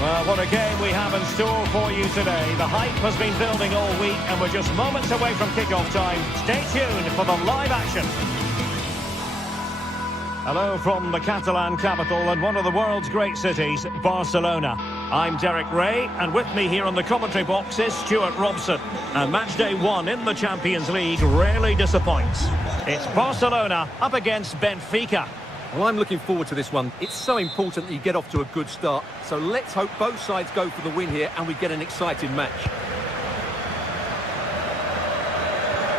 Well, what a game we have in store for you today. The hype has been building all week and we're just moments away from kickoff time. Stay tuned for the live action. Hello from the Catalan capital and one of the world's great cities, Barcelona. I'm Derek Ray, and with me here on the commentary box is Stuart Robson. And match day 1 in the Champions League rarely disappoints. It's Barcelona up against Benfica. Well, I'm looking forward to this one. It's so important that you get off to a good start. So let's hope both sides go for the win here and we get an exciting match.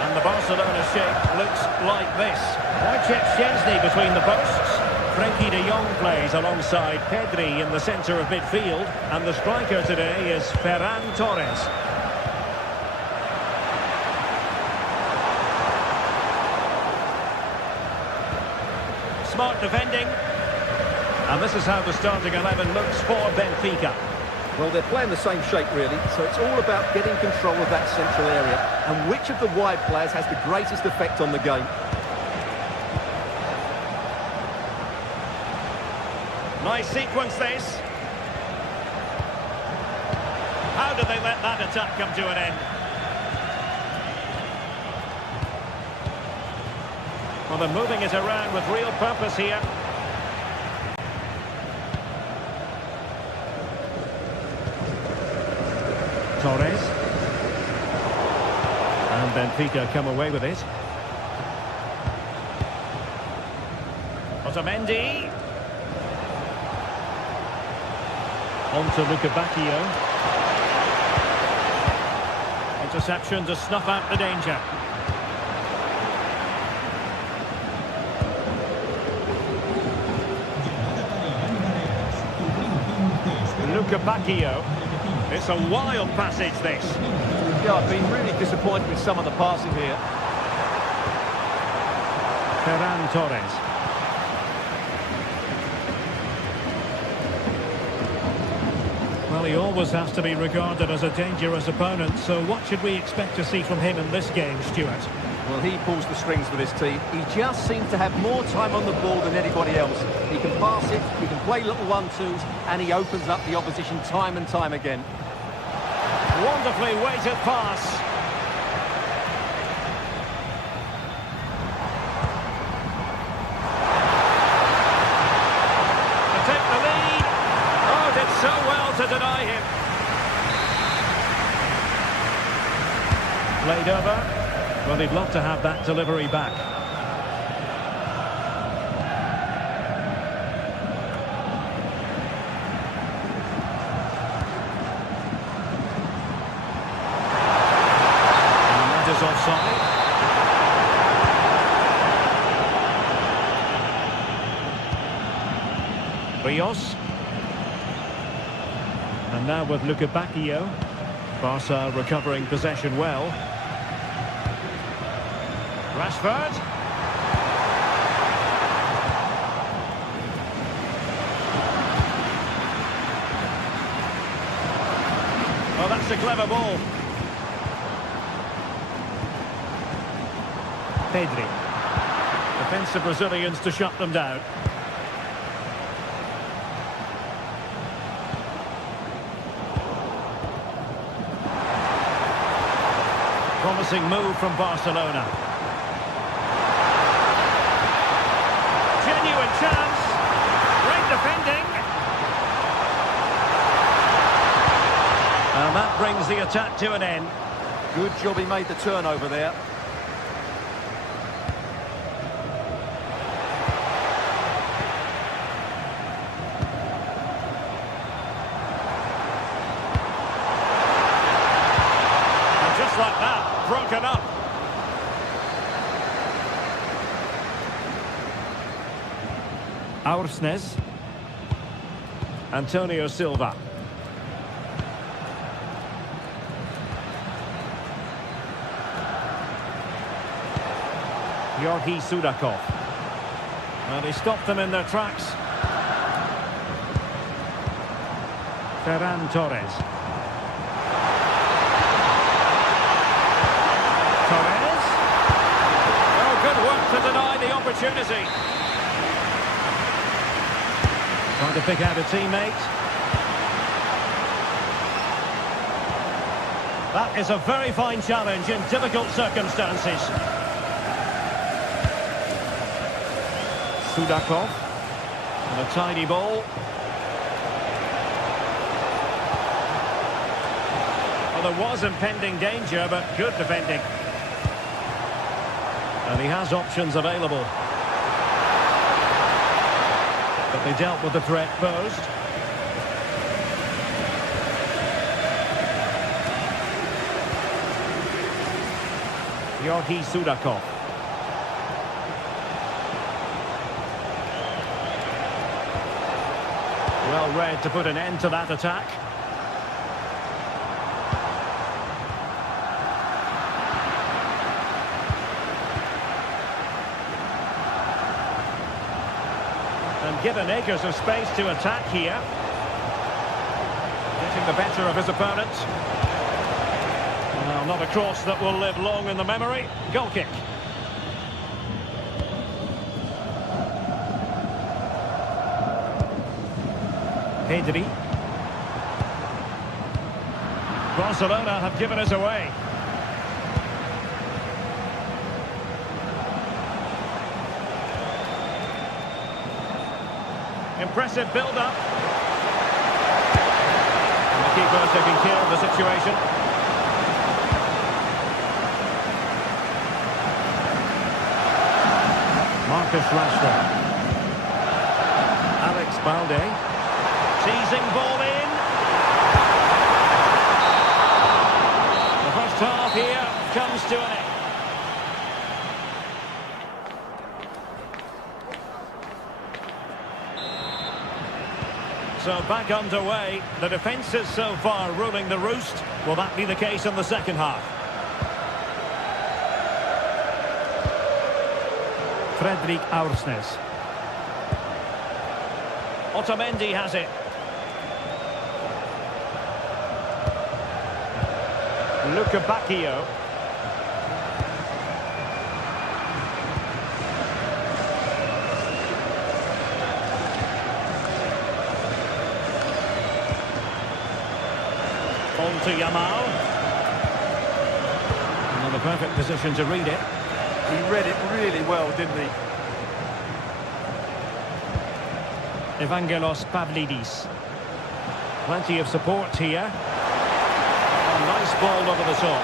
And the Barcelona shape looks like this. Wojciech Szczęsny between the posts. Frenkie de Jong plays alongside Pedri in the centre of midfield. And the striker today is Ferran Torres. Smart defending. And this is how the starting 11 looks for Benfica. Well, they're playing the same shape, really, so it's all about getting control of that central area and which of the wide players has the greatest effect on the game. Nice sequence, this. How did they let that attack come to an end? Well, they're moving it around with real purpose here. Torres. And Benfica come away with it. Otamendi. On to Bacchio. Interception to snuff out the danger. Bacchio. It's a wild passage, this. Yeah, I've been really disappointed with some of the passing here. Ferran Torres. Well, he always has to be regarded as a dangerous opponent, so what should we expect to see from him in this game, Stuart? Well, he pulls the strings for this team. He just seems to have more time on the ball than anybody else. He can pass it, he can play little 1-2s, and he opens up the opposition time and time again. Wonderfully weighted pass. To take the lead. Oh, did so well to deny him. Played over. Well, they'd love to have that delivery back. And that is offside. Rios. And now with Bacchio. Barca recovering possession well. Rashford. Well, that's a clever ball. Pedri. Defensive Brazilians to shut them down. Promising move from Barcelona. Genuine chance. Great defending. And that brings the attack to an end. Good job he made the turnover there. And just like that, broken up. Aursnes. Antonio Silva. Georgi Sudakov. Well, they stopped them in their tracks. Ferran Torres. Torres. Oh, good work to deny the opportunity. Trying to pick out a teammate. That is a very fine challenge in difficult circumstances. Sudakov. And a tidy ball. Well, there was impending danger, but good defending. And he has options available. But they dealt with the threat posed. Georgi Sudakov. Well read to put an end to that attack. And given acres of space to attack here. Getting the better of his opponent. Well, not a cross that will live long in the memory. Goal kick. Pedri. Barcelona have given us away. Impressive build-up. And the keeper taking care of the situation. Marcus Rashford. Alex Balde. Teasing ball in. The first half here comes to an end. So back underway. The defence is so far ruling the roost. Will that be the case in the second half? Fredrik Aursnes. Otamendi has it. Luka Bacchio. On to Yamal. Another perfect position to read it. He read it really well, didn't he? Evangelos Pavlidis. Plenty of support here. A nice ball over the top.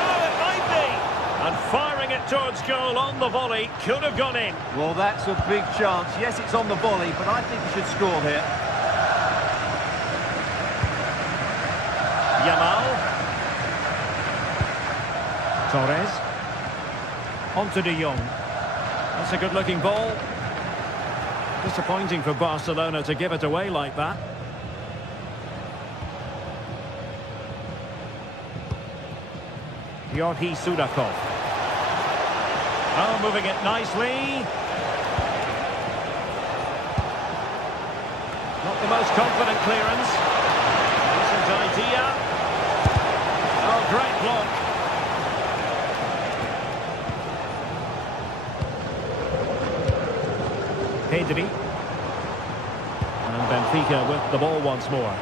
Oh, it might be! And firing it towards goal on the volley. Could have gone in. Well, that's a big chance. Yes, it's on the volley, but I think he should score here. Yamal. Torres. On to De Jong. That's a good-looking ball. Disappointing for Barcelona to give it away like that. Georgi Sudakov. Oh, moving it nicely. Not the most confident clearance. Decent idea. Oh, great block. Pedri. And Benfica with the ball once more.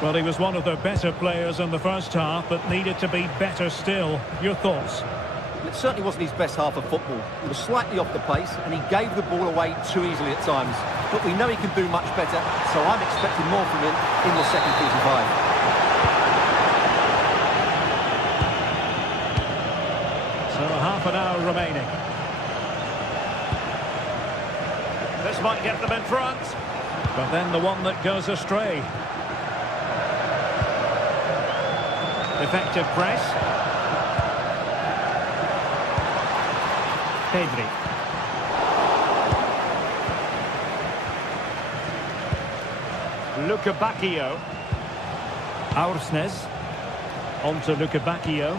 Well, he was one of their better players in the first half, but needed to be better still. Your thoughts? It certainly wasn't his best half of football. He was slightly off the pace, and he gave the ball away too easily at times. But we know he can do much better, so I'm expecting more from him in the second 45. So half an hour remaining. This might get them in front. But then the one that goes astray. Effective press. Pedri. Luka Bacchio. Aursnes. On to Luka Bacchio.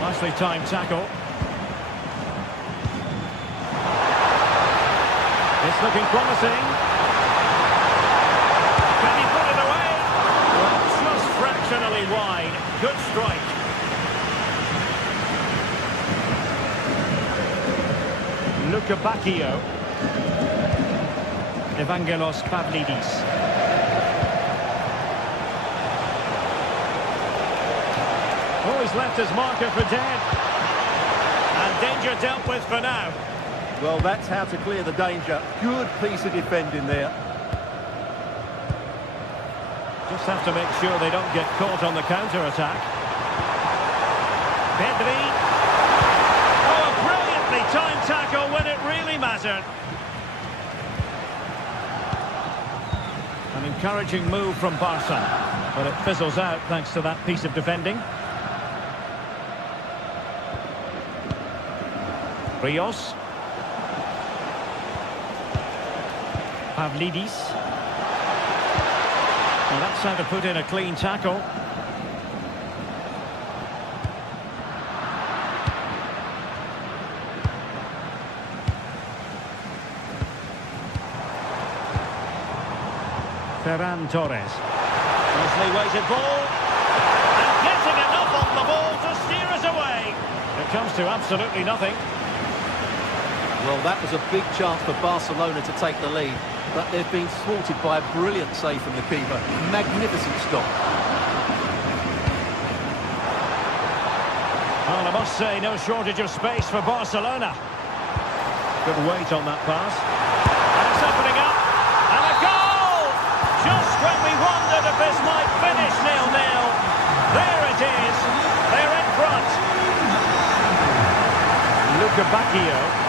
Nicely timed tackle. It's looking promising. Can he put it away? Well, just fractionally wide. Good strike. Luka Bacchio. Evangelos Pavlidis. Oh, he's left his marker for dead. And danger dealt with for now. Well, that's how to clear the danger. Good piece of defending there. Just have to make sure they don't get caught on the counter-attack. Pedri. Oh, a brilliantly timed tackle when it really mattered. An encouraging move from Barca, but it fizzles out thanks to that piece of defending. Rios. Pavlidis. Well, that's how to put in a clean tackle. Ferran Torres. Nicely weighted ball. And getting enough on the ball to steer us away. It comes to absolutely nothing. Well, that was a big chance for Barcelona to take the lead, but they've been thwarted by a brilliant save from the keeper. Magnificent stop. Well, I must say, no shortage of space for Barcelona. Good weight on that pass. And it's opening up. And a goal! Just when we wondered if this might finish 0-0. There it is. They're in front. Luca Bacchio.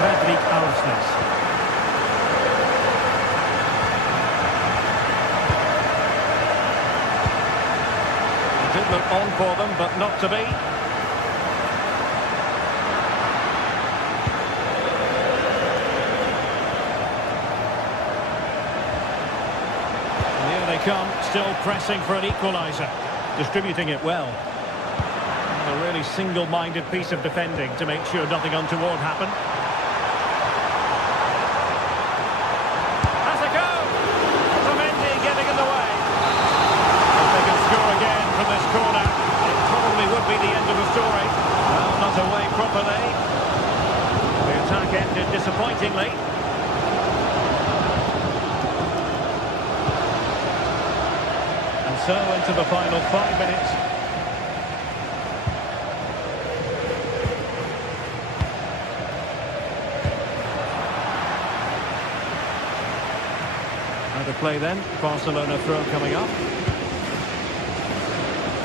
Fredrik Aursnes. It did look on for them, but not to be. And here they come, still pressing for an equaliser. Distributing it well. And a really single-minded piece of defending to make sure nothing untoward happened. Be the end of the story. Well, not away properly. The attack ended disappointingly. And so into the final 5 minutes. How to play then? Barcelona throw coming up.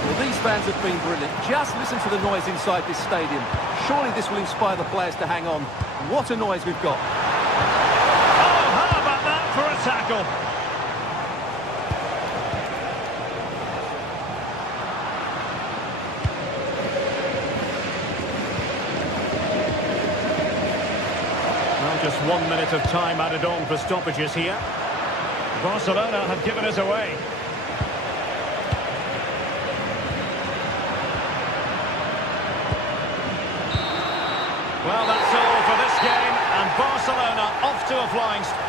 Well, these fans have been brilliant. Just listen to the noise inside this stadium. Surely this will inspire the players to hang on. What a noise we've got. Oh, how about that for a tackle? Well, just 1 minute of time added on for stoppages here. Barcelona have given us away. Well, that's all for this game, and Barcelona off to a flying start.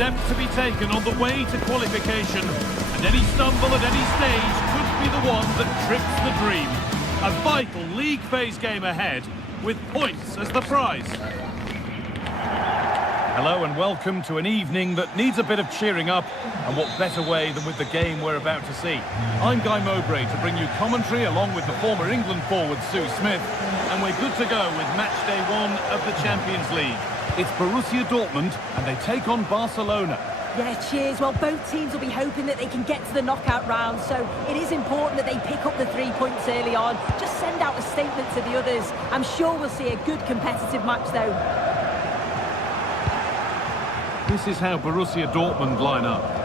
step to be taken on the way to qualification, and any stumble at any stage could be the one that trips the dream. A vital league phase game ahead, with points as the prize. Hello and welcome to an evening that needs a bit of cheering up, and what better way than with the game we're about to see. I'm Guy Mowbray to bring you commentary along with the former England forward Sue Smith, and we're good to go with match day 1 of the Champions League. It's Borussia Dortmund and they take on Barcelona. Yeah, cheers. Well, both teams will be hoping that they can get to the knockout round, so it is important that they pick up the 3 points early on. Just send out a statement to the others. I'm sure we'll see a good competitive match though. This is how Borussia Dortmund line up.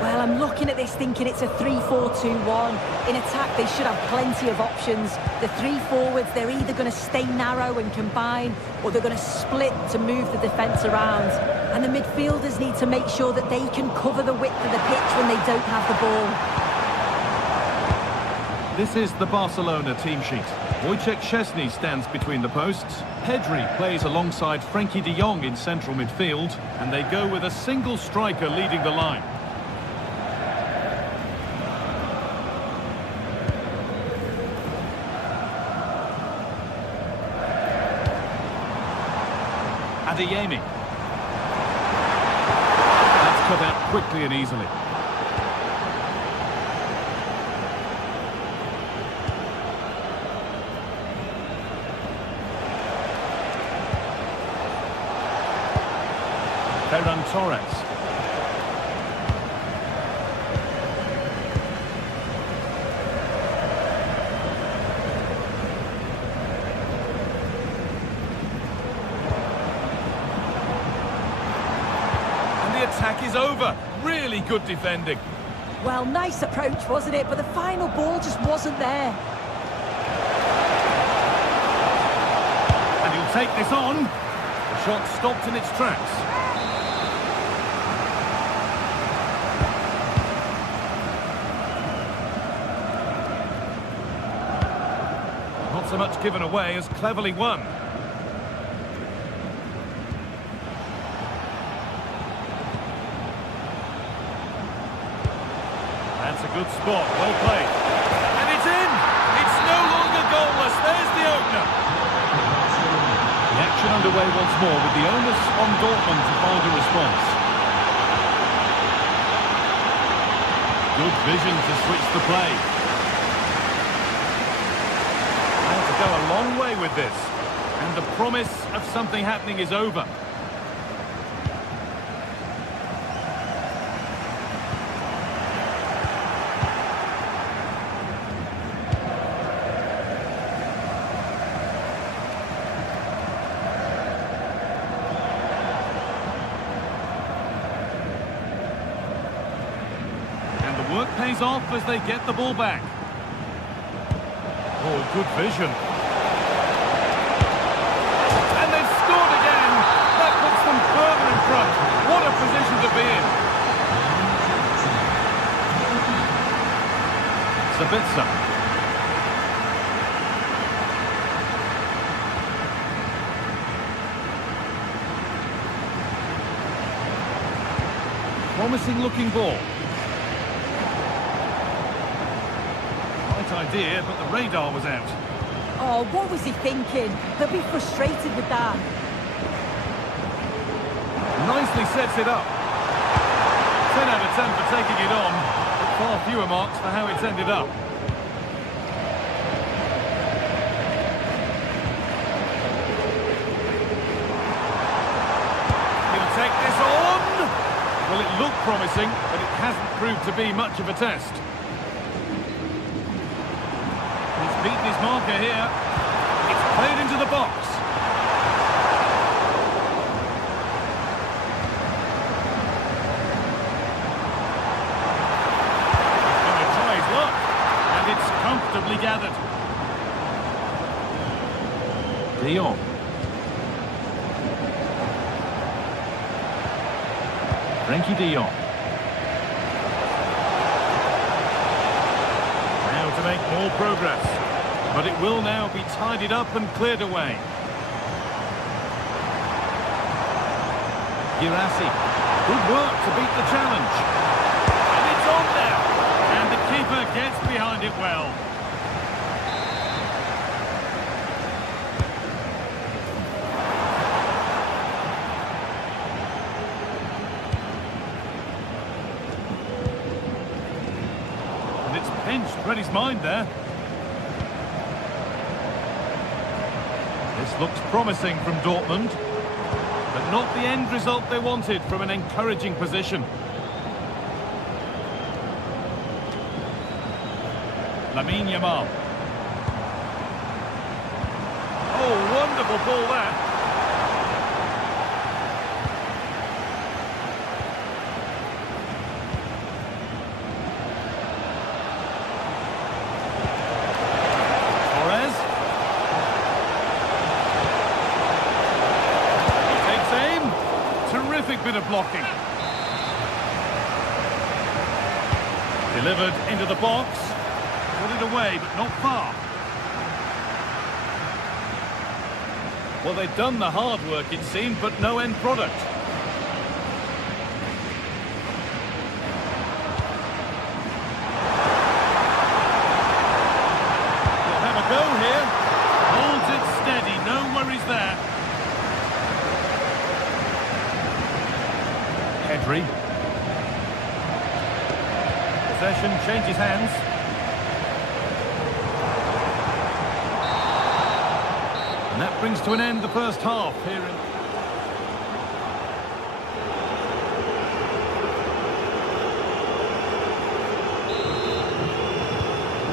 Well, I'm looking at this thinking it's a 3-4-2-1. In attack, they should have plenty of options. The 3 forwards, they're either going to stay narrow and combine, or they're going to split to move the defence around. And the midfielders need to make sure that they can cover the width of the pitch when they don't have the ball. This is the Barcelona team sheet. Wojciech Szczesny stands between the posts. Pedri plays alongside Frenkie de Jong in central midfield, and they go with a single striker leading the line. Adeyemi. That's cut out quickly and easily. Ferran Torres. Attack is over. Really good defending. Well, nice approach, wasn't it? But the final ball just wasn't there. And he'll take this on. The shot stopped in its tracks. Not so much given away as cleverly won. That's a good spot, well played. And it's in! It's no longer goalless, there's the opener. The action underway once more with the onus on Dortmund to find a response. Good vision to switch the play. Now to go a long way with this. And the promise of something happening is over. Work pays off as they get the ball back. Oh, good vision. And they've scored again. That puts them further in front. What a position to be in. Sabitzer. Promising looking ball. Idea, but the radar was out. Oh, what was he thinking? He'll be frustrated with that. Nicely sets it up. 10 out of 10 for taking it on, but far fewer marks for how it's ended up. He'll take this on! Well, it looked promising, but it hasn't proved to be much of a test. Beaten his marker here. It's played into the box. He's going to try his luck. And it's comfortably gathered. De Jong. Frenkie de Jong. Now to make more progress. But it will now be tidied up and cleared away. Girassi. Good work to beat the challenge. And it's on now. And the keeper gets behind it well. And it's pinched, read his mind there. This looks promising from Dortmund, but not the end result they wanted from an encouraging position. Lamine Yamal. Oh, wonderful ball that. Bit of blocking. Delivered into the box. Put it away, but not far. Well, they've done the hard work, it seemed, but no end product. We'll have a go here. Holds it steady, no worries there. Pedri. Possession changes hands. And that brings to an end the first half here in...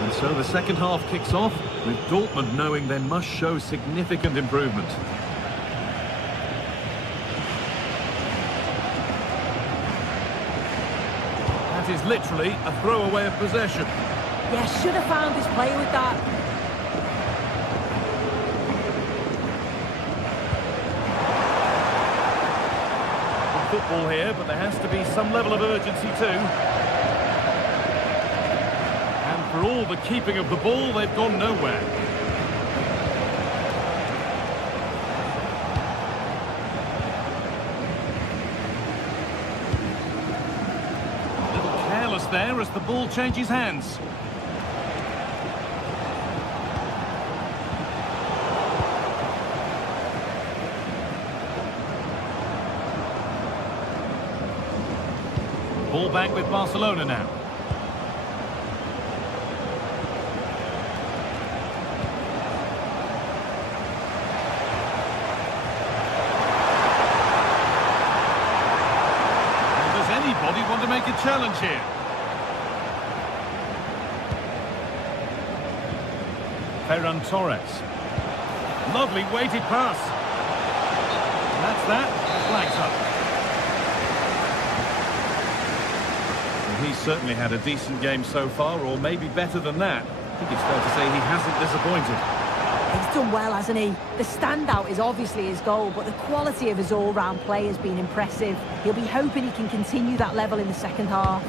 And so the second half kicks off with Dortmund knowing they must show significant improvement. Is literally a throwaway of possession. Yeah, should have found his play with that. Good football here, but there has to be some level of urgency too. And for all the keeping of the ball, they've gone nowhere. There as the ball changes hands. Ball back with Barcelona now. And does anybody want to make a challenge here? Ferran Torres. Lovely weighted pass. And that's that. Flags up. Well, he's certainly had a decent game so far, or maybe better than that. I think it's fair to say he hasn't disappointed. He's done well, hasn't he? The standout is obviously his goal, but the quality of his all-round play has been impressive. He'll be hoping he can continue that level in the second half.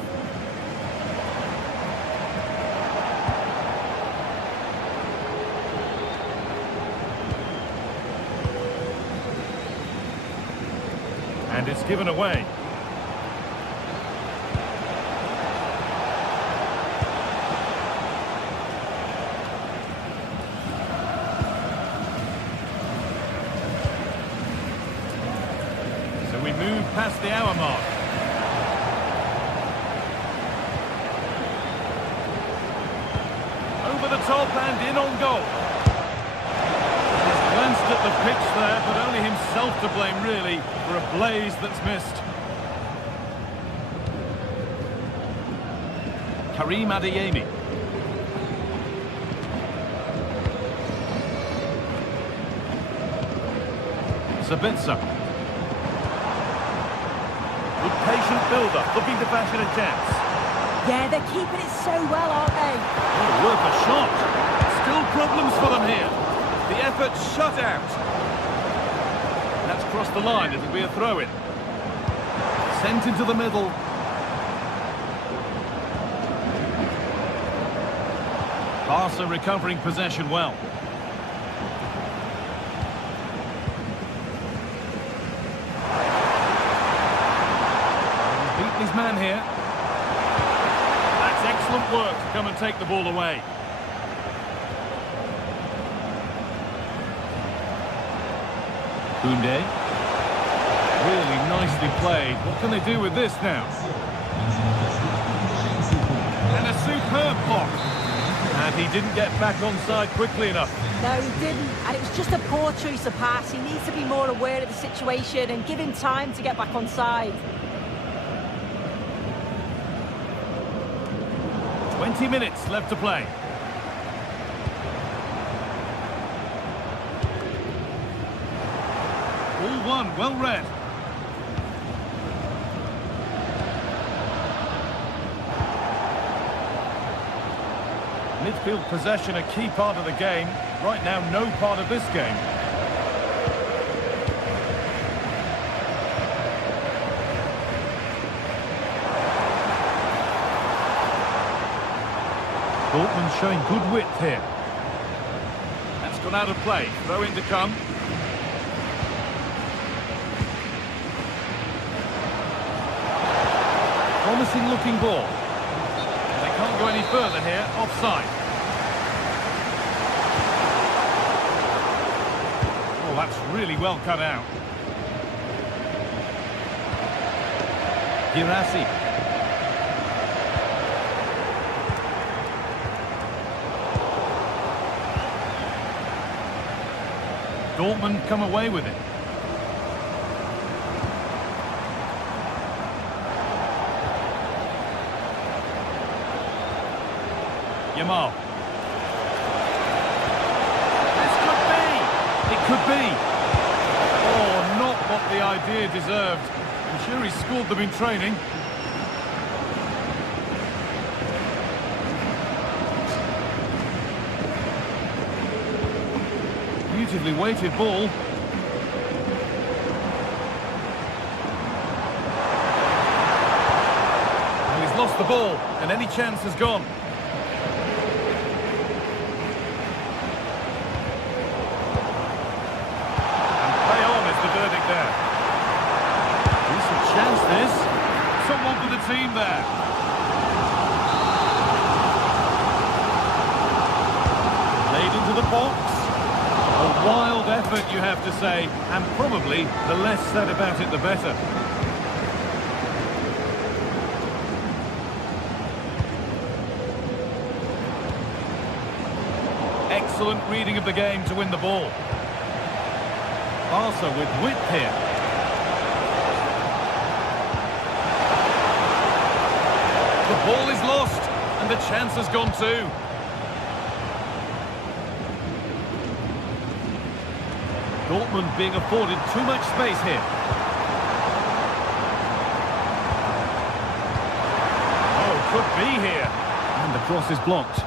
And it's given away. So we move past the hour mark. Over the top and in on goal. Glanced at the pitch there, but only himself to blame, really, for a blaze that's missed. Karim Adeyemi. Sabitzer. Good patient build-up, looking to fashion a chance. Yeah, they're keeping it so well, aren't they? Oh, worth a shot. Still problems for them here. The effort shut out. That's crossed the line. It'll be a throw-in. Sent into the middle. Barca recovering possession well. man here. That's excellent work to come and take the ball away. Koundé. Really nicely played. What can they do with this now? And a superb block. And he didn't get back onside quickly enough. No, he didn't. And it was just a poor choice of pass. He needs to be more aware of the situation and give him time to get back onside. 20 minutes left to play. All one, well read. Midfield possession a key part of the game. Right now, no part of this game. Dortmund showing good width here. That's gone out of play. Throw in to come. Promising looking ball. They can't go any further here. Offside. Oh, that's really well cut out. Girassi. Dortmund come away with it. Yamal. This could be. It could be. Oh, not what the idea deserved. I'm sure he scored them in training. Beautifully weighted ball. Well, he's lost the ball, and any chance has gone. And play on is the verdict there. Decent chance this. Someone for the team there. Played into the box. A wild effort, you have to say, and probably the less said about it, the better. Excellent reading of the game to win the ball. Barca with width here. The ball is lost, and the chance has gone too. Dortmund being afforded too much space here. Oh, could be here. And the cross is blocked.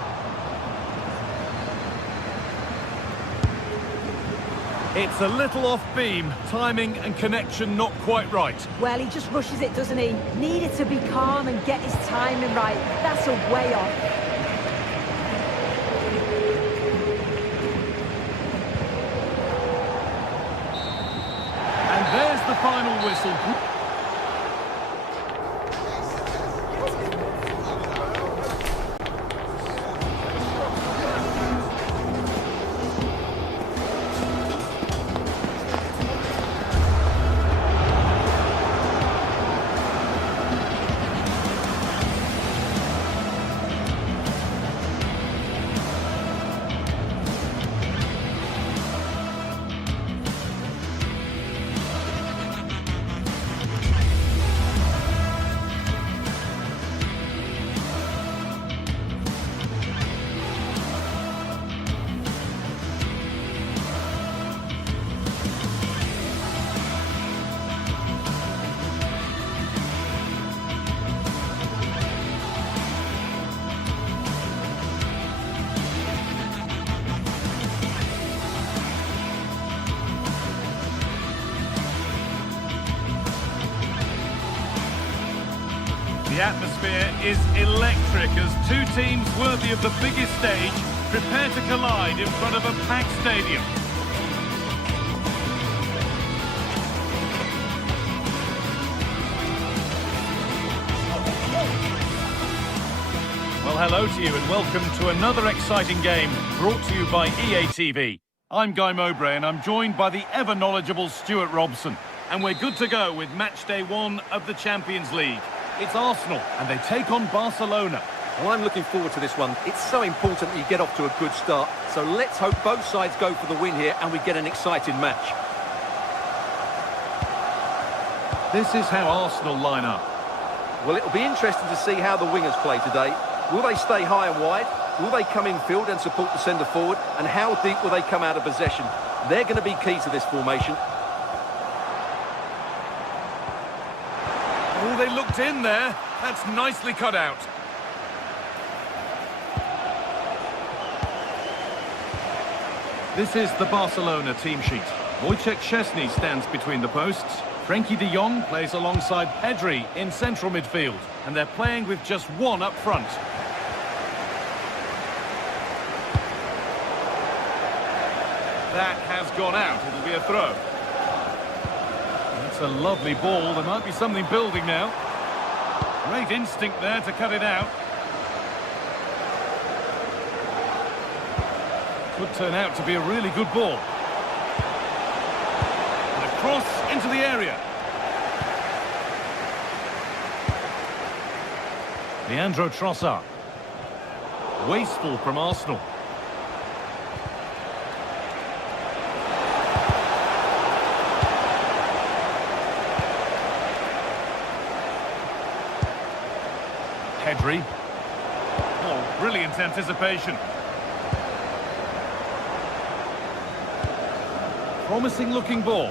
It's a little off beam. Timing and connection not quite right. Well, he just rushes it, doesn't he? Needed to be calm and get his timing right. That's a way off. There's the final whistle. The atmosphere is electric as two teams worthy of the biggest stage prepare to collide in front of a packed stadium. Well, hello to you and welcome to another exciting game brought to you by EA TV. I'm Guy Mowbray and I'm joined by the ever-knowledgeable Stuart Robson. And we're good to go with match day 1 of the Champions League. It's Arsenal and they take on Barcelona. Well, I'm looking forward to this one. It's so important that you get off to a good start. So let's hope both sides go for the win here and we get an exciting match. This is how Arsenal line up. Well, it'll be interesting to see how the wingers play today. Will they stay high and wide? Will they come infield and support the centre forward? And how deep will they come out of possession? They're going to be key to this formation. Oh, they looked in there. That's nicely cut out. This is the Barcelona team sheet. Wojciech Szczesny stands between the posts. Frenkie de Jong plays alongside Pedri in central midfield. And they're playing with just one up front. That has gone out. It'll be a throw. That's a lovely ball. There might be something building now. Great instinct there to cut it out. Could turn out to be a really good ball. And a cross into the area. Leandro Trossard. Wasteful from Arsenal. Pedri. Oh, brilliant anticipation. Promising looking ball.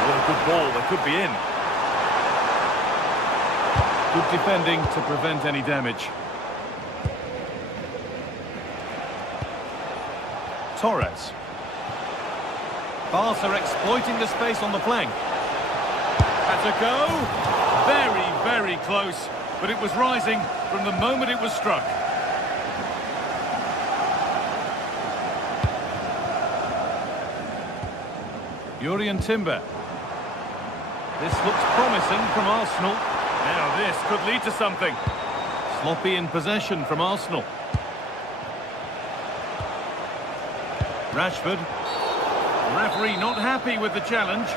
What a good ball, they could be in. Good defending to prevent any damage. Torres. Barca exploiting the space on the flank. That's a go. Very, very close. But it was rising from the moment it was struck. Jurriën Timber. This looks promising from Arsenal. Now this could lead to something. Sloppy in possession from Arsenal. Rashford. The referee not happy with the challenge.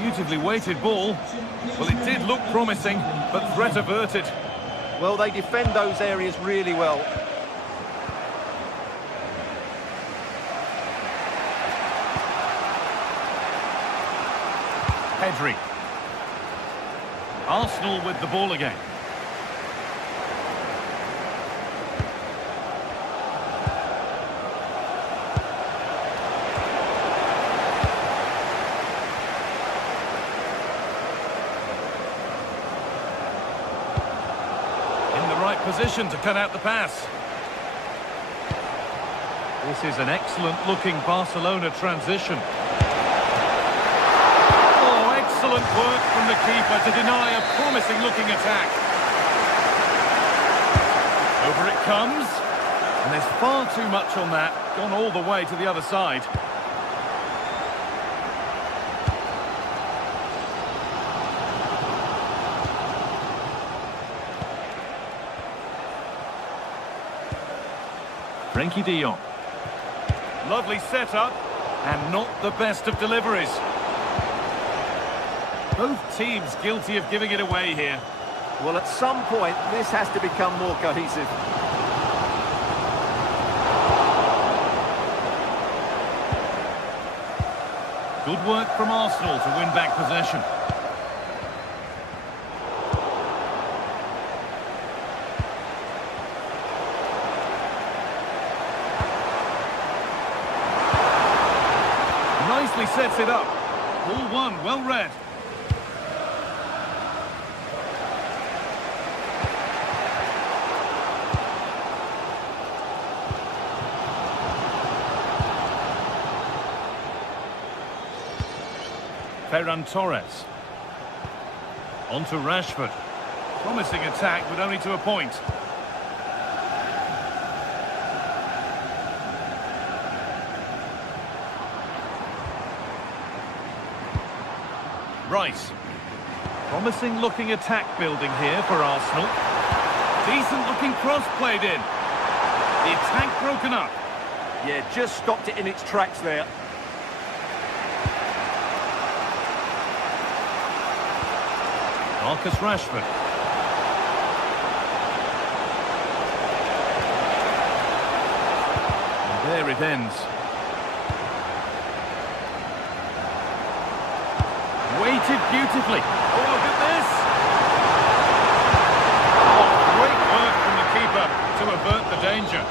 Beautifully weighted ball. Well, it did look promising, but threat averted. Well, they defend those areas really well. Pedri. Arsenal with the ball again. Position to cut out the pass. This is an excellent looking Barcelona transition. Oh, excellent work from the keeper to deny a promising looking attack. Over it comes. And there's far too much on that. Gone all the way to the other side. Frenkie de Jong. Lovely setup, and not the best of deliveries. Both teams guilty of giving it away here. Well, at some point, this has to become more cohesive. Good work from Arsenal to win back possession. Nicely sets it up. Ball one, well read. Ferran Torres. On to Rashford. Promising attack, but only to a point. Rice. Promising looking attack building here for Arsenal. Decent looking cross played in. The attack broken up. Yeah, just stopped it in its tracks there. Marcus Rashford. And there it ends. Weighted beautifully. Oh, look at this! Oh, great work from the keeper to avert the danger.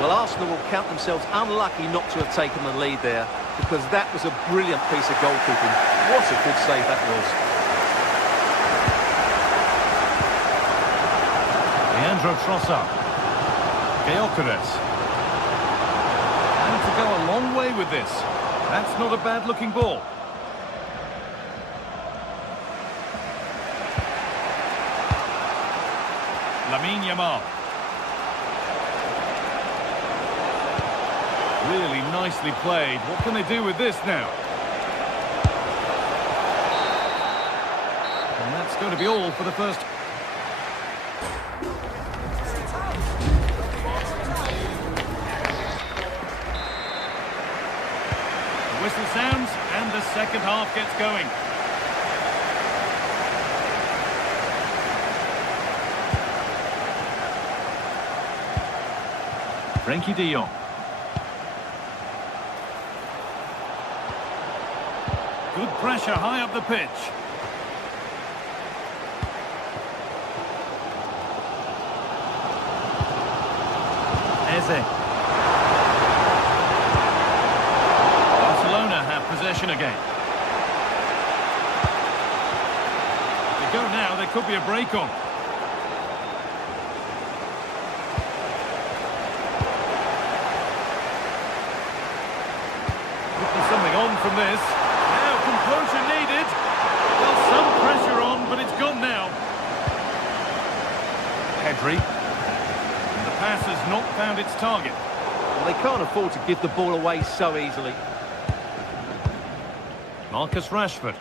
Well, Arsenal will count themselves unlucky not to have taken the lead there, because that was a brilliant piece of goalkeeping. What a good save that was. Leandro Trossard. Gyökeres. And to go a long way with this. That's not a bad-looking ball. Lamine Yamal. Really nicely played. What can they do with this now? And that's going to be all for the first. The whistle sounds and the second half gets going. Frenkie de Jong. Good pressure high up the pitch. Eze. Barcelona have possession again. If they go now, there could be a break on. Could be something on from this. Composure needed. Well, some pressure on, but it's gone now. Pedri. And the pass has not found its target. Well, they can't afford to give the ball away so easily. Marcus Rashford.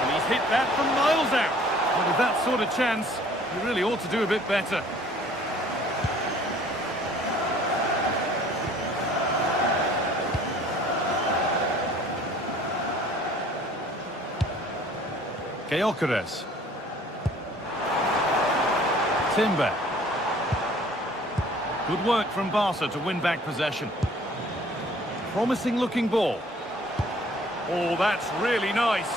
And he's hit that from miles out. Well, with that sort of chance, you really ought to do a bit better. Gyökeres. Timber. Good work from Barca to win back possession. Promising looking ball. Oh, that's really nice.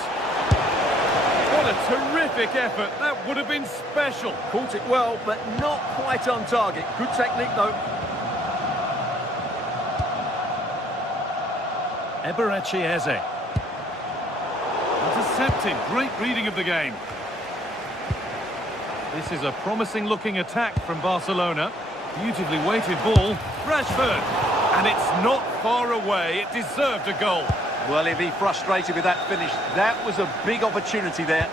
What a terrific effort. That would have been special. Caught it well, but not quite on target. Good technique, though. Eberechi Eze. Intercepted. Great reading of the game. This is a promising looking attack from Barcelona. Beautifully weighted ball. Rashford. And it's not far away. It deserved a goal. Well, he'll be frustrated with that finish. That was a big opportunity there.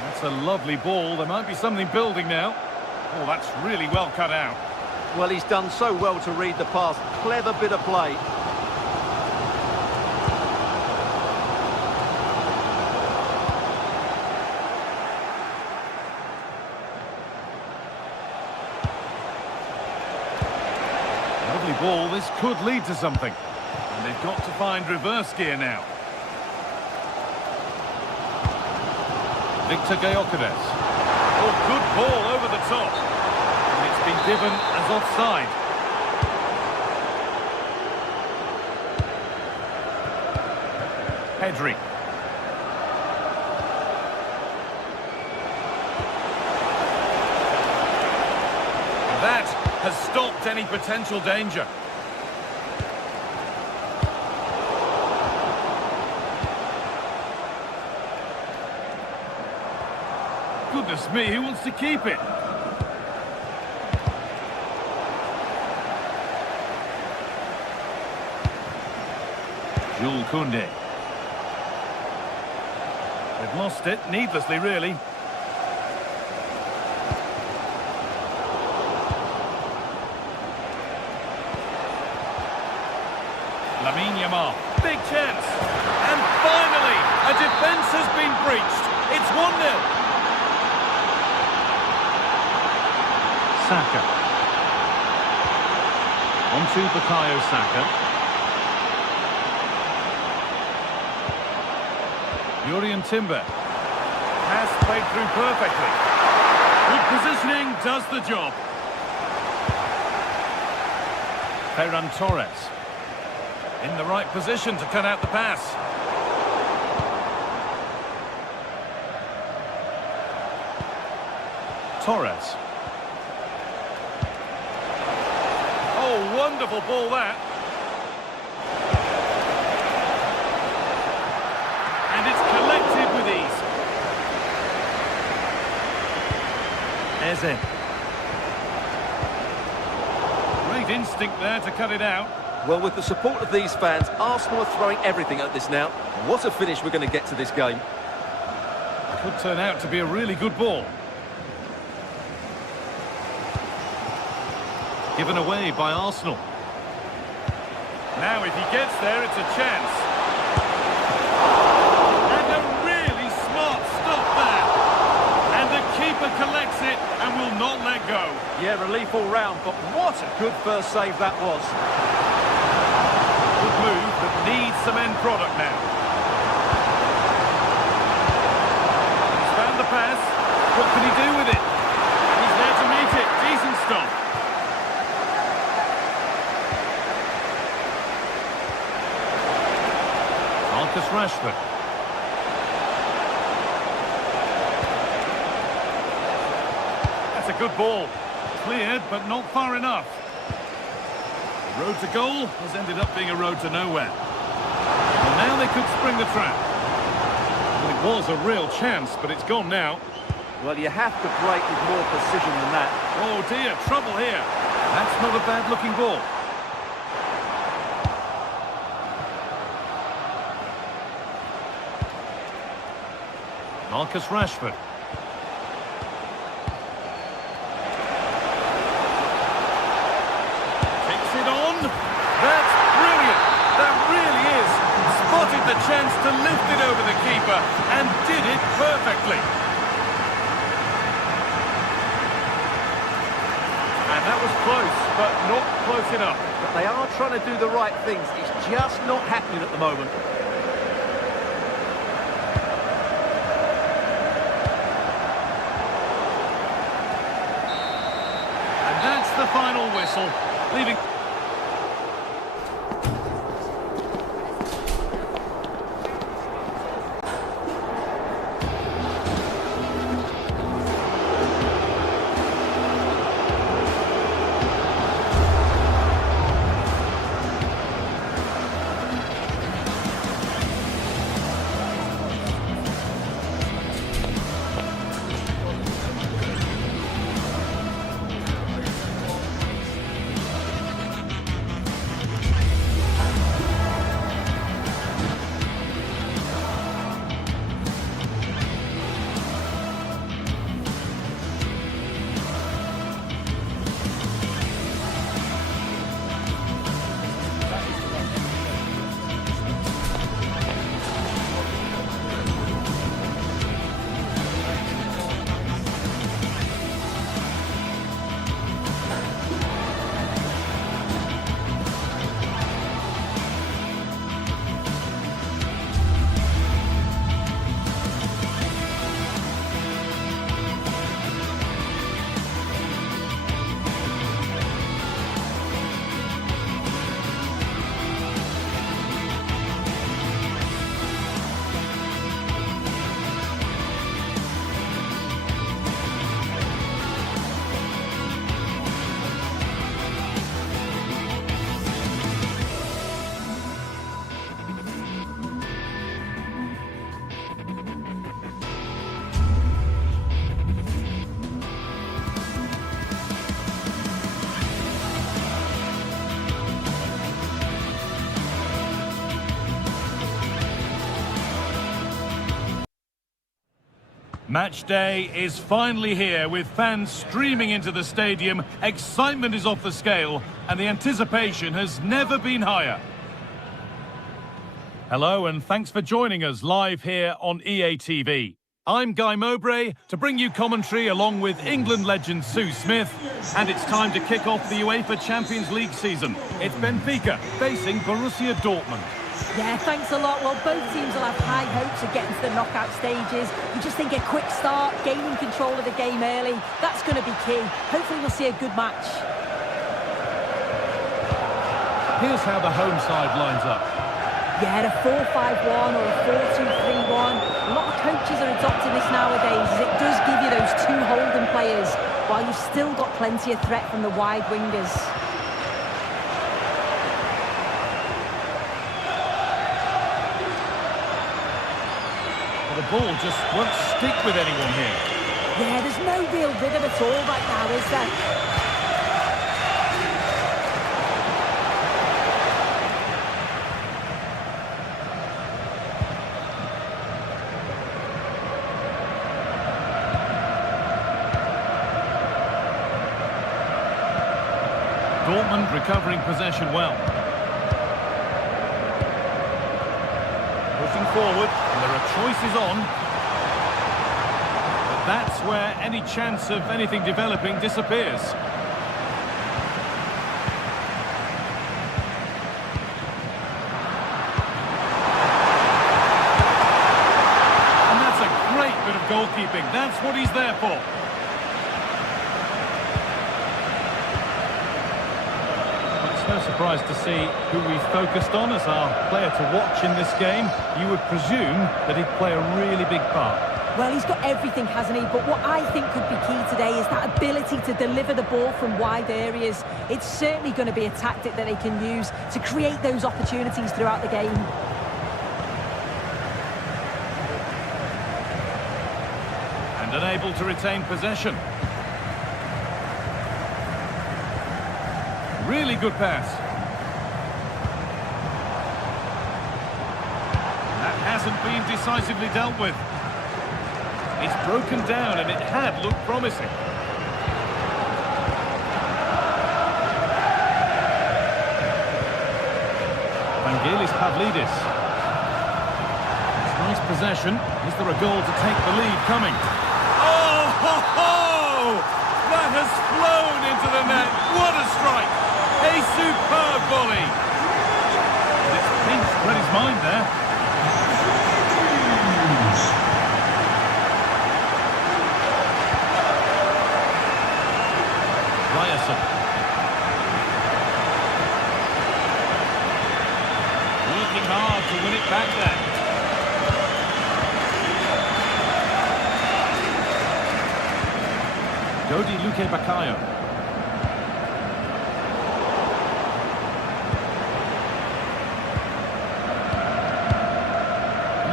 That's a lovely ball. There might be something building now. Oh, that's really well cut out. Well, he's done so well to read the pass. Clever bit of play. Lovely ball. This could lead to something. And they've got to find reverse gear now. Victor Gyökeres. Oh, good ball over the top. And it's been given as offside. Pedri. That has stopped any potential danger. Goodness me, who wants to keep it? Jules Koundé. They've lost it, needlessly really. Lamine Yamal, big chance. And finally, a defence has been breached. It's 1-0. Saka. On to Bukayo Saka. Yurian Timber. Pass played through perfectly. Good positioning does the job. Ferran Torres. In the right position to cut out the pass. Torres. Oh, wonderful ball that. And it's collected with ease. Eze. Great instinct there to cut it out. Well, with the support of these fans, Arsenal are throwing everything at this now. What a finish we're going to get to this game. Could turn out to be a really good ball. Given away by Arsenal. Now if he gets there, it's a chance. And a really smart stop there. And the keeper collects it and will not let go. Yeah, relief all round, but what a good first save that was. Good move, but needs some end product now. He's found the pass. What can he do with it? He's there to meet it. Decent stop. Marcus Rashford. That's a good ball. Cleared, but not far enough. The road to goal has ended up being a road to nowhere. And now they could spring the trap. Well, it was a real chance, but it's gone now. Well, you have to break with more precision than that. Oh dear, trouble here. That's not a bad-looking ball. Marcus Rashford. Takes it on. That's brilliant. That really is. Spotted the chance to lift it over the keeper and did it perfectly. And that was close, but not close enough. But they are trying to do the right things. It's just not happening at the moment. That's the final whistle, leaving... Match day is finally here with fans streaming into the stadium. Excitement is off the scale and the anticipation has never been higher. Hello and thanks for joining us live here on EA TV. I'm Guy Mowbray to bring you commentary along with England legend Sue Smith, and it's time to kick off the UEFA Champions League season. It's Benfica facing Borussia Dortmund. Yeah, thanks a lot. Well, both teams will have high hopes of getting to the knockout stages. You just think a quick start, gaining control of the game early, that's going to be key. Hopefully we'll see a good match. Here's how the home side lines up. Yeah, a 4-5-1 or a 4-2-3-1. A lot of coaches are adopting this nowadays, as it does give you those two holding players, while you've still got plenty of threat from the wide wingers. The ball just won't stick with anyone here. Yeah, there's no real rhythm at all right now, is there? Dortmund recovering possession well. Pushing forward, and there are choices on. But that's where any chance of anything developing disappears. And that's a great bit of goalkeeping. That's what he's there for. No surprise to see who we focused on as our player to watch in this game. You would presume that he'd play a really big part. Well, he's got everything, hasn't he? But what I think could be key today is that ability to deliver the ball from wide areas. It's certainly going to be a tactic that they can use to create those opportunities throughout the game. And unable to retain possession. Really good pass. That hasn't been decisively dealt with. It's broken down and it had looked promising. Vangelis Pavlidis. It's nice possession. Is there a goal to take the lead coming? Oh, ho, ho! That has flown into the net. What a strike! A superb volley. It's pinched Freddie's mind there. Ryerson. Working hard to win it back there. Dodi Luque Baccaio.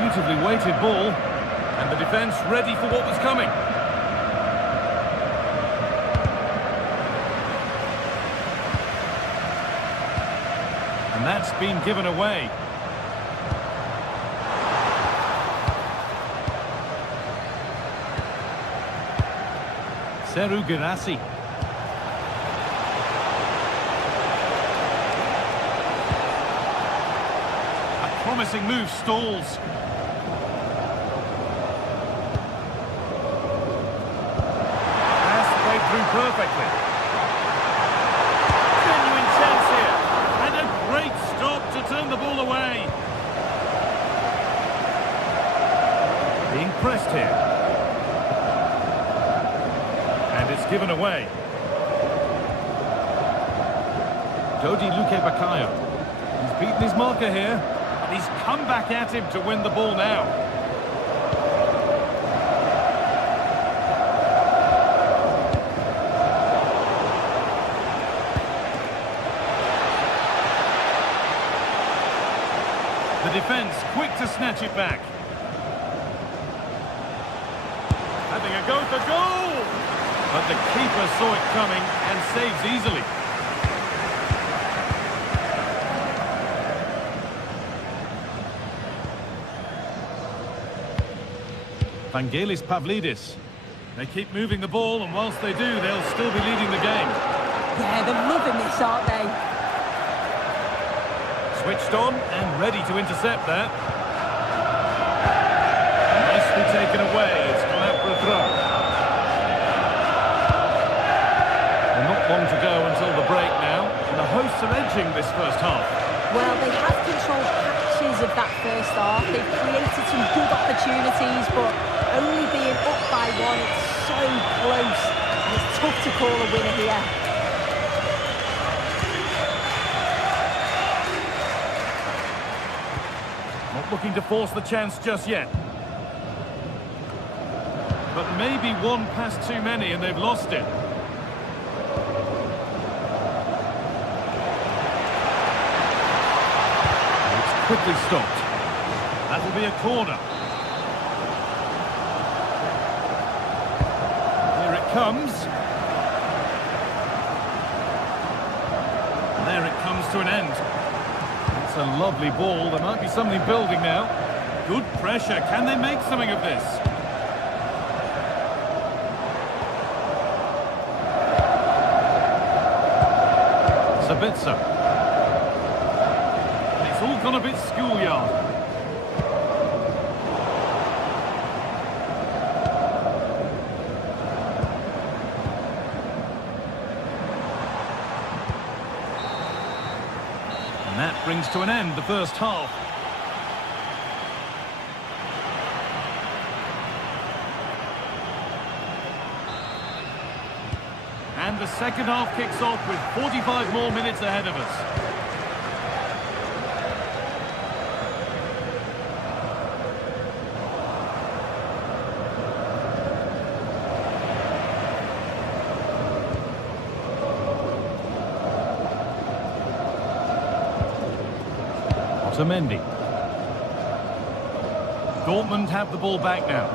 Beautifully weighted ball, and the defence ready for what was coming. And that's been given away. Seru Girassi. A promising move stalls. Perfectly. Genuine chance here. And a great stop to turn the ball away. Being pressed here. And it's given away. Dodi Luque Baccaio. He's beaten his marker here. And he's come back at him to win the ball now. The defence quick to snatch it back. Having a go for goal! But the keeper saw it coming and saves easily. Vangelis Pavlidis. They keep moving the ball, and whilst they do, they'll still be leading the game. Yeah, they're loving this, aren't they? Switched on and ready to intercept that. Nicely taken away. It's gone out for a throw. Well, not long to go until the break now, and the hosts are edging this first half. Well, they have controlled patches of that first half. They've created some good opportunities, but only being up by one, it's so close. And it's tough to call a winner here. Not looking to force the chance just yet. But maybe one pass too many and they've lost it. It's quickly stopped. That'll be a corner. Here it comes. And there it comes to an end. It's a lovely ball. There might be something building now. Good pressure. Can they make something of this? Sabitzer. It's all gone a bit schoolyard. And that brings to an end the first half. And the second half kicks off with 45 more minutes ahead of us. Otamendi. Dortmund have the ball back now.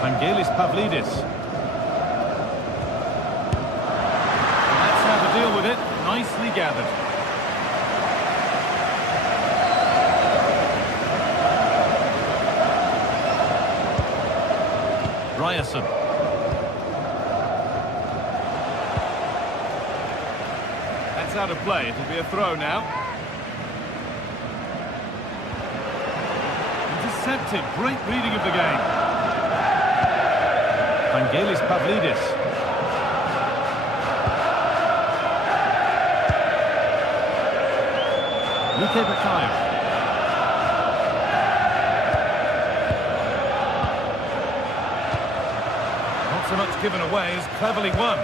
Vangelis Pavlidis. That's how to deal with it. Nicely gathered. Ryerson. That's out of play. It'll be a throw now. Intercepted. Great reading of the game. Vangelis Pavlidis. Luke Bakayo. So much given away is cleverly won.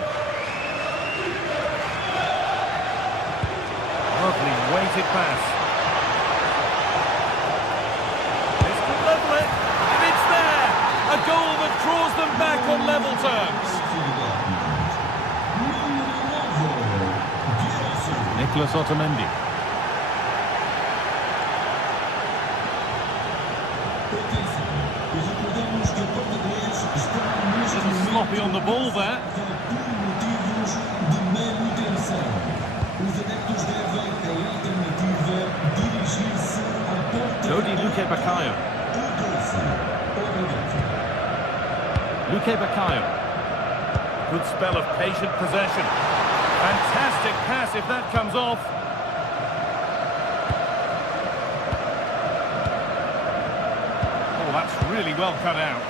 Lovely weighted pass. This could level it, and it's there! A goal that draws them back on level terms. Nicolas Otamendi. Sloppy on the ball there. Dodi Luke Bakayo. Luke Bakayo. Good spell of patient possession. Fantastic pass if that comes off. Oh, that's really well cut out.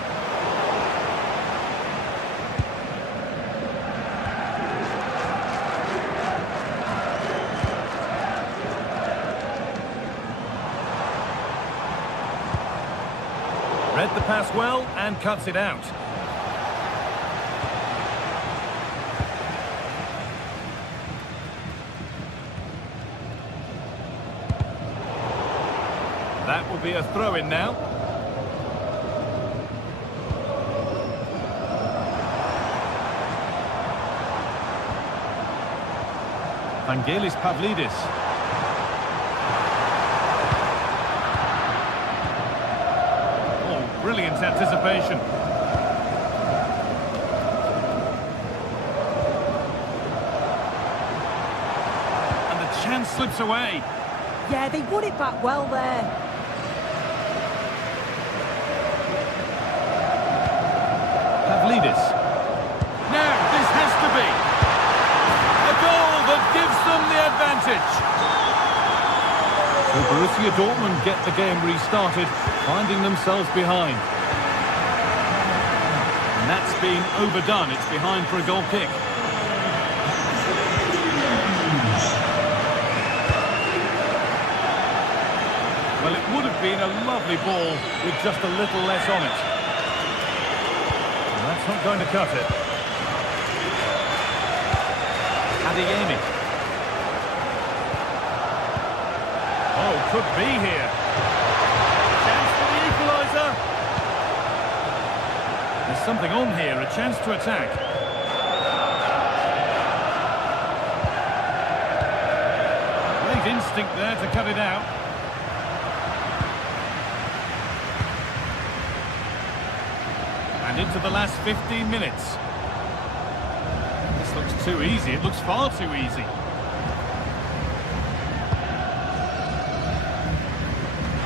Read the pass well and cuts it out. That will be a throw-in now. Vangelis Pavlidis. Brilliant anticipation. slips away. Yeah, they won it back well there. Pavlidis. Now, this has to be a goal that gives them the advantage. So Borussia Dortmund get the game restarted, finding themselves behind. And that's been overdone. It's behind for a goal kick. Well, it would have been a lovely ball with just a little less on it. That's not going to cut it. Adeyemi. Oh, could be here. Chance for the equaliser. There's something on here, a chance to attack. Great instinct there to cut it out. And into the last 15 minutes. This looks too easy. It looks far too easy.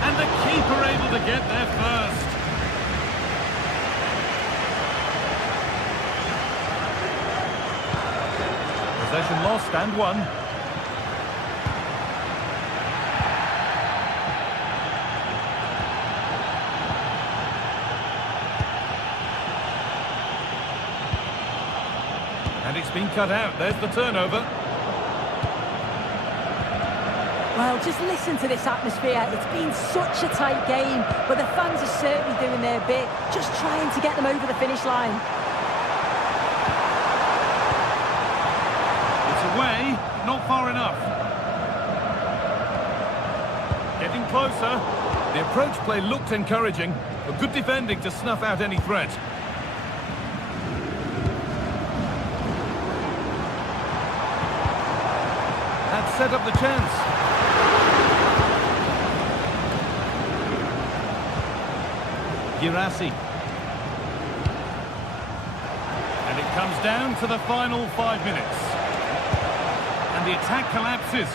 And the keeper able to get there first. Possession lost and won. And it's been cut out. There's the turnover. Well, just listen to this atmosphere. It's been such a tight game, but the fans are certainly doing their bit, just trying to get them over the finish line. It's away, but not far enough. Getting closer. The approach play looked encouraging, but good defending to snuff out any threat. That set up the chance. Girassi. And it comes down to the final 5 minutes. And the attack collapses.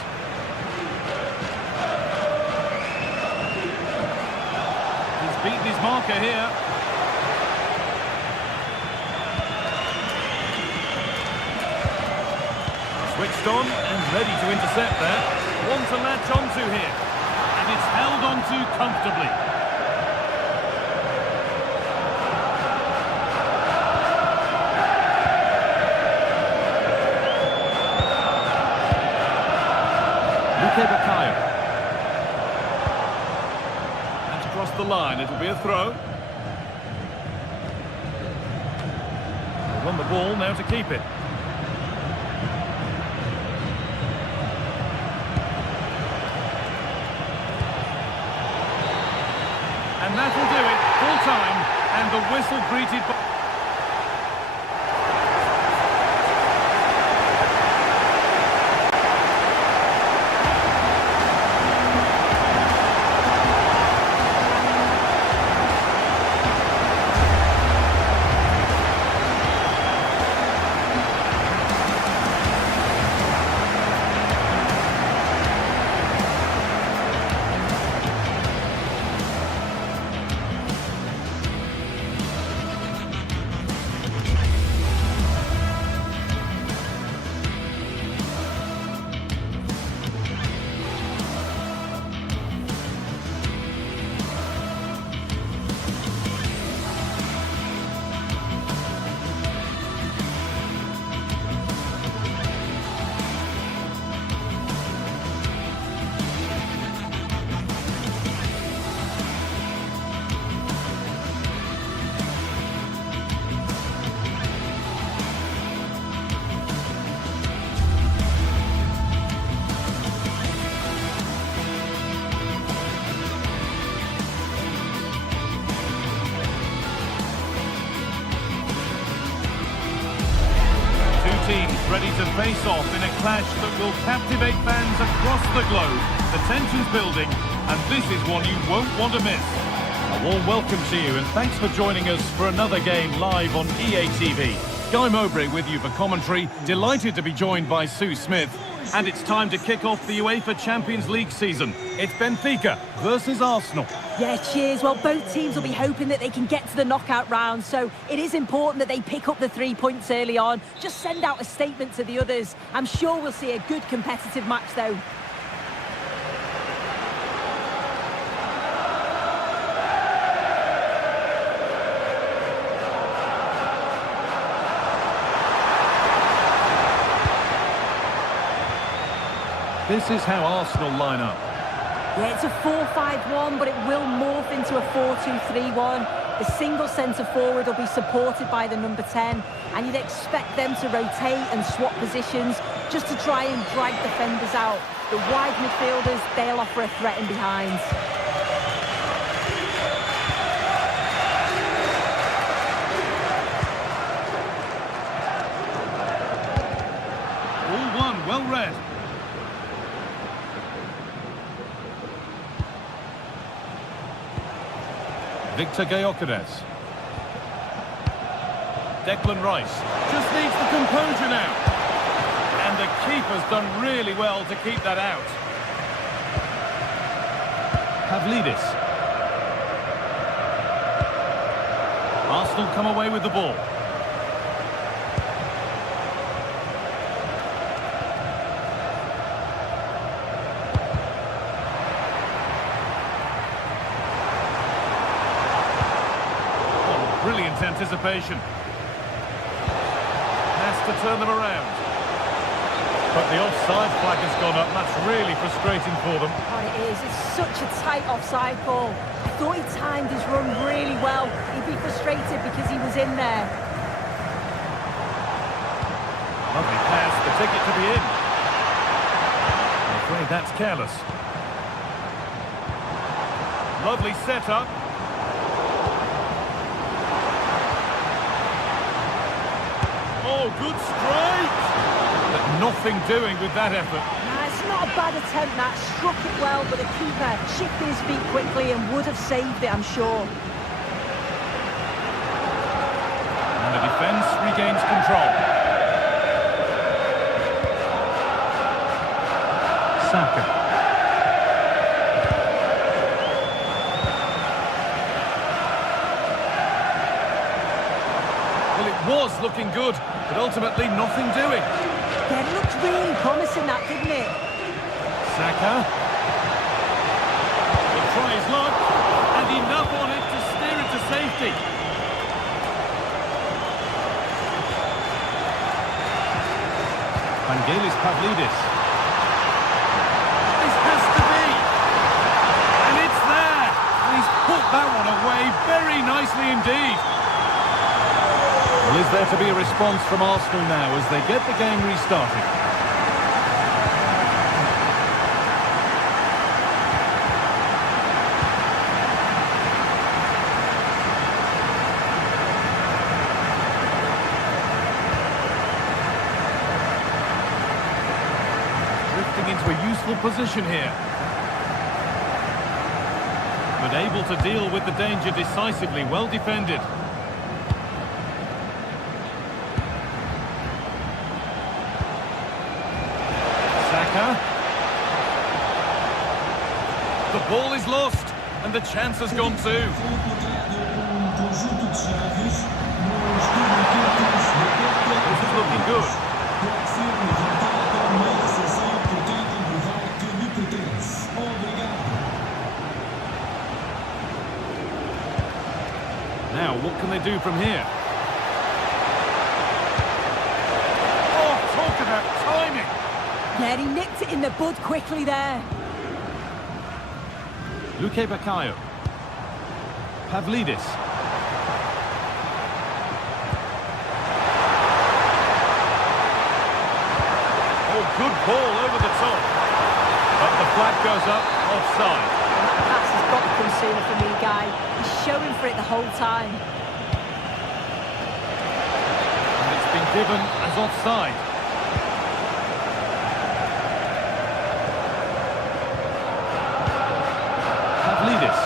He's beaten his marker here. Switched on and ready to intercept there. One to latch onto here. And it's held onto comfortably. That's crossed the line. It'll be a throw. They won the ball, now to keep it. And that'll do it. Full time. And the whistle greeted by... Teams ready to face off in a clash that will captivate fans across the globe. The tension's building, and this is one you won't want to miss. A warm welcome to you, and thanks for joining us for another game live on EA TV. Guy Mowbray with you for commentary. Delighted to be joined by Sue Smith. And it's time to kick off the UEFA Champions League season. It's Benfica versus Arsenal. Yeah, cheers. Well, both teams will be hoping that they can get to the knockout round, so it is important that they pick up the 3 points early on. Just send out a statement to the others. I'm sure we'll see a good competitive match, though. This is how Arsenal line up. Yeah, it's a 4-5-1, but it will morph into a 4-2-3-1. The single centre-forward will be supported by the number 10, and you'd expect them to rotate and swap positions just to try and drag defenders out. The wide midfielders, they'll offer a threat in behind. All one, well read. Victor Gyökeres. Declan Rice just needs the composure now. And the keeper's done really well to keep that out. Pavlidis. Arsenal come away with the ball. Brilliant anticipation. Has to turn them around. But the offside flag has gone up. That's really frustrating for them. Oh, it is. It's such a tight offside call. I thought he timed his run really well. He'd be frustrated because he was in there. Lovely pass, the ticket to be in. I'm afraid that's careless. Lovely setup. Oh, good strike! But nothing doing with that effort. Nah, it's not a bad attempt, that. Struck it well, but the keeper shifted his feet quickly and would have saved it, I'm sure. And the defence regains control. Saka. Well, it was looking good, but ultimately nothing doing. Yeah, it looked really promising, that, didn't it? Saka. Will try his luck, and enough on it to steer it to safety. Vangelis Pavlidis. This has to be. And it's there. And he's put that one away very nicely indeed. Well, is there to be a response from Arsenal now as they get the game restarted? Drifting into a useful position here. But able to deal with the danger decisively, well defended. The ball is lost, and the chance has gone too. This is looking good. Now, what can they do from here? Oh, talk about timing! Yeah, he nicked it in the bud quickly there. Luke Bakayo. Pavlidis. Oh, good ball over the top. But the flag goes up, offside. That pass has got to come sooner for me, Guy. He's showing for it the whole time. And it's been given as offside. Pavlidis.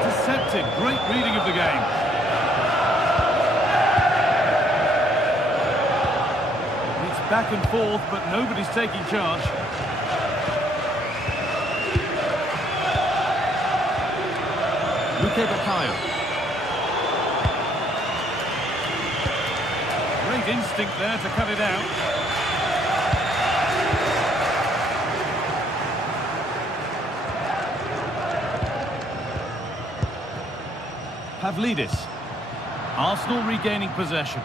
Intercepted. Great reading of the game. back and forth, but nobody's taking charge. Bakayo. Great instinct there to cut it out. Pavlidis. Arsenal regaining possession.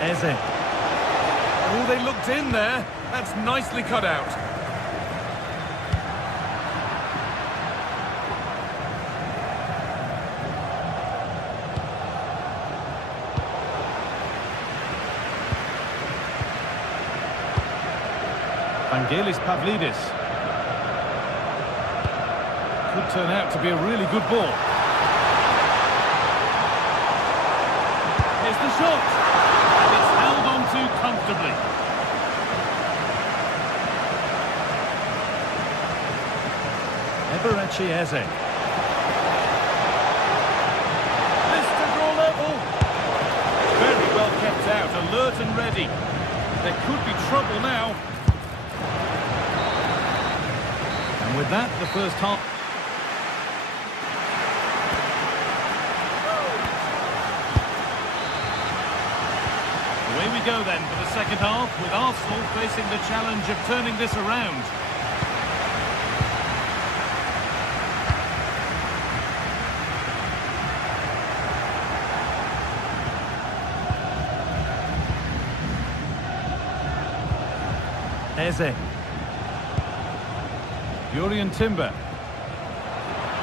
Eze. Oh, they looked in there. That's nicely cut out. Vangelis Pavlidis. Could turn out to be a really good ball. Here's the shot. And it's held on to comfortably. Eberechi Eze. This to draw level. Very well kept out, alert and ready. There could be trouble now. And with that, the first half. Away we go then for the second half, with Arsenal facing the challenge of turning this around. Eze. Jurriën Timber.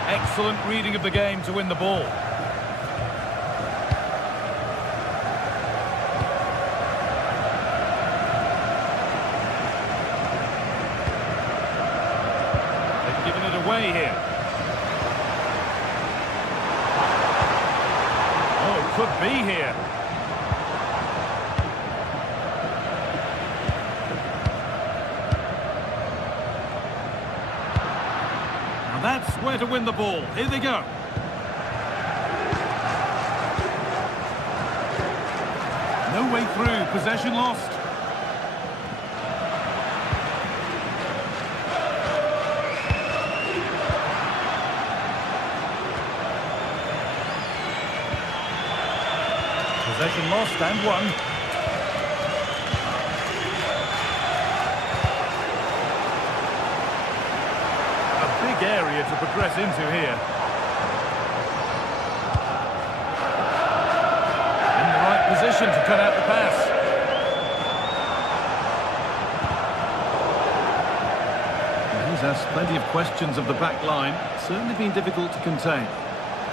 Excellent reading of the game to win the ball. They've given it away here. Oh, could be here. That's where to win the ball. Here they go. No way through. Possession lost. Possession lost and won. Area to progress into here. In the right position to cut out the pass. He's asked plenty of questions of the back line. Certainly been difficult to contain.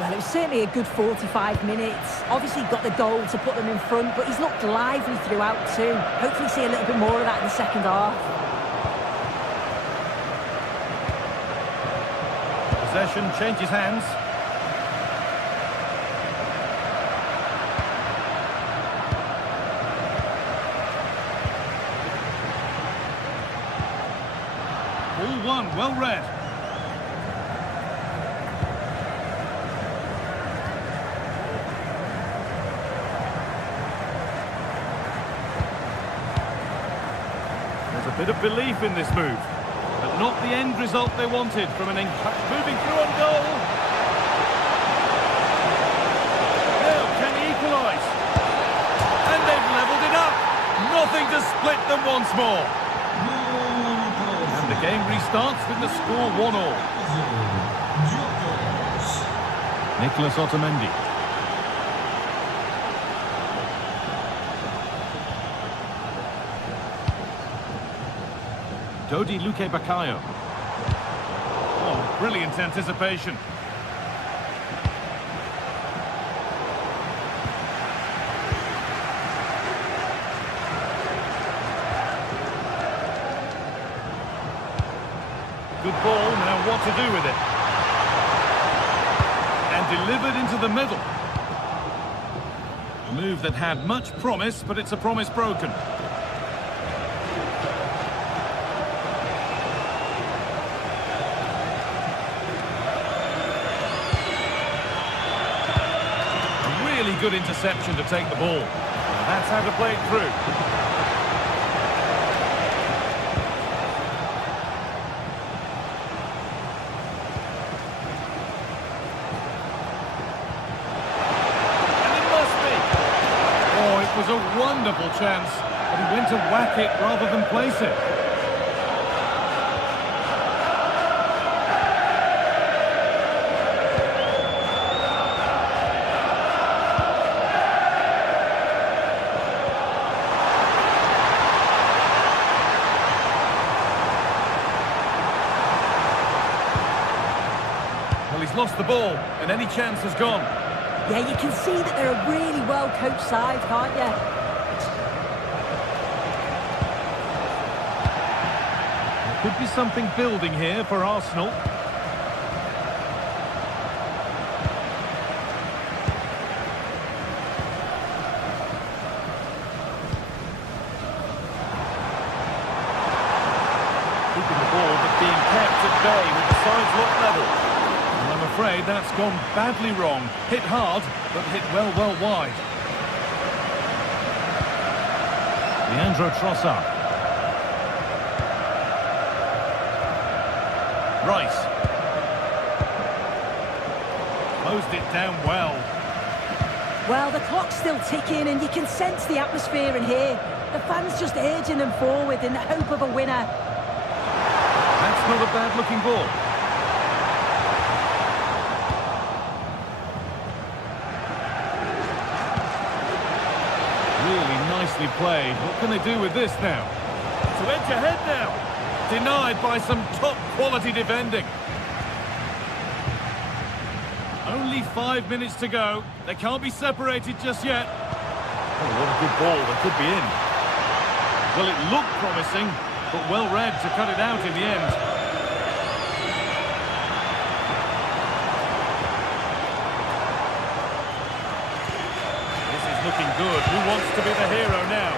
Well, it was certainly a good 45 minutes. Obviously got the goal to put them in front, but he's looked lively throughout too. Hopefully see a little bit more of that in the second half. Possession changes hands. All one, well read. There's a bit of belief in this move. But not the end result they wanted from an moving through on goal. Now can he equalise? And they've levelled it up. Nothing to split them once more. And the game restarts with the score 1-1. Nicolas Otamendi. Dodi Luke Bakayo. Oh, brilliant anticipation. Good ball, now what to do with it. And delivered into the middle. A move that had much promise, but it's a promise broken. really good interception to take the ball. That's how to play it through. And it must be. Oh, it was a wonderful chance, but he went to whack it rather than place it. Well, he's lost the ball, and any chance has gone. Yeah, you can see that they're a really well-coached side, can't you? There could be something building here for Arsenal. Keeping the ball, but being kept at bay with the sides locked level. And I'm afraid that's gone badly wrong. Hit hard, but hit well wide. Leandro Trossard. Rice. Closed it down well. Well, the clock's still ticking and you can sense the atmosphere in here. The fans just urging them forward in the hope of a winner. That's not a bad-looking ball. Really nicely played. What can they do with this now? To edge ahead now. Denied by some top-quality defending. Only 5 minutes to go. They can't be separated just yet. Oh, what a good ball. They could be in. Well, it looked promising, but well read to cut it out in the end. This is looking good. Who wants to be the hero now?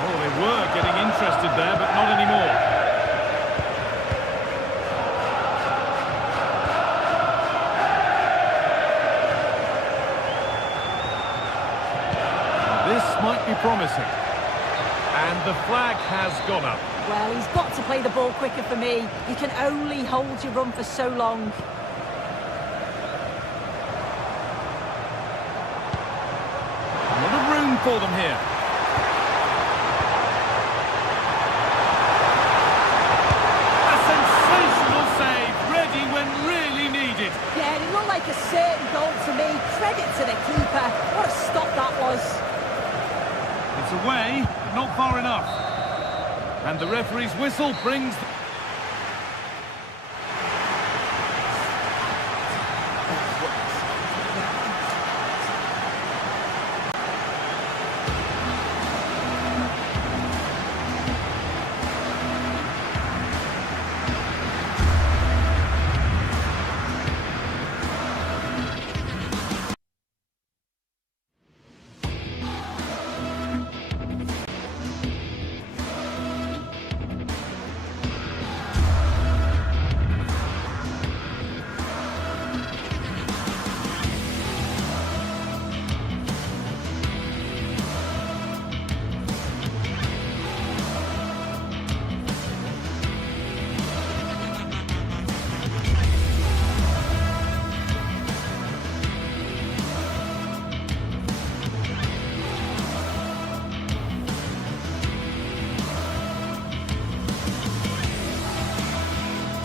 Oh, they were getting interested there, but not anymore. This might be promising. And the flag has gone up. Well, he's got to play the ball quicker for me. You can only hold your run for so long. A lot of room for them here. A sensational save, ready when really needed. Yeah, it looked like a certain goal to me. Credit to the keeper. What a stop that was. It's away, but not far enough. And the referee's whistle brings...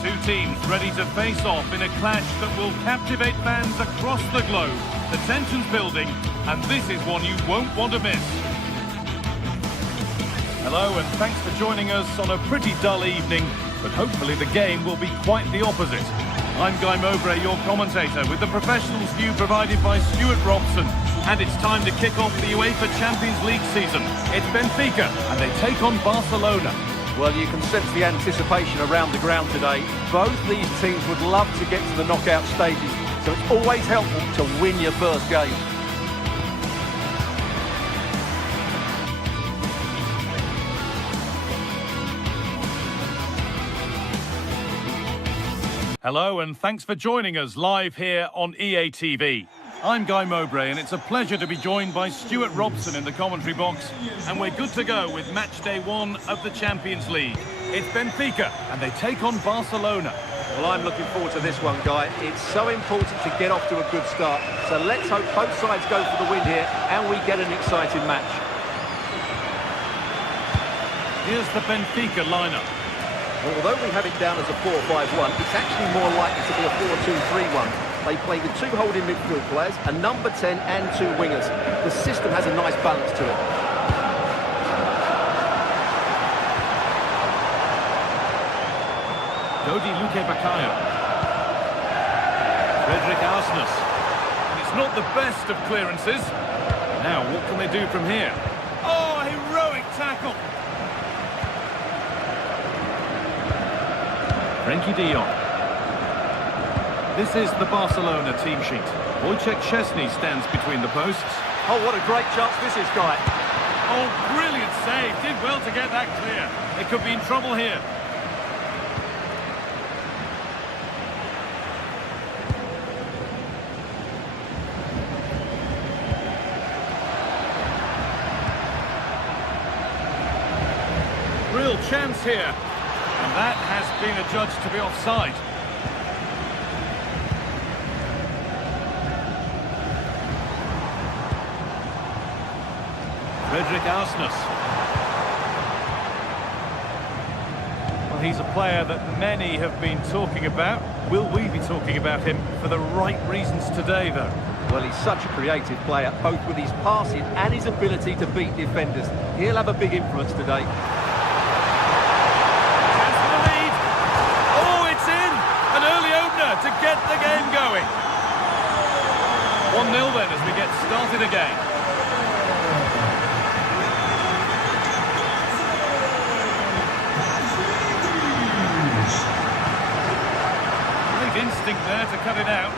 Two teams ready to face off in a clash that will captivate fans across the globe. The tension's building, and this is one you won't want to miss. Hello, and thanks for joining us on a pretty dull evening, but hopefully the game will be quite the opposite. I'm Guy Mowbray, your commentator, with the professionals view provided by Stuart Robson. And it's time to kick off the UEFA Champions League season. It's Benfica, and they take on Barcelona. Well, you can sense the anticipation around the ground today. Both these teams would love to get to the knockout stages, so it's always helpful to win your first game. Hello, and thanks for joining us live here on EA TV. I'm Guy Mowbray, and it's a pleasure to be joined by Stuart Robson in the commentary box. And we're good to go with match day 1 of the Champions League. It's Benfica, and they take on Barcelona. Well, I'm looking forward to this one, Guy. It's so important to get off to a good start. So let's hope both sides go for the win here, and we get an exciting match. Here's the Benfica lineup. Well, although we have it down as a 4-5-1, it's actually more likely to be a 4-2-3-1. They play with 2 holding midfield players, a number 10 and 2 wingers. The system has a nice balance to it. Dodi Luque Baccaio. Frederick Arsnes. And it's not the best of clearances. Now, what can they do from here? Oh, heroic tackle. Frenkie de Jong. This is the Barcelona team sheet. Wojciech Szczesny stands between the posts. Oh, what a great chance this is, Guy. Oh, brilliant save. Did well to get that clear. They could be in trouble here. Real chance here. And that has been adjudged to be offside. Frederick Arsnes. Well, he's a player that many have been talking about. Will we be talking about him for the right reasons today, though? Well, he's such a creative player, both with his passing and his ability to beat defenders. He'll have a big influence today. Chance for the lead. Oh, it's in! An early opener to get the game going. 1-0 then as we get started again. Instinct there to cut it out.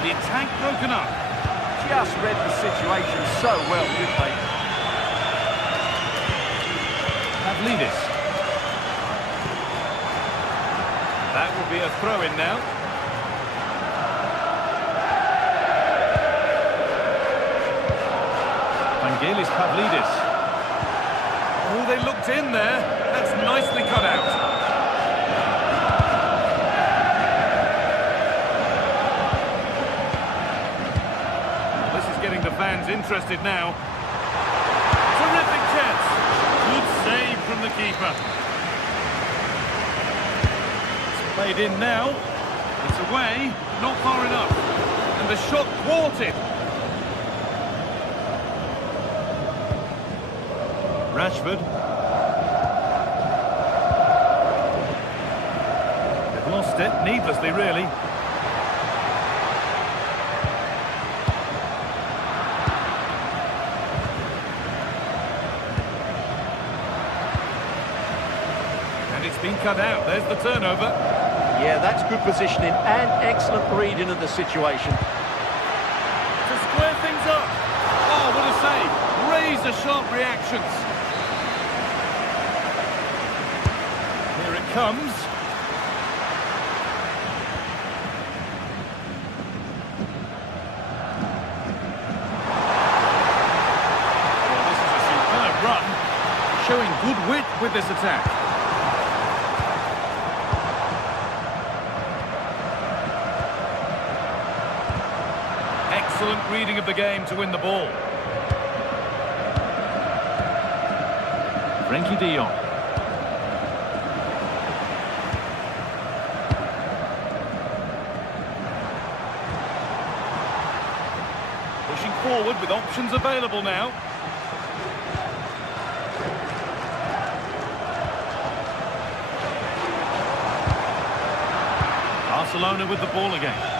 The attack broken up. Just read the situation so well, didn't they? Pavlidis. That will be a throw-in now. Vangelis Pavlidis. Oh, they looked in there. That's nicely cut out. Well, this is getting the fans interested now. Terrific chance. Good save from the keeper. It's played in now. It's away, not far enough. And the shot thwarted. Rashford. They've lost it, needlessly, really. And it's been cut out. There's the turnover. Yeah, that's good positioning and excellent reading of the situation. To square things up. Oh, what a save. Razor-sharp reactions. Comes. Well, this is a superb run, showing good wit with this attack. Excellent reading of the game to win the ball. Frenkie de Jong. Pushing forward with options available now. Barcelona with the ball again.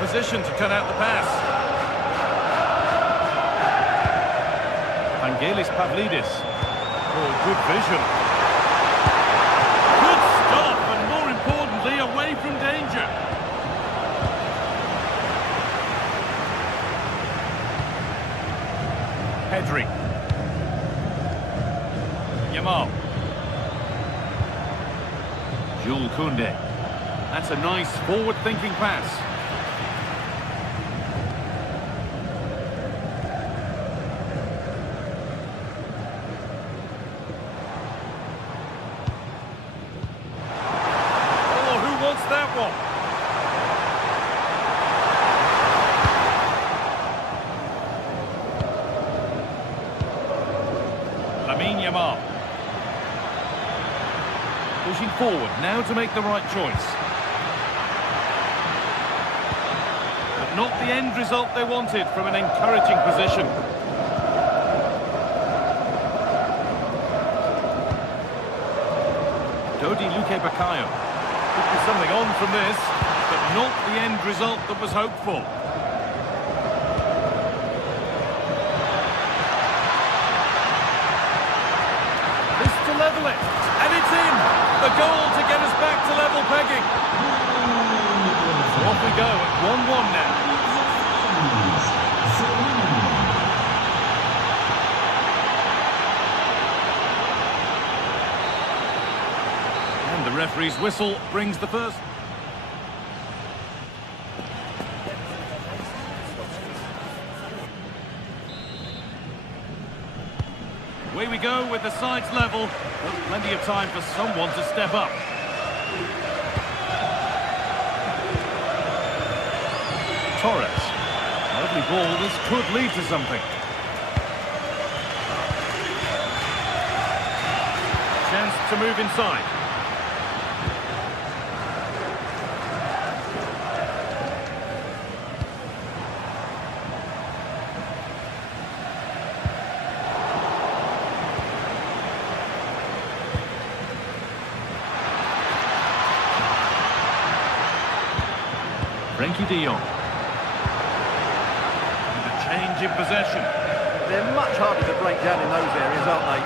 Position to cut out the pass. Vangelis Pavlidis. Oh, good vision. Pedri. Yamal. Jules Koundé. That's a nice forward-thinking pass. Oh, who wants that one? Yamal. Pushing forward now to make the right choice. But not the end result they wanted from an encouraging position. Dodi Luque Baccaio. Could be something on from this, but not the end result that was hoped for. Level it, and it's in! The goal to get us back to level pegging. So off we go at 1-1 now. And the referee's whistle brings the first. Away we go with the sides level. Well, plenty of time for someone to step up. Torres. Lovely ball. This could lead to something. Chance to move inside. Frenkie de Jong. And a change in possession. They're much harder to break down in those areas, aren't they?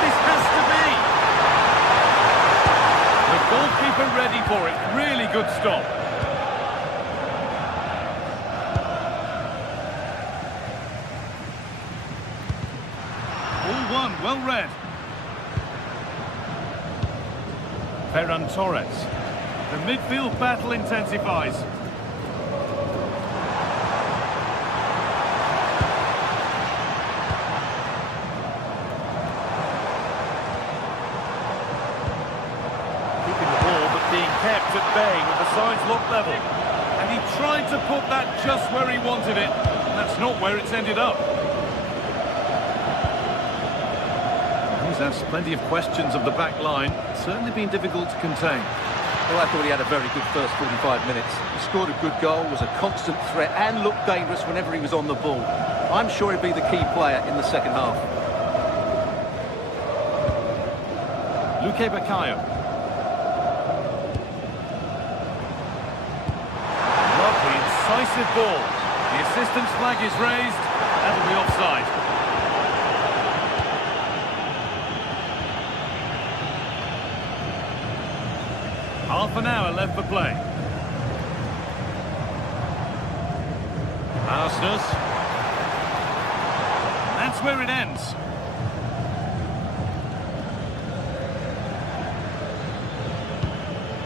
This has to be! The goalkeeper ready for it. Really good stop. All one, well read. Ferran Torres. The midfield battle intensifies. Keeping the ball but being kept at bay with the sides locked level. And he tried to put that just where he wanted it. And that's not where it's ended up. He's asked plenty of questions of the back line. It's certainly been difficult to contain. Well, I thought he had a very good first 45 minutes. He scored a good goal, was a constant threat and looked dangerous whenever he was on the ball. I'm sure he'd be the key player in the second half. Luque Baccaio. Lovely, incisive ball. The assistant's flag is raised. That'll be offside. Half an hour left for play. Arsenal. That's where it ends.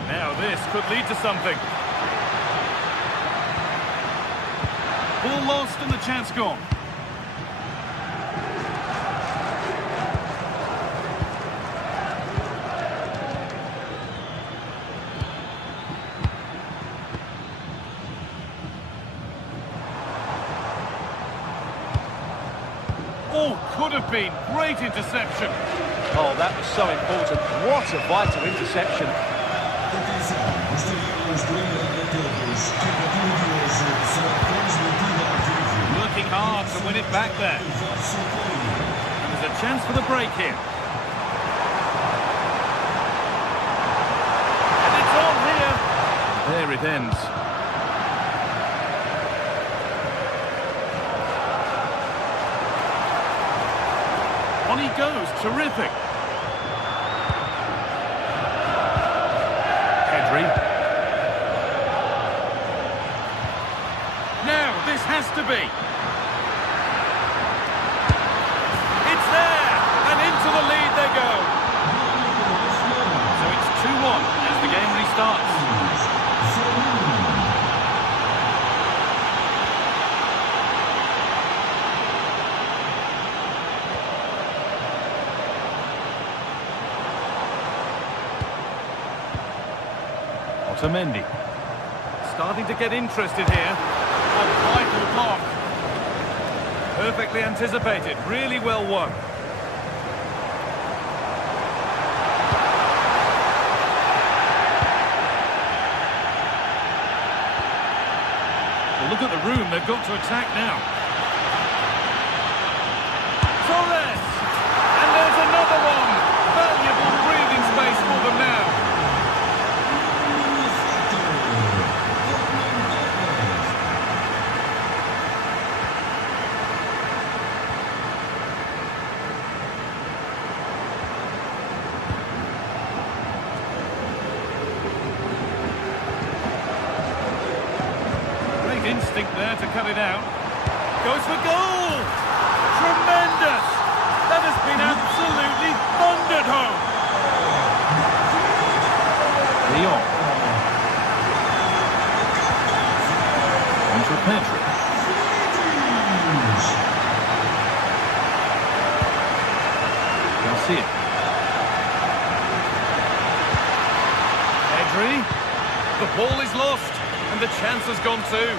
Now this could lead to something. Ball lost and the chance gone. Oh, could have been. Great interception. Oh, that was so important. What a vital interception. Working hard to win it back there. And there's a chance for the break here. And it's on here. There it ends. On he goes, terrific. Pedri. Now, this has to be. It's there, and into the lead they go. So it's 2-1 as the game restarts. Otamendi. Starting to get interested here. A vital block. Perfectly anticipated. Really well won. Well, look at the room they've got to attack now. Torres! And there's another one! Valuable breathing space for them now. Instinct there to cut it out. Goes for goal! Tremendous! That has been absolutely thundered home. Leon. Into Pedro. Garcia. Pedri. The ball is lost, and the chance has gone too.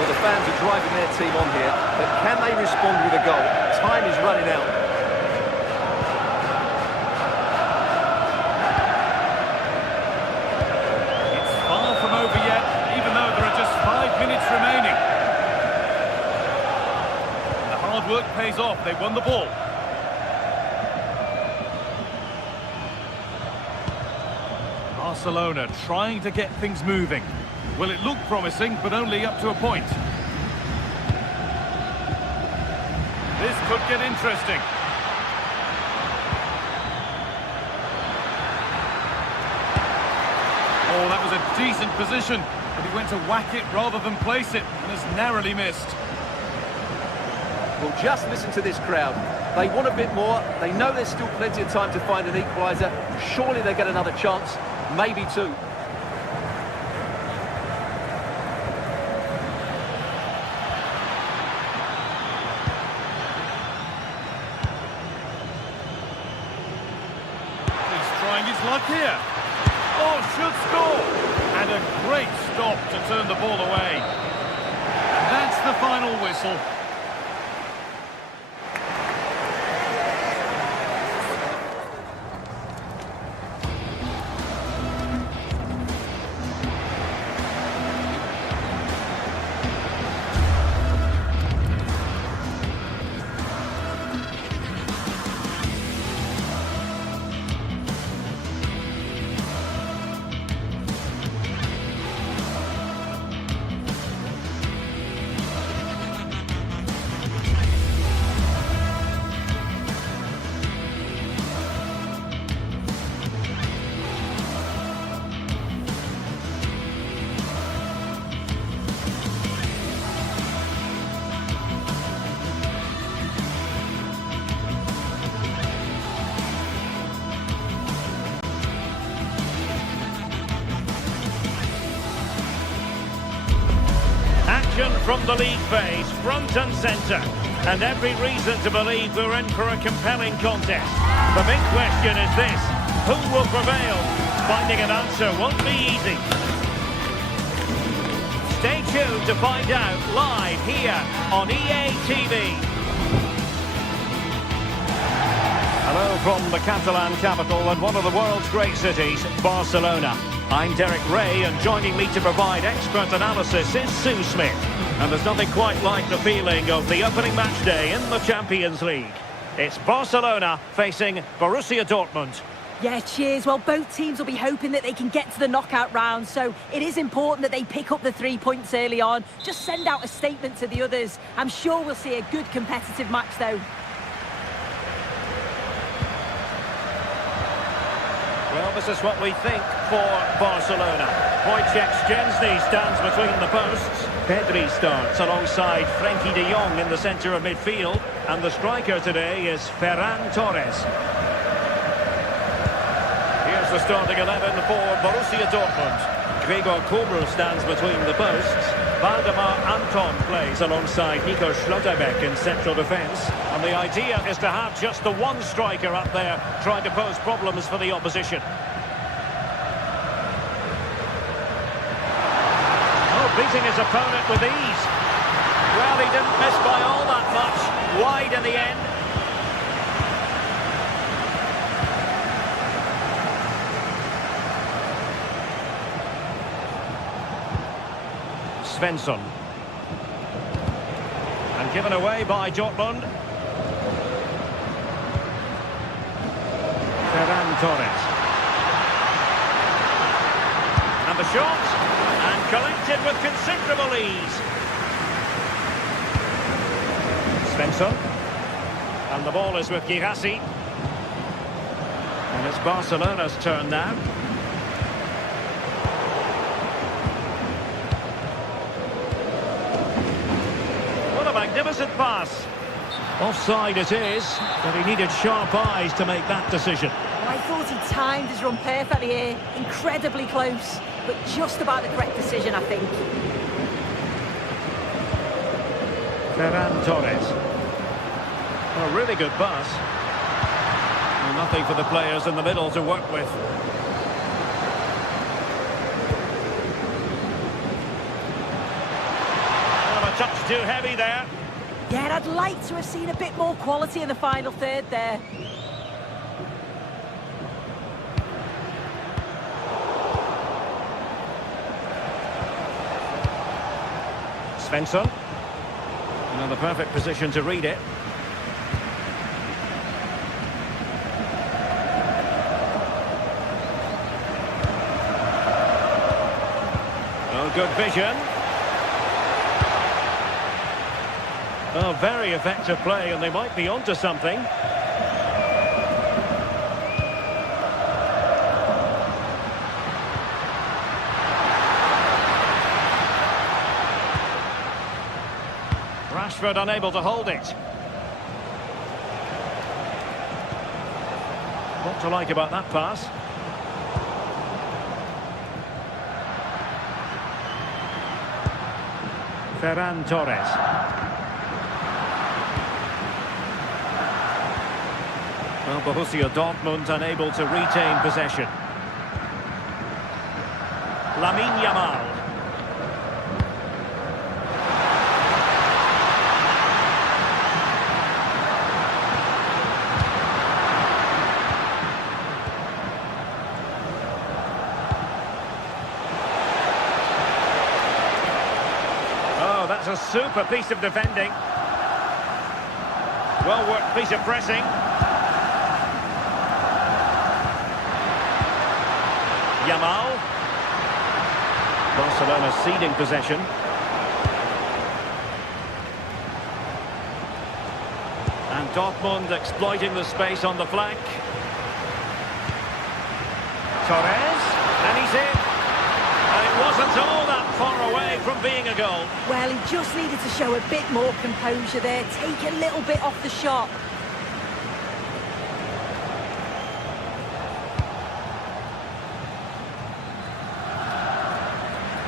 Well, the fans are driving their team on here, but can they respond with a goal? Time is running out. It's far from over yet, even though there are just 5 minutes remaining. The hard work pays off. They won the ball. Barcelona trying to get things moving. Well, it looked promising, but only up to a point. This could get interesting. Oh, that was a decent position, but he went to whack it rather than place it, and has narrowly missed. Well, just listen to this crowd. They want a bit more. They know there's still plenty of time to find an equaliser. Surely they'll get another chance, maybe two. His luck here. Oh, should score. And a great stop to turn the ball away. And that's the final whistle. From the league phase, front and centre, and every reason to believe we're in for a compelling contest. The big question is this: who will prevail? Finding an answer won't be easy. Stay tuned to find out live here on EA TV. Hello from the Catalan capital and one of the world's great cities, Barcelona. I'm Derek Ray, and joining me to provide expert analysis is Sue Smith. And there's nothing quite like the feeling of the opening match day in the Champions League. It's Barcelona facing Borussia Dortmund. Yeah, cheers. Well, both teams will be hoping that they can get to the knockout round, so it is important that they pick up the 3 points early on. Just send out a statement to the others. I'm sure we'll see a good competitive match, though. Well, Well, this is what we think for Barcelona. Wojciech Szczęsny stands between the posts. Pedri starts alongside Frenkie de Jong in the centre of midfield. And the striker today is Ferran Torres. Here's the starting 11 for Borussia Dortmund. Gregor Kobel stands between the posts. Valdemar Anton plays alongside Nico Schlotterbeck in central defence. And the idea is to have just the one striker up there trying to pose problems for the opposition. Oh, beating his opponent with ease. Well, he didn't miss by all that much. Wide in the end. Svensson. And given away by Dortmund. Ferran Torres. And the shot. And collected with considerable ease. Svensson. And the ball is with Girassi. And it's Barcelona's turn now. Magnificent pass. Offside it is, but he needed sharp eyes to make that decision. Well, I thought he timed his run perfectly here. Incredibly close, but just about the correct decision, I think. Ferran Torres. A really good pass. Well, nothing for the players in the middle to work with. A touch too heavy there. Yeah, I'd like to have seen a bit more quality in the final third there. Svensson. Another perfect position to read it. Oh, good vision. Oh, very effective play, and they might be onto something. Rashford unable to hold it. What to like about that pass? Ferran Torres. Well, Borussia Dortmund unable to retain possession. Lamine Yamal. Oh, that's a super piece of defending. Well-worked piece of pressing. Yamal. Barcelona ceding possession. And Dortmund exploiting the space on the flank. Torres. And he's in. And it wasn't all that far away from being a goal. Well, he just needed to show a bit more composure there. Take a little bit off the shot.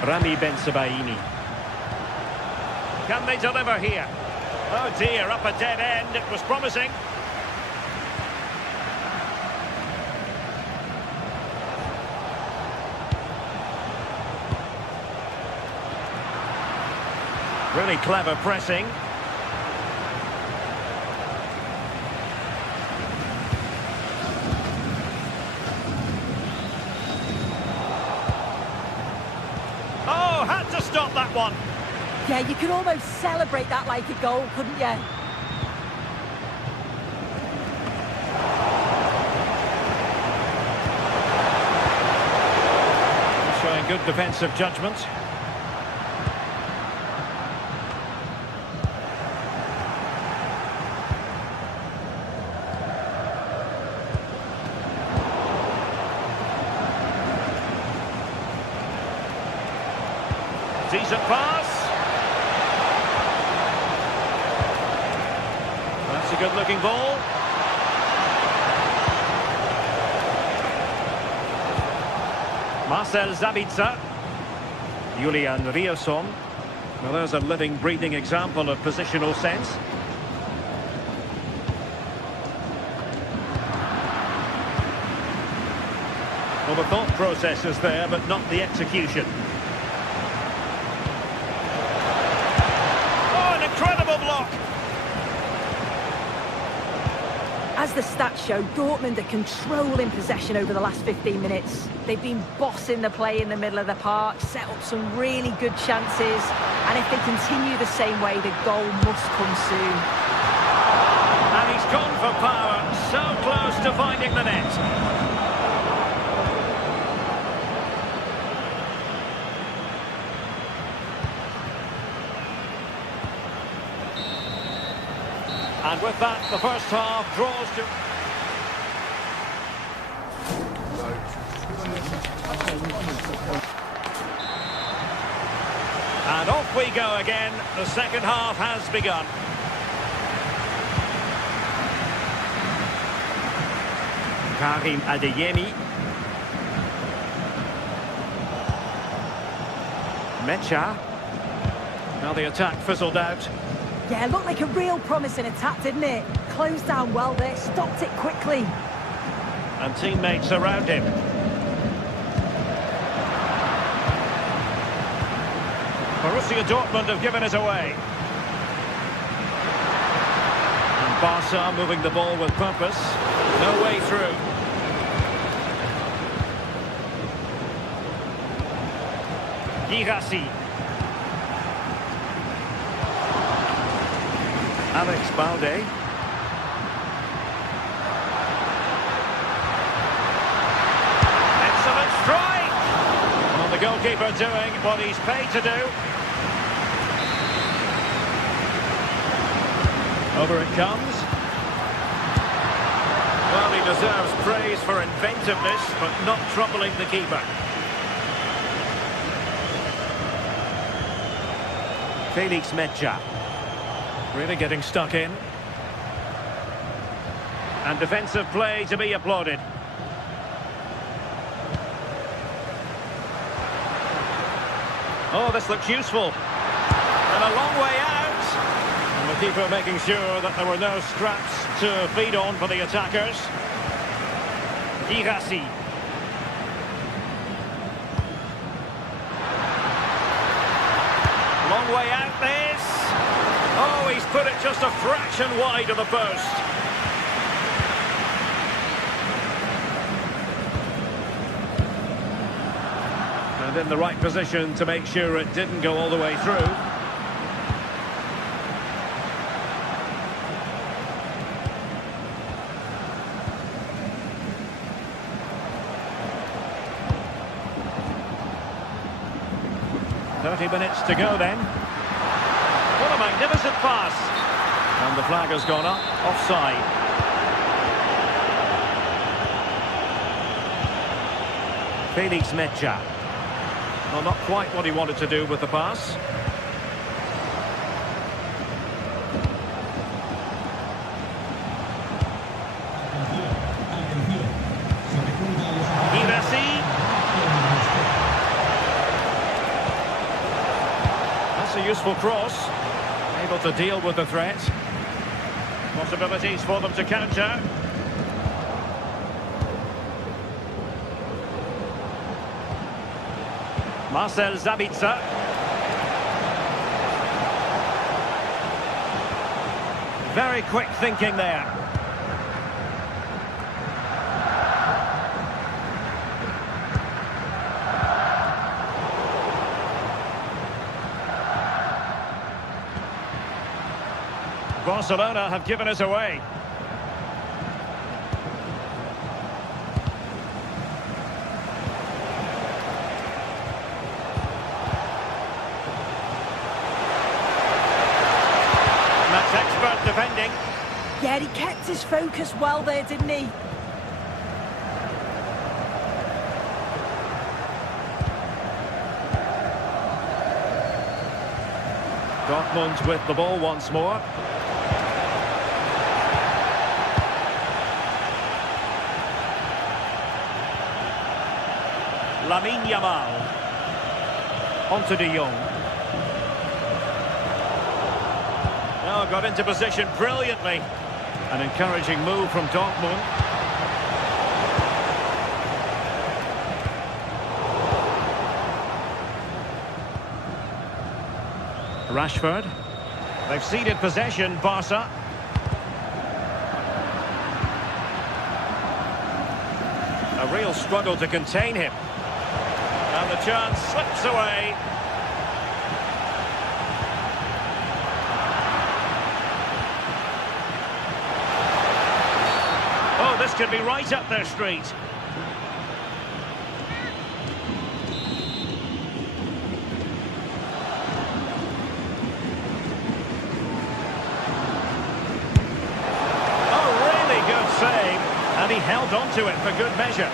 Rami Ben-Sebaini. Can they deliver here? Oh dear, up a dead end. It was promising. Really clever pressing. Stop that one. Yeah, you could almost celebrate that like a goal, couldn't you? Showing good defensive judgment. Decent pass. That's a good-looking ball. Marcel Sabitzer. Julian Rioson. Well, there's a living, breathing example of positional sense. Well, the thought process is there, but not the execution. Oh, an incredible block! As the stats show, Dortmund are controlling possession over the last 15 minutes. They've been bossing the play in the middle of the park, set up some really good chances, and if they continue the same way, the goal must come soon. And he's gone for power, so close to finding the net. And with that, the first half draws to... And off we go again. The second half has begun. Karim Adeyemi. Mecha. Now the attack fizzled out. Yeah, looked like a real promising attack, didn't it? Closed down well there, stopped it quickly. And teammates around him. Borussia Dortmund have given it away. And Barca moving the ball with purpose. No way through. Girassi. Alex Balde. Excellent strike! Well, the goalkeeper doing what he's paid to do. Over it comes. Well, he deserves praise for inventiveness, but not troubling the keeper. Felix Mecha. Really getting stuck in. And defensive play to be applauded. Oh, this looks useful. And a long way out. And the keeper making sure that there were no scraps to feed on for the attackers. Girassi. Long way out this. Oh, he's put it just a fraction wide of the post. And in the right position to make sure it didn't go all the way through. Minutes to go then. What a magnificent pass. And the flag has gone up. Offside. Felix Mecha. Well, not quite what he wanted to do with the pass. A useful cross, able to deal with the threat. Possibilities for them to counter. Marcel Sabitzer. Very quick thinking there. Barcelona have given us away. And that's expert defending. Yeah, he kept his focus well there, didn't he? Dortmund with the ball once more. Lamine Yamal. Onto De Jong. Oh, got into position brilliantly. An encouraging move from Dortmund. Rashford. They've ceded possession, Barca. A real struggle to contain him. And the chance slips away. Oh, this could be right up their street. And he held on to it for good measure.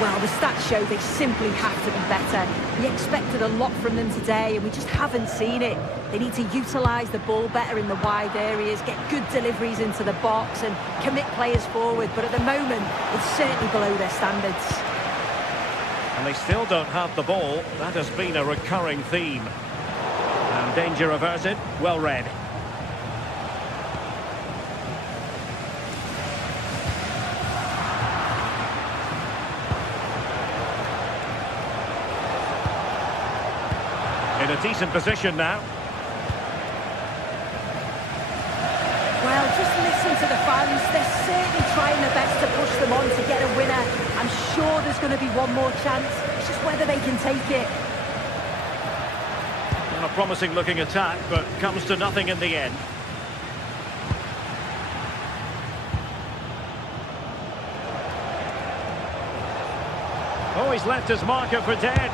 Well, the stats show they simply have to be better. We expected a lot from them today, and we just haven't seen it. They need to utilise the ball better in the wide areas, get good deliveries into the box, and commit players forward. But at the moment, it's certainly below their standards. And they still don't have the ball. That has been a recurring theme. And danger averted, well read. In a decent position now. Well, just listen to the fans. They're certainly trying their best to push them on to get a winner. I'm sure there's going to be one more chance. It's just whether they can take it. Well, a promising looking attack, but comes to nothing in the end. Oh, he's left his marker for dead.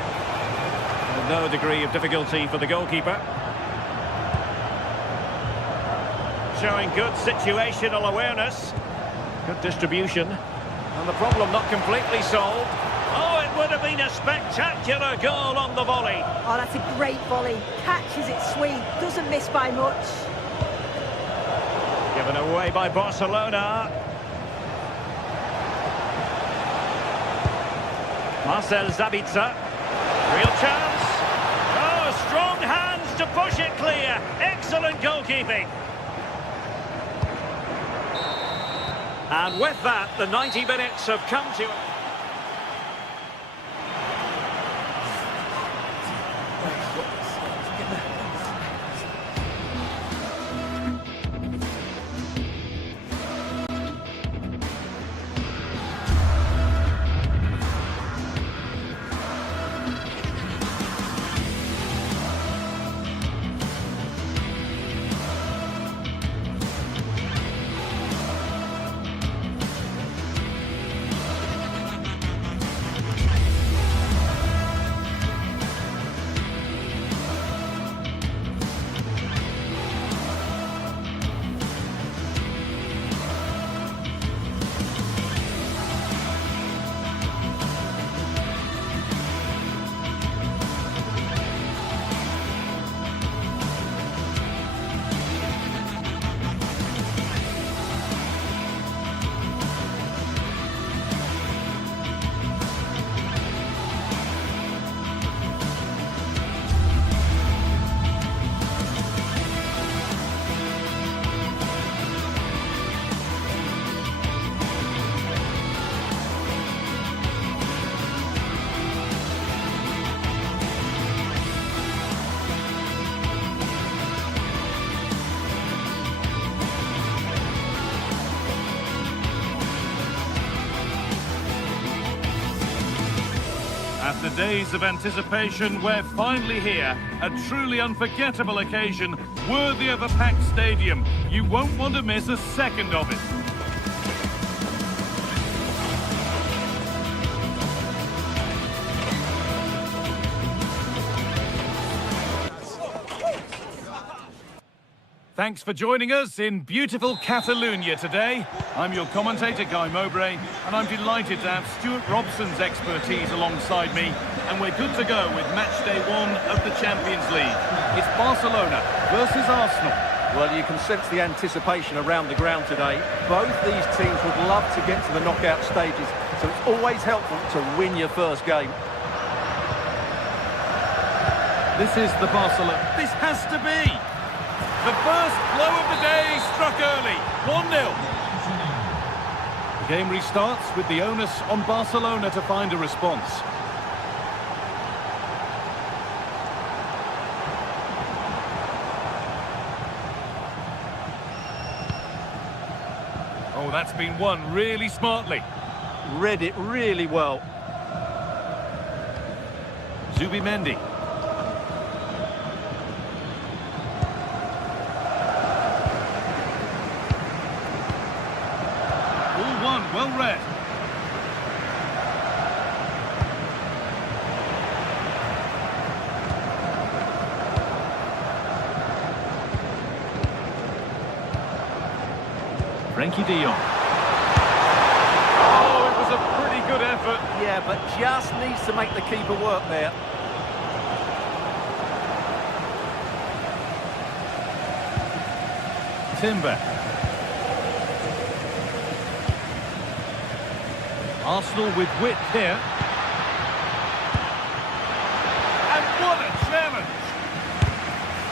No degree of difficulty for the goalkeeper. Showing good situational awareness. Good distribution. And the problem not completely solved. Oh, it would have been a spectacular goal on the volley. Oh, that's a great volley. Catches it sweet. Doesn't miss by much. Given away by Barcelona. Marcel Sabitzer. Real chance. Strong hands to push it clear. Excellent goalkeeping. And with that, the 90 minutes have come to... After days of anticipation, we're finally here. A truly unforgettable occasion, worthy of a packed stadium. You won't want to miss a second of it. Thanks for joining us in beautiful Catalonia today. I'm your commentator, Guy Mowbray, and I'm delighted to have Stuart Robson's expertise alongside me, and we're good to go with match day 1 of the Champions League. It's Barcelona versus Arsenal. Well, you can sense the anticipation around the ground today. Both these teams would love to get to the knockout stages, so it's always helpful to win your first game. This is the Barcelona. This has to be! The first blow of the day struck early. 1-0. The game restarts with the onus on Barcelona to find a response. Oh, that's been won really smartly. Read it really well. Zubimendi. All one, well read. Frenkie de Jong. Oh, it was a pretty good effort. Yeah, but just needs to make the keeper work there. Timber. Arsenal with width here. And what a challenge!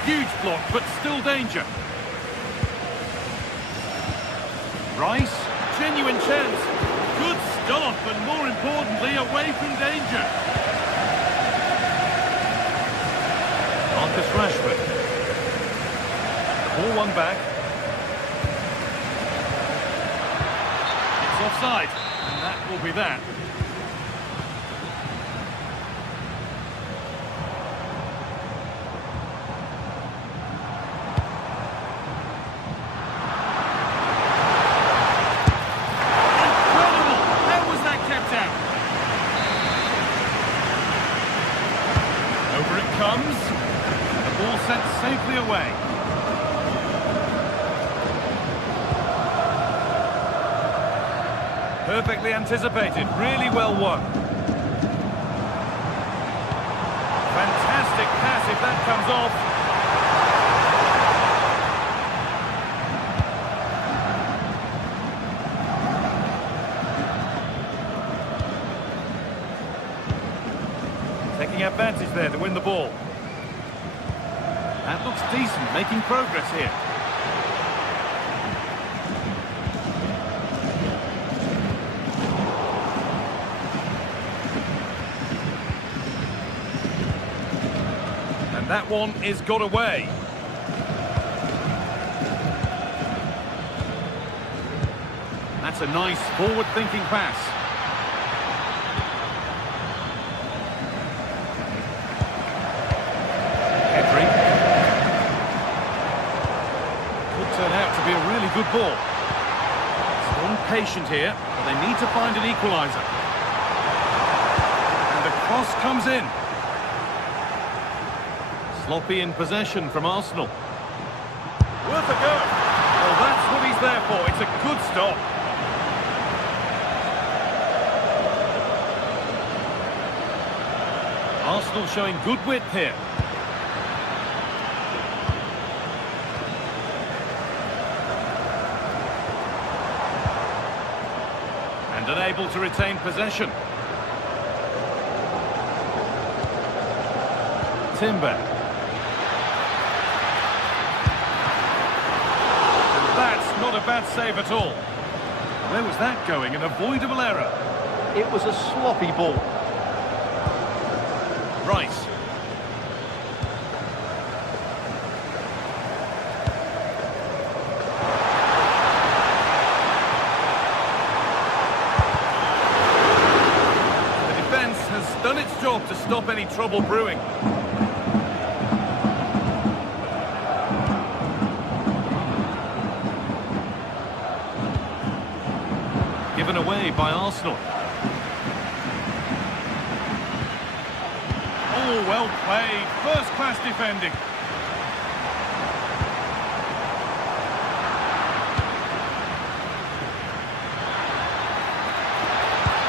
Huge block, but still danger. Rice, genuine chance. Good stop, and more importantly, away from danger. Marcus Rashford. Ball one back. It's offside, and that will be that. Comes. The ball sent safely away. Perfectly anticipated, really well won. Fantastic pass if that comes off. Taking advantage there to win the ball. That looks decent, making progress here. And that one is got away. That's a nice forward-thinking pass. Turn out to be a really good ball. Still patient here, but they need to find an equaliser. And the cross comes in. Sloppy in possession from Arsenal. Worth a go. Well, that's what he's there for. It's a good stop. Arsenal showing good width here. And unable to retain possession. Timber. And that's not a bad save at all. Where was that going? An avoidable error. It was a sloppy ball. Rice. Done its job to stop any trouble brewing. Given away by Arsenal. Oh, well played. First-class defending.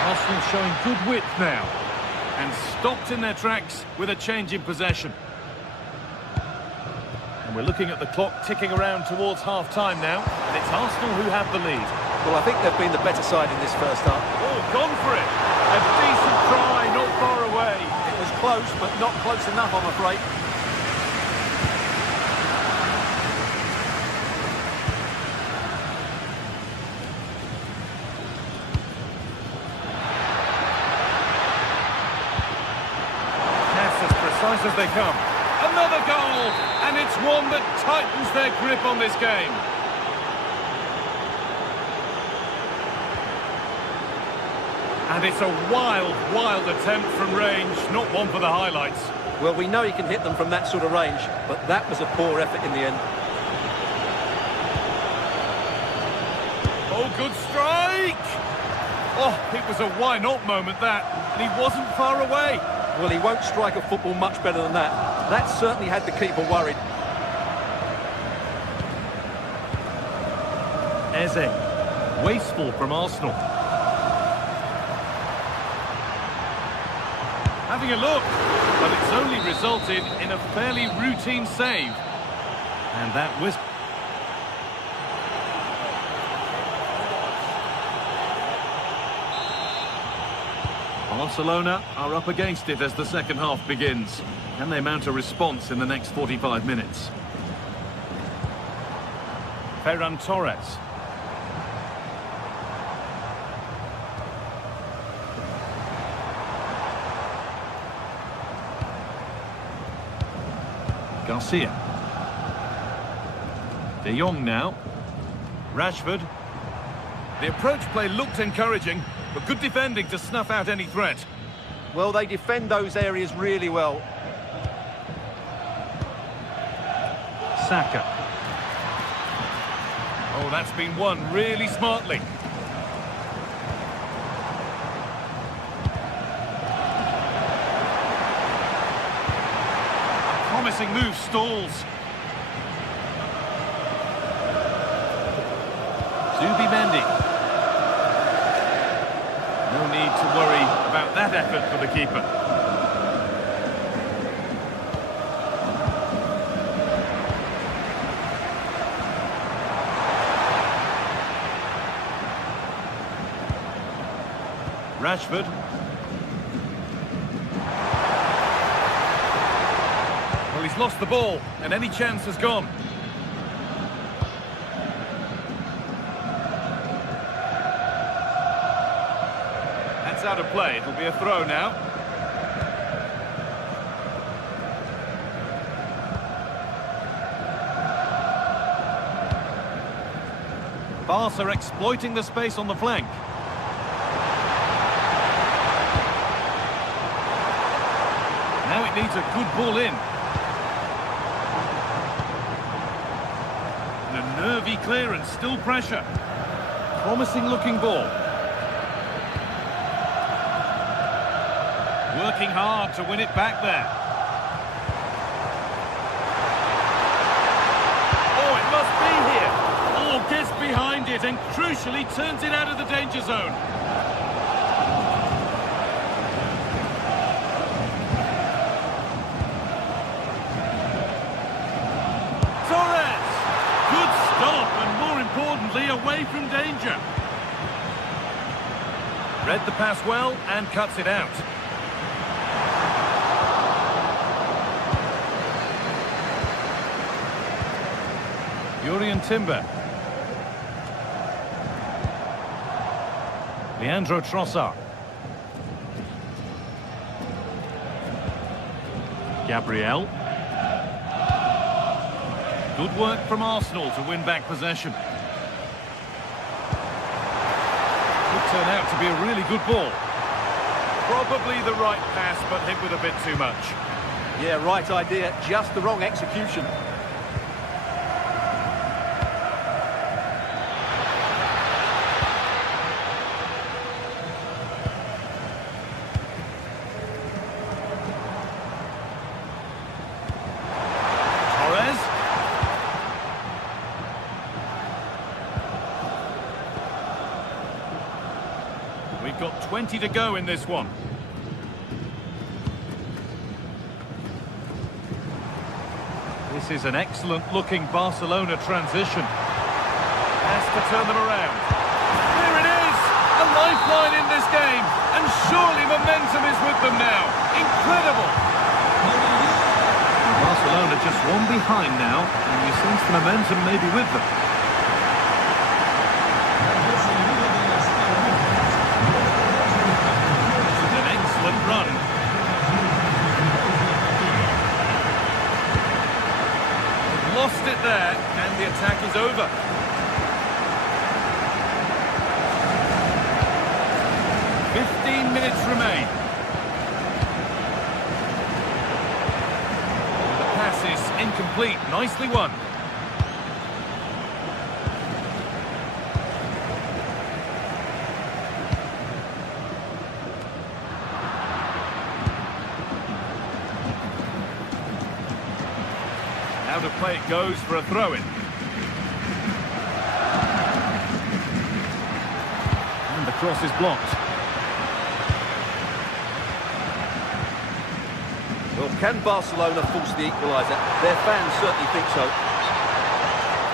Arsenal showing good width now. And stopped in their tracks with a change in possession. we're looking at the clock ticking around towards half-time now, and it's Arsenal who have the lead. Well, I think they've been the better side in this first half. Oh, gone for it! A decent try, not far away. It was close, but not close enough, I'm afraid. Precise as they come. Another goal, and it's one that tightens their grip on this game. And it's a wild, wild attempt from range, not one for the highlights. Well, we know he can hit them from that sort of range, but that was a poor effort in the end. Oh, good strike! Oh, it was a why-not moment, that, and he wasn't far away. Well, he won't strike a football much better than that. That certainly had the keeper worried. Eze, wasteful from Arsenal. Having a look, but it's only resulted in a fairly routine save. And that was... Barcelona are up against it as the second half begins. Can they mount a response in the next 45 minutes? Ferran Torres. Garcia. De Jong now. Rashford. The approach play looked encouraging, but good defending to snuff out any threat. Well, they defend those areas really well. Saka. Oh, that's been won really smartly. A promising move stalls. Zubimendi. No need to worry about that effort for the keeper. Rashford. Well, he's lost the ball, and any chance has gone. That's out of play. It'll be a throw now. Barca are exploiting the space on the flank. Now it needs a good ball in. And a nervy clearance, still pressure. Promising looking ball. Working hard to win it back there. Oh, it must be here. Oh, gets behind it and crucially turns it out of the danger zone. Torres! Good stop and more importantly away from danger. Read the pass well and cuts it out. Jurrien Timber. Leandro Trossard. Gabriel. Good work from Arsenal to win back possession. Could turn out to be a really good ball. Probably the right pass, but hit with a bit too much. Yeah, right idea, just the wrong execution. We've got 20 to go in this one. This This is an excellent-looking Barcelona transition. Has to turn them around. There it is! A lifeline in this game, and surely momentum is with them now. Incredible! Barcelona just one behind now, and you sense the momentum may be with them. An excellent run. Lost it there, and the attack is over. Minutes remain. The pass is incomplete. Nicely won. Out of play it goes for a throw-in. And the cross is blocked. Well, can Barcelona force the equaliser? Their fans certainly think so.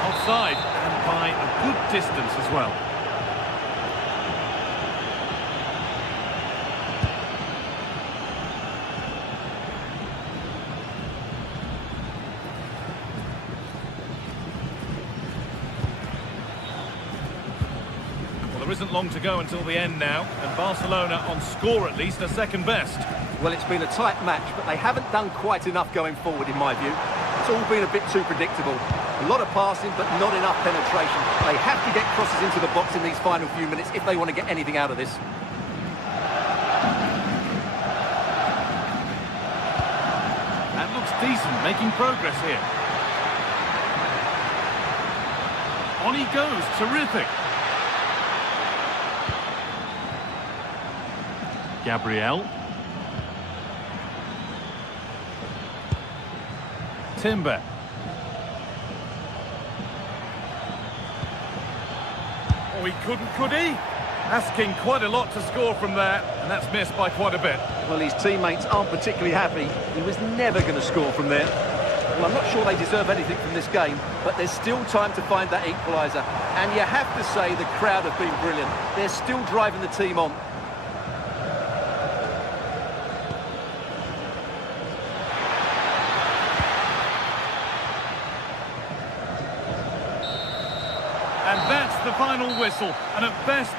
Offside, and by a good distance as well. Well, there isn't long to go until the end now, and Barcelona on score at least are second best. Well, it's been a tight match, but they haven't done quite enough going forward, in my view. It's all been a bit too predictable. A lot of passing, but not enough penetration. They have to get crosses into the box in these final few minutes if they want to get anything out of this. That looks decent, making progress here. On he goes, terrific. Gabriel. Timber. Oh, he couldn't, could he? Asking quite a lot to score from there, and that's missed by quite a bit. Well, his teammates aren't particularly happy. He was never going to score from there. Well, I'm not sure they deserve anything from this game, but there's still time to find that equaliser. And you have to say the crowd have been brilliant. They're still driving the team on. And that's the final whistle, and at best...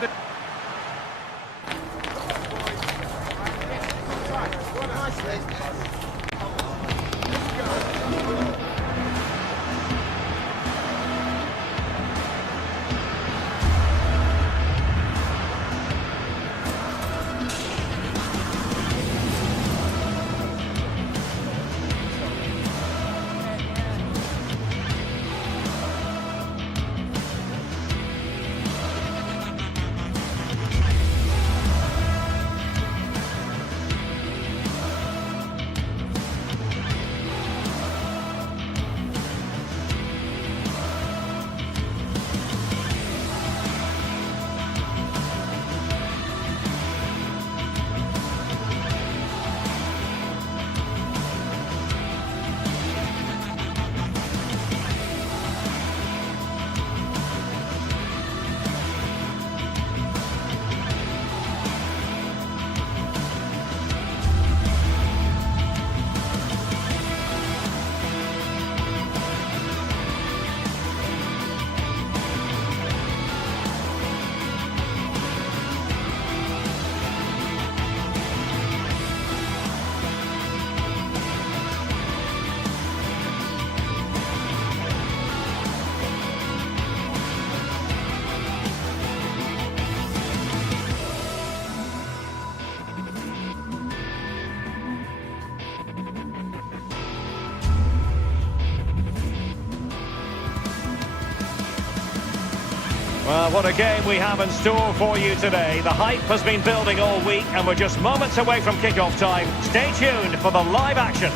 Well, what a game we have in store for you today. The hype has been building all week and we're just moments away from kick-off time. Stay tuned for the live action.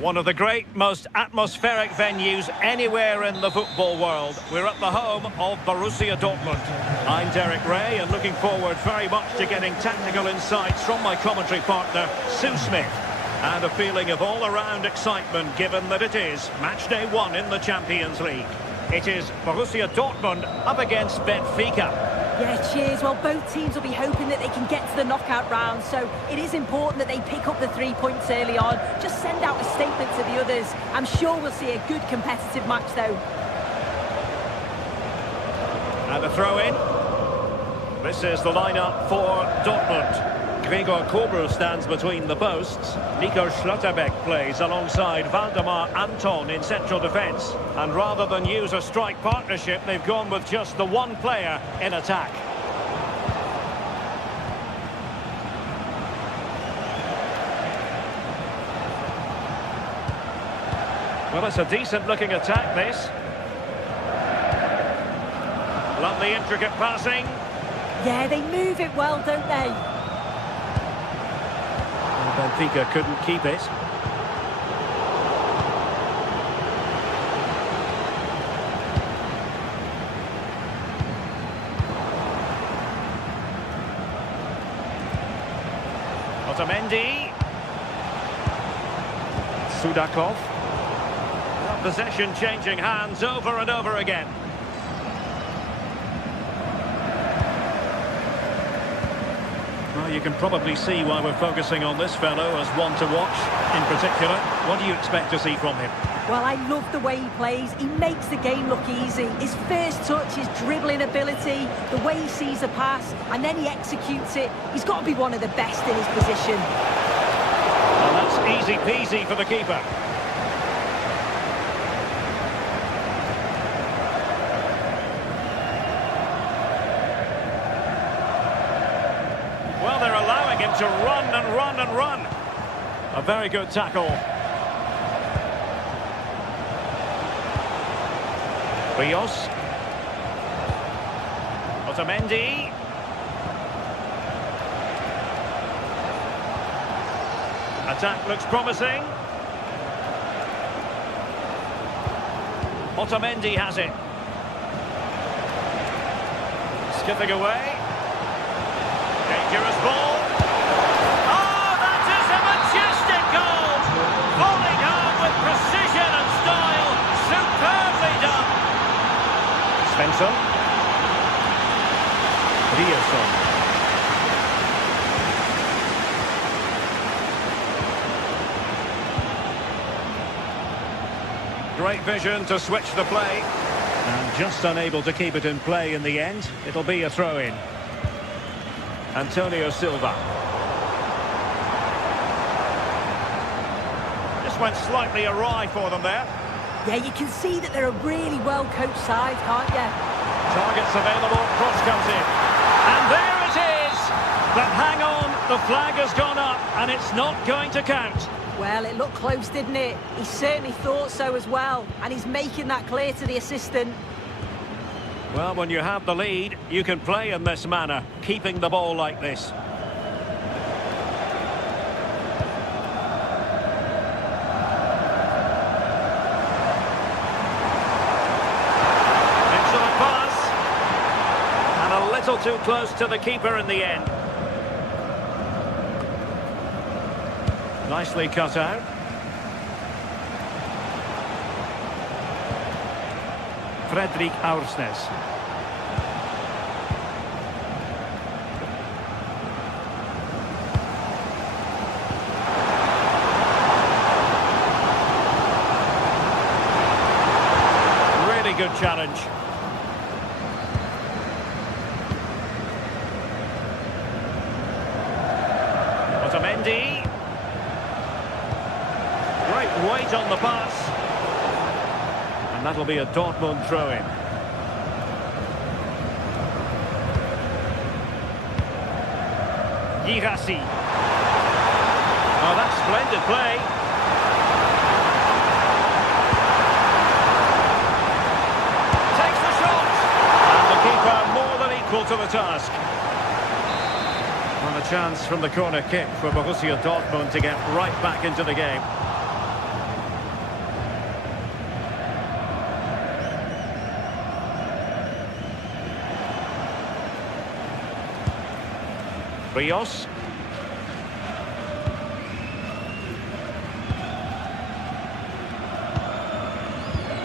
One of the great, most atmospheric venues anywhere in the football world. We're at the home of Borussia Dortmund. I'm Derek Ray and looking forward very much to getting tactical insights from my commentary partner, Sue Smith. And a feeling of all-around excitement given that it is match day 1 in the Champions League. It is Borussia Dortmund up against Benfica. Yeah, cheers. Well, both teams will be hoping that they can get to the knockout round, so it is important that they pick up the 3 points early on. Just send out a statement to the others. I'm sure we'll see a good competitive match, though. And a throw-in. This is the lineup for Dortmund. Gregor Kobel stands between the posts. Nico Schlotterbeck plays alongside Valdemar Anton in central defence. And rather than use a strike partnership, they've gone with just the one player in attack. Well, it's a decent-looking attack, this. Lovely, intricate passing. Yeah, they move it well, don't they? Benfica couldn't keep it. Otamendi. Sudakov. Possession changing hands over and over again. Well, you can probably see why we're focusing on this fellow as one to watch in particular. What do you expect to see from him? Well, I love the way he plays. He makes the game look easy. His first touch, his dribbling ability, the way he sees a pass, and then he executes it. He's got to be one of the best in his position. Well, that's easy peasy for the keeper. Well, they're allowing him to run and run and run. A very good tackle. Rios. Otamendi. Attack looks promising. Otamendi has it. Skipping away. Dangerous ball. Oh, that is a majestic goal! Falling home with precision and style. Superbly done. Svensson. Riosson. Great vision to switch the play. And just unable to keep it in play in the end. It'll be a throw-in. Antonio Silva. This went slightly awry for them there. Yeah, you can see that they're a really well-coached side, can't you? Targets available, cross comes in. And there it is! But hang on, the flag has gone up and it's not going to count. Well, it looked close, didn't it? He certainly thought so as well, and he's making that clear to the assistant. Well, when you have the lead, you can play in this manner, keeping the ball like this. Excellent pass. And a little too close to the keeper in the end. Nicely cut out. Fredrik Aursnes. Really good challenge. Otamendi. Great weight on the pass. And that'll be a Dortmund throw-in. Girassi. Oh, that's splendid play. Takes the shot. And the keeper more than equal to the task. And a chance from the corner kick for Borussia Dortmund to get right back into the game. Rios.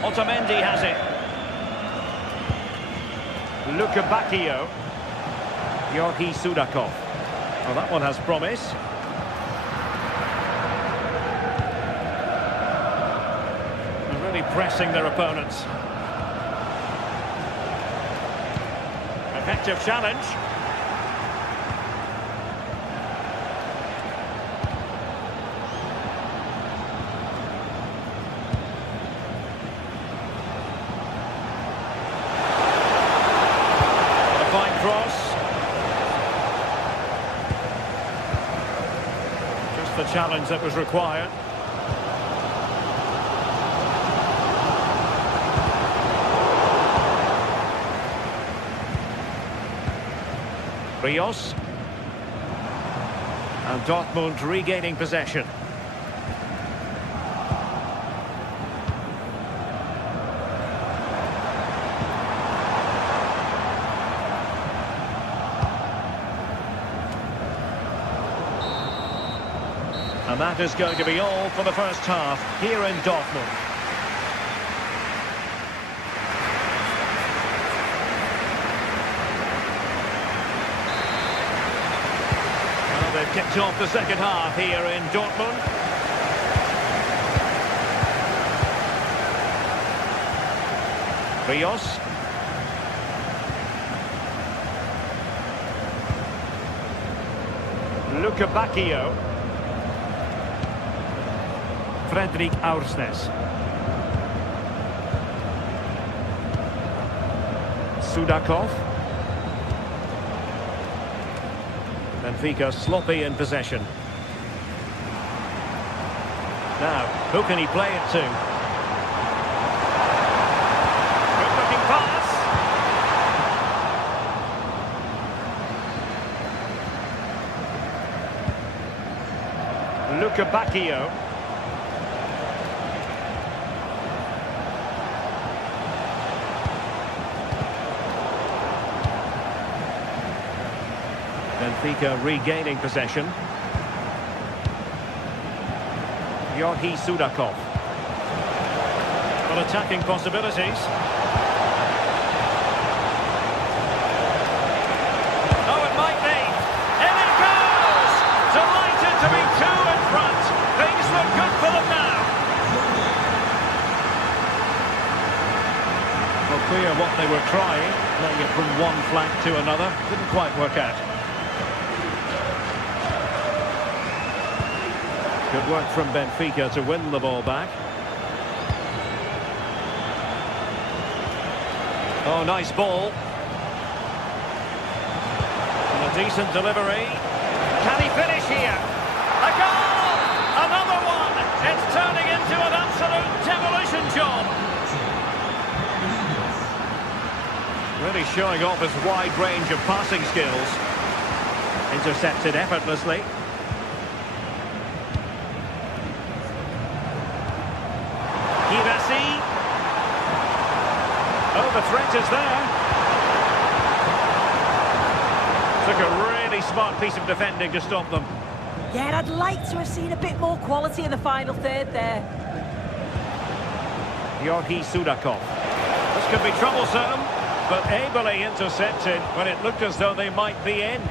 Otamendi has it. Luka Bacchio. Georgi Sudakov. Well, that one has promise. They're really pressing their opponents. Effective challenge. A fine cross. Just the challenge that was required. Rios. And Dortmund regaining possession. And that is going to be all for the first half here in Dortmund. They've kicked off the second half here in Dortmund. Rios. Luka Bacchio. Fredrik Aursnes. Sudakov. Benfica sloppy in possession. Now, who can he play it to? Good-looking pass. Luka Bacchio. Benfica regaining possession. Georgi Sudakov. Well, attacking possibilities. Oh, it might be. In it goes! Delighted to be two in front. Things look good for them now. Well, clear what they were trying. Playing it from one flank to another. Didn't quite work out. Good work from Benfica to win the ball back. Oh, nice ball. And a decent delivery. Can he finish here? A goal! Another one! It's turning into an absolute demolition job. Really showing off his wide range of passing skills. Intercepted effortlessly. Oh, the threat is there. Took a really smart piece of defending to stop them. Yeah, I'd like to have seen a bit more quality in the final third there. Georgi Sudakov. This could be troublesome, but ably intercepted when it looked as though they might be in.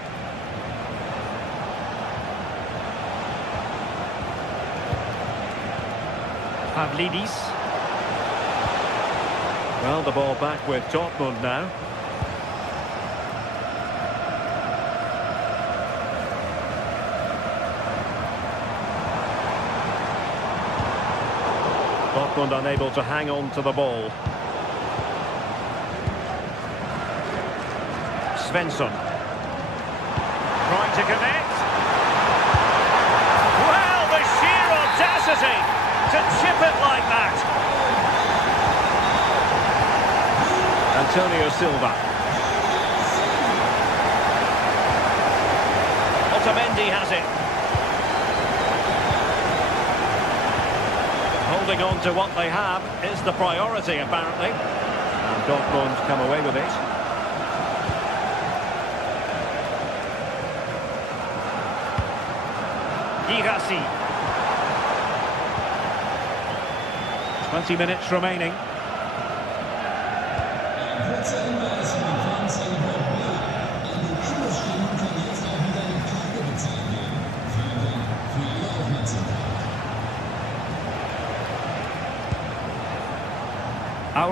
Pavlidis. Well, the ball back with Dortmund now. Dortmund unable to hang on to the ball. Svensson. Trying to connect. Well, the sheer audacity to chip it like that. Antonio Silva. Otamendi has it. Holding on to what they have is the priority, apparently. And Dortmund come away with it. Girassi. 20 minutes remaining.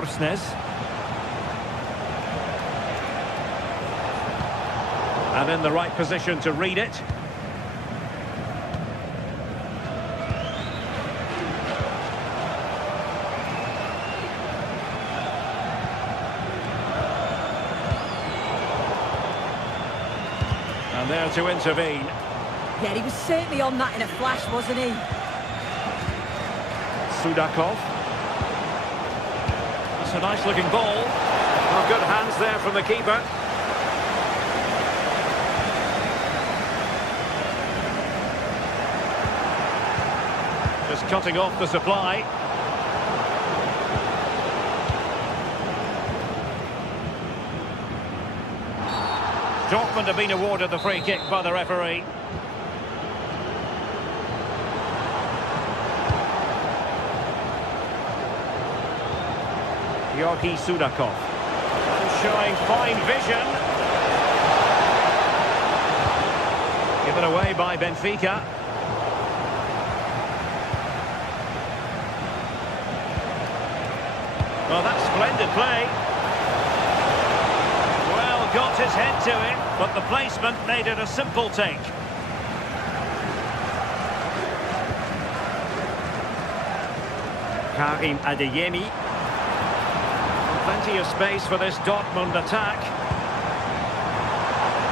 Korsnes. And in the right position to read it. And there to intervene. Yeah, he was certainly on that in a flash, wasn't he? Sudakov. That's a nice looking ball. Oh, good hands there from the keeper. Just cutting off the supply. Dortmund have been awarded the free kick by the referee. Georgi Sudakov. Showing fine vision. Given away by Benfica. Well, that's splendid play. Well, got his head to it, but the placement made it a simple take. Karim Adeyemi. Plenty of space for this Dortmund attack.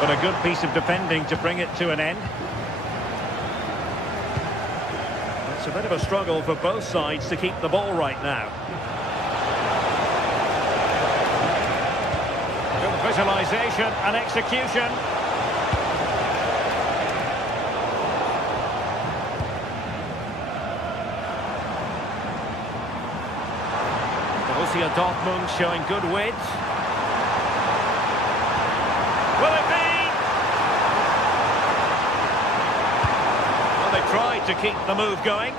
But a good piece of defending to bring it to an end. It's a bit of a struggle for both sides to keep the ball right now. Good visualisation and execution. Borussia Dortmund showing good width. Will it be? Well, they tried to keep the move going.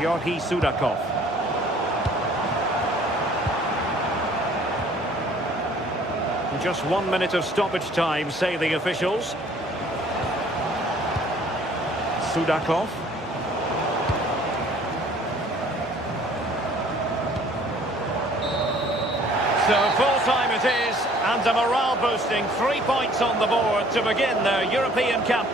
Georgi Sudakov. Just 1 minute of stoppage time, say the officials. Sudakov. So full-time it is, and a morale-boosting 3 points on the board to begin their European Cup.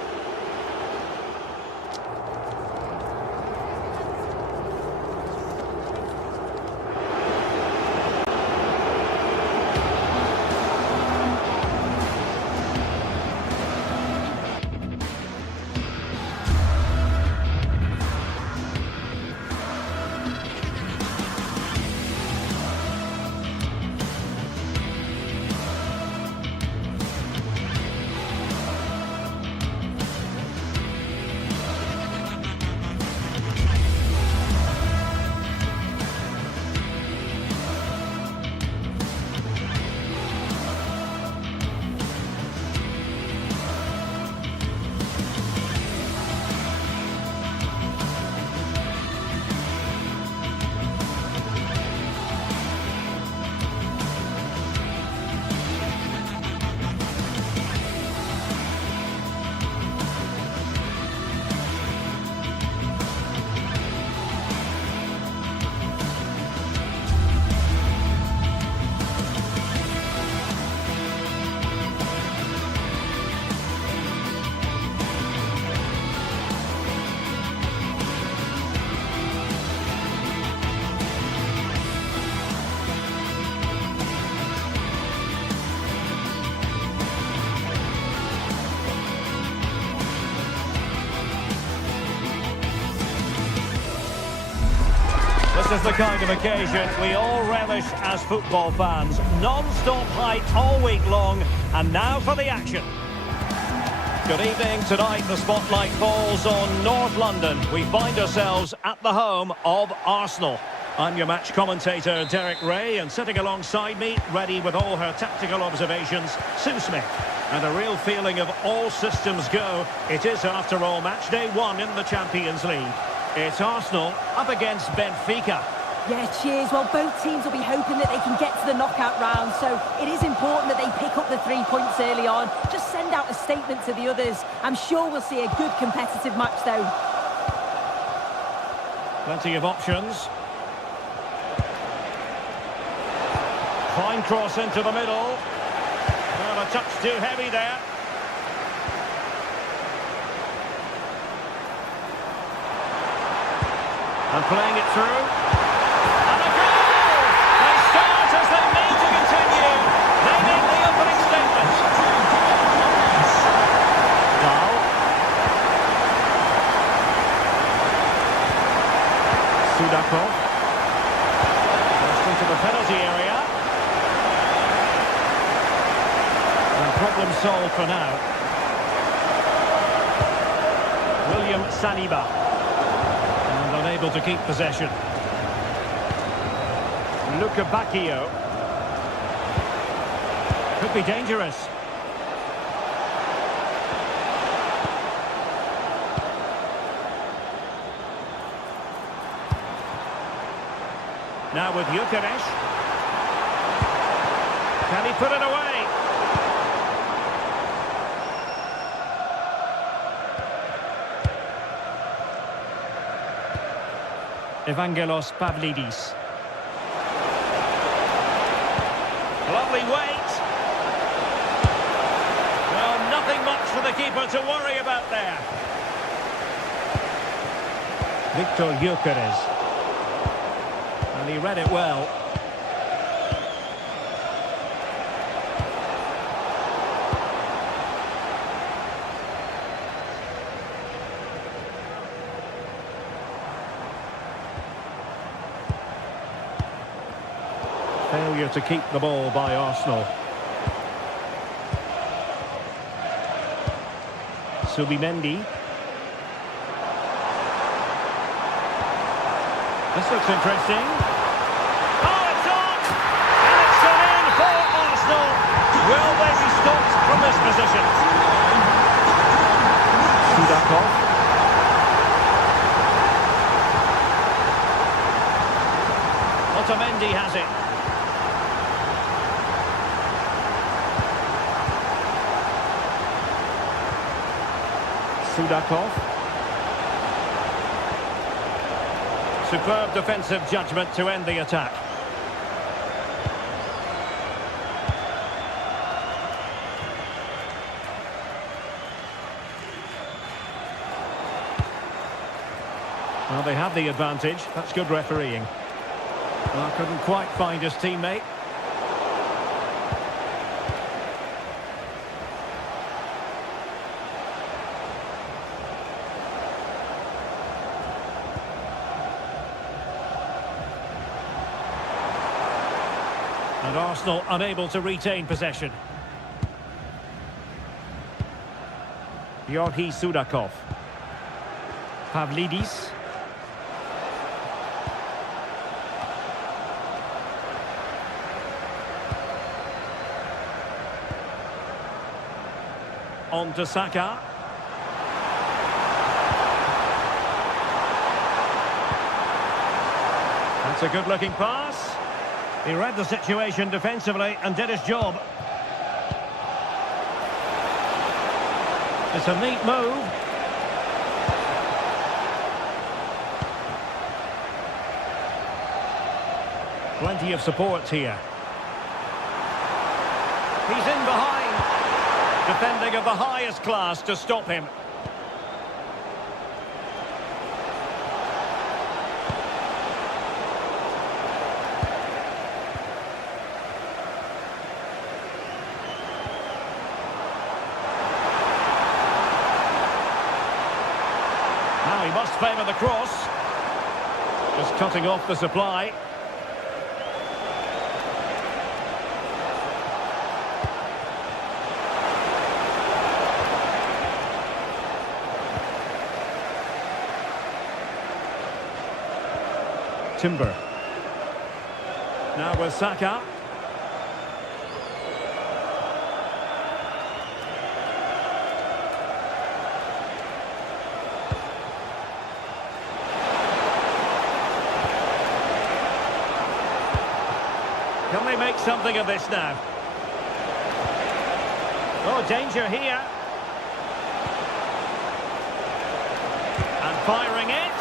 This is the kind of occasion we all relish as football fans. Non-stop hype all week long, and now for the action. Good evening. Tonight the spotlight falls on North London. We find ourselves at the home of Arsenal. I'm your match commentator, Derek Ray, and sitting alongside me, ready with all her tactical observations, Sue Smith. And a real feeling of all systems go. It is, after all, match day 1 in the Champions League. It's Arsenal up against Benfica. Yeah, cheers. Well, both teams will be hoping that they can get to the knockout round, so it is important that they pick up the 3 points early on. Just send out a statement to the others. I'm sure we'll see a good competitive match, though. Plenty of options. Fine cross into the middle. Well, a touch too heavy there. And playing it through. And a goal! They start as they mean to continue. They make the opening statement. Dahl. Sudakov. Just into the penalty area. And problem solved for now. William Saliba. Unable to keep possession. Luca Bacchio. Could be dangerous. Now with Gyökeres. Can he put it away? Evangelos Pavlidis. Lovely weight. Well, nothing much for the keeper to worry about there. Victor Gyökeres. And he read it well. Failure to keep the ball by Arsenal. Subimendi. This looks interesting. Oh, it's on! And it's an in for Arsenal. Will they be stopped from this position? Sudakov. Otamendi has it. Sudakov. Superb defensive judgment to end the attack. Well, they have the advantage. That's good refereeing. Well, couldn't quite find his teammate. And Arsenal unable to retain possession. Georgi Sudakov. Pavlidis. On to Saka. That's a good-looking pass. He read the situation defensively and did his job. It's a neat move. Plenty of support here. He's in behind. Defending of the highest class to stop him. Now he must favour the cross. Just cutting off the supply. Timber. Now with Saka. Can they make something of this now? Oh, danger here. And firing it.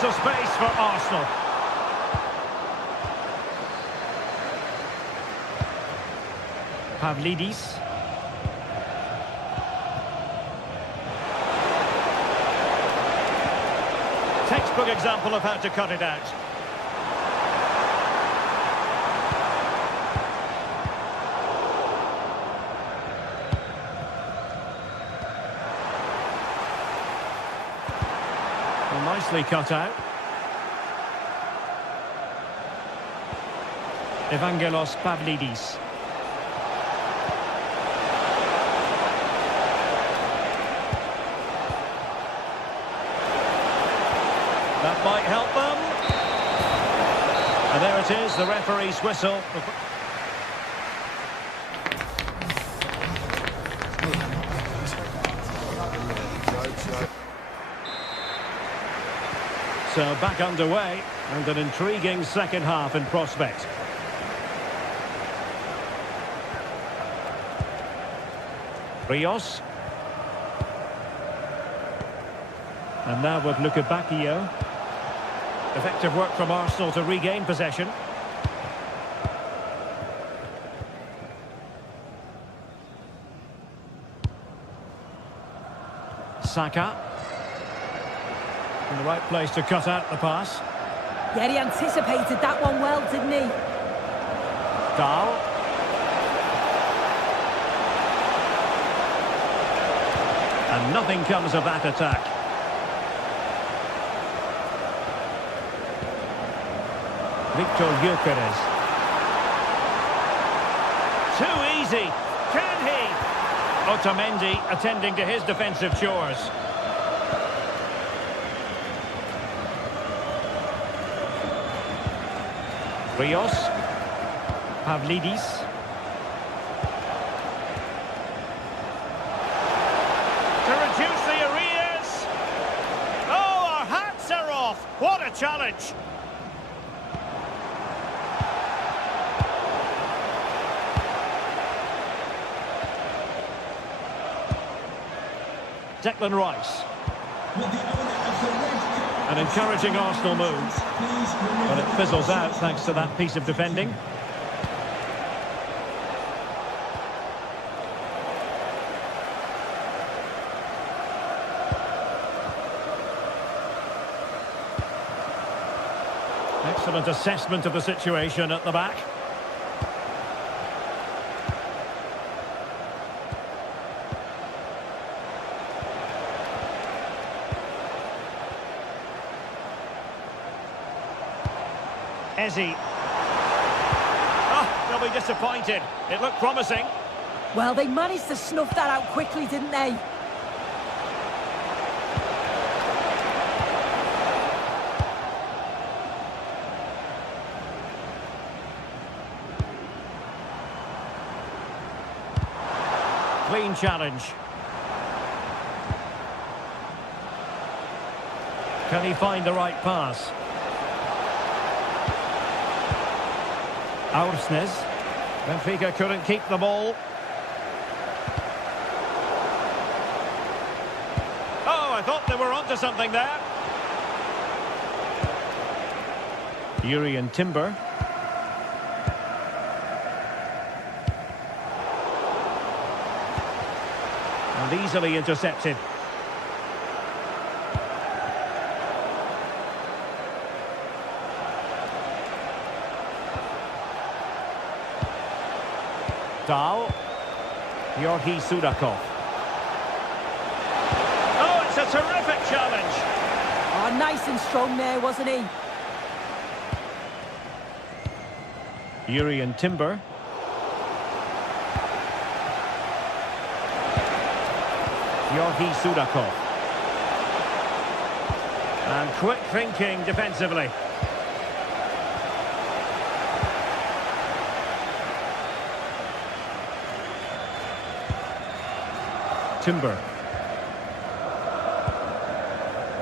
Lots of space for Arsenal. Pavlidis. Textbook example of how to cut it out. Well, nicely cut out. Evangelos Pavlidis. That might help them. And there it is, the referee's whistle. So back underway, and an intriguing second half in prospect. Rios. And now with Luka Bacchio. Effective work from Arsenal to regain possession. Saka. In the right place to cut out the pass. Yeah, he anticipated that one well, didn't he? Dahl. And nothing comes of that attack. Victor Gyökeres. Too easy. Can he? Otamendi attending to his defensive chores. Rios. Pavlidis. To reduce the arrears. Oh, our hats are off. What a challenge. Declan Rice. An encouraging Arsenal move, but it fizzles out thanks to that piece of defending. Excellent assessment of the situation at the back. Ezzy. Oh, they'll be disappointed. It looked promising. Well, they managed to snuff that out quickly, didn't they? Clean challenge. Can he find the right pass? Aursnes. Benfica couldn't keep the ball. Oh, I thought they were onto something there. Jurrien Timber. And easily intercepted. Dahl. Georgi Sudakov. Oh, it's a terrific challenge. Oh, nice and strong there, wasn't he? Jurrien Timber. Georgi Sudakov. And quick thinking defensively. Timber.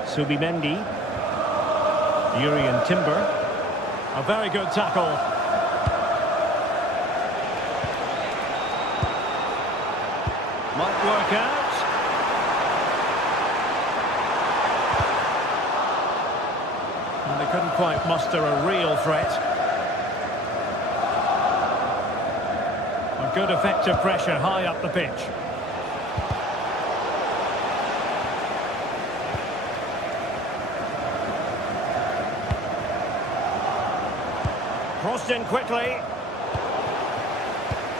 Subimendi. Jurrien Timber. A very good tackle. Might work out. quite muster a real threat. A good effective pressure high up the pitch. Crossed in quickly.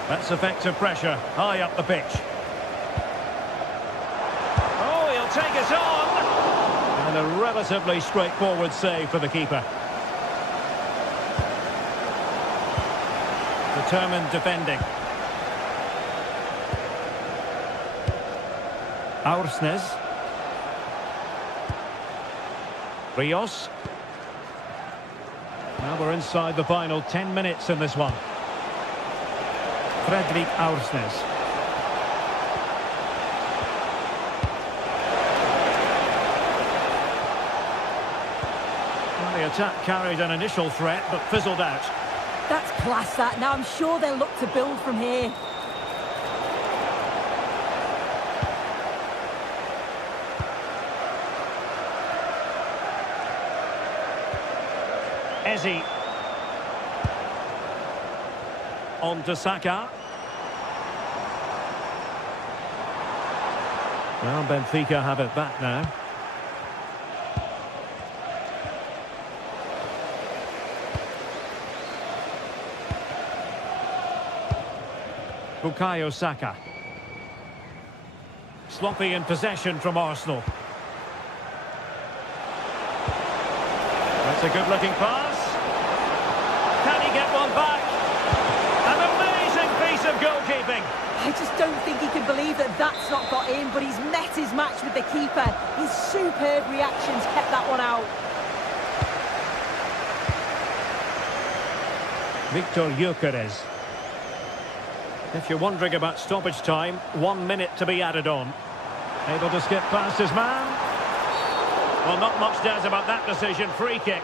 That's effective pressure high up the pitch. Oh, he'll take it on. And a relatively straightforward save for the keeper. Determined defending. Aursnes. Rios. Now we're inside the final 10 minutes in this one. Fredrik Aursnes. Well, the attack carried an initial threat but fizzled out. That's class, that. Now I'm sure they'll look to build from here. Eze. On to Saka. Well, Benfica have it back now. Bukayo Saka. Sloppy in possession from Arsenal. That's a good-looking pass. Can he get one back? An amazing piece of goalkeeping. I just don't think he can believe that that's not got in, but he's met his match with the keeper. His superb reactions kept that one out. Victor Gyökeres. If you're wondering about stoppage time, 1 minute to be added on. Able to skip past his man. Well, not much doubt about that decision. Free kick.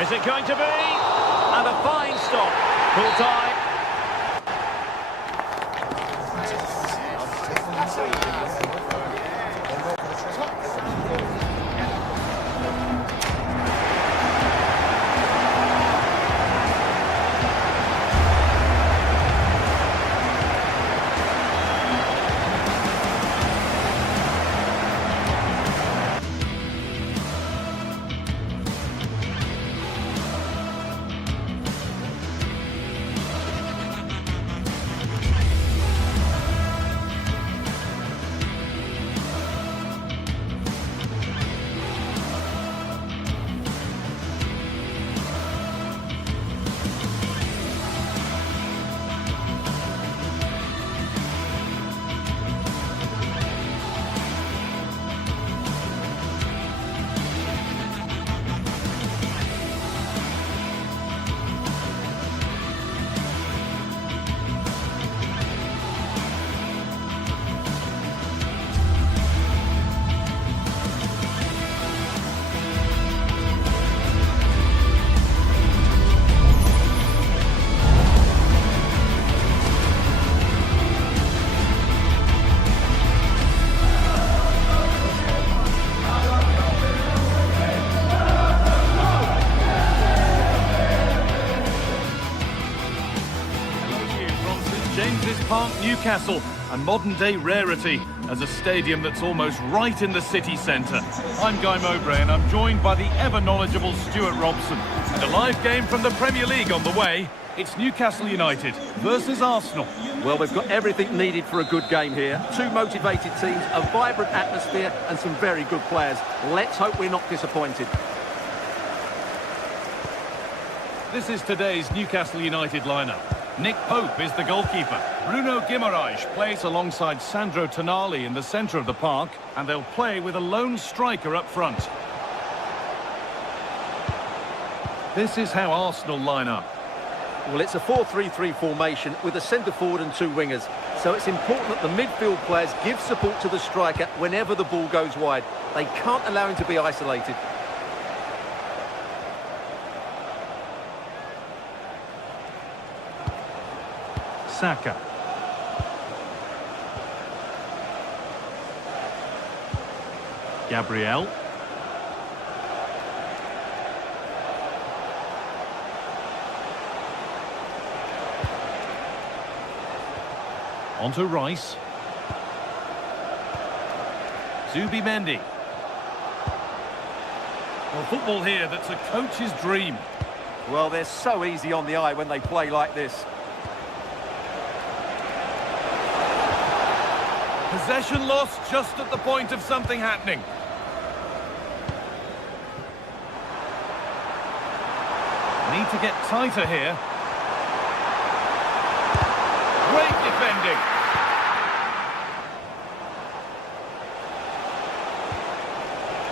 Is it going to be? And a fine stop. Full time. Park, Newcastle, a modern-day rarity as a stadium that's almost right in the city centre. I'm Guy Mowbray and I'm joined by the ever-knowledgeable Stuart Robson. And a live game from the Premier League on the way. It's Newcastle United versus Arsenal. Well, we've got everything needed for a good game here. Two motivated teams, a vibrant atmosphere and some very good players. Let's hope we're not disappointed. This is today's Newcastle United lineup. Nick Pope is the goalkeeper. Bruno Guimaraes plays alongside Sandro Tonali in the centre of the park, and they'll play with a lone striker up front. This is how Arsenal line up. Well, it's a 4-3-3 formation with a centre forward and two wingers. So it's important that the midfield players give support to the striker whenever the ball goes wide. They can't allow him to be isolated. Saka. Gabriel. Onto Rice. Zubimendi. Well, football here, that's a coach's dream. Well, they're so easy on the eye when they play like this. Possession lost just at the point of something happening. Need to get tighter here. Great defending.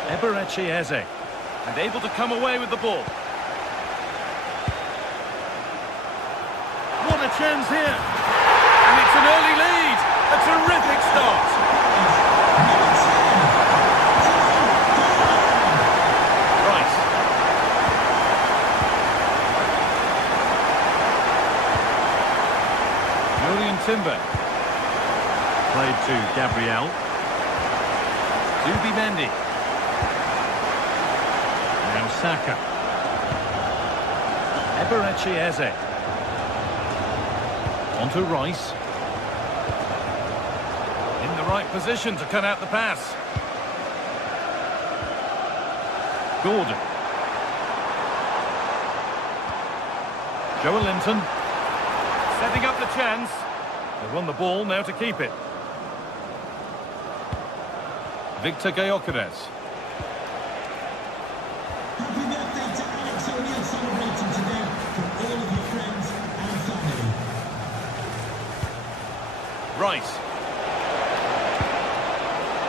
Eberechi Eze. And able to come away with the ball. What a chance here. And it's an early lead. A terrific start. Right. Julian Timber. Played to Gabriel. Zubimendi. Now Saka. Eberechi Eze. Onto Rice. In the right position to cut out the pass. Gordon. Joe Linton. Setting up the chance. They won the ball, now to keep it. Victor Gyökeres. Happy birthday to Alex O'Neill celebrating today from all of your friends and family. Rice.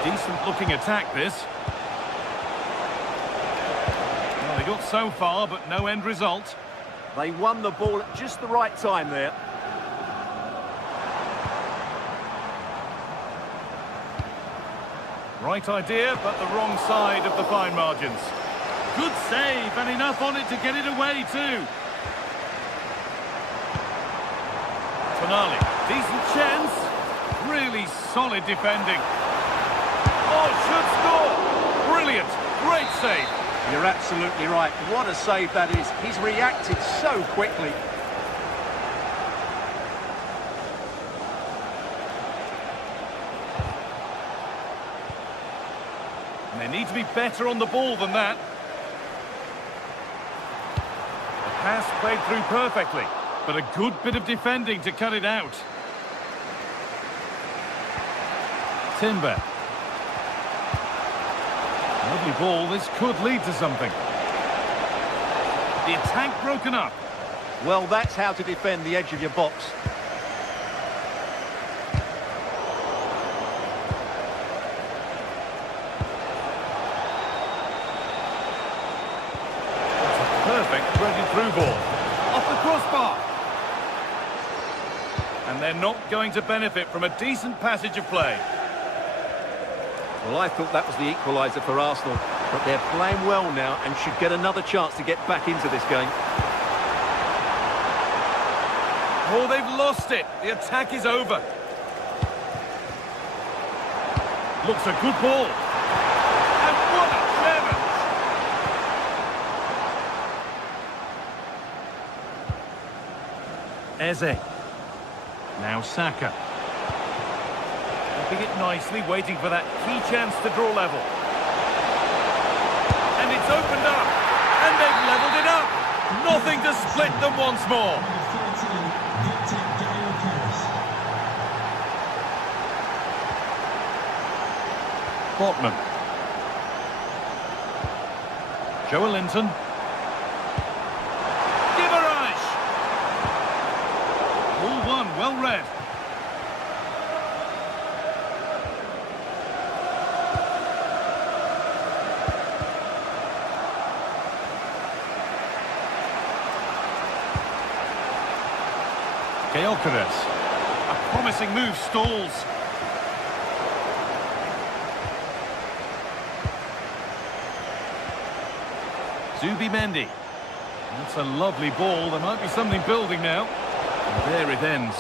Decent looking attack this. Well, they got so far, but no end result. They won the ball at just the right time there. Right idea, but the wrong side of the fine margins. Good save, and enough on it to get it away too. Tonali, decent chance. Really solid defending. Oh, should score. Brilliant, great save. You're absolutely right. What a save that is. He's reacted so quickly. And they need to be better on the ball than that. The pass played through perfectly, but a good bit of defending to cut it out. Timber. Lovely ball, this could lead to something. The attack broken up. Well, that's how to defend the edge of your box. That's a perfect threaded through ball. Off the crossbar. And they're not going to benefit from a decent passage of play. Well, I thought that was the equaliser for Arsenal, but they're playing well now and should get another chance to get back into this game. Oh, they've lost it. The attack is over. Looks a good ball. And what a challenge! Eze. Now Saka. Keeping it nicely, waiting for that key chance to draw level. And it's opened up. And they've levelled it up. Nothing to split them once more. Botman. Joe Linton. Gibberish. All one, well read. Gyökeres. A promising move stalls. Zubimendi. That's a lovely ball. There might be something building now. And there it ends.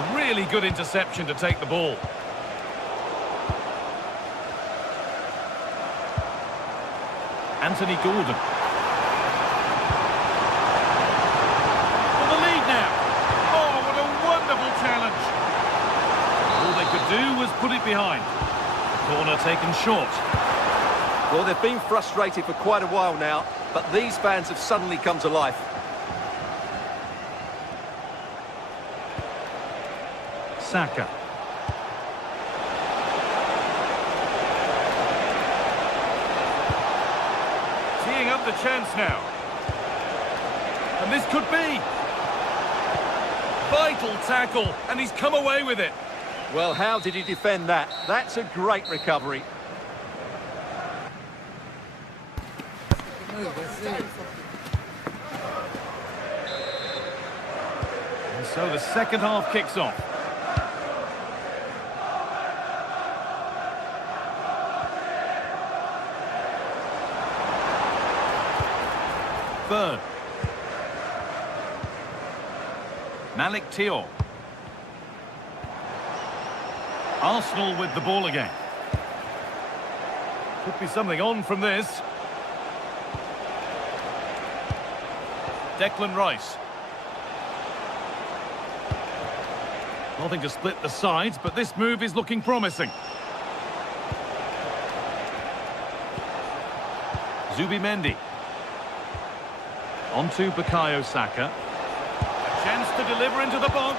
A really good interception to take the ball. Anthony Gordon. For the lead now. Oh, what a wonderful challenge. All they could do was put it behind. Corner taken short. Well, they've been frustrated for quite a while now, but these fans have suddenly come to life. Saka. Teeing up the chance now. And this could be. Vital tackle, and he's come away with it. Well, how did he defend that? That's a great recovery. And so the second half kicks off. Burn. Malik Thiaw. Arsenal with the ball again. Could be something on from this. Declan Rice. Nothing to split the sides, but this move is looking promising. Zubimendi. On to Bukayo Saka. A chance to deliver into the box.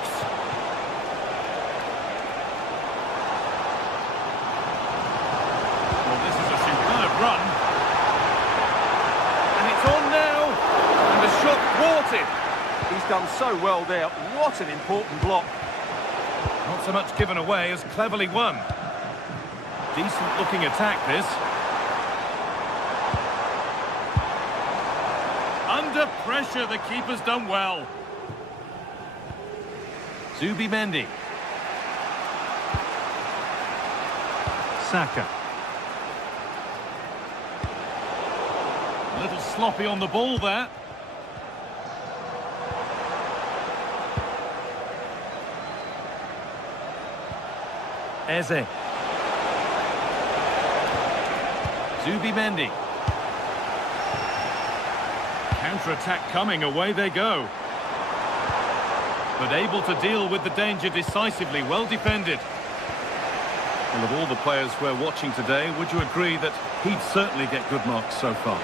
Well, this is a superb run. And it's on now. And the shot thwarted. He's done so well there. What an important block. Not so much given away as cleverly won. Decent looking attack, this. Under pressure, the keeper's done well. Zubimendi. Saka. A little sloppy on the ball there. Eze. Zubimendi. Counter-attack coming, away they go. But able to deal with the danger decisively, well defended. Well, of all the players we're watching today, would you agree that he'd certainly get good marks so far?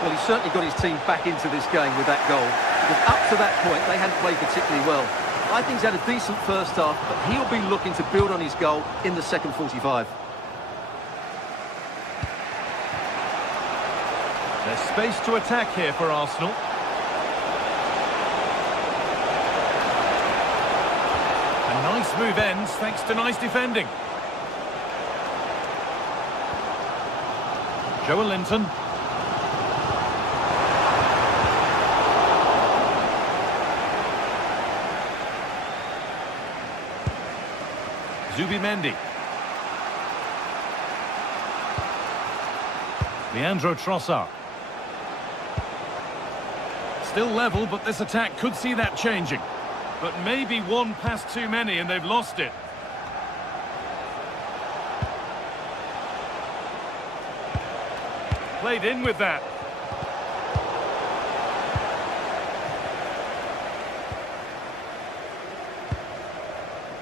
Well, he's certainly got his team back into this game with that goal. Because up to that point, they hadn't played particularly well. I think he's had a decent first half, but he'll be looking to build on his goal in the second 45. There's space to attack here for Arsenal. A nice move ends thanks to nice defending. Joelinton. Zubimendi. Leandro Trossard. Still level, but this attack could see that changing. But maybe one pass too many and they've lost it. Played in with that.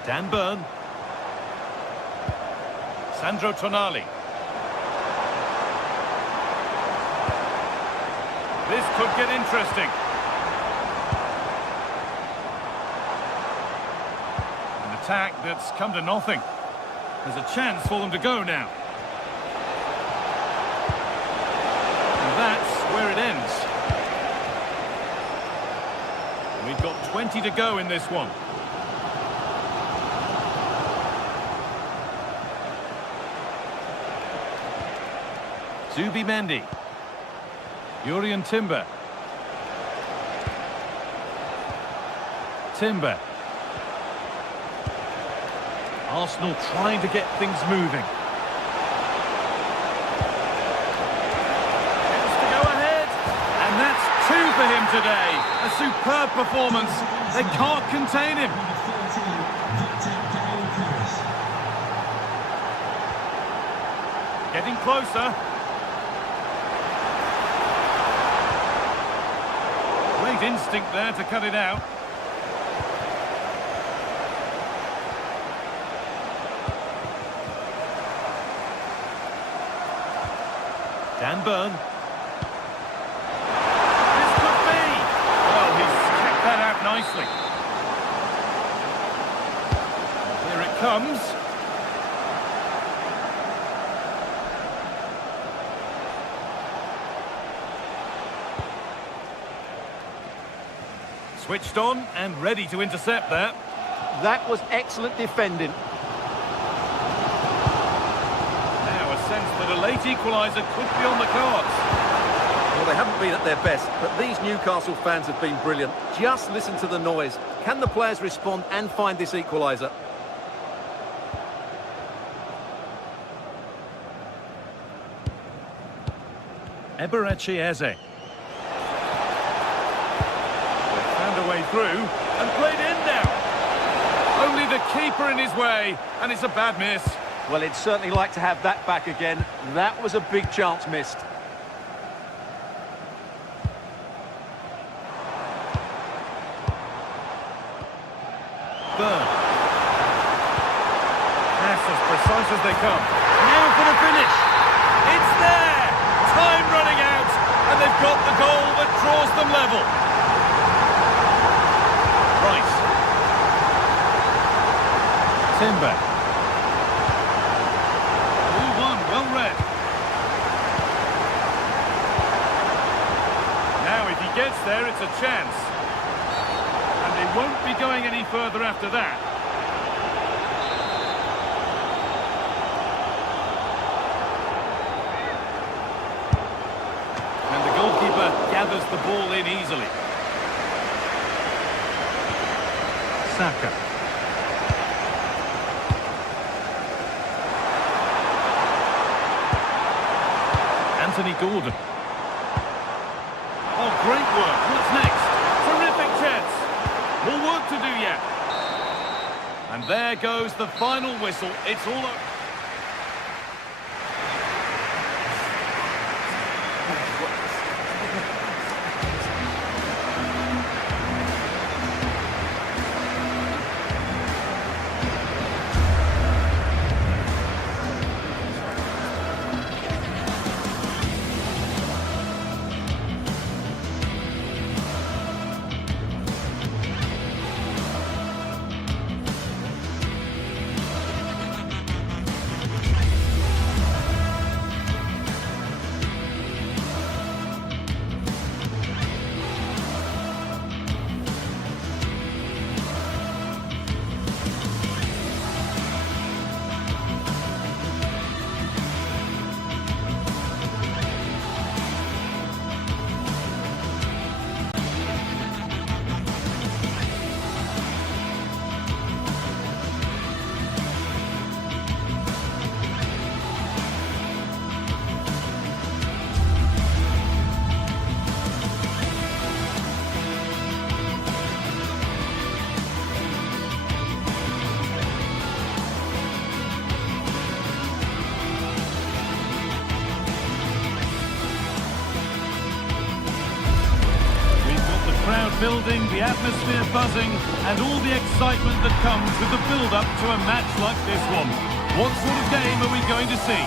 Dan Burn. Sandro Tonali. This could get interesting. An attack that's come to nothing. There's a chance for them to go now. And that's where it ends. We've got 20 to go in this one. Zubimendi. Jurriën Timber. Timber. Arsenal trying to get things moving. Chance to go ahead. And that's two for him today. A superb performance. They can't contain him. closer. Great instinct there to cut it out. Dan Burn. This could be. Well, he's kicked that out nicely. Here it comes. Switched on and ready to intercept that. That was excellent defending. Now a sense that a late equaliser could be on the cards. Well, they haven't been at their best, but these Newcastle fans have been brilliant. Just listen to the noise. Can the players respond and find this equaliser? Eberechi Eze. Found a way through and played in now. Only the keeper in his way, and it's a bad miss. Well, he'd certainly like to have that back again. That was a big chance missed. Burn. Pass as precise as they come. Now for the finish. It's there. Time running out, and they've got the goal that draws them level. Rice. Timber. 2-1, well read. Now if he gets there, it's a chance. And they won't be going any further after that. And the goalkeeper gathers the ball in easily. Saka. Anthony Gordon. Oh, great work. What's next? Terrific chance. More work to do yet. And there goes the final whistle. It's all over. Building, the atmosphere buzzing, and all the excitement that comes with the build-up to a match like this one. What sort of game are we going to see?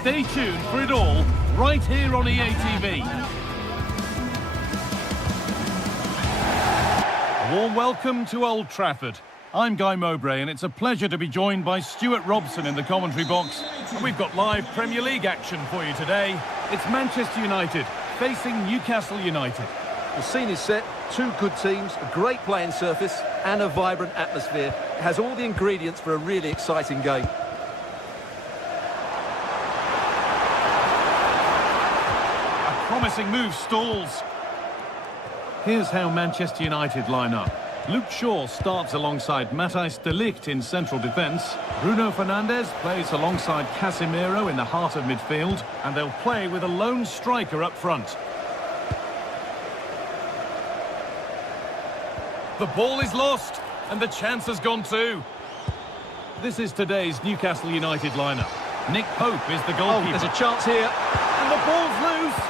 Stay tuned for it all, right here on EA TV. A warm welcome to Old Trafford. I'm Guy Mowbray, and it's a pleasure to be joined by Stuart Robson in the commentary box. And we've got live Premier League action for you today. It's Manchester United facing Newcastle United. The scene is set, two good teams, a great playing surface and a vibrant atmosphere. It has all the ingredients for a really exciting game. A promising move stalls. Here's how Manchester United line up. Luke Shaw starts alongside Matthijs de Ligt in central defence. Bruno Fernandes plays alongside Casemiro in the heart of midfield. And they'll play with a lone striker up front. The ball is lost, and the chance has gone too. this is today's Newcastle United lineup. Nick Pope is the goalkeeper. Oh, there's a chance here. And the ball's loose.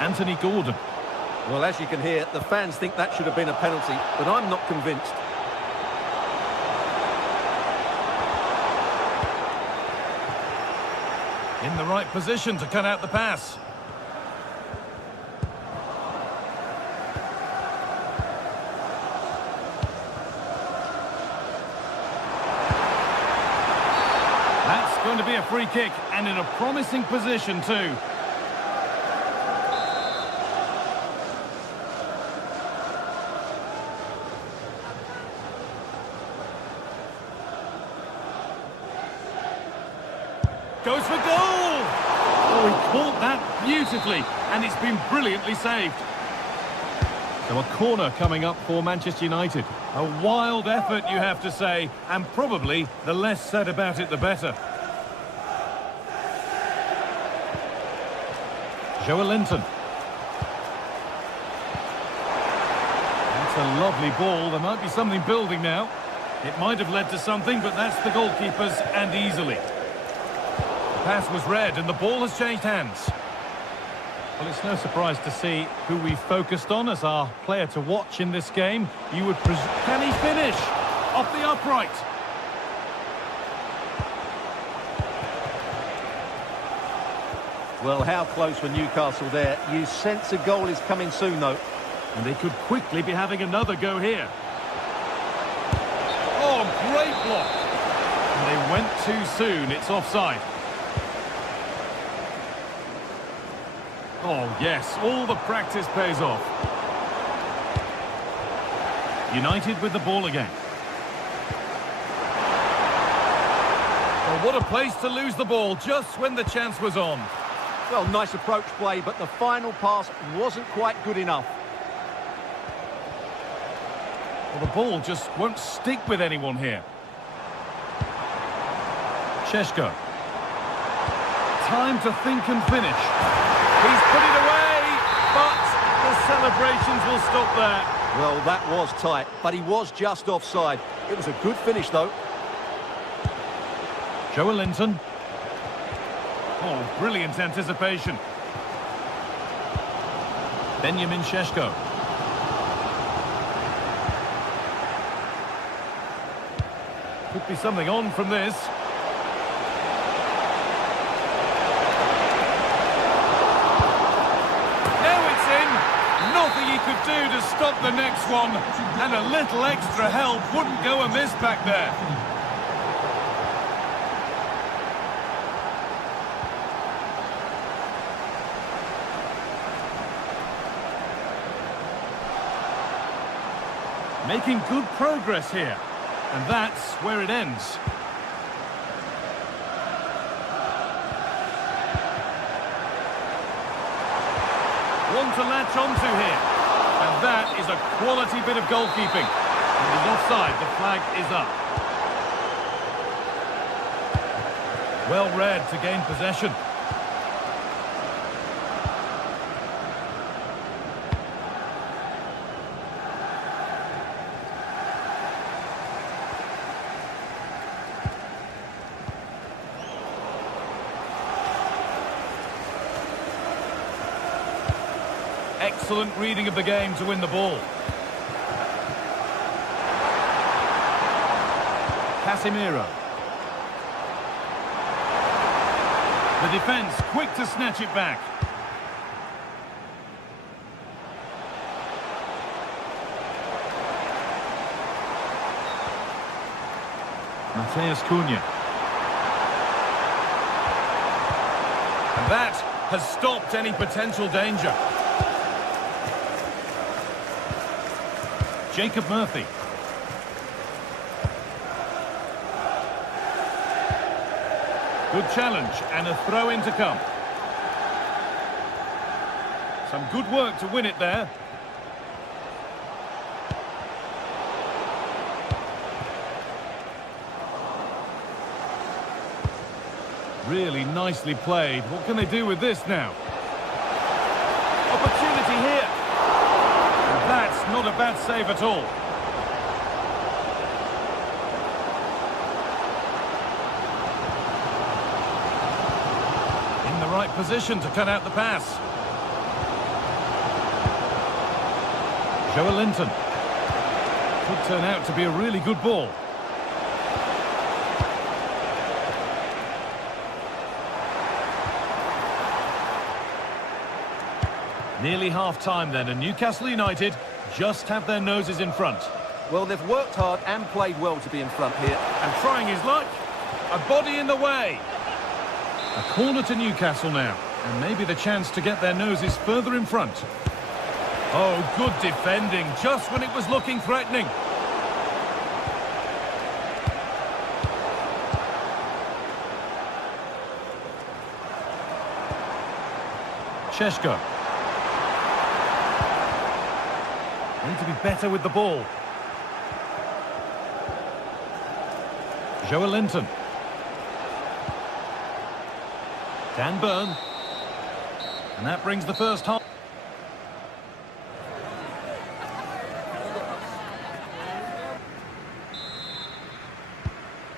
Anthony Gordon. Well, as you can hear, the fans think that should have been a penalty, but I'm not convinced. In the right position to cut out the pass. That's going to be a free kick, and in a promising position too. Goes for goal! Oh, he caught that beautifully, and it's been brilliantly saved. So a corner coming up for Manchester United. A wild effort, you have to say, and probably the less said about it, the better. Joelinton. That's a lovely ball. There might be something building now. It might have led to something, but that's the goalkeeper's, and easily. Pass was read and the ball has changed hands. Well, it's no surprise to see who we focused on as our player to watch in this game. You would presume... Can he finish? Off the upright. Well, how close for Newcastle there. You sense a goal is coming soon, though. And they could quickly be having another go here. Oh, great block. And they went too soon. It's offside. Oh, yes, all the practice pays off. United with the ball again. Well, what a place to lose the ball just when the chance was on. Well, nice approach play, but the final pass wasn't quite good enough. Well, the ball just won't stick with anyone here. Šeško. Time to think and finish. He's put it away, but the celebrations will stop there. Well, that was tight, but he was just offside. It was a good finish, though. Joelinton. Oh, brilliant anticipation. Benjamin Šeško. Could be something on from this. Nothing he could do to stop the next one, and a little extra help wouldn't go amiss back there. Making good progress here, and that's where it ends. One to latch onto here, and that is a quality bit of goalkeeping. And he's offside, the flag is up. Well read to gain possession. Excellent reading of the game to win the ball. Casemiro. The defence quick to snatch it back. Matheus Cunha. And that has stopped any potential danger. Jacob Murphy. Good challenge and a throw-in to come. Some good work to win it there. Really nicely played. What can they do with this now? Not a bad save at all. In the right position to cut out the pass. Joe Linton. Could turn out to be a really good ball. Nearly half-time then, and Newcastle United just have their noses in front. Well, they've worked hard and played well to be in front here. And trying his luck. A body in the way. A corner to Newcastle now, and maybe the chance to get their noses further in front. Oh, good defending, just when it was looking threatening. Šeško. Need to be better with the ball. Joe Linton. Dan Burn. And that brings the first half.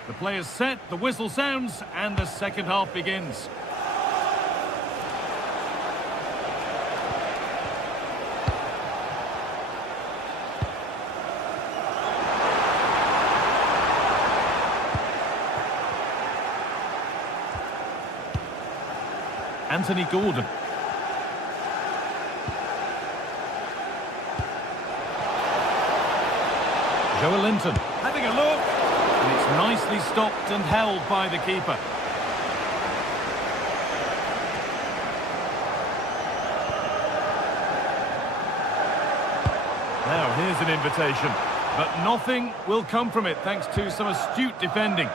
The players set, the whistle sounds, and the second half begins. Anthony Gordon. Joe Linton having a look. And it's nicely stopped and held by the keeper. Now here's an invitation. But nothing will come from it thanks to some astute defending.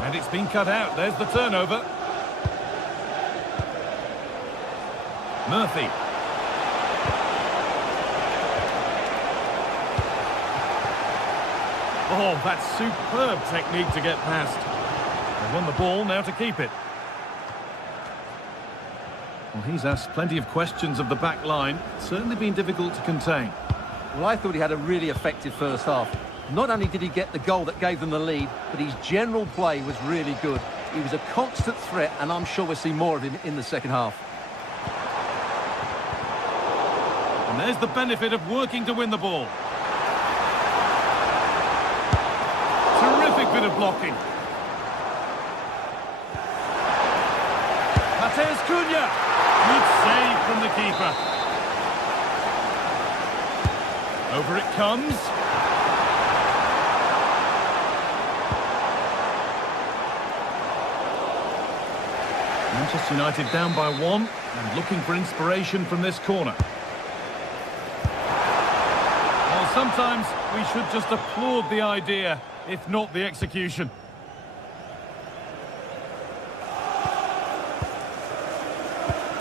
And it's been cut out. There's the turnover. Murphy. Oh, that's superb technique to get past. They've won the ball, now to keep it. Well, he's asked plenty of questions of the back line. Certainly been difficult to contain. Well, I thought he had a really effective first half. Not only did he get the goal that gave them the lead, but his general play was really good. He was a constant threat, and I'm sure we'll see more of him in the second half. And there's the benefit of working to win the ball. Terrific bit of blocking. Matheus Cunha. Good save from the keeper. Over it comes. Manchester United down by 1 and looking for inspiration from this corner. Well, sometimes we should just applaud the idea, if not the execution.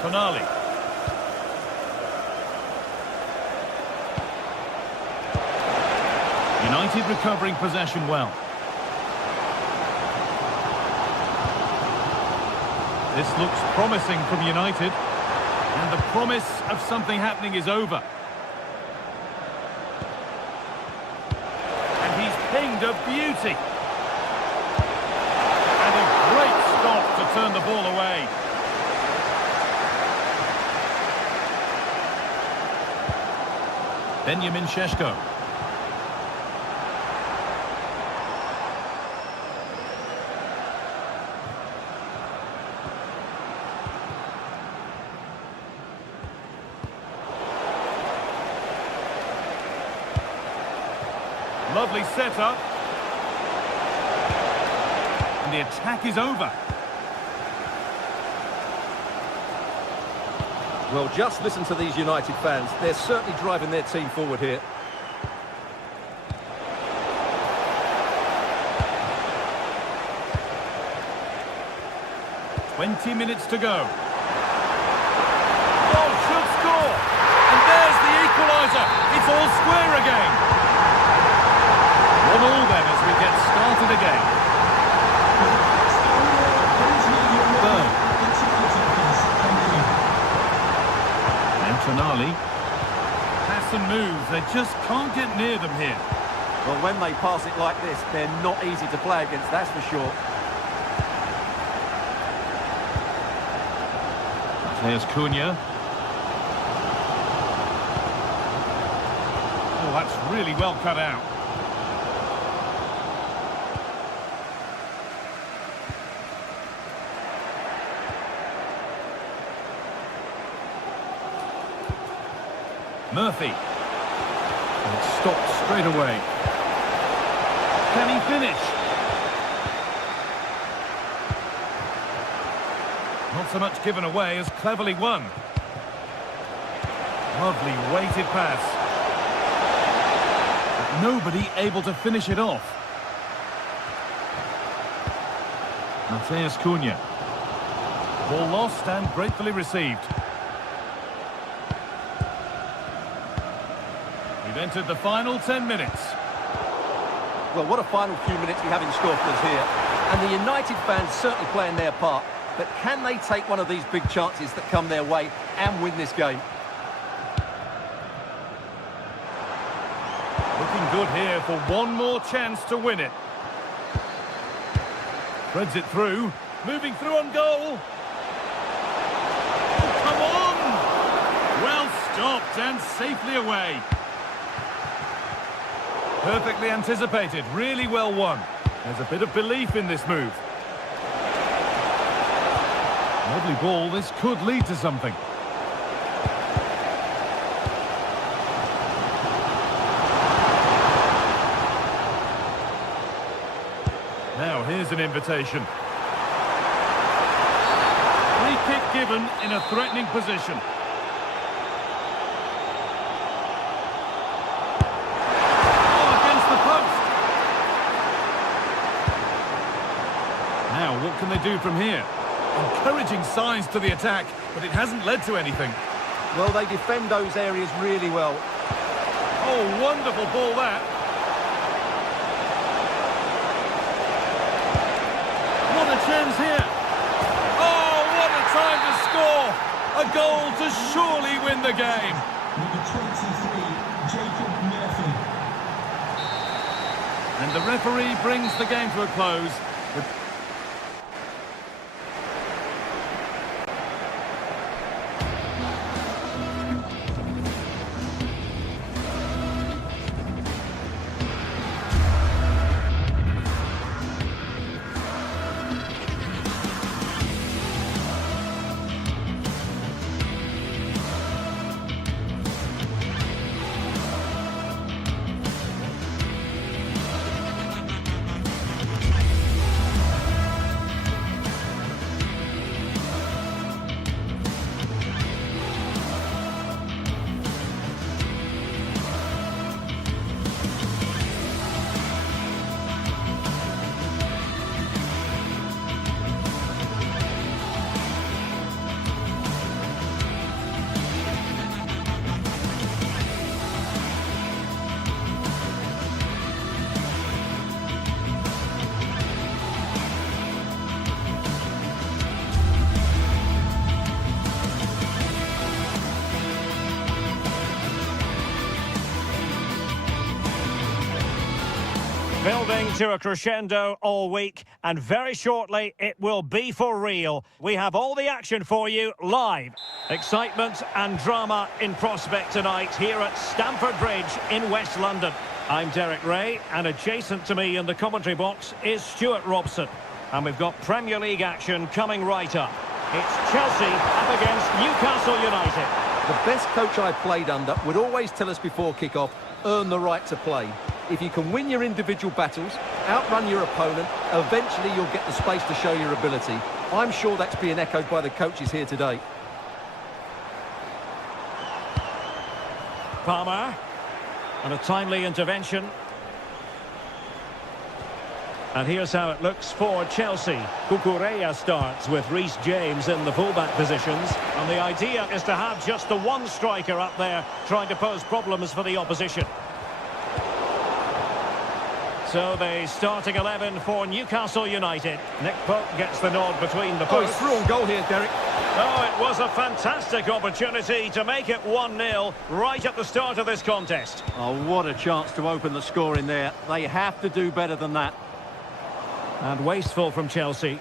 Tonali. United recovering possession well. This looks promising from United, and the promise of something happening is over. And he's pinged a beauty. And a great stop to turn the ball away. Benjamin Šeško. Lovely setup. And the attack is over. Well, just listen to these United fans. They're certainly driving their team forward here. "20 minutes to go. Oh, should score! equaliser. It's all square again. 1-1 then as we get started again. Third. Antonali. Pass and move. They just can't get near them here. Well, when they pass it like this, they're not easy to play against, that's for sure. There's Cunha. Oh, that's really well cut out. Murphy. And it's stopped straight away. Can he finish? Not so much given away as cleverly won. Lovely weighted pass. But nobody able to finish it off. Mateus Cunha. Ball lost and gratefully received. We've entered the final 10 minutes. Well, what a final few minutes we have in store for us here. And the United fans certainly playing their part. But can they take one of these big chances that come their way and win this game? Looking good here for one more chance to win it. Threads it through. Moving through on goal. Oh, come on! Well stopped and safely away. Perfectly anticipated. Really well won. There's a bit of belief in this move. Lovely ball, this could lead to something. Now here's an invitation. Free kick given in a threatening position. Oh, against the post. Now what can they do from here? Encouraging signs to the attack, but it hasn't led to anything. Well, they defend those areas really well. Oh, wonderful ball that. What a chance here. Oh, what a time to score. A goal to surely win the game. Number 23, Jacob Murphy. And the referee brings the game to a close. Building to a crescendo all week, and very shortly it will be for real. We have all the action for you live. Excitement and drama in prospect tonight here at Stamford Bridge in West London. I'm Derek Ray, and adjacent to me in the commentary box is Stuart Robson. And we've got Premier League action coming right up. It's Chelsea up against Newcastle United. The best coach I played under would always tell us before kick-off, earn the right to play. If you can win your individual battles, outrun your opponent, eventually you'll get the space to show your ability. I'm sure that's being echoed by the coaches here today. Palmer, and a timely intervention. And here's how it looks for Chelsea. Cucurella starts with Reece James in the fullback positions. And the idea is to have just the one striker up there trying to pose problems for the opposition. So the starting 11 for Newcastle United. Nick Pope gets the nod between the posts. Oh, he's through on goal here, Derek. Oh, it was a fantastic opportunity to make it 1-0 right at the start of this contest. Oh, what a chance to open the score in there. They have to do better than that. And wasteful from Chelsea.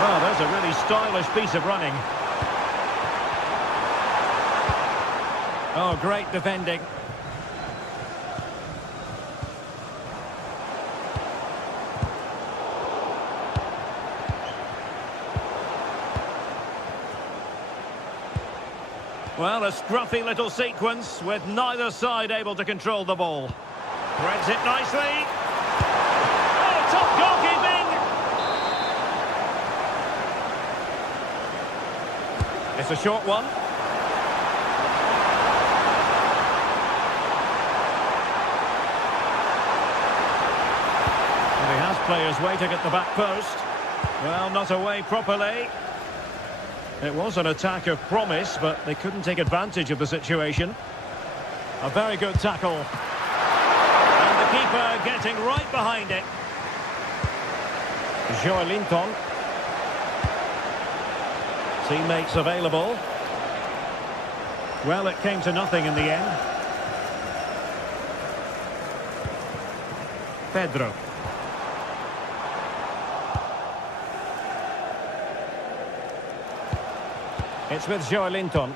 Oh, there's a really stylish piece of running. Oh, great defending. Well, a scruffy little sequence with neither side able to control the ball. Threads it nicely. Oh, top goalkeeping! It's a short one. And he has players waiting at the back post. Well, not away properly. It was an attack of promise, but they couldn't take advantage of the situation. A very good tackle. And the keeper getting right behind it. Joelinton. Teammates available. Well, it came to nothing in the end. Pedro. It's with Joelinton.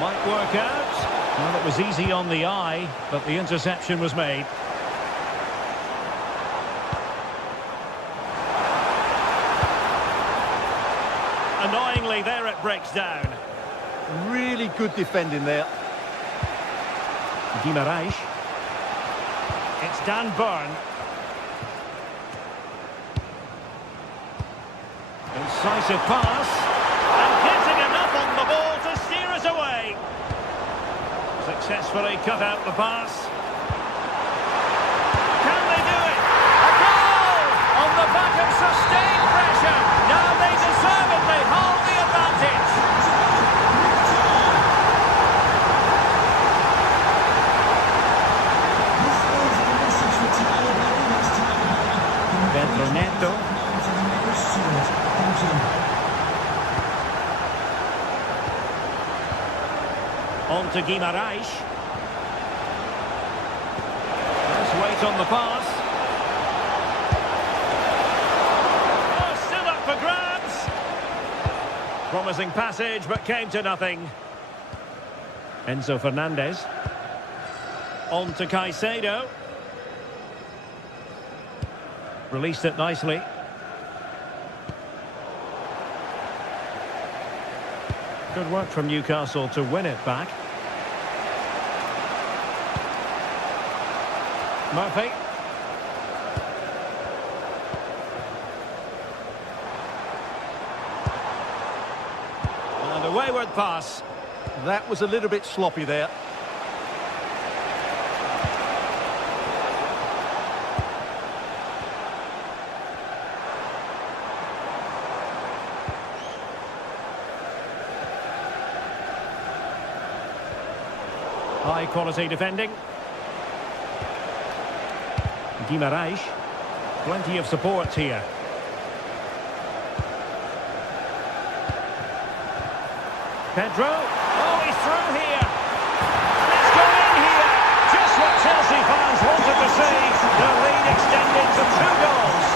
Might work out. Well, it was easy on the eye, but the interception was made. Annoyingly, there it breaks down. Really good defending there. Guimaraes. It's Dan Burn. Incisive pass. And getting enough on the ball to steer us away. Successfully cut out the pass. Can they do it? A goal! On the back of sustained pressure. Now they deservedly hold the advantage. Pedro Neto. On to Guimaraes. Let's wait on the pass. Oh, still up for grabs. Promising passage, but came to nothing. Enzo Fernandez. On to Caicedo. Released it nicely. Good work from Newcastle to win it back. Murphy. And a wayward pass. That was a little bit sloppy there. High quality defending. Guimaraes. Plenty of support here. Pedro. Oh, he's through here. And it's gone in here. Just what Chelsea fans wanted to see. The lead extended to 2 goals.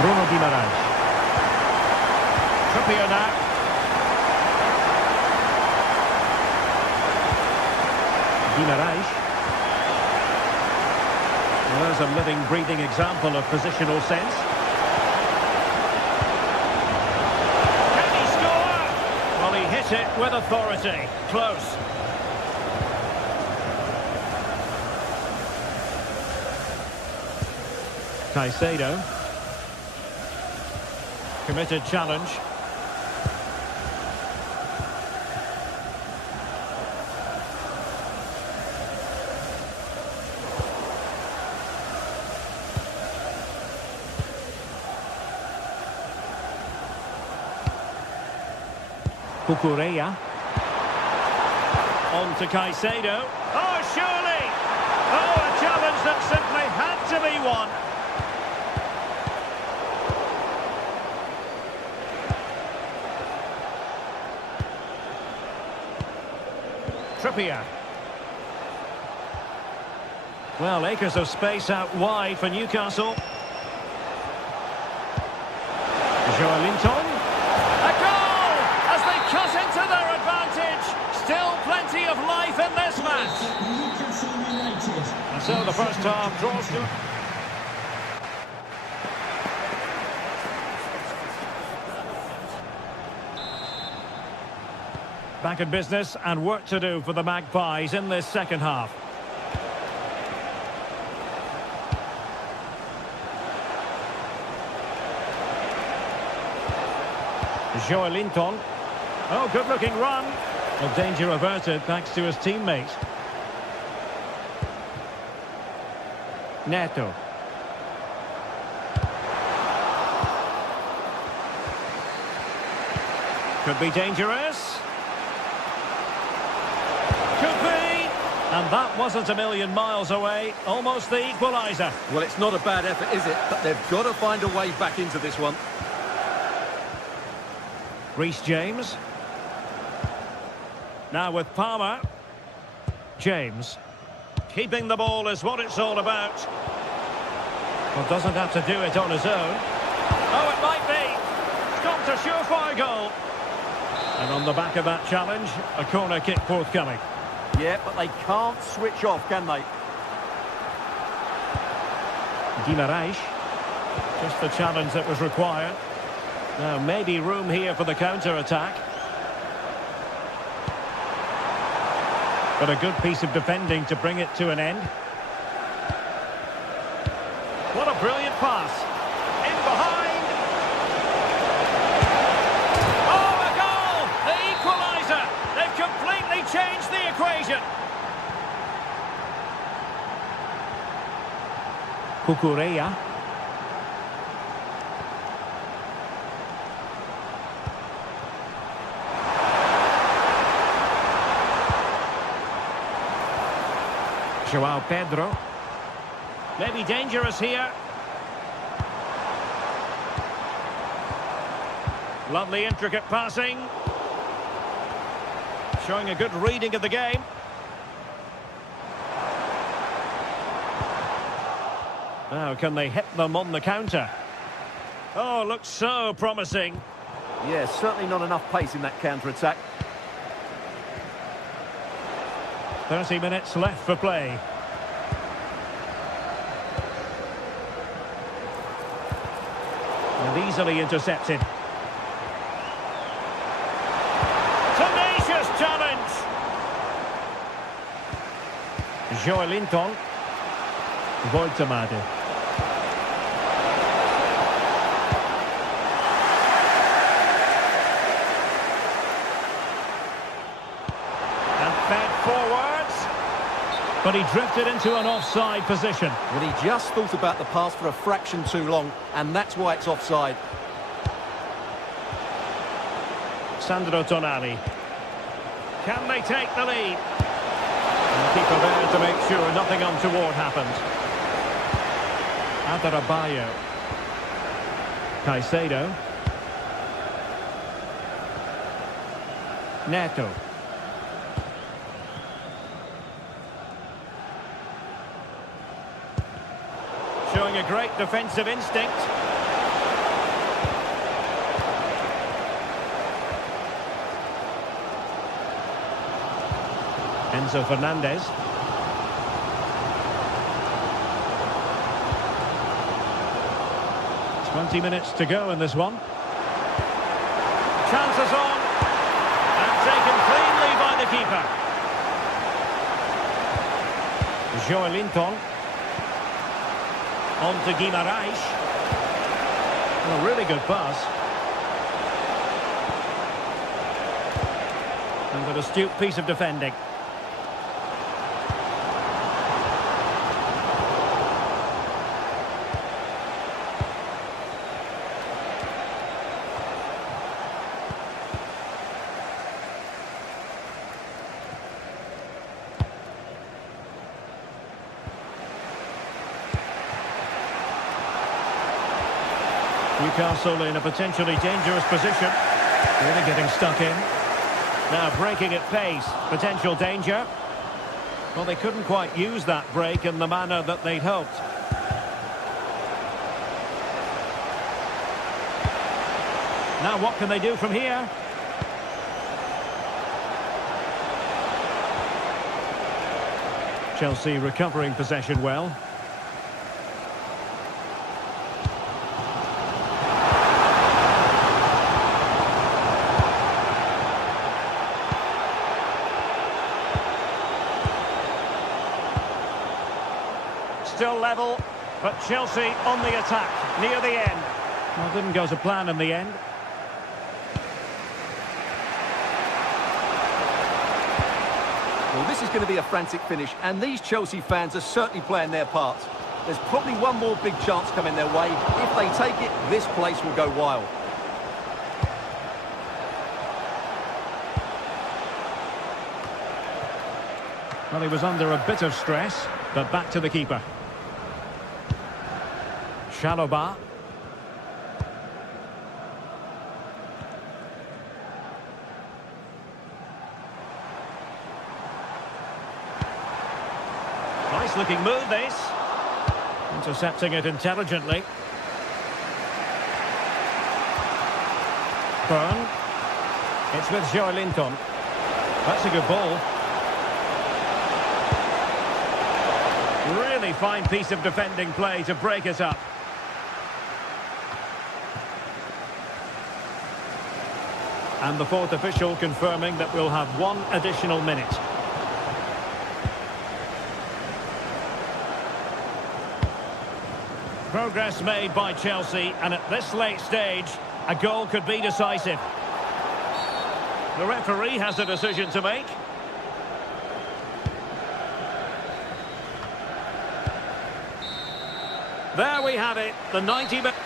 Bruno Guimaraes. Trippier now. Guimaraes. Well, there's a living, breathing example of positional sense. Can he score? Well, he hit it with authority. Close. Caicedo. Committed challenge. Cucurella. On to Caicedo. Oh, surely! Oh, a challenge that simply had to be won. Trippier. Well, acres of space out wide for Newcastle. Joelinton. A goal! As they cut into their advantage. Still plenty of life in this match. Newcastle United. And so the first half draws to... Back in business and work to do for the Magpies in this second half. Joelinton. Oh, good-looking run. Well, danger averted thanks to his teammate. Neto. Could be dangerous. Could be. And that wasn't a million miles away. Almost the equaliser. Well, it's not a bad effort, is it? But they've got to find a way back into this one. Reece James. Now with Palmer. James. Keeping the ball is what it's all about. Well, doesn't have to do it on his own. Oh, it might be. Stopped a surefire goal. And on the back of that challenge, a corner kick forthcoming. Yeah, but they can't switch off, can they? Guimaraes. Just the challenge that was required. Now, maybe room here for the counter-attack. But a good piece of defending to bring it to an end. What a brilliant pass. In behind. Oh, a goal! The equaliser! They've completely changed the equation. Cucurella. Joao Pedro. Maybe dangerous here. Lovely intricate passing. Showing a good reading of the game. Now, can they hit them on the counter? Oh, looks so promising. Yeah, certainly not enough pace in that counter-attack. 30 minutes left for play. And easily intercepted. Tenacious challenge. Joelinton. Voltemade. And fed forwards. But he drifted into an offside position. Well, he just thought about the pass for a fraction too long, and that's why it's offside. Sandro Tonali. Can they take the lead? And the keeper there to make sure nothing untoward happened. Adarabioyo. Caicedo. Neto. Showing a great defensive instinct. Enzo Fernandez. "20 minutes to go in this one. Chances on. And taken cleanly by the keeper. Joelinton. On to Guimaraes. A really good pass. And an astute piece of defending. Newcastle in a potentially dangerous position. Really getting stuck in. Now breaking at pace. Potential danger. Well, they couldn't quite use that break in the manner that they'd hoped. Now what can they do from here? Chelsea recovering possession well. Still level, but Chelsea on the attack, near the end. Well, didn't go to plan in the end. Well, this is going to be a frantic finish, and these Chelsea fans are certainly playing their part. There's probably one more big chance coming their way. If they take it, this place will go wild. Well, he was under a bit of stress, but back to the keeper. Chalobah. Nice looking move, this. Intercepting it intelligently. Byrne. It's with Joelinton. That's a good ball. Really fine piece of defending play to break it up. And the fourth official confirming that we'll have one additional minute. Progress made by Chelsea, and at this late stage, a goal could be decisive. The referee has a decision to make. There we have it, the 90 minutes.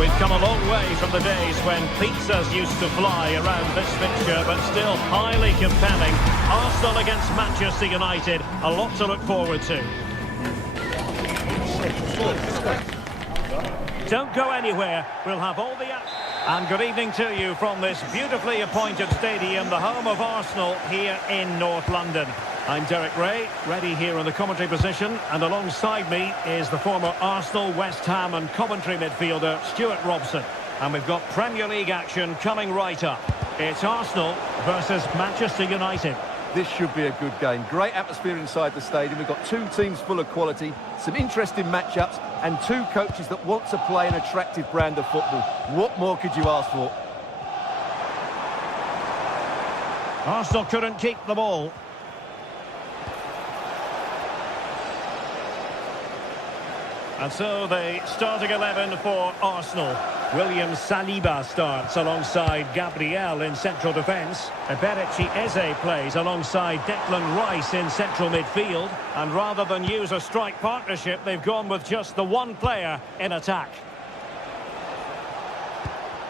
We've come a long way from the days when pizzas used to fly around this fixture, but still highly compelling. Arsenal against Manchester United, a lot to look forward to. Don't go anywhere, we'll have all the... And good evening to you from this beautifully appointed stadium, the home of Arsenal here in North London. I'm Derek Ray, ready here in the commentary position, and alongside me is the former Arsenal, West Ham and Coventry midfielder Stuart Robson. And we've got Premier League action coming right up. It's Arsenal versus Manchester United. This should be a good game. Great atmosphere inside the stadium. We've got two teams full of quality, some interesting matchups, and two coaches that want to play an attractive brand of football. What more could you ask for? Arsenal couldn't keep the ball. And so the starting 11 for Arsenal. William Saliba starts alongside Gabriel in central defence. Eberechi Eze plays alongside Declan Rice in central midfield. And rather than use a strike partnership, they've gone with just the one player in attack.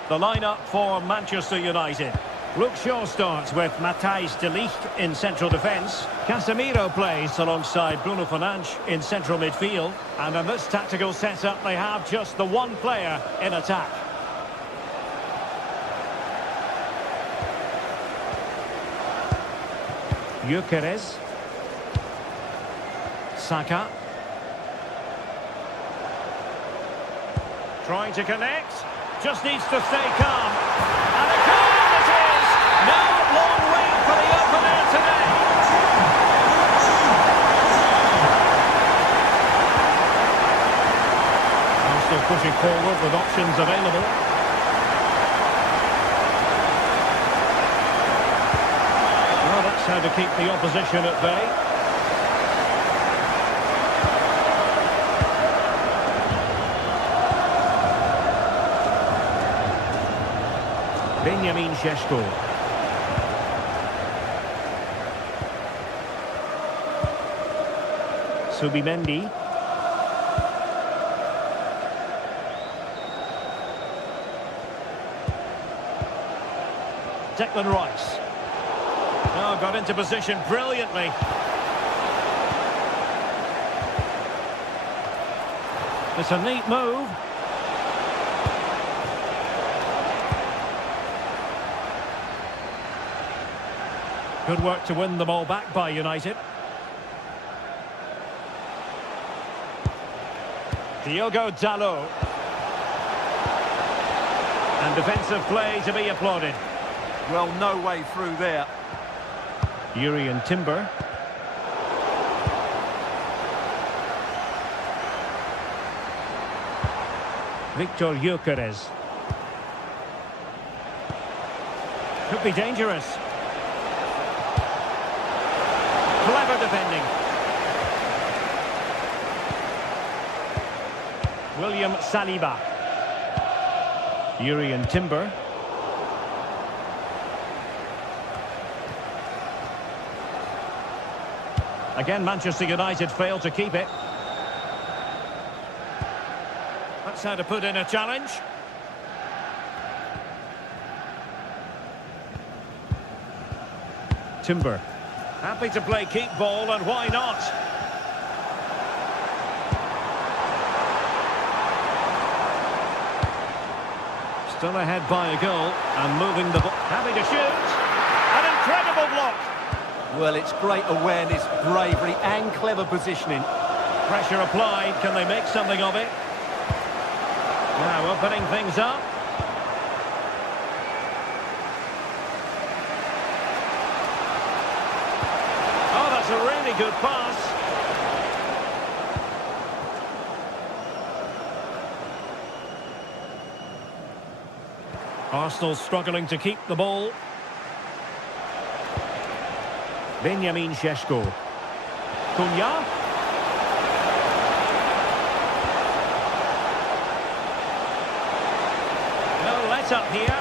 The lineup for Manchester United. Luke Shaw starts with Matthijs de Ligt in central defence. Casemiro plays alongside Bruno Fernandes in central midfield. And in this tactical setup, they have just the one player in attack. Gyökeres. Saka. Trying to connect. Just needs to stay calm. And a goal it is! No long wait for the opener today. Arsenal pushing forward with options available. Well, that's how to keep the opposition at bay. Benjamin Šeško. Subimendi. Declan Rice. Oh, got into position brilliantly. It's a neat move. Good work to win the ball back by United. Diogo Dalot. And defensive play to be applauded. Well, no way through there. Jurriën Timber. Viktor Gyökeres. Could be dangerous. Clever defending. William Saliba. Jurriën Timber. Again, Manchester United failed to keep it. That's how to put in a challenge. Timber. Happy to play keep ball, and why not? Still ahead by a goal, and moving the ball. Happy to shoot. An incredible block. Well, it's great awareness, bravery, and clever positioning. Pressure applied. Can they make something of it? Now opening things up. A really good pass. Arsenal struggling to keep the ball. Benjamin Šeško. Cunha. No let up here.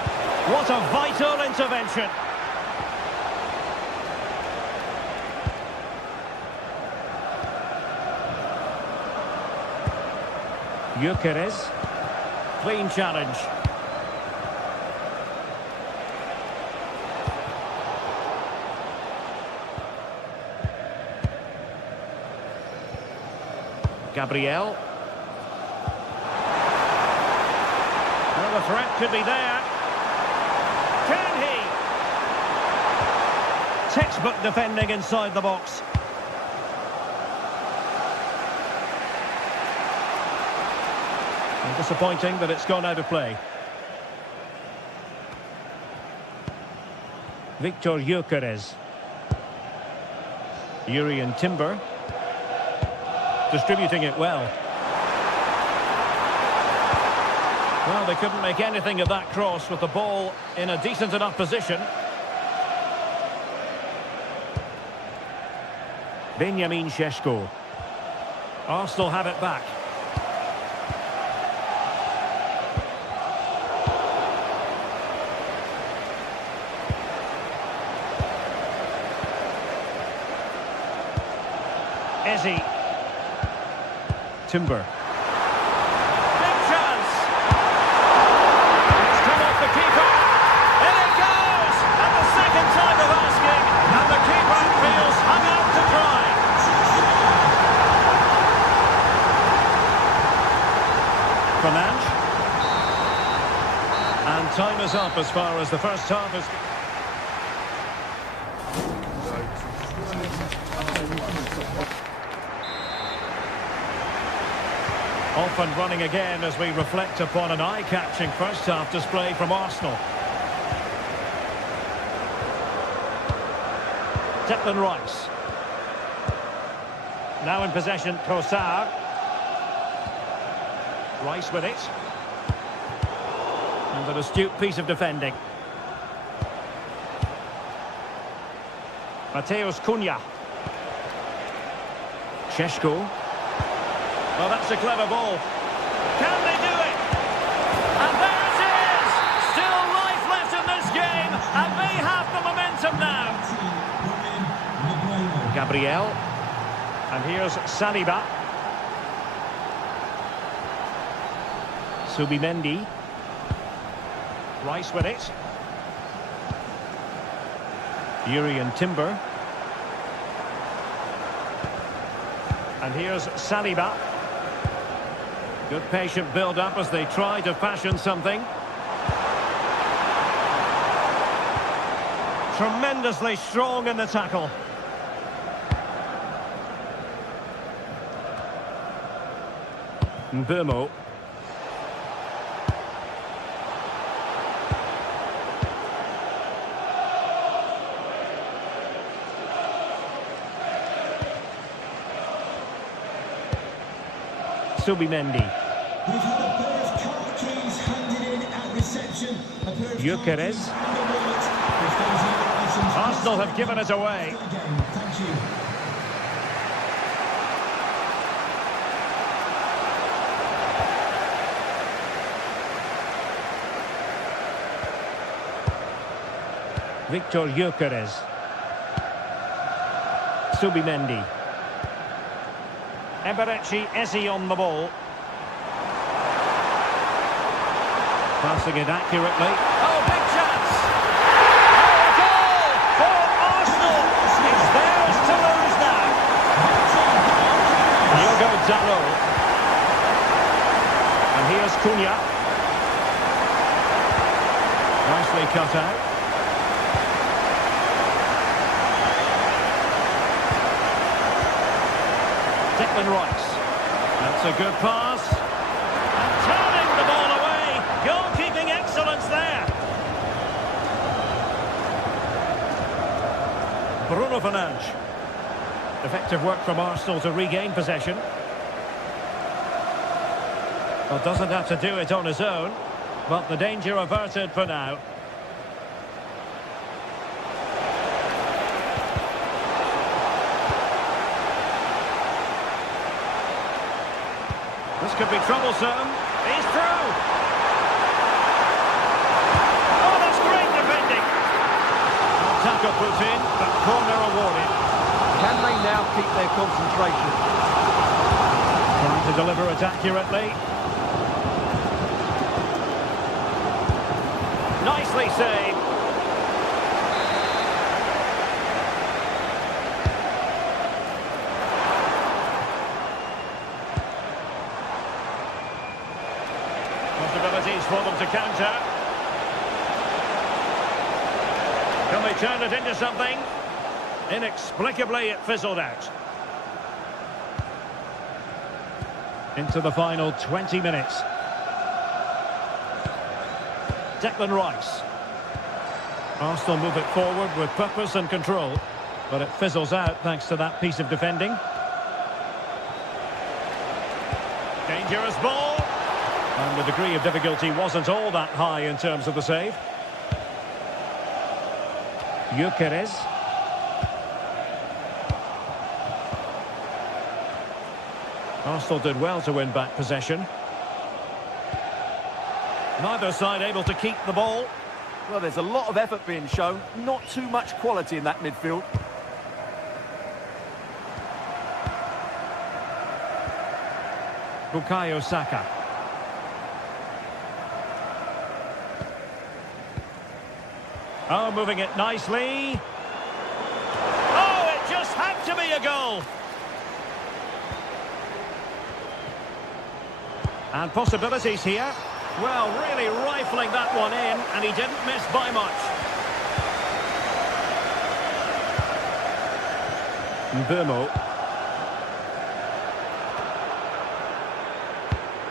What a vital intervention. Gyökeres. Clean challenge. Gabriel. Well, the threat could be there. Can he? Textbook defending inside the box. Disappointing that it's gone out of play. Viktor Gyökeres. Jurriën Timber. Distributing it well. Well, they couldn't make anything of that cross with the ball in a decent enough position. Benjamin Šeško. Arsenal have it back. Eze. Timber. Big chance. It's come off the keeper. In it goes. as far as the first half is... Off and running again as we reflect upon an eye-catching first half display from Arsenal. Declan Rice. Now in possession, Trossard. Rice with it. And an astute piece of defending. Mateus Cunha. Šeško. Well, that's a clever ball. Can they do it? And there it is! Still life left in this game, and they have the momentum now. Gabriel. And here's Saliba. Subimendi. Rice with it. Urian Timber. And here's Saliba. Good patient build-up as they try to fashion something. Tremendously strong in the tackle. Mbeumo. Subimendi. We've had a pair of car keys handed in at reception. A pair of Gyökeres. cards and a wallet. If those are your items, Arsenal have given it away. thank you. Victor Gyökeres. Subimendi. Eberechi Eze on the ball. Passing it accurately. Oh, big chance! Oh, a goal for Arsenal! It's theirs to lose now. Diogo Dalot. And here's Cunha. Nicely cut out. Declan Rice. That's a good pass. And turning the ball away. Goalkeeping excellence there. Bruno Fernandes. Effective work from Arsenal to regain possession. Well, doesn't have to do it on his own, but the danger averted for now. This could be troublesome. He's through. Oh, that's great defending. Tackle put in, but corner awarded. Can they now keep their concentration? Trying to deliver it accurately. Nicely saved. Possibilities for them to counter. Can they turn it into something? Inexplicably, it fizzled out. Into the final 20 minutes. Declan Rice. Arsenal move it forward with purpose and control, but it fizzles out thanks to that piece of defending. Dangerous ball. And the degree of difficulty wasn't all that high in terms of the save. Gyökeres. Arsenal did well to win back possession. Neither side able to keep the ball. Well, there's a lot of effort being shown, not too much quality in that midfield. Bukayo Saka. Oh, moving it nicely. Oh, it just had to be a goal. And possibilities here. Well, really rifling that one in, and he didn't miss by much. Mbumo.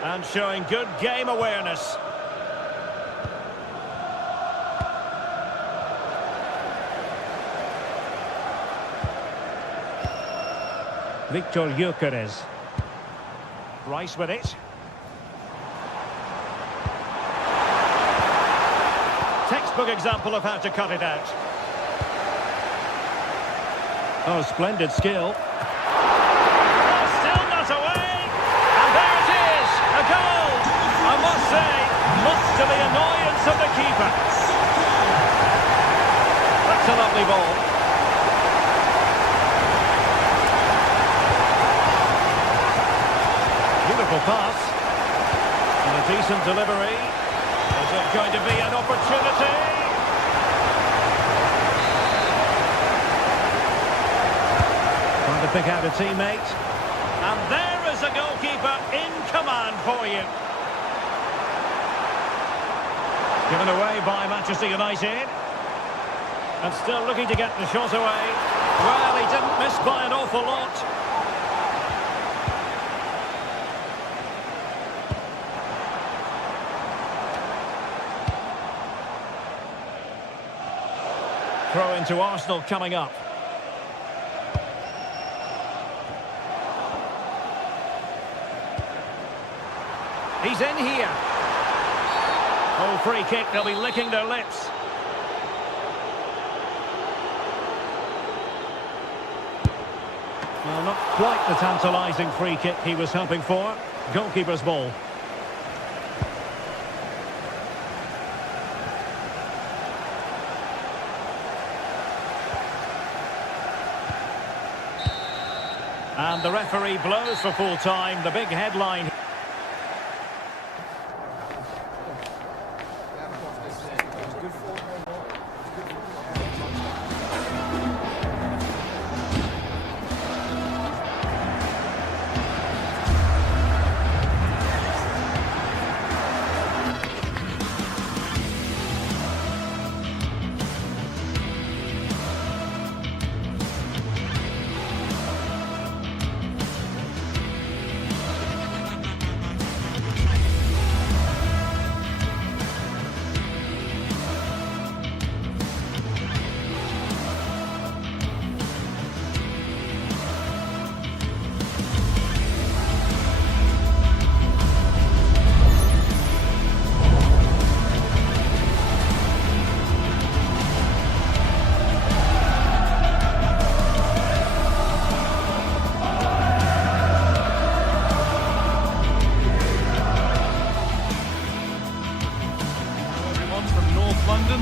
And showing good game awareness. Victor Gyökeres. Rice with it. Textbook example of how to cut it out. Oh, splendid skill. Oh, still not away. And there it is, a goal. I must say, much to the annoyance of the keeper. That's a lovely ball. Beautiful pass. And a decent delivery. Is it going to be an opportunity? Trying to pick out a teammate. And there is a goalkeeper in command for you. Given away by Manchester United. And still looking to get the shot away. Well, he didn't miss by an awful lot. Throw into Arsenal coming up. He's in here. Oh, free kick, they'll be licking their lips. Well, not quite the tantalising free kick he was hoping for. Goalkeeper's ball. And the referee blows for full time. The big headline.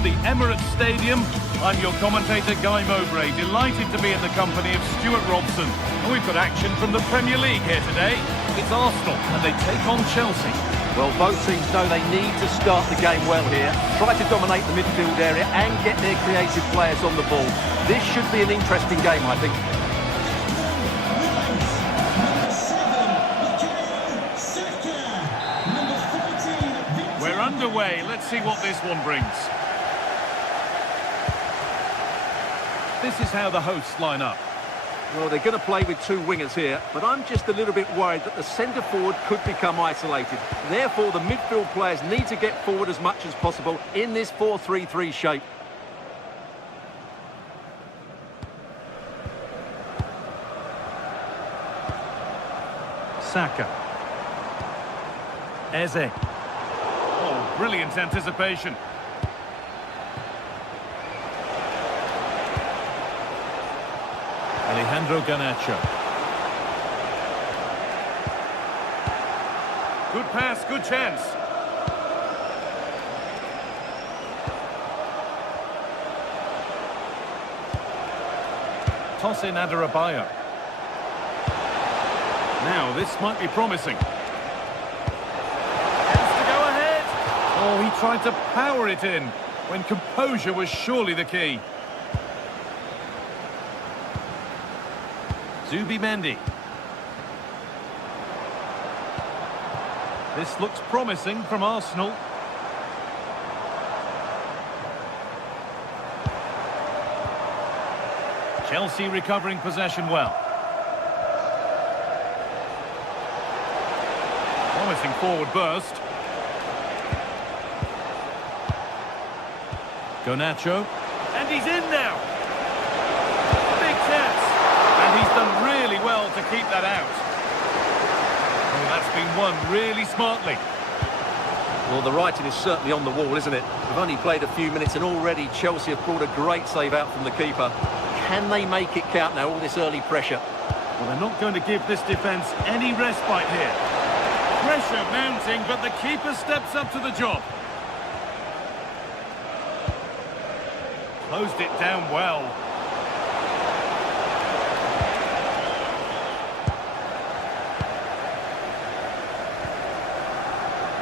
The Emirates Stadium. I'm your commentator, Guy Mowbray, delighted to be in the company of Stuart Robson. And we've got action from the Premier League here today. It's Arsenal, and they take on Chelsea. Well, both teams know they need to start the game well here. Try to dominate the midfield area and get their creative players on the ball. This should be an interesting game, I think. We're underway. Let's see what this one brings. This is how the hosts line up. Well, they're going to play with two wingers here, but I'm just a little bit worried that the centre forward could become isolated. Therefore, the midfield players need to get forward as much as possible in this 4-3-3 shape. Saka. Eze. Oh, brilliant anticipation. Alejandro Garnacho. Good pass, good chance. Toss in Adarabioyo. Now, this might be promising. Has to go ahead. Oh, he tried to power it in when composure was surely the key. Zubimendi. This looks promising from Arsenal. Chelsea recovering possession well. Promising forward burst. Garnacho. And he's in now. Big chance. And he's done really well to keep that out. Oh, that's been won really smartly. Well, the writing is certainly on the wall, isn't it? We've only played a few minutes and already Chelsea have brought a great save out from the keeper. Can they make it count now, all this early pressure? Well, they're not going to give this defence any respite here. Pressure mounting, but the keeper steps up to the job. Closed it down well.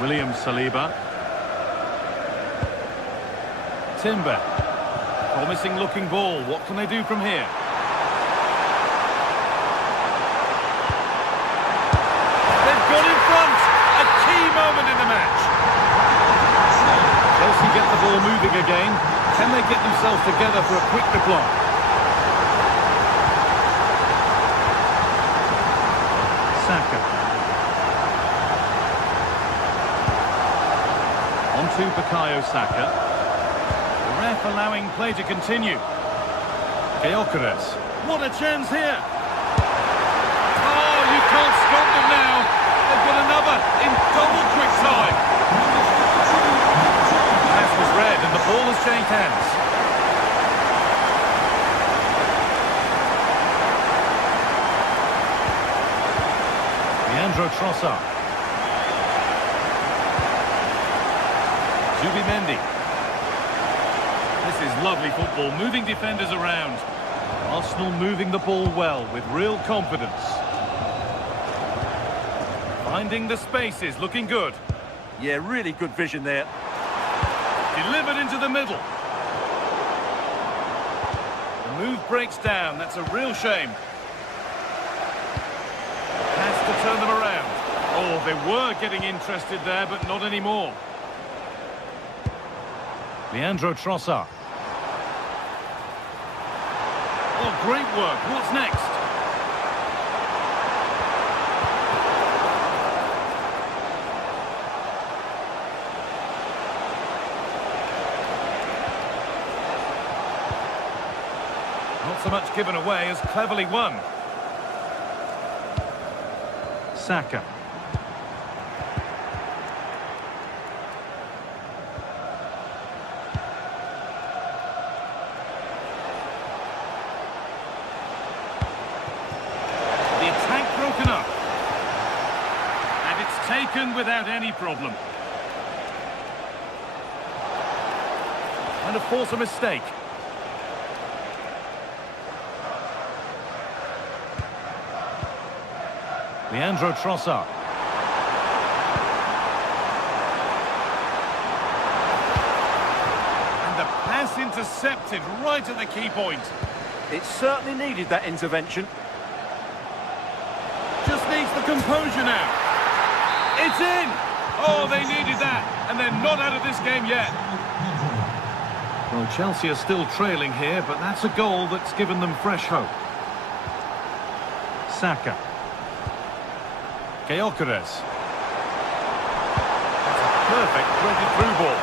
William Saliba. Timber. Promising looking ball. What can they do from here? They've got in front. A key moment in the match. Chelsea get the ball moving again. Can they get themselves together for a quick reply? Saka. On to Bukayo Saka. The ref allowing play to continue. Gyökeres. What a chance here. Oh, you can't stop them now. They've got another in double quick time. Pass was read and the ball has changed hands. Leandro Trossard. Zubimendi. This is lovely football, moving defenders around. Arsenal moving the ball well with real confidence. Finding the spaces, looking good. Yeah, really good vision there. Delivered into the middle. The move breaks down, that's a real shame. Has to turn them around. Oh, they were getting interested there, but not anymore. Leandro Trossard. Oh, great work. What's next? Not so much given away as cleverly won. Saka. Up. And it's taken without any problem. And to force a mistake. Leandro Trossard. And the pass intercepted right at the key point. It certainly needed that intervention. Just needs the composure now. It's in! Oh, they needed that, and they're not out of this game yet. Well, Chelsea are still trailing here, but that's a goal that's given them fresh hope. Saka. Gyökeres. That's a perfect threaded through ball.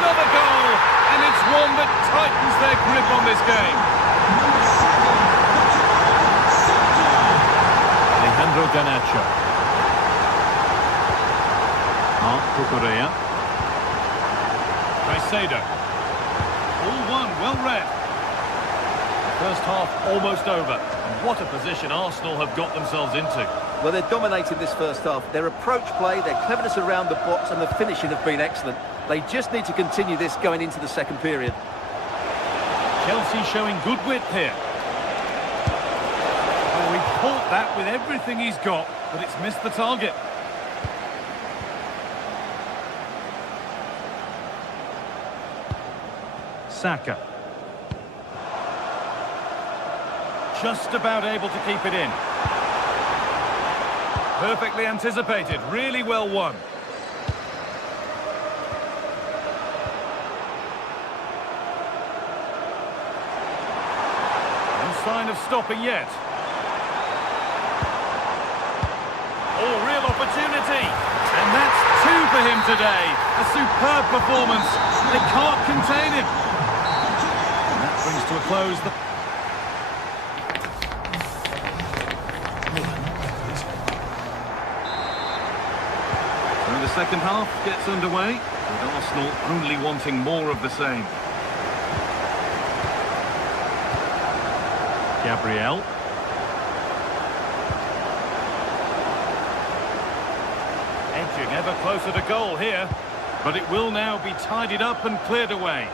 Another goal, and it's one that tightens their grip on this game. Garnacho. Cucurella. Caicedo. All one, well read. First half almost over. And what a position Arsenal have got themselves into. Well, they're dominating this first half. Their approach play, their cleverness around the box and the finishing have been excellent. They just need to continue this going into the second period. Chelsea showing good width here. He caught that with everything he's got, but it's missed the target. Saka. Just about able to keep it in. Perfectly anticipated, really well won. sign of stopping yet. Oh, real opportunity. And that's two for him today. A superb performance. They can't contain him. And that brings to a close the... So the second half gets underway, with Arsenal only wanting more of the same. Gabriel. Edging ever closer to goal here, but it will now be tidied up and cleared away.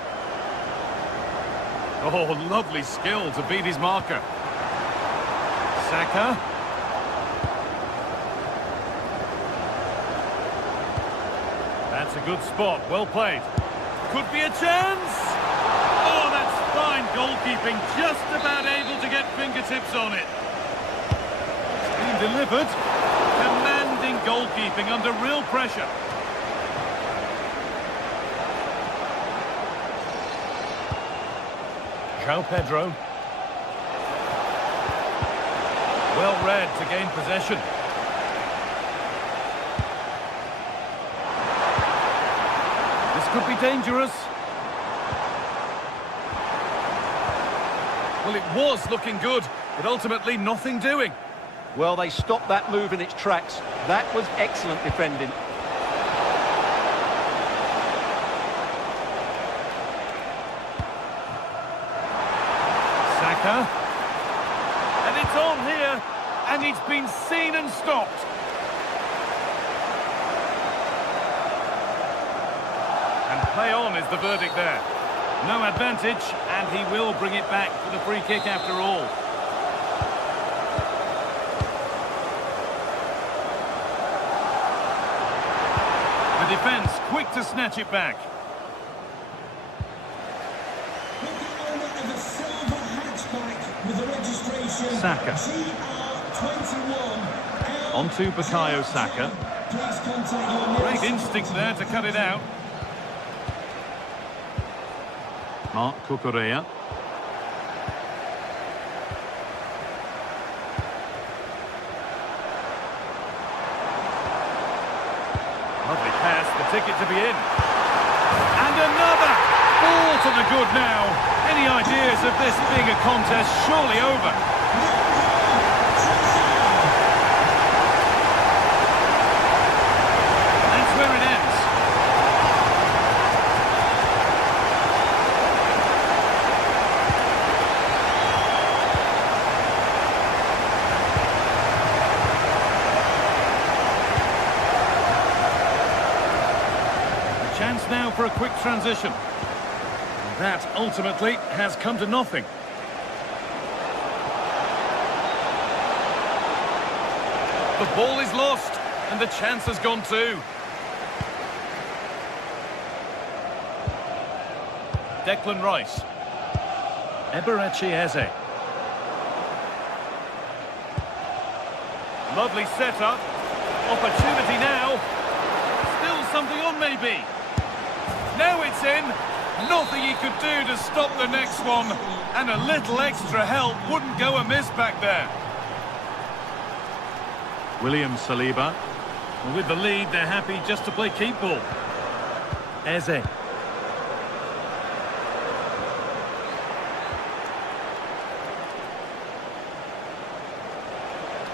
Oh, lovely skill to beat his marker. Saka. That's a good spot, well played. Could be a chance! Oh, that's fine goalkeeping, just about able to get fingertips on it. It's been delivered. Commanding goalkeeping under real pressure. João Pedro. Well read to gain possession. This could be dangerous. Well, it was looking good, but ultimately nothing doing. Well, they stopped that move in its tracks. That was excellent defending. Saka. And it's on here, and it's been seen and stopped. And play on is the verdict there. No advantage, and he will bring it back for the free kick after all. The defence quick to snatch it back. With the owner of a silver hatchback with the registration Saka. GR21. On to Bukayo Saka. Please contact your Great instinct there to cut it out. Mark Cucurella. Lovely pass, the ticket to be in. And another! Ball to the good now. Any ideas of this being a contest surely over? That's where it ends. Chance now for a quick transition. That ultimately has come to nothing. The ball is lost and the chance has gone too. Declan Rice. Eberechi Eze. Lovely setup. Opportunity now. Still something on maybe. Now it's in. Nothing he could do to stop the next one. And a little extra help wouldn't go amiss back there. William Saliba. Well, with the lead, they're happy just to play keep ball. Eze.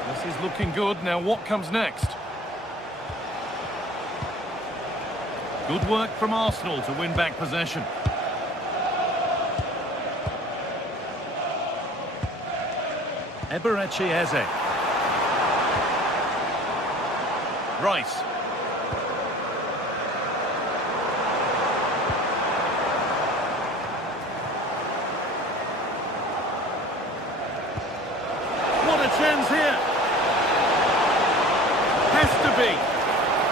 This is looking good. Now what comes next? Good work from Arsenal to win back possession. Eberechi Eze. Rice. What a chance here. Has to be.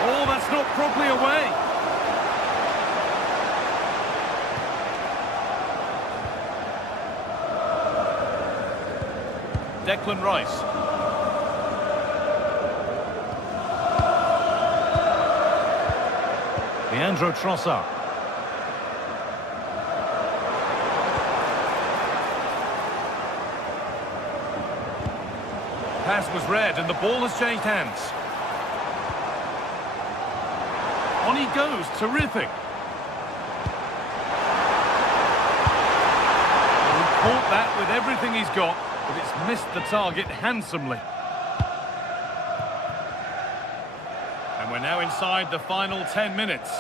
Oh, that's not properly away. Declan Rice. Leandro Trossard. pass was read and the ball has changed hands. On he goes, terrific. He caught that with everything he's got, but it's missed the target handsomely. And we're now inside the final 10 minutes.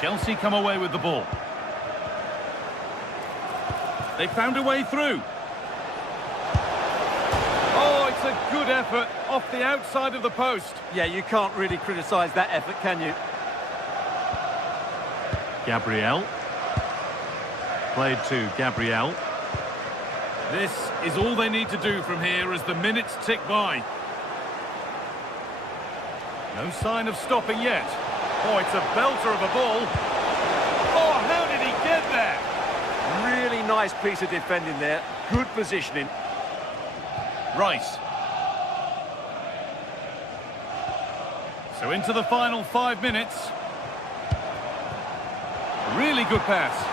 Chelsea come away with the ball. They found a way through. Oh, it's a good effort off the outside of the post. Yeah, you can't really criticise that effort, can you? Gabriel. Played to Gabriel. This is all they need to do from here as the minutes tick by. No sign of stopping yet. Oh, it's a belter of a ball. Oh, how did he get there? Really nice piece of defending there. Good positioning. Rice. So into the final 5 minutes. Really good pass.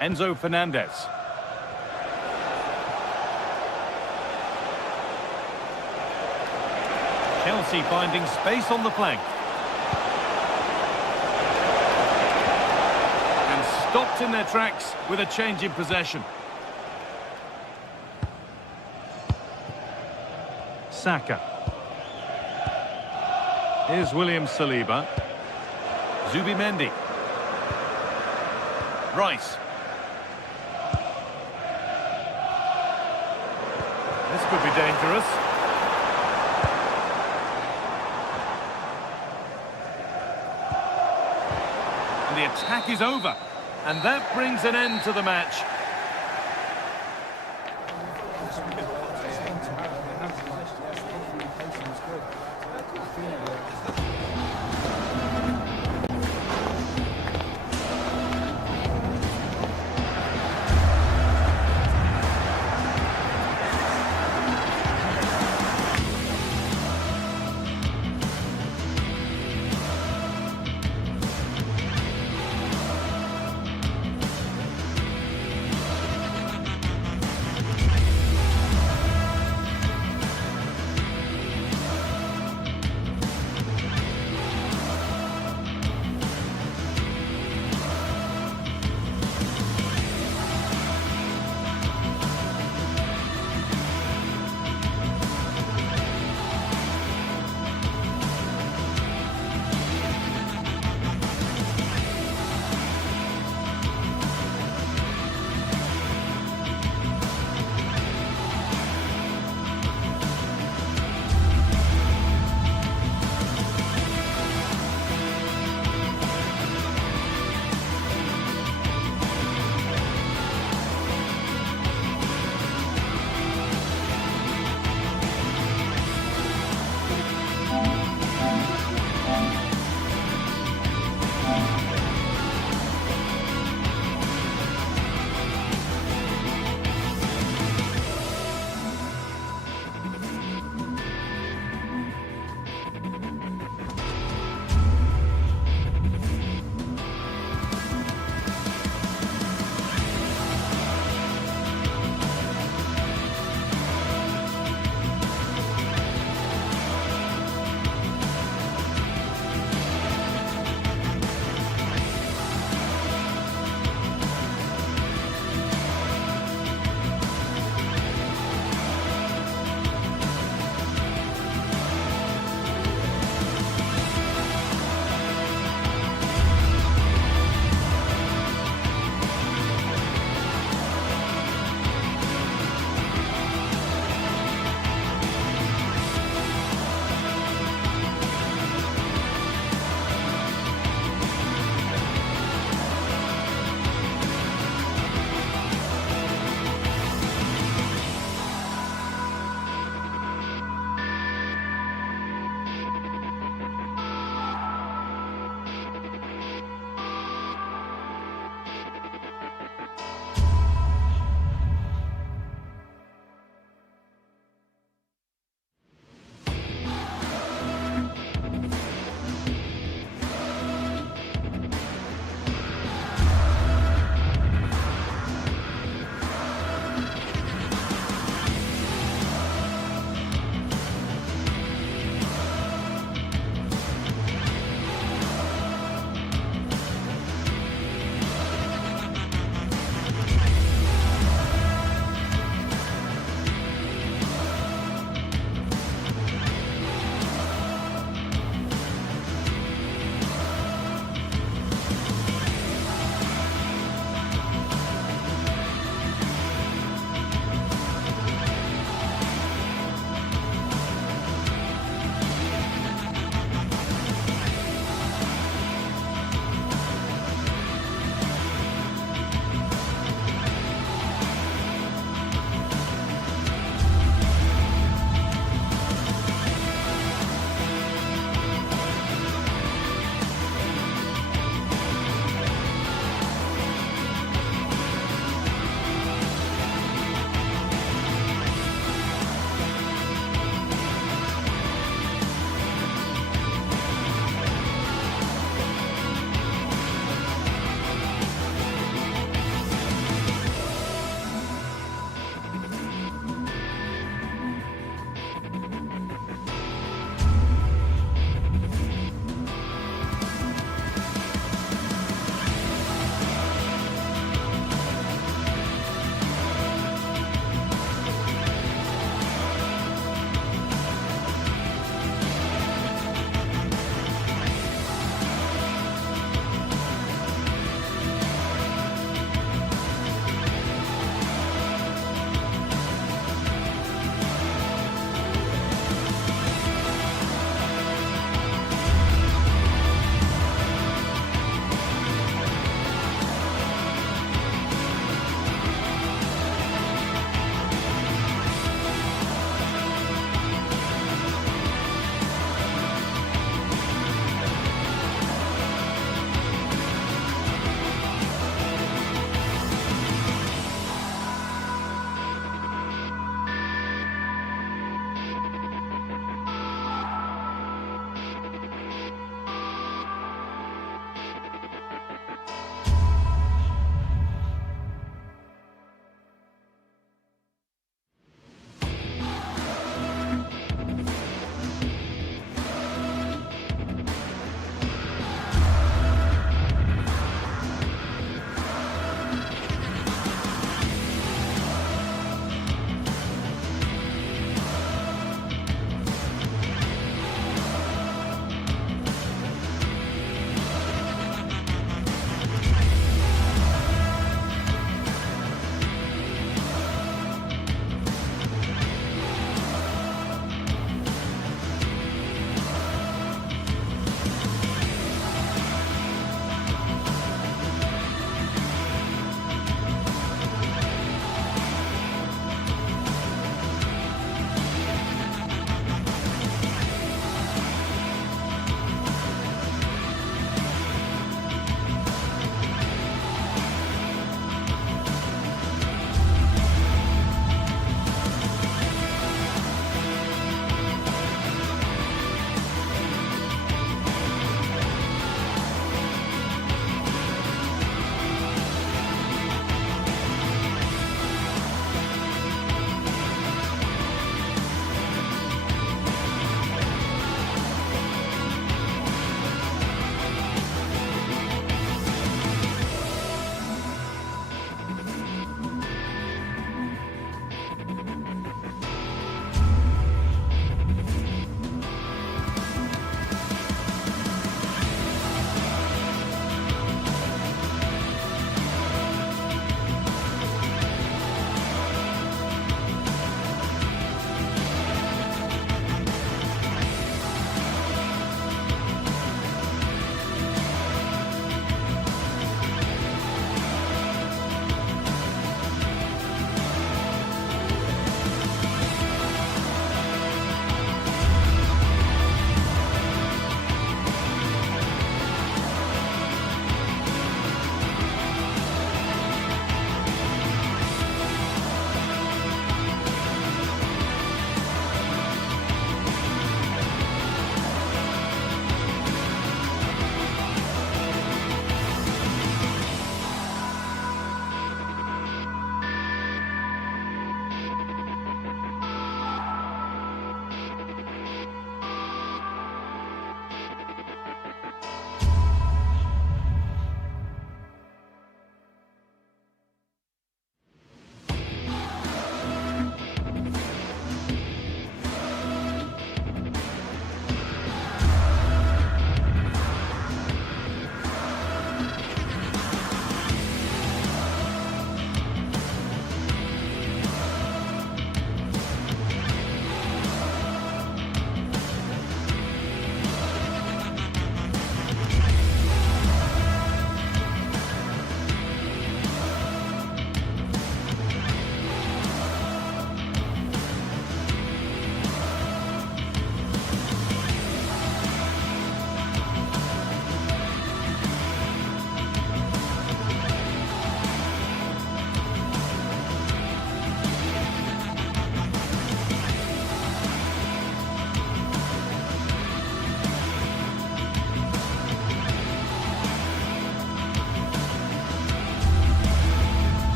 Enzo Fernandez. Chelsea finding space on the flank. And stopped in their tracks with a change in possession. Saka. Here's William Saliba. Zubimendi. Rice. This could be dangerous. And the attack is over. And that brings an end to the match.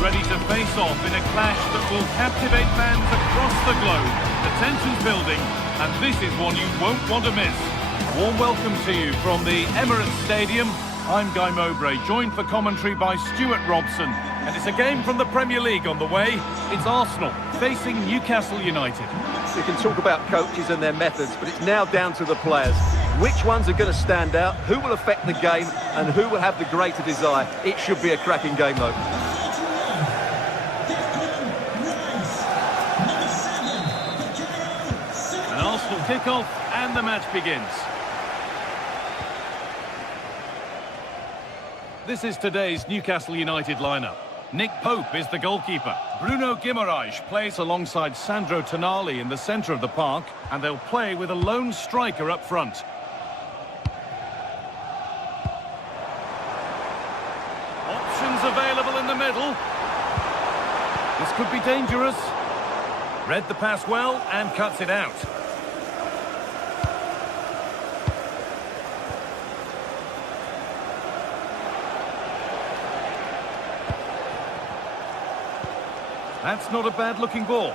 ready to face off in a clash that will captivate fans across the globe. The tension's building, and this is one you won't want to miss. A warm welcome to you from the Emirates Stadium. I'm Guy Mowbray, joined for commentary by Stuart Robson. And it's a game from the Premier League on the way. It's Arsenal facing Newcastle United. We can talk about coaches and their methods, but it's now down to the players. Which ones are going to stand out, who will affect the game, and who will have the greater desire? It should be a cracking game, though. An Arsenal kick-off, and the match begins. This is today's Newcastle United lineup. Nick Pope is the goalkeeper. Bruno Guimaraes plays alongside Sandro Tonali in the centre of the park, and they'll play with a lone striker up front. Options available in the middle. This could be dangerous. Read the pass well and cuts it out. That's not a bad-looking ball.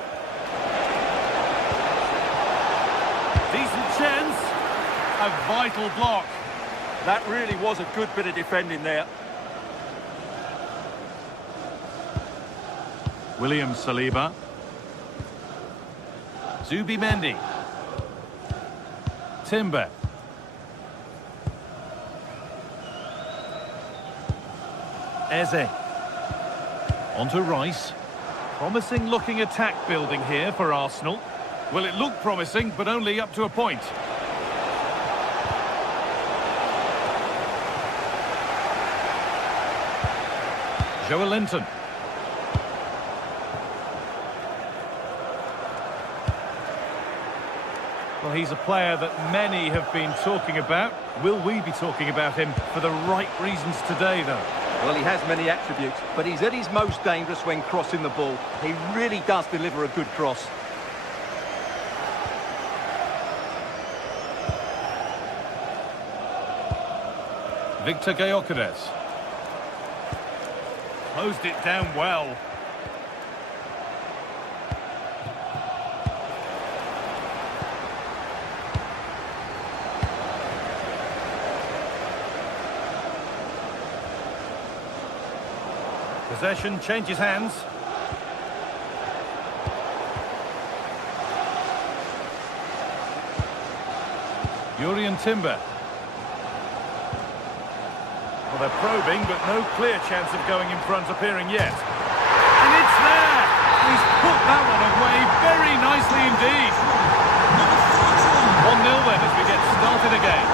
Decent chance. A vital block. That really was a good bit of defending there. William Saliba. Zubimendi. Timber. Eze. On to Rice. Promising looking attack building here for Arsenal. Well, it looked promising, but only up to a point. Joelinton. Well, he's a player that many have been talking about. Will we be talking about him for the right reasons today, though? Well, he has many attributes, but he's at his most dangerous when crossing the ball. He really does deliver a good cross. Victor Gyökeres. Closed it down well. Possession changes hands. Jurrien Timber. Well, they're probing, but no clear chance of going in front appearing yet. And it's there! He's put that one away very nicely indeed. 1-0 then as we get started again.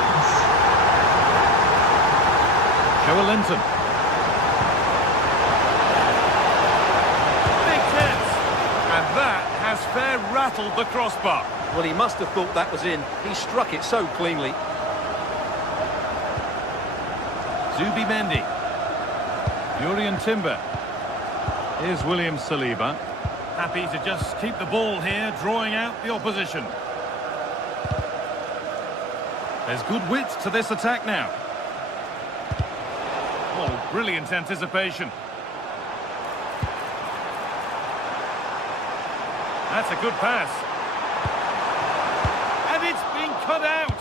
Joelinton. That has fair rattled the crossbar. Well, he must have thought that was in. He struck it so cleanly. Zubimendi. Jurrien Timber. Here's William Saliba. Happy to just keep the ball here, drawing out the opposition. There's good width to this attack now. Oh, brilliant anticipation. That's a good pass. And it's been cut out.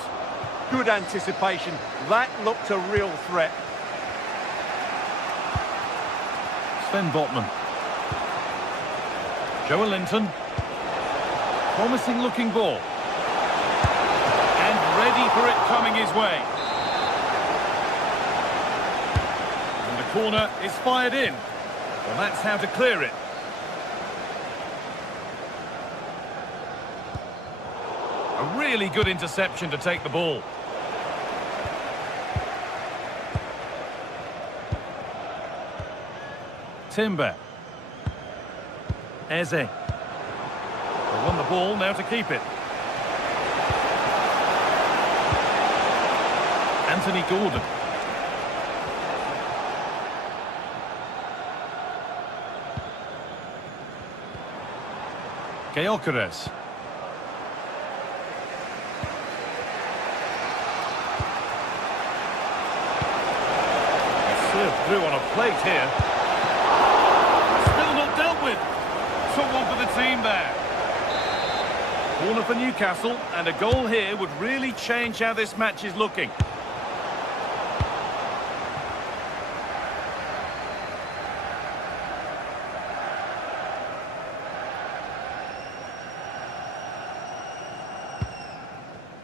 Good anticipation. That looked a real threat. Sven Botman. Joelinton. Promising looking ball. And ready for it coming his way. And the corner is fired in. Well, that's how to clear it. A really good interception to take the ball. Timber. Eze. They won the ball, now to keep it. Anthony Gordon. Gyökeres. Served through on a plate here. took one for the team there. Corner for Newcastle, and a goal here would really change how this match is looking.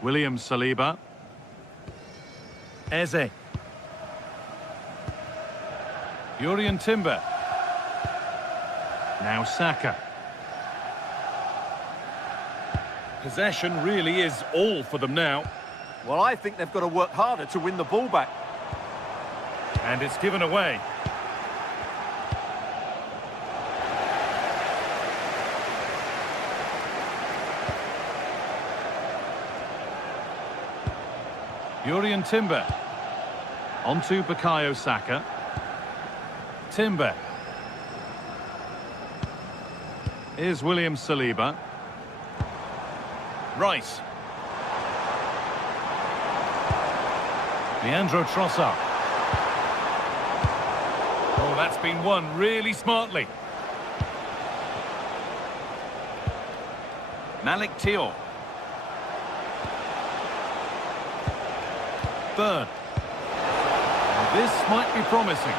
William Saliba. Eze. Jurrien Timber. Now Saka. Possession really is all for them now. Well, I think they've got to work harder to win the ball back. And it's given away. Jurrien Timber. Onto Bukayo Saka. Timber. Here's William Saliba. Rice. Leandro Trossard. Oh, that's been won really smartly. Malik Thiaw. Burn. And this might be promising.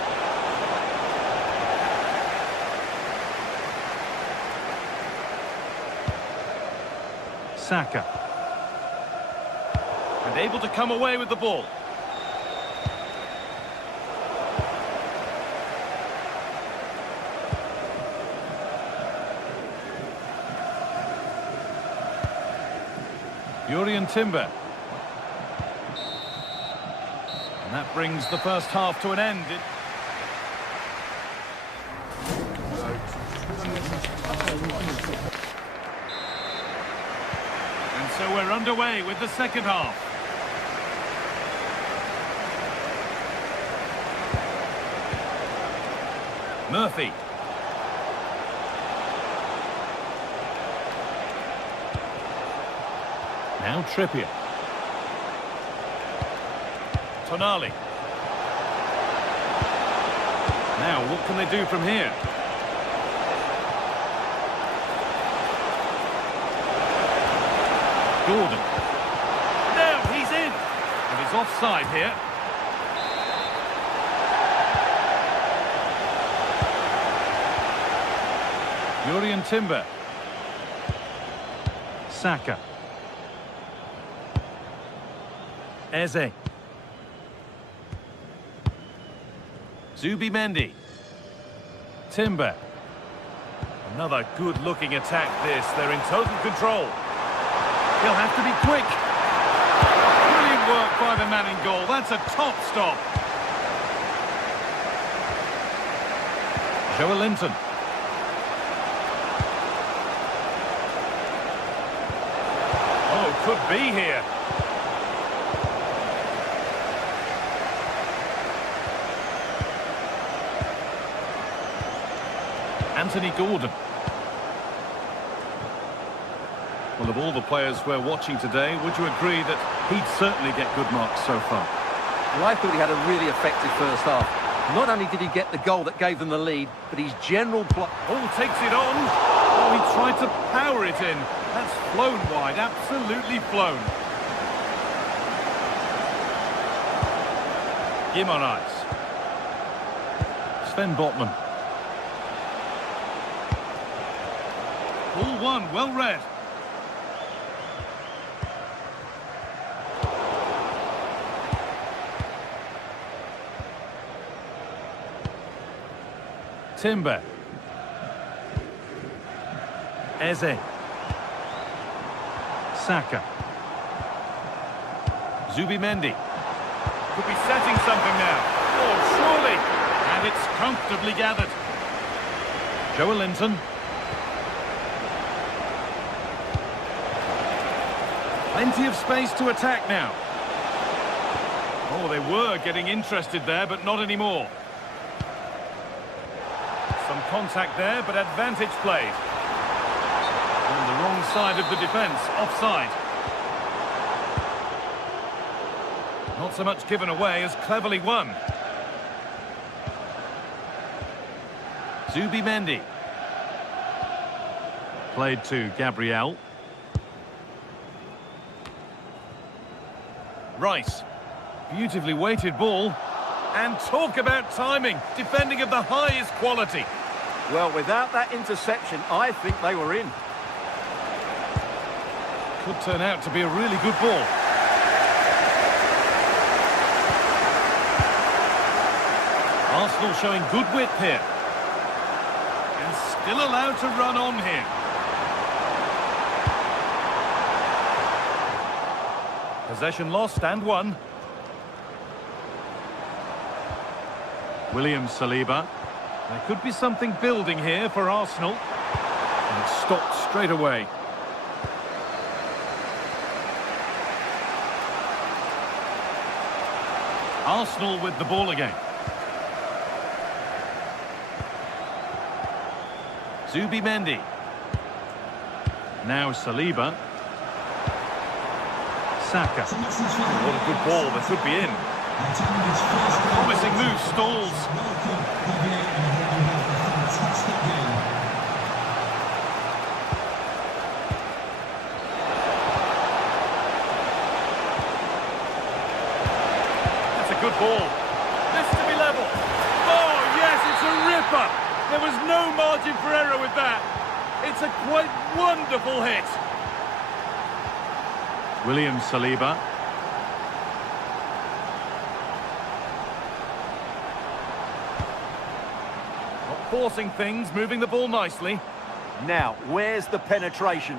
Saka. And able to come away with the ball. Jurrien Timber. And that brings the first half to an end. And so we're underway with the second half. Murphy. Now Trippier. Tonali. Now, what can they do from here? Gordon. Now he's in. And he's offside here. Jurrien Timber. Saka. Eze. Zubimendi. Timber. Another good-looking attack this. They're in total control. He'll have to be quick. Brilliant work by the man in goal. That's a top stop. Joelinton. Oh, could be here. Anthony Gordon. Well, of all the players we're watching today, would you agree that he'd certainly get good marks so far? Well, I thought he had a really effective first half. Not only did he get the goal that gave them the lead, but his general play... Oh, takes it on. Oh, he tried to power it in. That's flown wide, absolutely flown. Gimenez. Sven Botman. Ball one, well read. Timber. Eze. Saka. Zubimendi. Could be setting something now. Oh, surely. And it's comfortably gathered. Joelinton. Plenty of space to attack now. Oh, they were getting interested there, but not anymore. Some contact there, but advantage played. On the wrong side of the defence, offside. Not so much given away as cleverly won. Zubimendi. Played to Gabriel. Rice. Beautifully weighted ball. And talk about timing. Defending of the highest quality. Well, without that interception, I think they were in. Could turn out to be a really good ball. Arsenal showing good width here. And still allowed to run on here. Possession lost and won. William Saliba. There could be something building here for Arsenal. And it's stopped straight away. Arsenal with the ball again. Zubimendi. Now Saliba. Saka. What a good ball, that could be in. Promising move stalls. That's a good ball. This to be level. Oh yes, it's a ripper. There was no margin for error with that. It's a quite wonderful hit. William Saliba. Not forcing things, moving the ball nicely. Now, where's the penetration?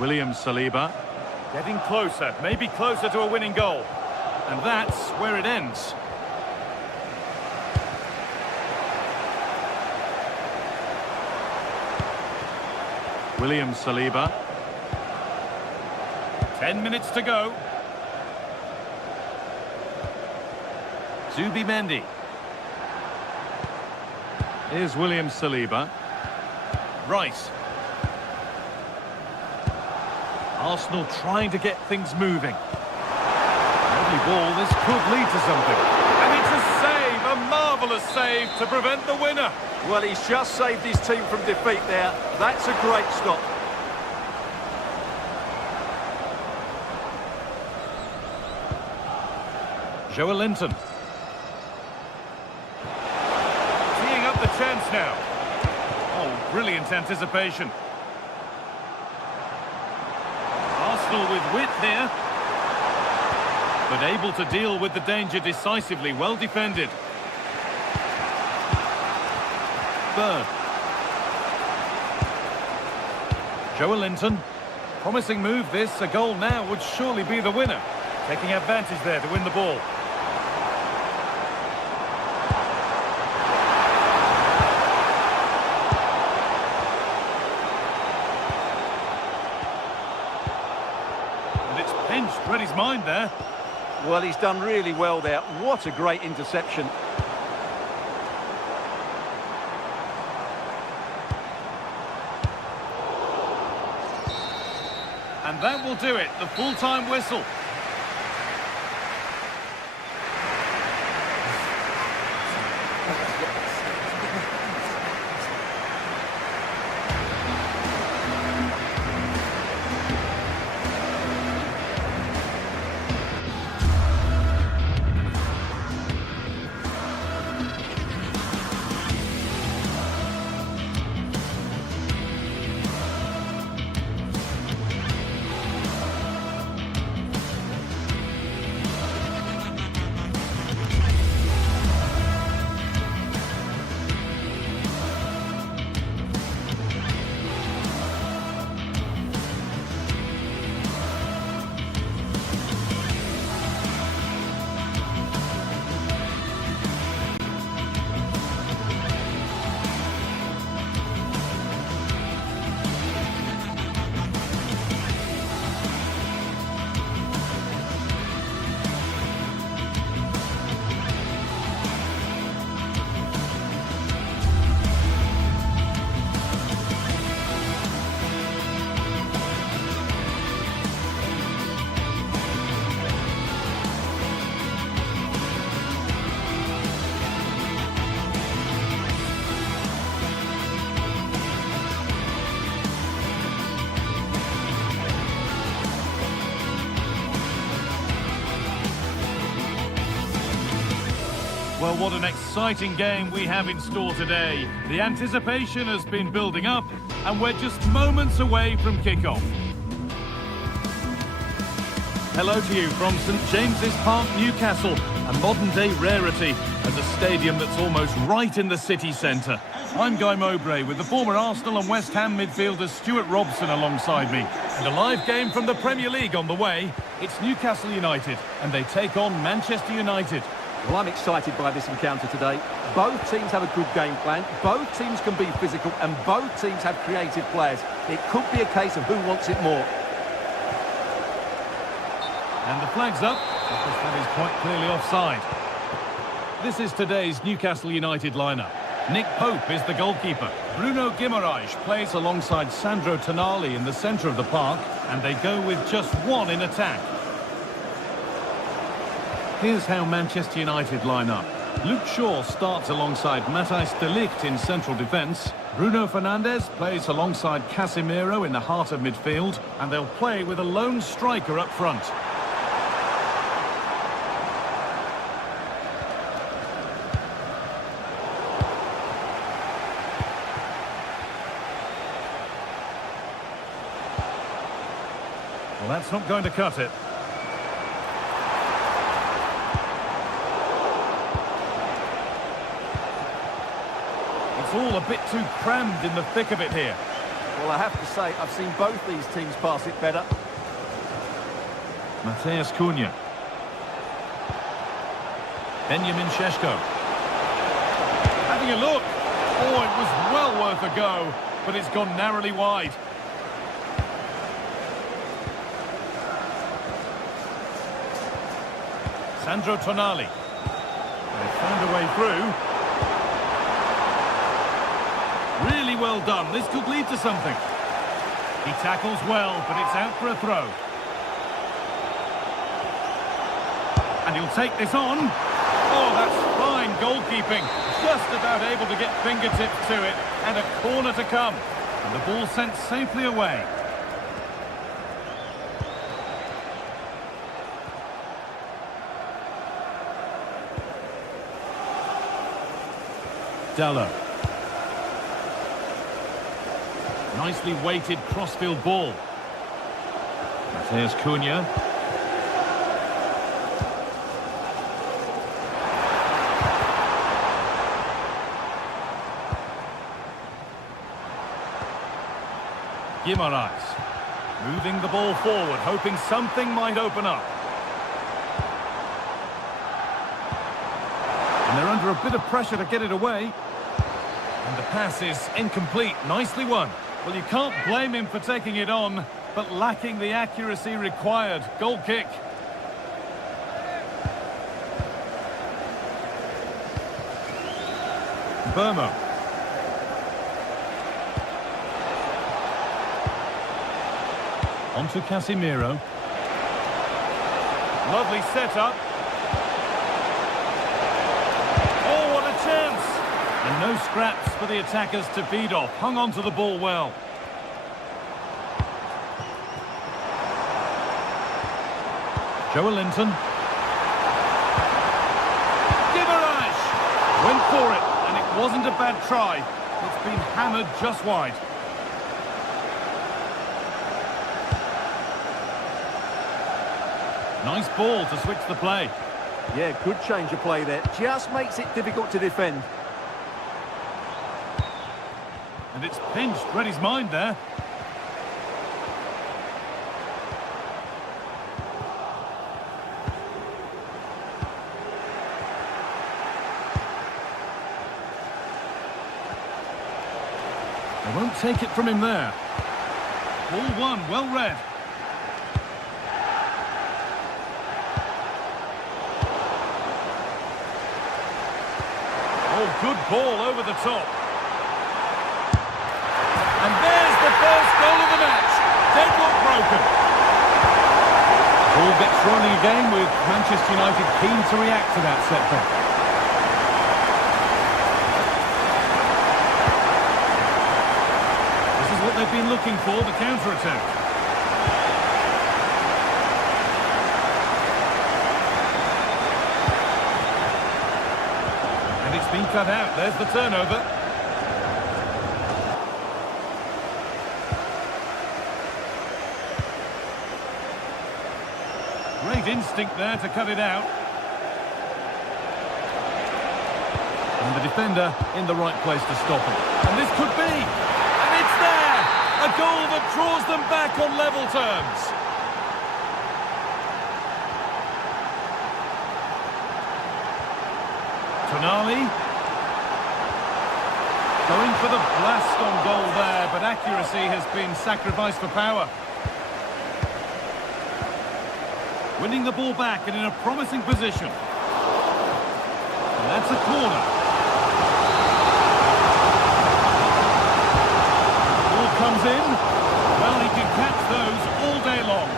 William Saliba. Getting closer, maybe closer to a winning goal. And that's where it ends. William Saliba. 10 minutes to go. Zubimendi. Here's William Saliba. Rice. Arsenal trying to get things moving. Lovely ball, this could lead to something. And it's a save, a marvellous save to prevent the winner. Well, he's just saved his team from defeat there. That's a great stop. Joelinton. Teeing up the chance now. Oh, brilliant anticipation. Arsenal with width here. But able to deal with the danger decisively. Well defended. Bird. Joelinton. Promising move this. A goal now would surely be the winner. Taking advantage there to win the ball. And it's pinched, read his mind there. Well, he's done really well there. What a great interception. And that will do it, the full-time whistle. Well, what an exciting game we have in store today. The anticipation has been building up, and we're just moments away from kickoff. Hello to you from St James's Park, Newcastle, a modern-day rarity as a stadium that's almost right in the city centre. I'm Guy Mowbray with the former Arsenal and West Ham midfielder Stuart Robson alongside me. And a live game from the Premier League on the way. It's Newcastle United, and they take on Manchester United. Well, I'm excited by this encounter today. Both teams have a good game plan, both teams can be physical, and both teams have creative players. It could be a case of who wants it more. And the flag's up, because that is quite clearly offside. This is today's Newcastle United lineup. Nick Pope is the goalkeeper. Bruno Guimaraes plays alongside Sandro Tonali in the centre of the park, and they go with just one in attack. Here's how Manchester United line up. Luke Shaw starts alongside Matthijs de Ligt in central defence. Bruno Fernandes plays alongside Casemiro in the heart of midfield, and they'll play with a lone striker up front. Well, that's not going to cut it. It's all a bit too crammed in the thick of it here. Well, I have to say, I've seen both these teams pass it better. Matheus Cunha. Benjamin Šeško. Having a look. Oh, it was well worth a go, but it's gone narrowly wide. Sandro Tonali. They've found a way through. Really well done. This could lead to something. He tackles well, but it's out for a throw. And he'll take this on. Oh, that's fine goalkeeping. Just about able to get fingertips to it. And a corner to come. And the ball sent safely away. Dallo. Nicely weighted crossfield ball. Matheus Cunha. Guimaraes. Moving the ball forward, hoping something might open up. And they're under a bit of pressure to get it away. And the pass is incomplete. Nicely won. Well, you can't blame him for taking it on, but lacking the accuracy required. Goal kick. Burmo. On to Casemiro. Lovely setup. Oh, what a chance! And no scraps for the attackers to feed off. Hung on to the ball well. Joelinton. Guimaraes! Went for it, and it wasn't a bad try. It's been hammered just wide. Nice ball to switch the play. Yeah, good change of play there. Just makes it difficult to defend. And it's pinched, read his mind there. They won't take it from him there. Ball one, well read. Oh, good ball over the top. And there's the first goal of the match. Deadlock broken. Ball gets running again with Manchester United keen to react to that setback. This is what they've been looking for, the counter-attack. been cut out. There's the turnover. Great instinct there to cut it out. And the defender in the right place to stop it. And this could be. And it's there! A goal that draws them back on level terms. Tonali. Going for the blast on goal there, but accuracy has been sacrificed for power. Winning the ball back and in a promising position. And that's a corner. Ball comes in. Well, he can catch those all day long.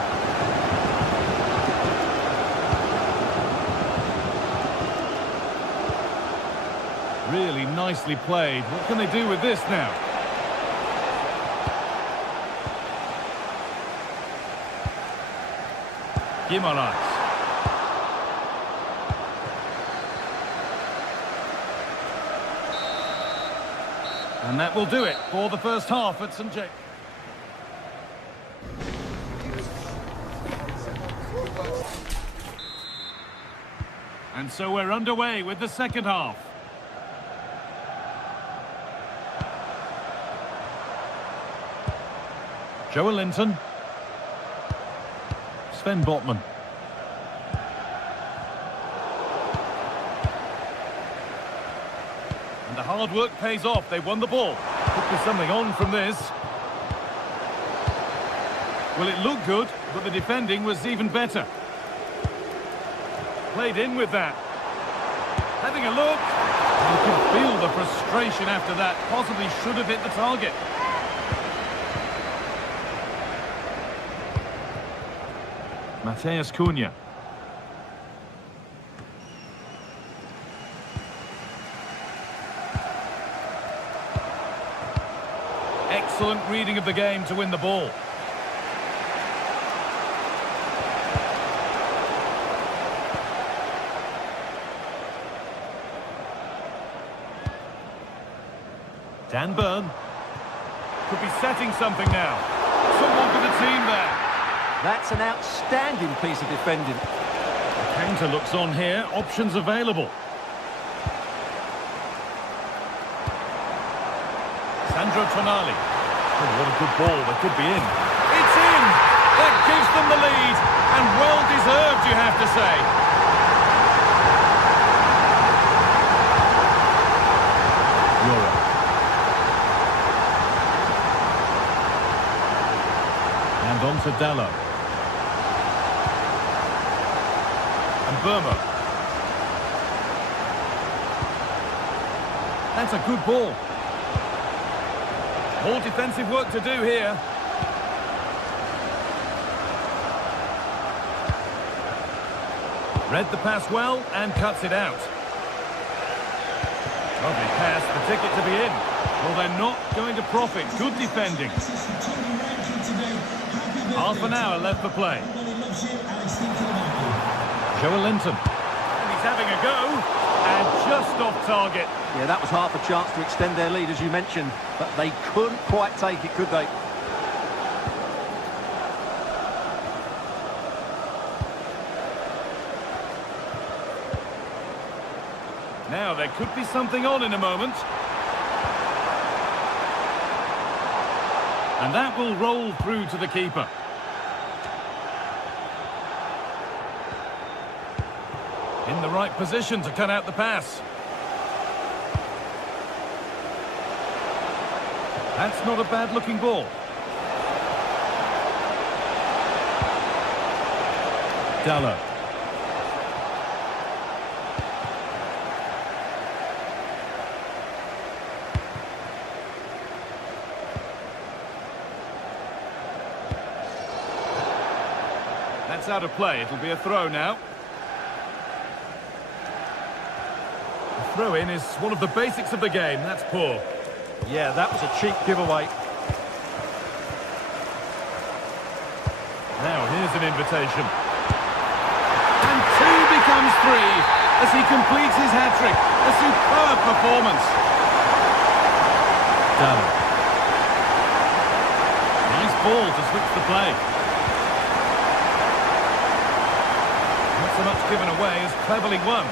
Really nicely played. What can they do with this now? Guimaraes. And that will do it for the first half at St James. And so we're underway with the second half. Joe Linton. Sven Botman. And the hard work pays off. They won the ball. Could be something on from this. Well, it looked good, but the defending was even better. Played in with that. Having a look. You can feel the frustration after that. Possibly should have hit the target. Mateus Cunha. Excellent reading of the game to win the ball. Dan Burn. Could be setting something now. Someone for the team there. That's an outstanding piece of defending. The counter looks on here. Options available. Sandro Tonali. Oh, what a good ball. They could be in. It's in! That gives them the lead. And well deserved, you have to say. Euro. And on to Dallo. And Burma. That's a good ball. More defensive work to do here. Read the pass well and cuts it out. Lovely pass, the ticket to be in. Well, they're not going to profit. Good defending. Half an hour left for play. Joe Linton. And he's having a go. And just off target. Yeah, that was half a chance to extend their lead, as you mentioned. But they couldn't quite take it, could they? Now, there could be something on in a moment. And that will roll through to the keeper. In the right position to cut out the pass. That's not a bad-looking ball. Dallo. That's out of play. It'll be a throw now. The throw-in is one of the basics of the game. That's poor. Yeah, that was a cheap giveaway. Now, here's an invitation. And 2 becomes 3. as he completes his hat-trick. A superb performance. Done. Nice ball to switch the play. Not so much given away as cleverly won.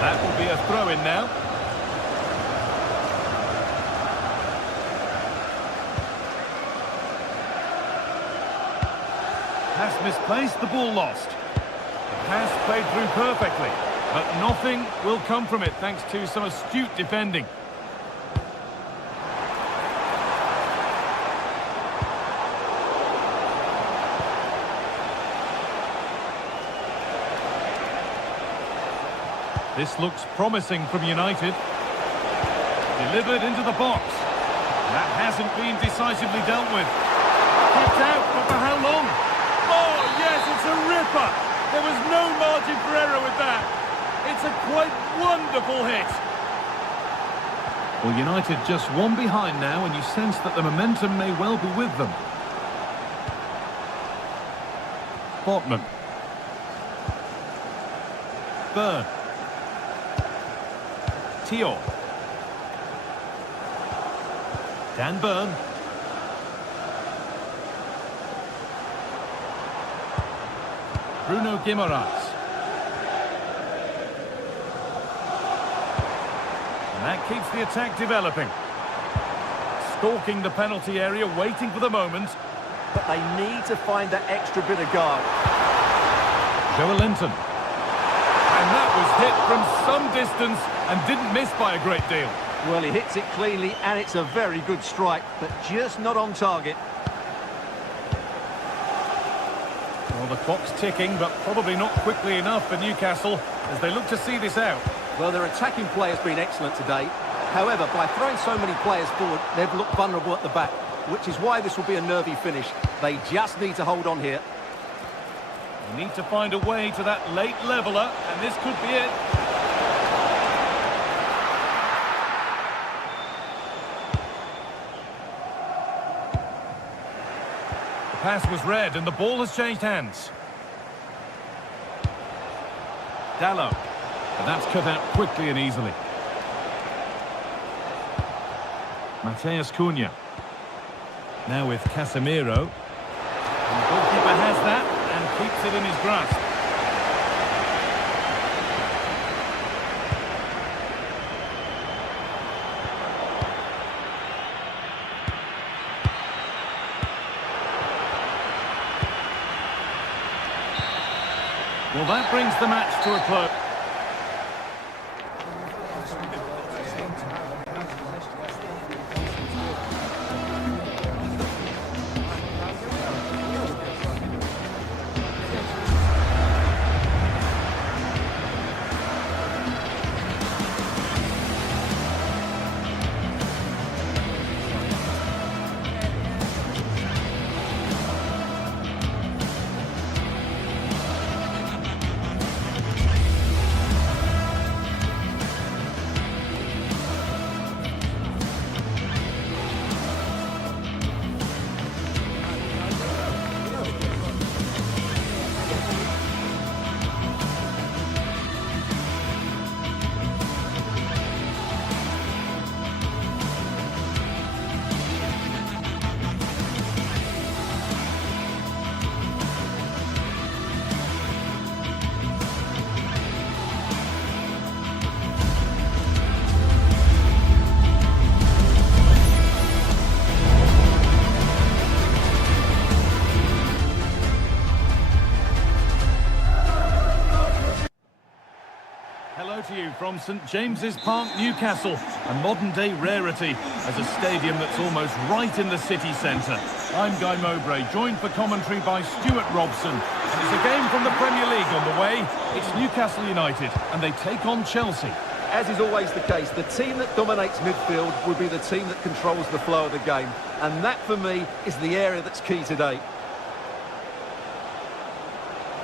That will be a throw-in now. Pass misplaced, the ball lost. The pass played through perfectly, but nothing will come from it thanks to some astute defending. This looks promising from United. Delivered into the box. That hasn't been decisively dealt with. Kept out, but for how long? Oh, yes, it's a ripper. There was no margin for error with that. It's a quite wonderful hit. Well, United just one behind now, and you sense that the momentum may well be with them. Botman. Byrne. Tio. Dan Byrne. Bruno Guimaraes. And that keeps the attack developing. Stalking the penalty area, waiting for the moment. But they need to find that extra bit of guard. Joelinton. And that was hit from some distance and didn't miss by a great deal. Well, he hits it cleanly, and it's a very good strike, but just not on target. Well, the clock's ticking, but probably not quickly enough for Newcastle as they look to see this out. Well, their attacking play has been excellent today. However, by throwing so many players forward, they've looked vulnerable at the back, which is why this will be a nervy finish. They just need to hold on here. They need to find a way to that late leveller, and this could be it. The pass was read, and the ball has changed hands. Dalot. And that's cut out quickly and easily. Mateus Cunha. Now with Casemiro. And the goalkeeper has that and keeps it in his grasp. Well, that brings the match to a close. To you from St James's Park, Newcastle, a modern-day rarity as a stadium that's almost right in the city centre. I'm Guy Mowbray, joined for commentary by Stuart Robson. And it's a game from the Premier League on the way. It's Newcastle United, and they take on Chelsea. As is always the case, the team that dominates midfield will be the team that controls the flow of the game. And that, for me, is the area that's key today.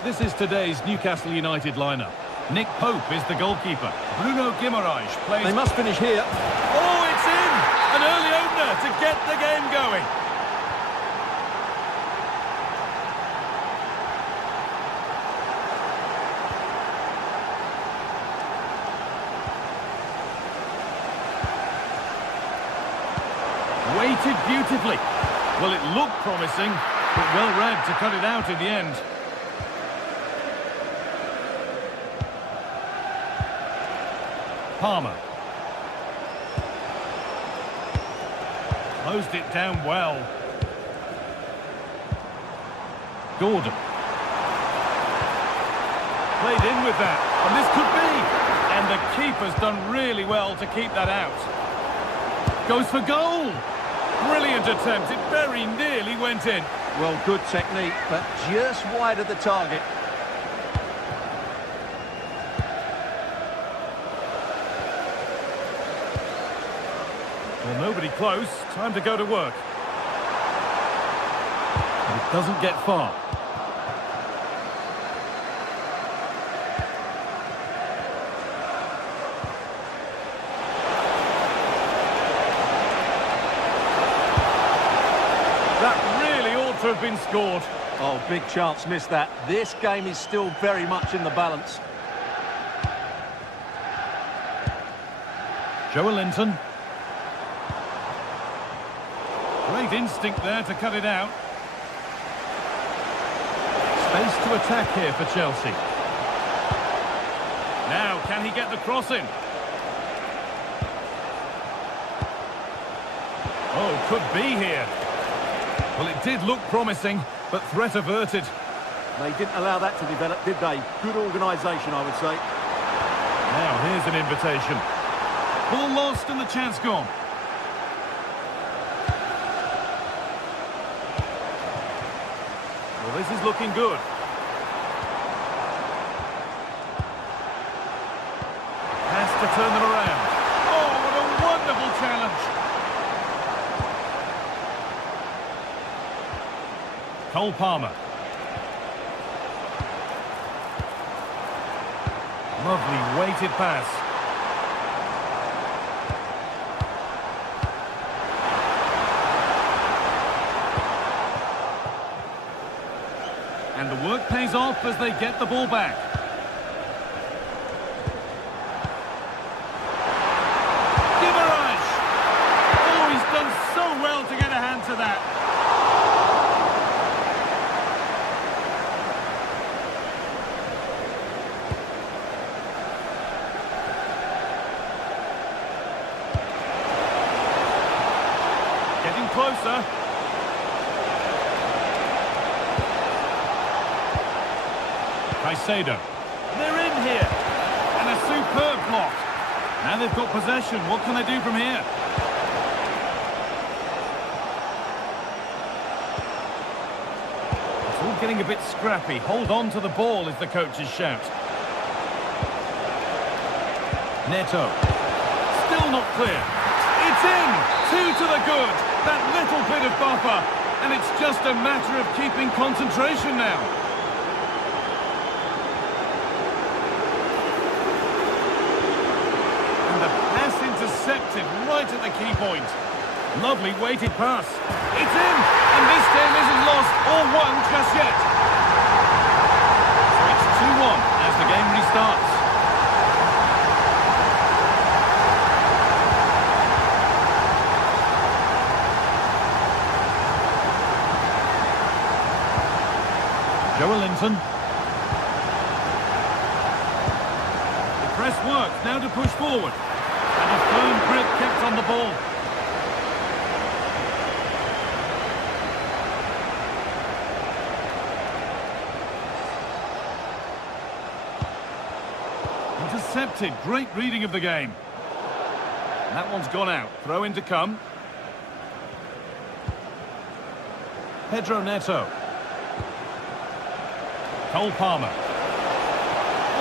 This is today's Newcastle United lineup. Nick Pope is the goalkeeper. Bruno Guimaraes plays... They must finish here. Oh, it's there to get the game going. Weighted beautifully. Well, it looked promising, but well read to cut it out in the end. Palmer. Closed it down well. Gordon. Played in with that, and this could be. And the keeper's done really well to keep that out. Goes for goal. Brilliant attempt, it very nearly went in. Well, good technique, but just wide of the target. Well, nobody close, time to go to work. But it doesn't get far. To have been scored. Oh, big chance missed that. This game is still very much in the balance. Joelinton. Great instinct there to cut it out. Space to attack here for Chelsea. Now, can he get the cross in? Oh, could be here. Well, it did look promising, but threat averted. They didn't allow that to develop, did they? Good organisation, I would say. Now, here's an invitation. Ball lost and the chance gone. Well, this is looking good. Has to turn them around. Oh, what a wonderful challenge. Cole Palmer. Lovely weighted pass. And the work pays off as they get the ball back. Givaraj! Oh, he's done so well to get a hand to that. Closer. Caicedo. They're in here. And a superb block. Now they've got possession. What can they do from here? It's all getting a bit scrappy. Hold on to the ball is the coach's shout. Neto. Still not clear. It's in. 2 to the good. That little bit of buffer. And it's just a matter of keeping concentration now. And the pass intercepted right at the key point. Lovely weighted pass. It's in. And this game isn't lost or won just yet. So it's 2-1 as the game restarts. Joelinton. The press works, now to push forward. And a firm grip kept on the ball. Intercepted, great reading of the game. And that one's gone out, throw in to come. Pedro Neto. Cole Palmer.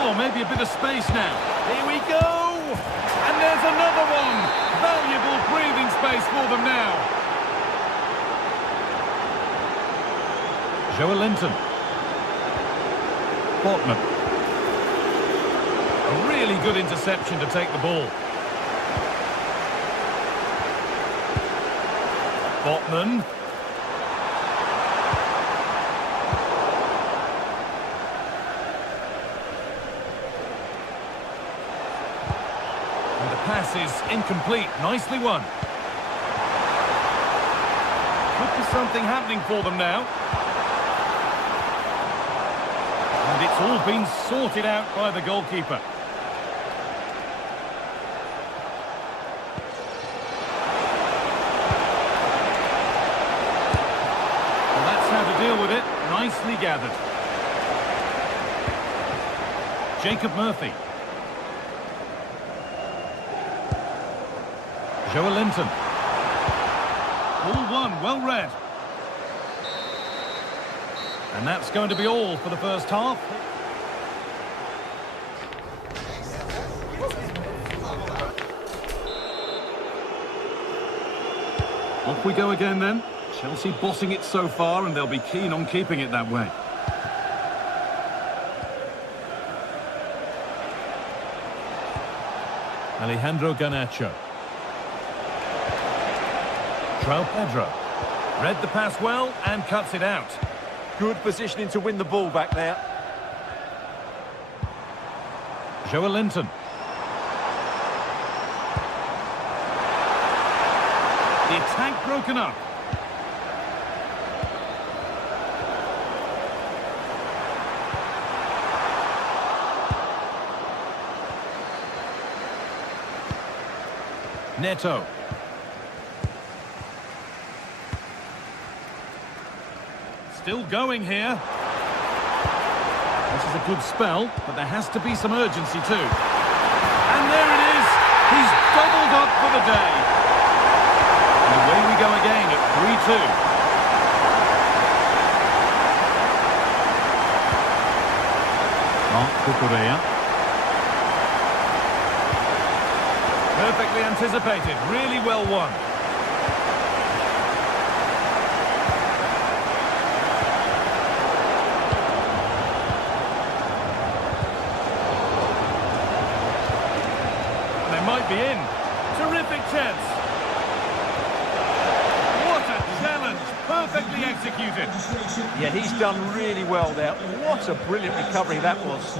Oh, maybe a bit of space now. Here we go! And there's another one! Valuable breathing space for them now. Joelinton. Portman. A really good interception to take the ball. Botman. And the pass is incomplete. Nicely won. Could be something happening for them now. And it's all been sorted out by the goalkeeper. Well, that's how to deal with it. Nicely gathered. Jacob Murphy. Joelinton. All one, well read. And that's going to be all for the first half. Off we go again then. Chelsea bossing it so far, and they'll be keen on keeping it that way. Alejandro Garnacho. João Pedro. Read the pass well and cuts it out. Good positioning to win the ball back there. Joelinton. The attack broken up. Neto. Still going here. This is a good spell, but there has to be some urgency too. And there it is. He's doubled up for the day. And away we go again at 3-2. Marc Cucurella. Perfectly anticipated. Really well won. Might be in. Terrific chance. What a challenge. Perfectly executed. Yeah, he's done really well there. What a brilliant recovery that was.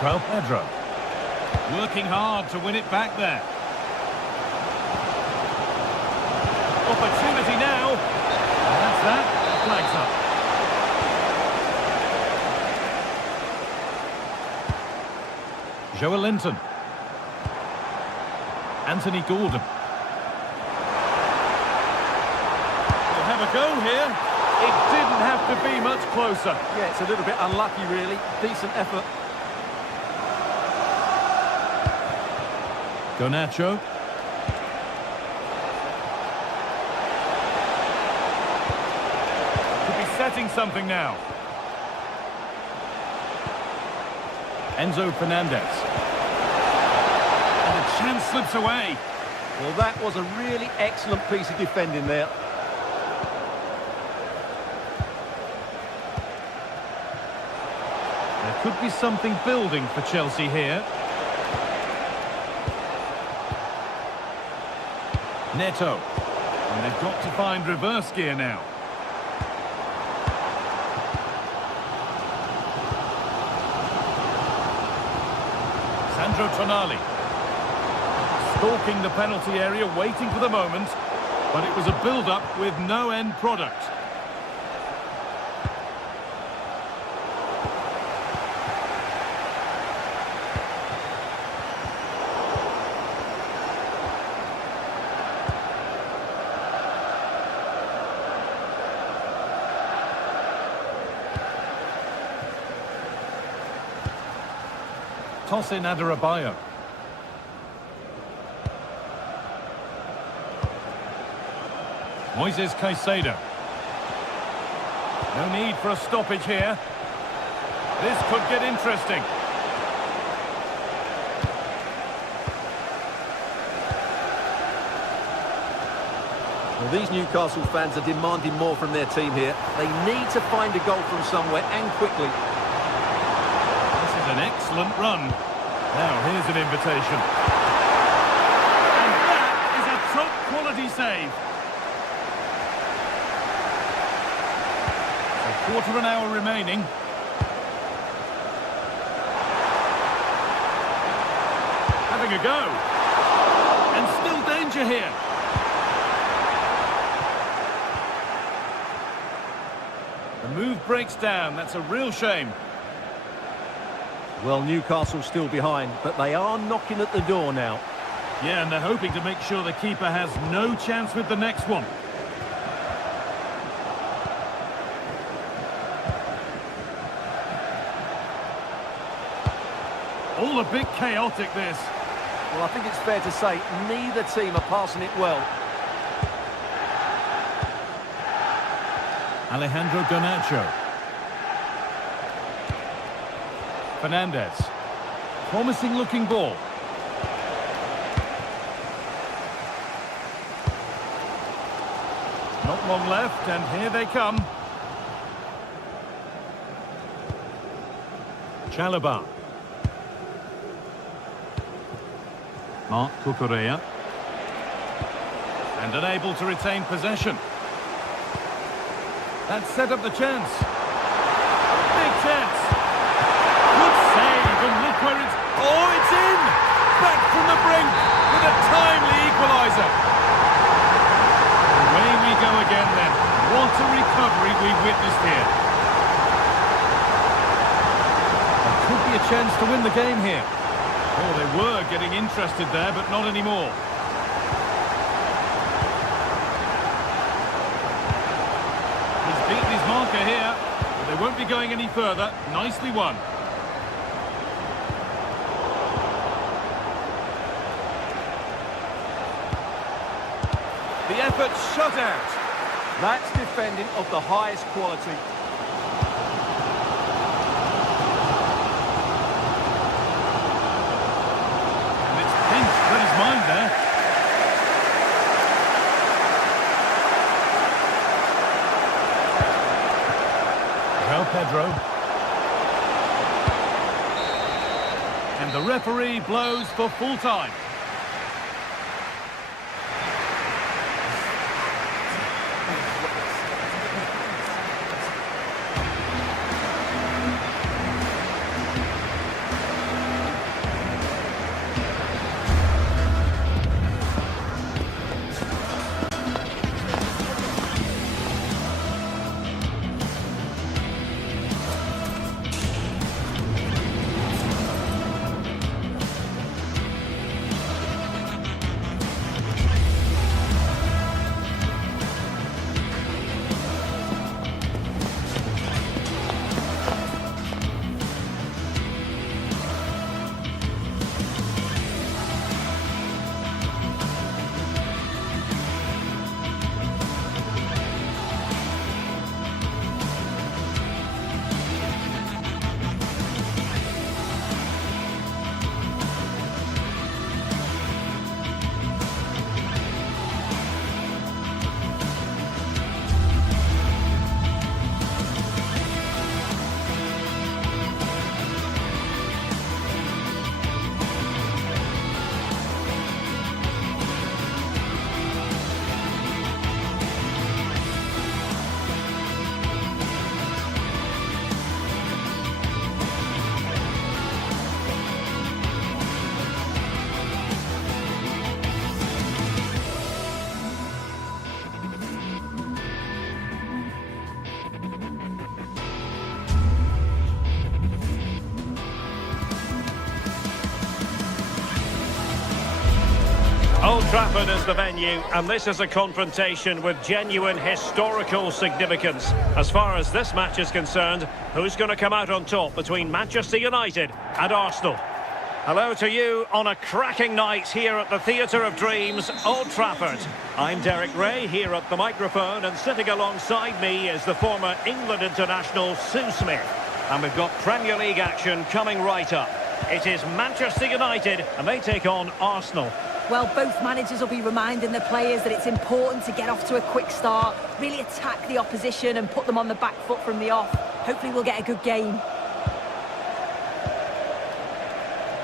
João Pedro. Working hard to win it back there. Opportunity now. And that's that. Flags up. Joelinton. Anthony Gordon. We'll have a go here. It didn't have to be much closer. Yeah, it's a little bit unlucky, really. Decent effort. Garnacho. Could be setting something now. Enzo Fernandez. And the chance slips away. Well, that was a really excellent piece of defending there. There could be something building for Chelsea here. Neto. And they've got to find reverse gear now. Sandro Tonali. Stalking the penalty area, waiting for the moment. But it was a build-up with no end product. Tosin Adarabioyo. Moises Caicedo. No need for a stoppage here. This could get interesting. Well, these Newcastle fans are demanding more from their team here. They need to find a goal from somewhere, and quickly. This is an excellent run. Now, here's an invitation. And that is a top-quality save. A quarter of an hour remaining. Having a go. And still danger here. The move breaks down. That's a real shame. Well, Newcastle still behind, but they are knocking at the door now. Yeah, and they're hoping to make sure the keeper has no chance with the next one. All a bit chaotic, this. Well, I think it's fair to say neither team are passing it well. Alejandro Garnacho. Fernandez. Promising looking ball. Not long left, and here they come. Chalobah. Marc Cucurella. And unable to retain possession. That set up the chance. Big chance. Good save, and look where it's... Oh, it's in! Back from the brink with a timely equaliser. Away we go again then. What a recovery we've witnessed here. There could be a chance to win the game here. Oh, they were getting interested there, but not anymore. He's beaten his marker here, but they won't be going any further. Nicely won. The effort shut out. That's defending of the highest quality. And it's pinched for his mind there. Well, Pedro. And the referee blows for full time. Old Trafford is the venue, and this is a confrontation with genuine historical significance. As far as this match is concerned, who's going to come out on top between Manchester United and Arsenal? Hello to you on a cracking night here at the Theatre of Dreams, Old Trafford. I'm Derek Ray here at the microphone, and sitting alongside me is the former England international Sue Smith. And we've got Premier League action coming right up. It is Manchester United, and they take on Arsenal. Well, both managers will be reminding the players that it's important to get off to a quick start, really attack the opposition and put them on the back foot from the off. Hopefully we'll get a good game.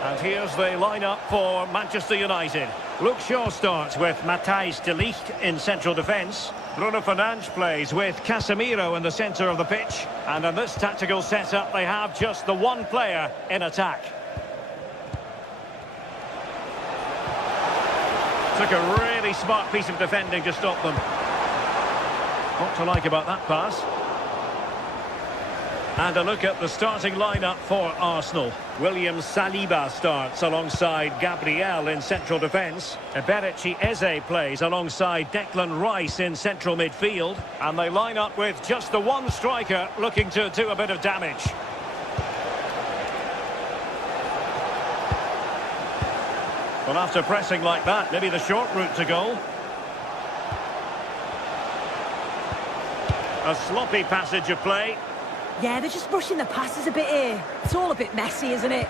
And here's the lineup for Manchester United. Luke Shaw starts with Matthijs de Ligt in central defence. Bruno Fernandes plays with Casemiro in the centre of the pitch. And in this tactical setup, they have just the one player in attack. Took a really smart piece of defending to stop them. What to like about that pass? And a look at the starting lineup for Arsenal. William Saliba starts alongside Gabriel in central defence. Eberechi Eze plays alongside Declan Rice in central midfield. And they line up with just the one striker looking to do a bit of damage. Well, after pressing like that, maybe the short route to goal. A sloppy passage of play. Yeah, they're just rushing the passes a bit here. It's all a bit messy, isn't it?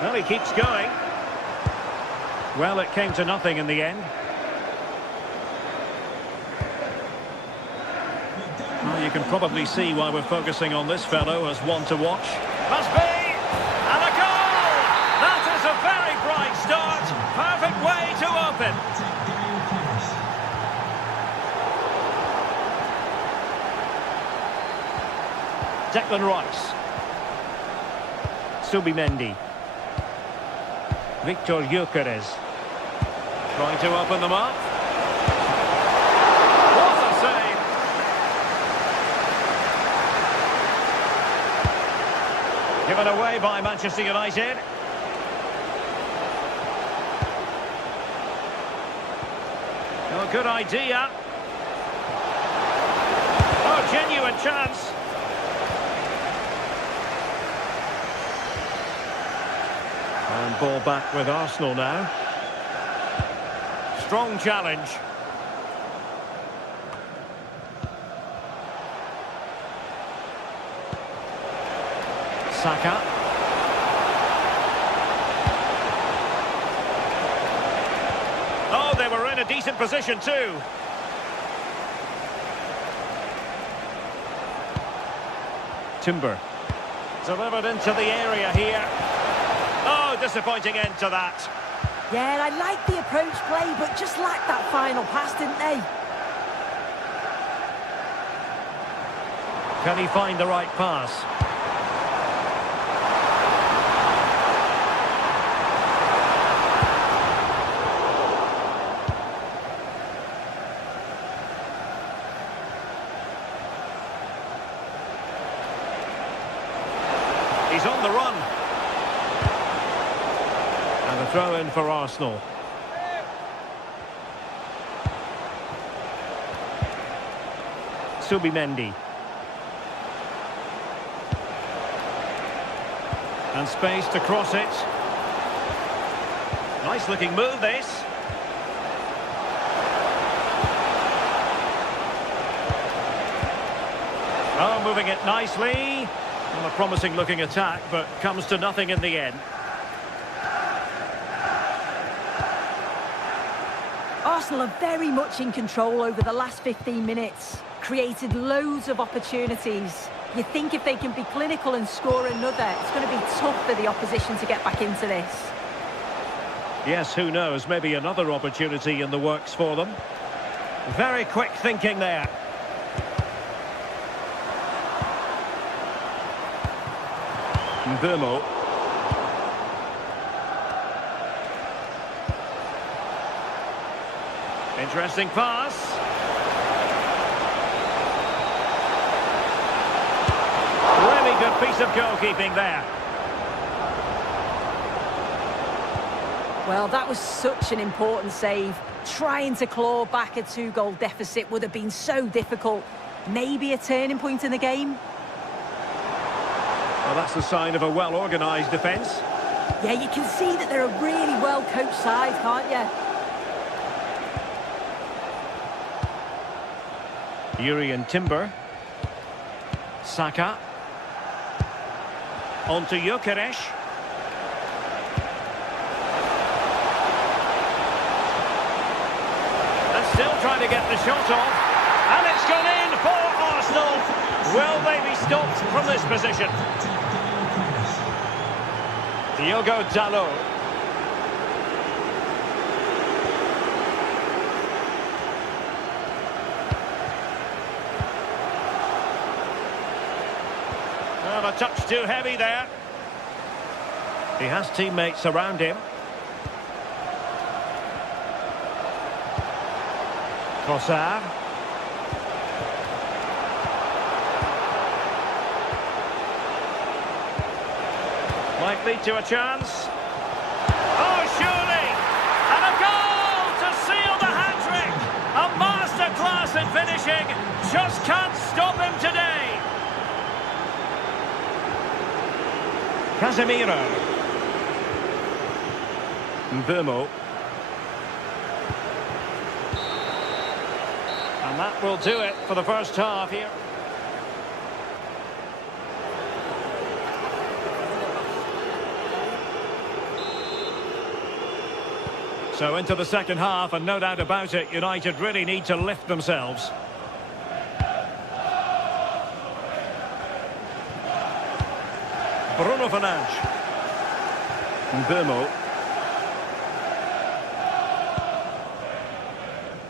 Well, he keeps going. Well, it came to nothing in the end. Well, you can probably see why we're focusing on this fellow as one to watch. Must be! And a goal! That is a very bright start. Perfect way to open. Declan Rice. Subimendi. Victor Gyökeres. Trying to open them up. What a save! Given away by Manchester United. Oh, good idea. Oh, genuine chance. And ball back with Arsenal now. Strong challenge. Saka. Oh, they were in a decent position too. Timber. Delivered into the area here. Oh, disappointing end to that. Yeah, I like the approach play, but just lacked that final pass, didn't they? Can he find the right pass? He's on the run. And a throw in for Arsenal. Subimendi. And space to cross it. Nice looking move this. Oh, moving it nicely. Well, a promising looking attack, but comes to nothing in the end. Arsenal are very much in control over the last 15 minutes. Created loads of opportunities. You think if they can be clinical and score another, it's going to be tough for the opposition to get back into this. Yes, who knows? Maybe another opportunity in the works for them. Very quick thinking there. Mbeumo. Interesting pass. Really good piece of goalkeeping there. Well, that was such an important save. Trying to claw back a 2-goal deficit would have been so difficult. Maybe a turning point in the game. Well, that's the sign of a well-organised defence. Yeah, you can see that they're a really well-coached side, can't you? Yuri and Timber. Saka. On to Gyökeres. And still trying to get the shot off. And it's gone in for Arsenal. Will they be stopped from this position. Diogo Dalot. Well, a touch too heavy there. He has teammates around him. Trossard. Might lead to a chance. Oh, surely! And a goal to seal the hat-trick! A masterclass in finishing. Just can't stop him today. Casemiro. Mbeumo. And that will do it for the first half here. So into the second half, and no doubt about it, United really need to lift themselves. Bruno Fernandes. Mbeumo.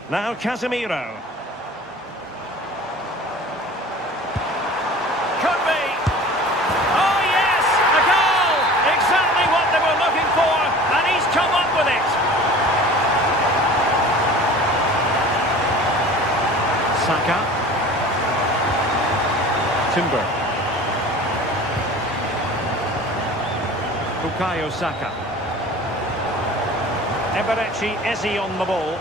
Now Casemiro. Could be. Oh yes, a goal! Exactly what they were looking for, and he's come up with it. Saka. Timber. Bukayo Saka. Eberechi Eze on the ball.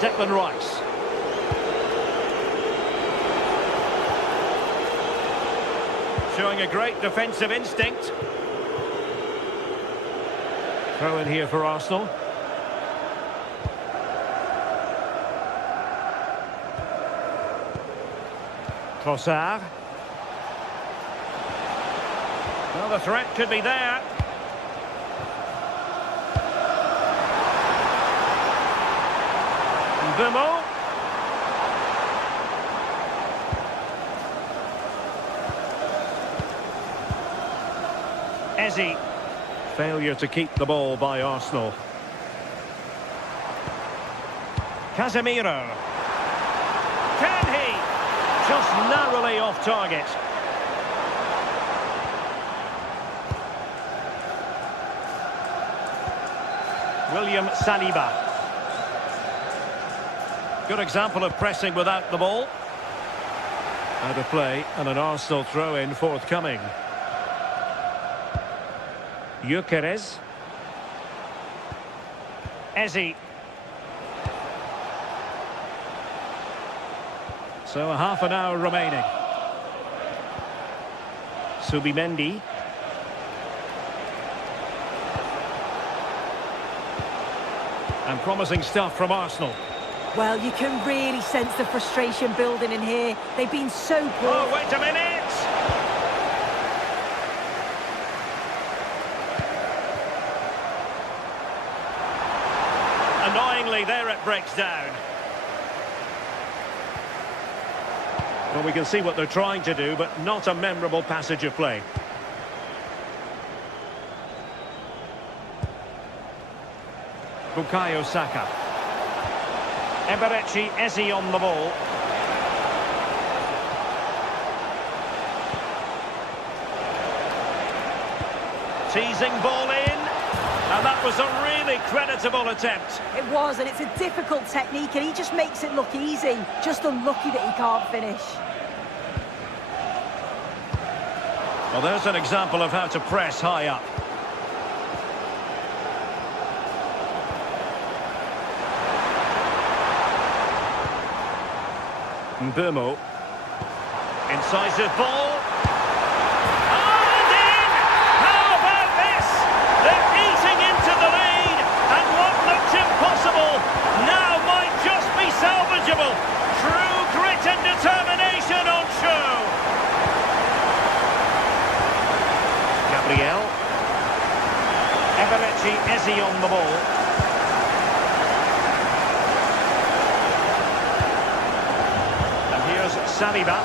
Declan Rice. Showing a great defensive instinct. Throw in here for Arsenal. Trossard. Well, the threat could be there. Mbeumo. Eze. Failure to keep the ball by Arsenal. Casemiro. Can he? Just narrowly off target. William Saliba. Good example of pressing without the ball. Out of play, and an Arsenal throw-in forthcoming. Gyökeres. Eze. So a half an hour remaining. Subimendi. And promising stuff from Arsenal. Well, you can really sense the frustration building in here. They've been so poor. Oh, wait a minute! Annoyingly, there it breaks down. Well, we can see what they're trying to do, but not a memorable passage of play. Bukayo Saka. Eberechi Eze on the ball. Teasing ball in. And that was a really creditable attempt. It was, and it's a difficult technique, and he just makes it look easy. Just unlucky that he can't finish. Well, there's an example of how to press high up. Mbeumo. Incisive ball. Oh, and in! How about this? They're eating into the lead, and what looked impossible now might just be salvageable. True grit and determination on show. Eni on the ball. And here's Saliba.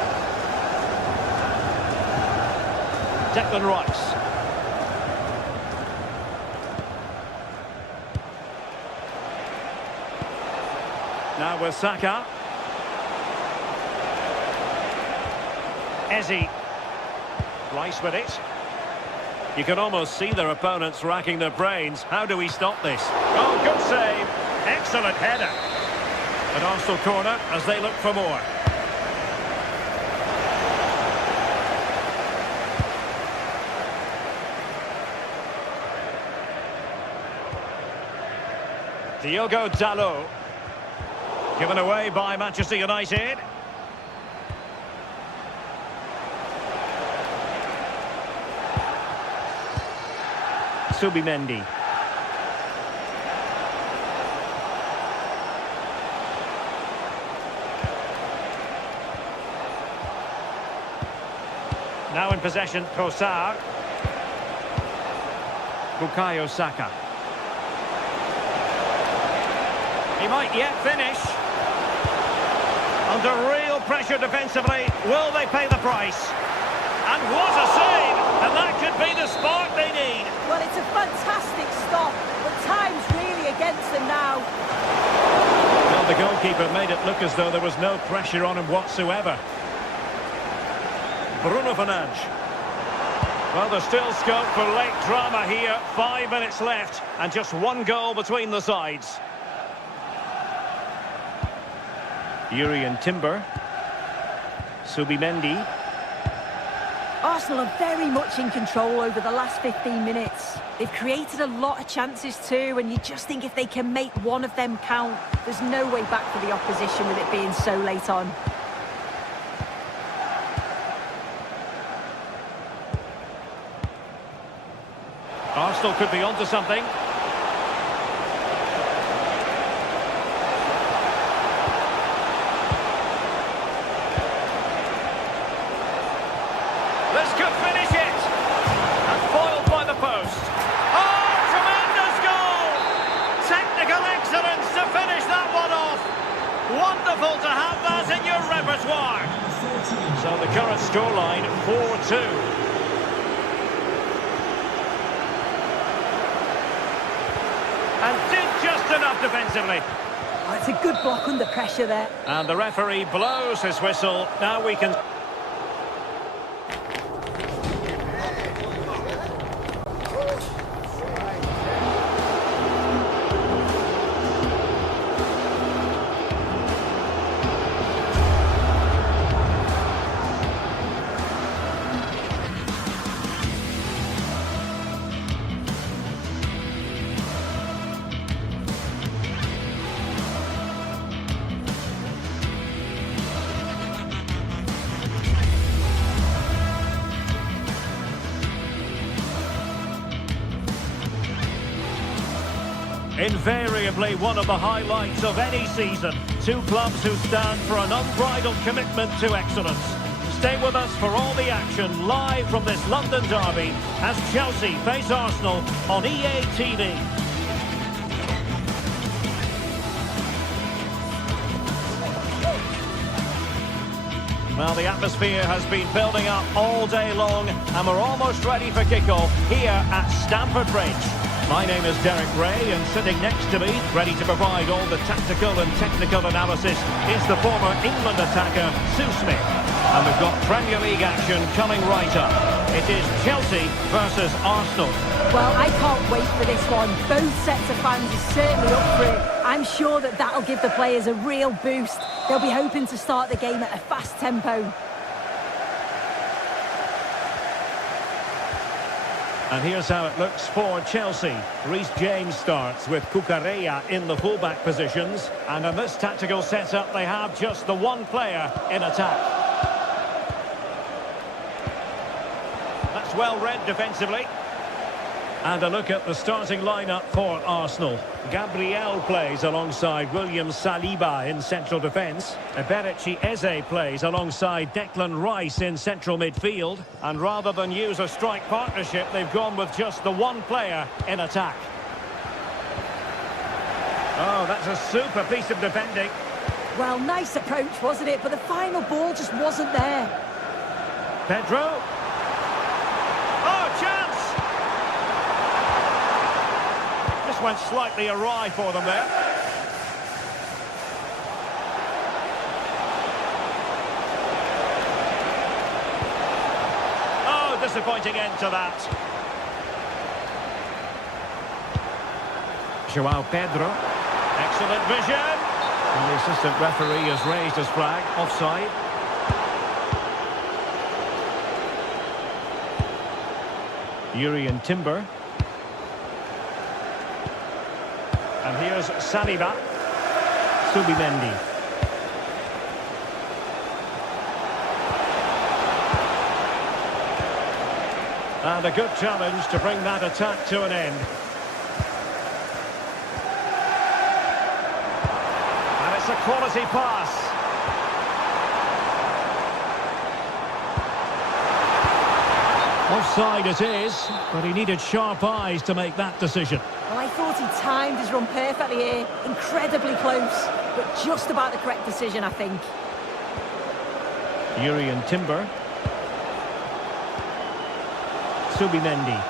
Declan Rice. Now with Saka. Eze. Rice with it. You can almost see their opponents racking their brains. How do we stop this? Oh, good save. Excellent header. An Arsenal corner as they look for more. Diogo Dalot. Given away by Manchester United. Subimendi. Now in possession, Trossard. Bukayo Saka. He might yet finish. Under real pressure defensively. Will they pay the price? And what a save! And that could be the spark they need. Well, it's a fantastic stop, but time's really against them now. Well, the goalkeeper made it look as though there was no pressure on him whatsoever. Bruno Fernandes. Well, there's still scope for late drama here. 5 minutes left, and just one goal between the sides. Jurrien Timber. Subimendi. Arsenal are very much in control over the last 15 minutes. They've created a lot of chances too, and you just think if they can make one of them count, there's no way back for the opposition with it being so late on. Arsenal could be onto something. This could finish it. And foiled by the post. Oh, tremendous goal! Technical excellence to finish that one off. Wonderful to have that in your repertoire. So the current scoreline, 4-2. And did just enough defensively. Oh, it's a good block under pressure there. And the referee blows his whistle. Now we can... Invariably one of the highlights of any season. Two clubs who stand for an unbridled commitment to excellence. Stay with us for all the action live from this London derby as Chelsea face Arsenal on EA TV. Well, the atmosphere has been building up all day long and we're almost ready for kickoff here at Stamford Bridge. My name is Derek Ray, and sitting next to me, ready to provide all the tactical and technical analysis, is the former England attacker, Sue Smith. And we've got Premier League action coming right up. It is Chelsea versus Arsenal. Well, I can't wait for this one. Both sets of fans are certainly up for it. I'm sure that that'll give the players a real boost. They'll be hoping to start the game at a fast tempo. And here's how it looks for Chelsea. Reece James starts with Cucurella in the fullback positions. And in this tactical setup, they have just the one player in attack. That's well read defensively. And a look at the starting lineup for Arsenal. Gabriel plays alongside William Saliba in central defence. Eberechi Eze plays alongside Declan Rice in central midfield. And rather than use a strike partnership, they've gone with just the one player in attack. Oh, that's a super piece of defending. Well, nice approach, wasn't it? But the final ball just wasn't there. Pedro. Oh, chance! Just went slightly awry for them there. Oh, disappointing end to that. João Pedro. Excellent vision. And the assistant referee has raised his flag. Offside. Urian Timber. And here's Saliba. Subimendi. And a good challenge to bring that attack to an end. And it's a quality pass. Offside it is, but he needed sharp eyes to make that decision. Well, I thought he timed his run perfectly here. Incredibly close, but just about the correct decision, I think. Urian Timber. Subimendi.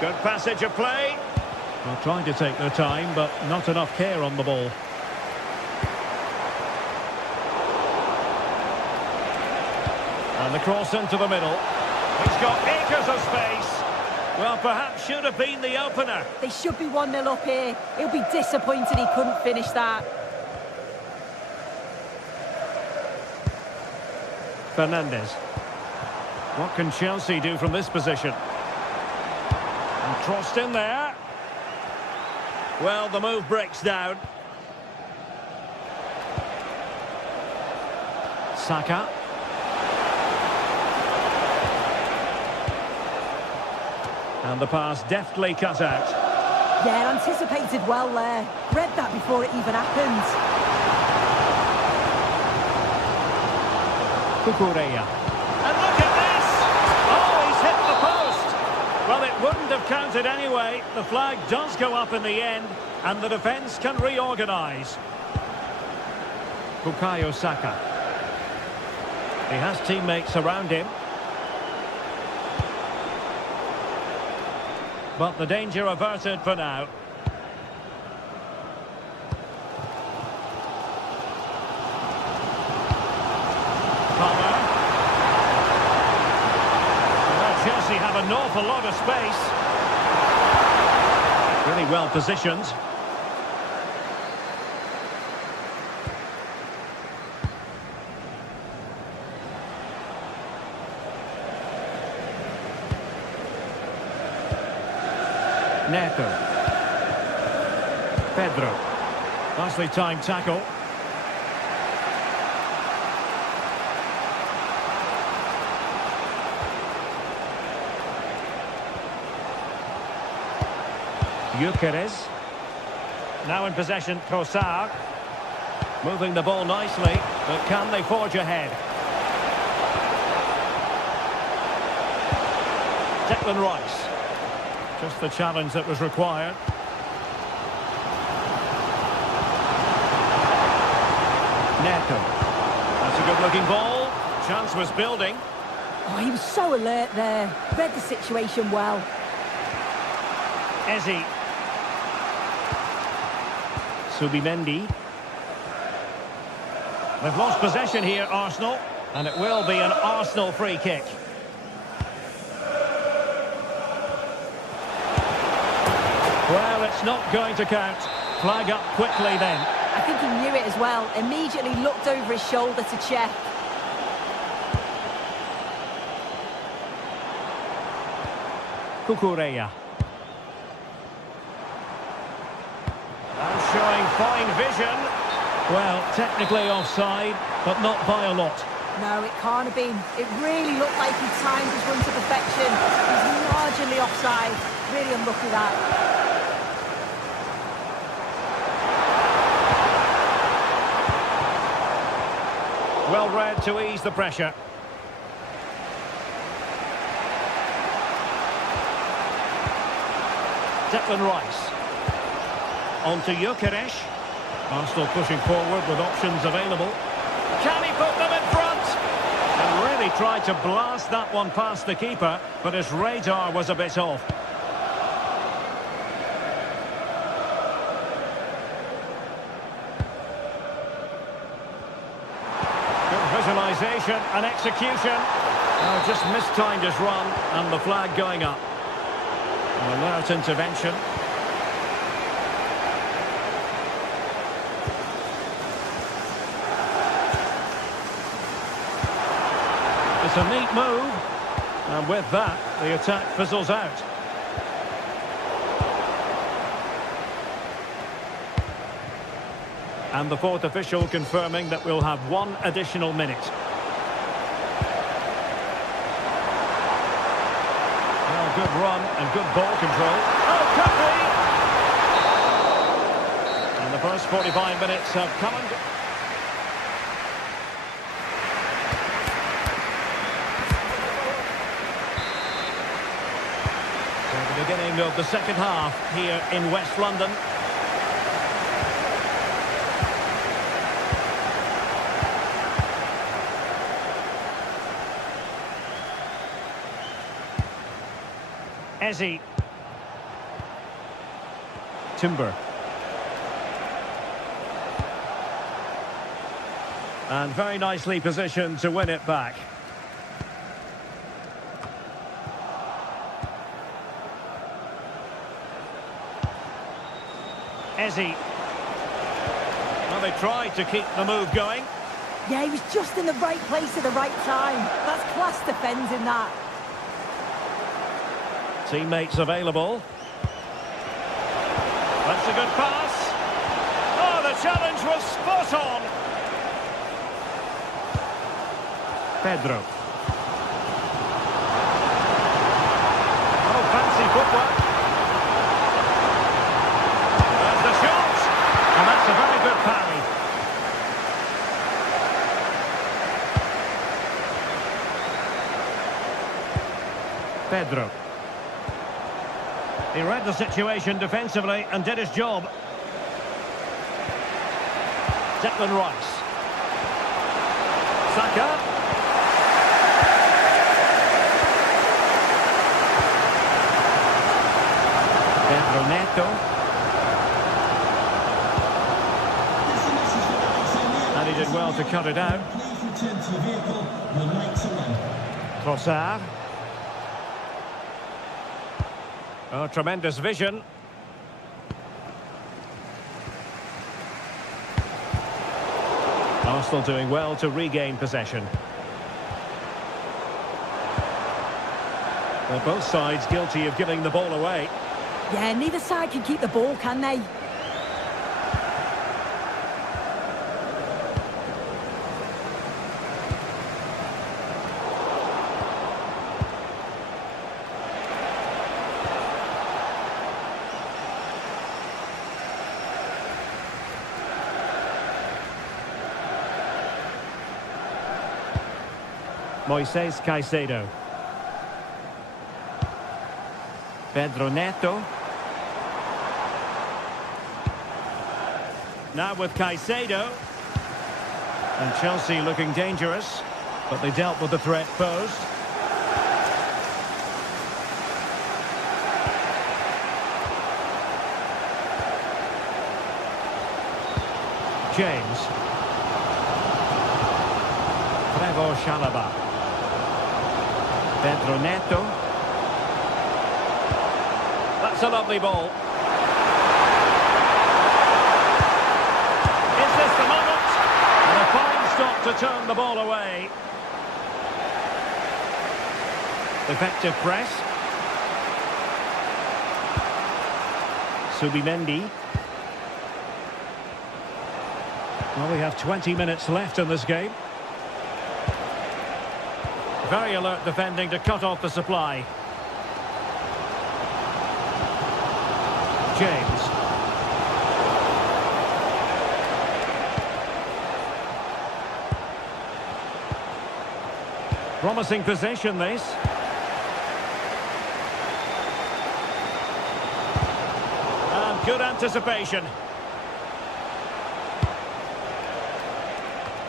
Good passage of play. Well, trying to take their time, but not enough care on the ball. And the cross into the middle. He's got acres of space. Well, perhaps should have been the opener. They should be 1-0 up here. He'll be disappointed he couldn't finish that. Fernandes. What can Chelsea do from this position? And crossed in there. Well, the move breaks down. Saka. And the pass deftly cut out. Yeah, anticipated well there. Read that before it even happened. Cucurella. And look at this! Oh, he's hit the post! Well, it wouldn't have counted anyway. The flag does go up in the end, and the defence can reorganise. Bukayo Saka. He has teammates around him. But the danger averted for now. Palmer. Well, Chelsea have an awful lot of space. Really well positioned. Neto. Pedro. Nicely timed tackle. Gyökeres. Now in possession, Trossard. Moving the ball nicely, but can they forge ahead? Declan Rice. Just the challenge that was required. Neto. That's a good-looking ball. Chance was building. Oh, he was so alert there. Read the situation well. Eze. Subimendi. They've lost possession here, Arsenal. And it will be an Arsenal free kick. Well, it's not going to count. Flag up quickly then. I think he knew it as well. Immediately looked over his shoulder to check. Cucurella. And showing fine vision. Well, technically offside, but not by a lot. No, it can't have been. It really looked like he timed his run to perfection. He's marginally offside. Really unlucky that. Well read to ease the pressure. Declan Rice. On to Gyökeres. Arsenal pushing forward with options available. Can he put them in front? And really tried to blast that one past the keeper, but his radar was a bit off. Good visualisation and execution. Oh, just mistimed his run, and the flag going up. An alert intervention. It's a neat move, and with that, the attack fizzles out. And the fourth official confirming that we'll have one additional minute. Well, good run and good ball control. Oh, could be! And the first 45 minutes have come and gone. The beginning of the second half here in West London. Eze. Timber. And very nicely positioned to win it back. Eze. Well, they tried to keep the move going. Yeah, he was just in the right place at the right time. That's class defending that. Teammates available. That's a good pass. Oh, the challenge was spot on. Pedro. Oh, fancy footwork. There's the shot. And that's a very good parry. Pedro. He read the situation defensively and did his job. Declan Rice. Saka. Pedro Neto. And he did well to cut it out. Please return to your vehicle. Your lights are on. Trossard. Oh, tremendous vision. Arsenal doing well to regain possession. Well, both sides guilty of giving the ball away. Yeah, neither side can keep the ball, can they? Moises Caicedo. Pedro Neto. Now with Caicedo. And Chelsea looking dangerous, but they dealt with the threat posed. James. Trevor Chalobah. Pedro Neto. That's a lovely ball. Is this the moment? And a fine stop to turn the ball away. Effective press. Subimendi. Well, we have 20 minutes left in this game. Very alert defending to cut off the supply. James. Promising position, this. And good anticipation.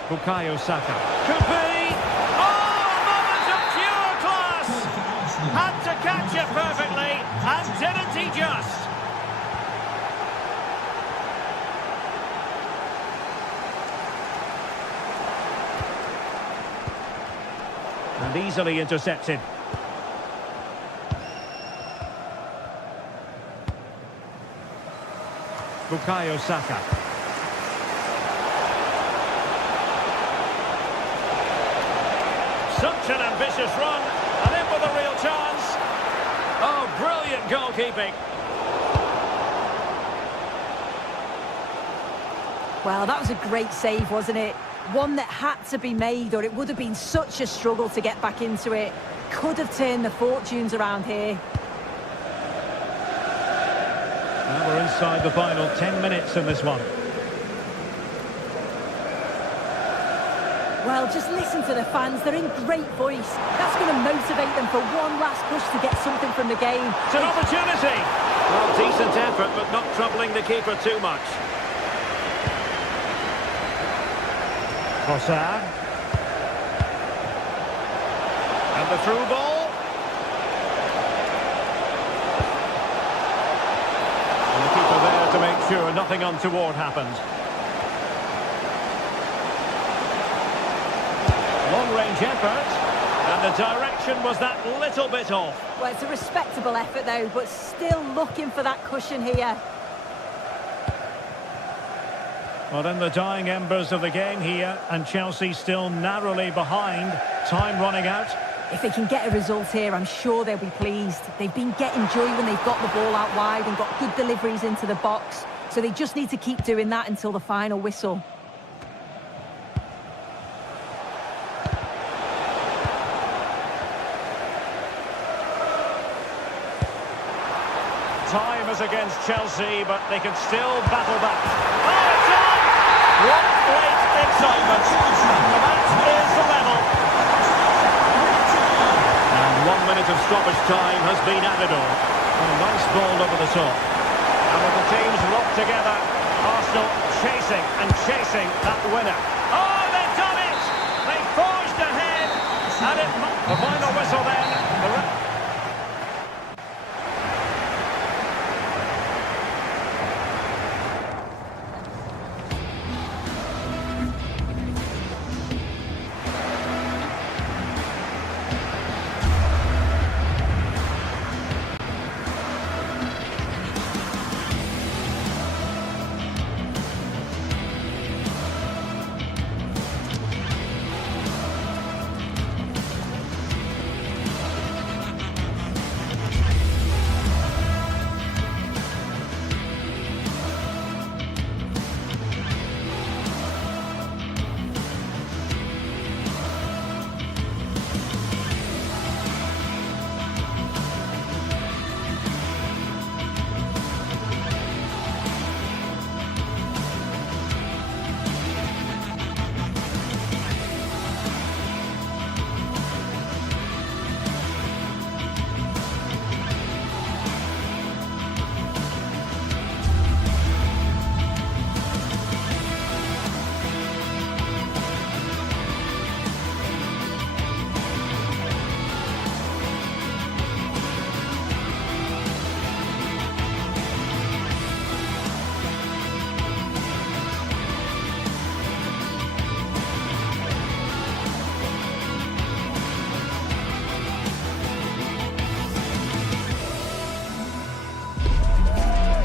Bukayo Saka. Could be! Oh, a moment of pure class! Had to catch it perfectly, and didn't he just? And easily intercepted. Bukayo Saka. Such an ambitious run, and in with a real chance. Oh, brilliant goalkeeping. Well, that was a great save, wasn't it? One that had to be made, or it would have been such a struggle to get back into it. Could have turned the fortunes around here. Now we're inside the final 10 minutes in this one. Well, just listen to the fans. They're in great voice. That's going to motivate them for one last push to get something from the game. It's an opportunity. Well, decent effort, but not troubling the keeper too much. Trossard. And the through ball. And the keeper there to make sure nothing untoward happened. Long-range effort, and the direction was that little bit off. Well, it's a respectable effort, though, but still looking for that cushion here. Well, in the dying embers of the game here, and Chelsea still narrowly behind, time running out. If they can get a result here, I'm sure they'll be pleased. They've been getting joy when they've got the ball out wide and got good deliveries into the box, so they just need to keep doing that until the final whistle. Time is against Chelsea, but they can still battle back. Oh, it's on! What great excitement! The match is level. And 1 minute of stoppage time has been added on. A nice ball over the top. And with the teams locked together, Arsenal chasing and chasing that winner. Oh, they've done it! They forged ahead, and the final whistle then.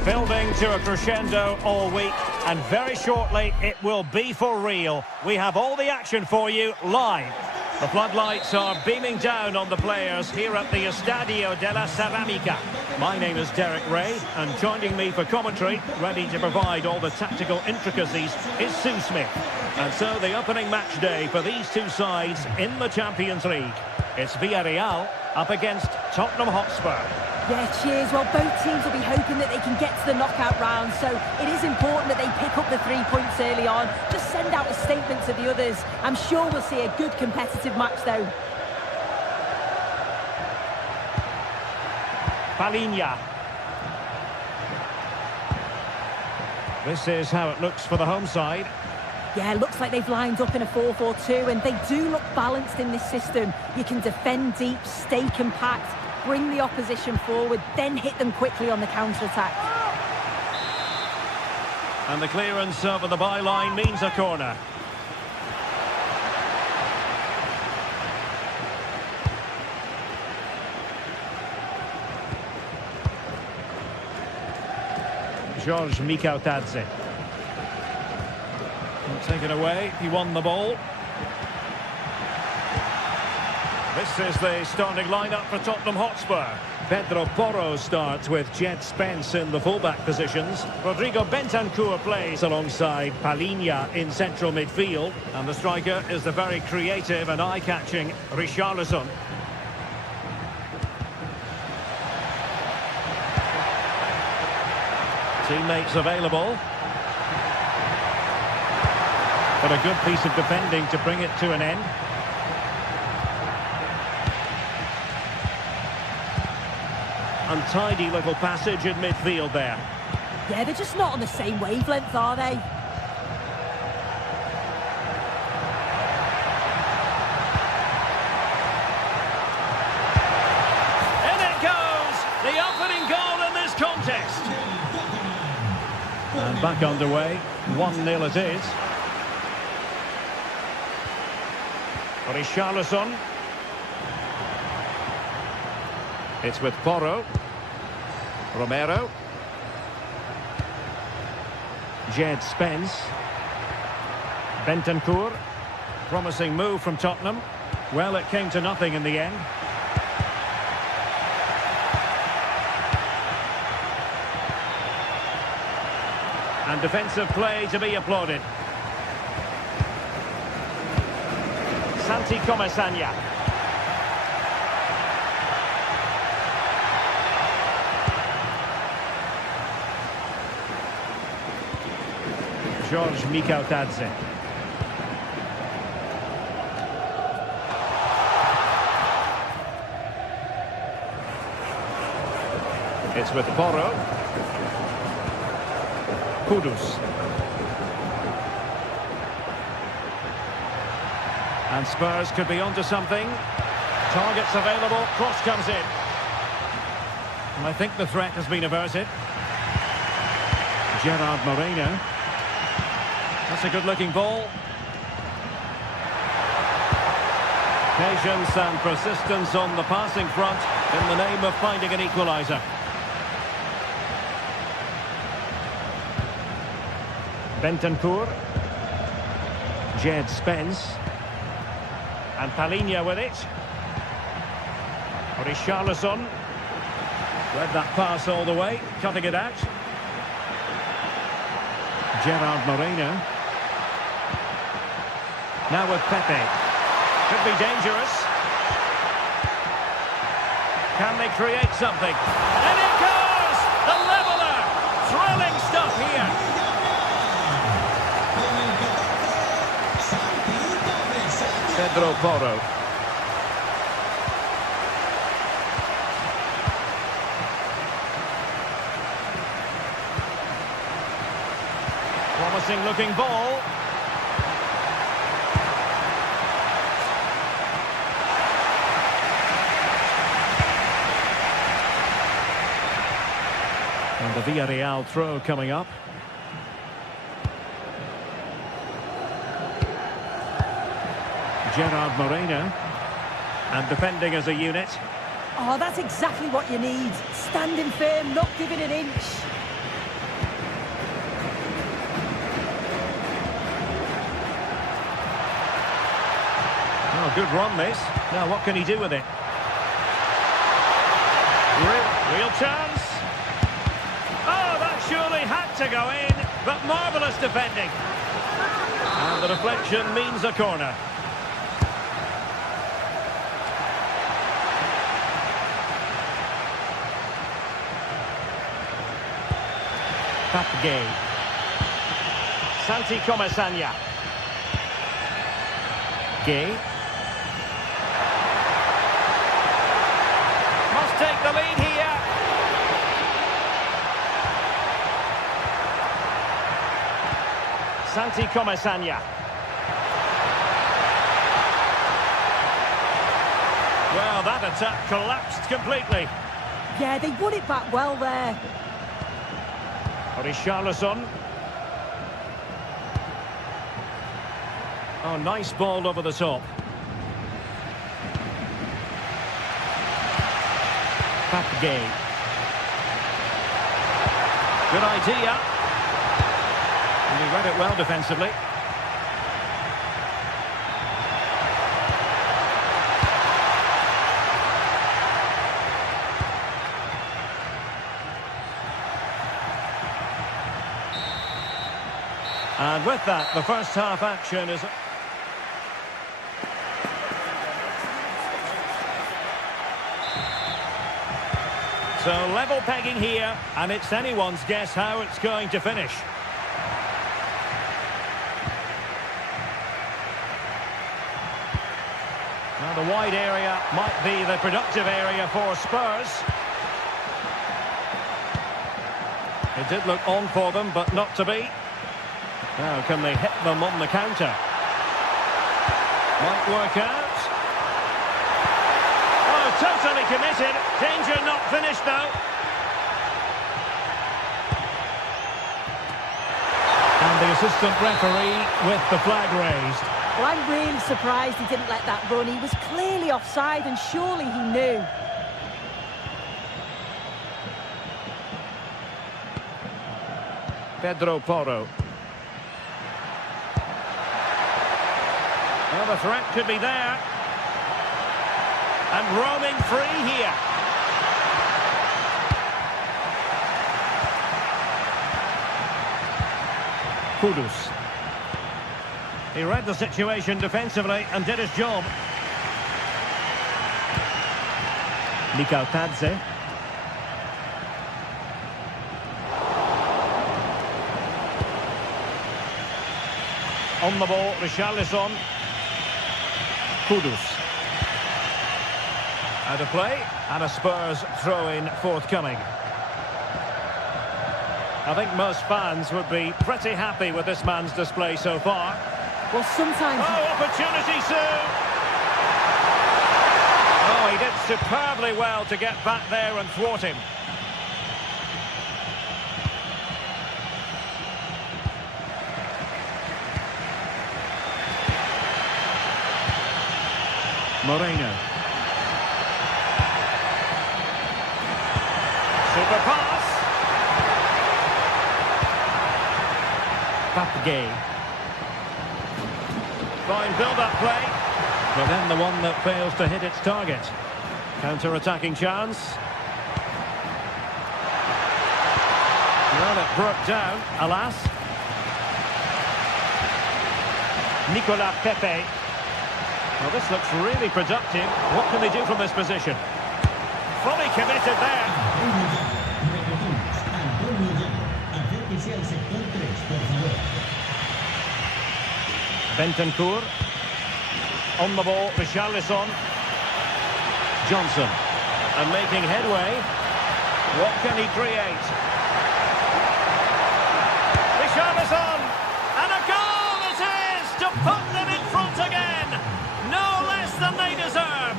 Building to a crescendo all week, and very shortly it will be for real. We have all the action for you live. The floodlights are beaming down on the players here at the Estadio de la Ceramica. My name is Derek Ray, and joining me for commentary, ready to provide all the tactical intricacies, is Sue Smith. And so the opening match day for these two sides in the Champions League. It's Villarreal up against Tottenham Hotspur. Yeah, cheers. Well, both teams will be hoping that they can get to the knockout round, so it is important that they pick up the 3 points early on. Just send out a statement to the others. I'm sure we'll see a good competitive match, though. Palinha. This is how it looks for the home side. Yeah, looks like they've lined up in a 4-4-2, and they do look balanced in this system. You can defend deep, stay compact, bring the opposition forward, then hit them quickly on the counter-attack. And the clearance over the byline means a corner. George Mikautadze. Taken away, he won the ball. This is the starting lineup for Tottenham Hotspur. Pedro Porro starts with Jed Spence in the fullback positions. Rodrigo Bentancur plays alongside Palhinha in central midfield. And the striker is the very creative and eye-catching Richarlison. Teammates available. But a good piece of defending to bring it to an end. Untidy little passage in midfield there. Yeah, they're just not on the same wavelength, are they? In it goes! The opening goal in this contest. And back underway. 1-0 it is. Richarlison. It's with Porro. Romero. Jed Spence. Bentancur. Promising move from Tottenham. Well, it came to nothing in the end. And defensive play to be applauded. Santi Comasagna. George Mikautadze. It's with Porro. Kudus. And Spurs could be onto something. Targets available, cross comes in. And I think the threat has been averted. Gerard Moreno. That's a good-looking ball. Patience and persistence on the passing front in the name of finding an equaliser. Bentancur. Jed Spence. And Palhinha with it. Richarlison. Read that pass all the way, cutting it out. Gerard Moreno. Now with Pepe. Could be dangerous. Can they create something? And it goes! The leveller! Thrilling stuff here. Pedro Porro. Promising looking ball. And the Villarreal throw coming up. Gerard Moreno. And defending as a unit. Oh, that's exactly what you need. Standing firm, not giving an inch. Oh, good run this. Now what can he do with it? Real chance. Oh, that surely had to go in, but marvellous defending. And the deflection means a corner. Gay. Santi Comasagna. Gay. Must take the lead here. Santi Comesaña. Well, that attack collapsed completely. Yeah, they won it back well there. Richarlison. Oh, nice ball over the top. Gay. Good idea. And he read it well defensively. And with that, the first half action is... So level pegging here, and it's anyone's guess how it's going to finish. Now the wide area might be the productive area for Spurs. It did look on for them, but not to be. Now can they hit them on the counter? Might work out. Totally committed. Danger not finished, though. And the assistant referee with the flag raised. Well, I'm really surprised he didn't let that run. He was clearly offside, and surely he knew. Pedro Porro. Well, the threat could be there. And roaming free here. Kudus. He read the situation defensively and did his job. Tadze. On the ball, Richarlison. Kudus. Out of play, and a Spurs throw-in forthcoming. I think most fans would be pretty happy with this man's display so far. Well, sometimes... Oh, opportunity soon! Oh, he did superbly well to get back there and thwart him. Moreno. Super pass. Gay. Fine build-up play. But then the one that fails to hit its target. Counter-attacking chance. Well, it broke down, alas. Nicolas Pepe. Well, this looks really productive. What can they do from this position? Fully committed there. Bentancur. On the ball, Richarlison. Johnson. And making headway. What can he create? Richarlison! And a goal it is to put them in front again! No less than they deserve!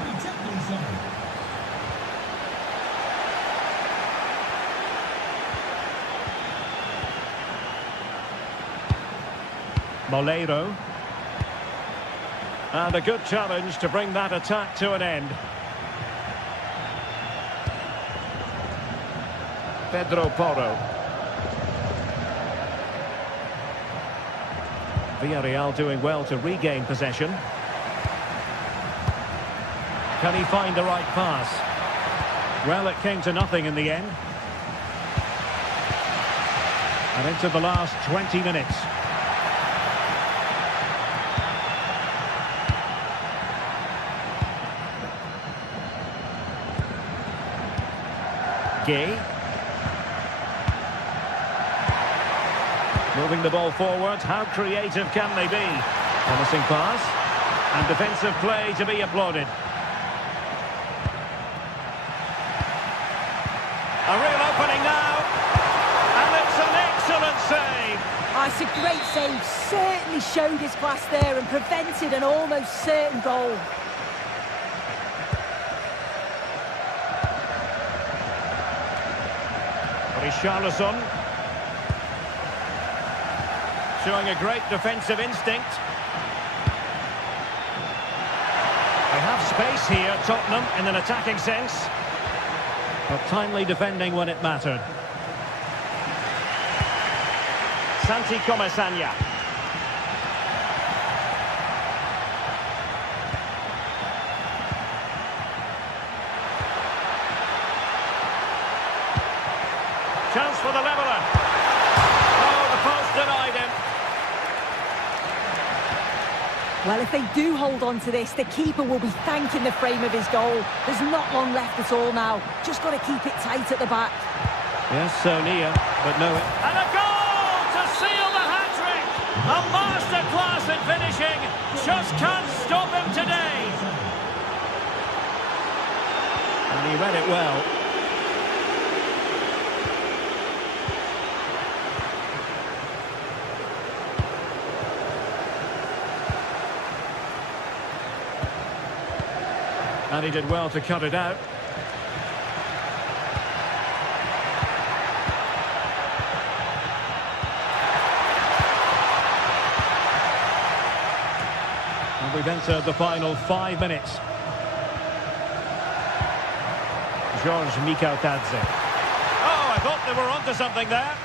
Moleiro. And a good challenge to bring that attack to an end. Pedro Porro. Villarreal doing well to regain possession. Can he find the right pass? Well, it came to nothing in the end. And into the last 20 minutes. Gay. Moving the ball forward, how creative can they be? Promising pass, and defensive play to be applauded. A real opening now, and it's an excellent save. Oh, it's a great save. Certainly showed his class there and prevented an almost certain goal. Richarlison. Showing a great defensive instinct. They have space here, Tottenham, in an attacking sense. But timely defending when it mattered. Santi Comesaña. Chance for the leveller. Oh, the post denied him. Well, if they do hold on to this, the keeper will be thanking the frame of his goal. There's not long left at all now. Just got to keep it tight at the back. Yes, so near, but no. And a goal to seal the hat-trick! A masterclass in finishing. Just can't stop him today. And he read it well. And he did well to cut it out. And we've entered the final 5 minutes. George Mikautadze. Oh, I thought they were onto something there.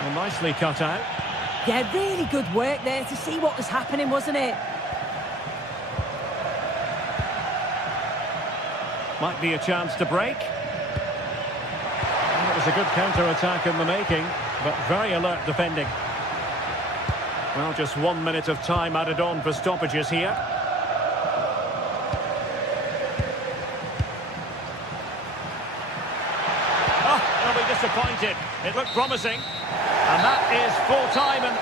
Well, nicely cut out. Yeah, really good work there to see what was happening, wasn't it? Might be a chance to break. And it was a good counter-attack in the making, but very alert defending. Well, just 1 minute of time added on for stoppages here. Oh, they'll be disappointed. It looked promising. And that is full time. And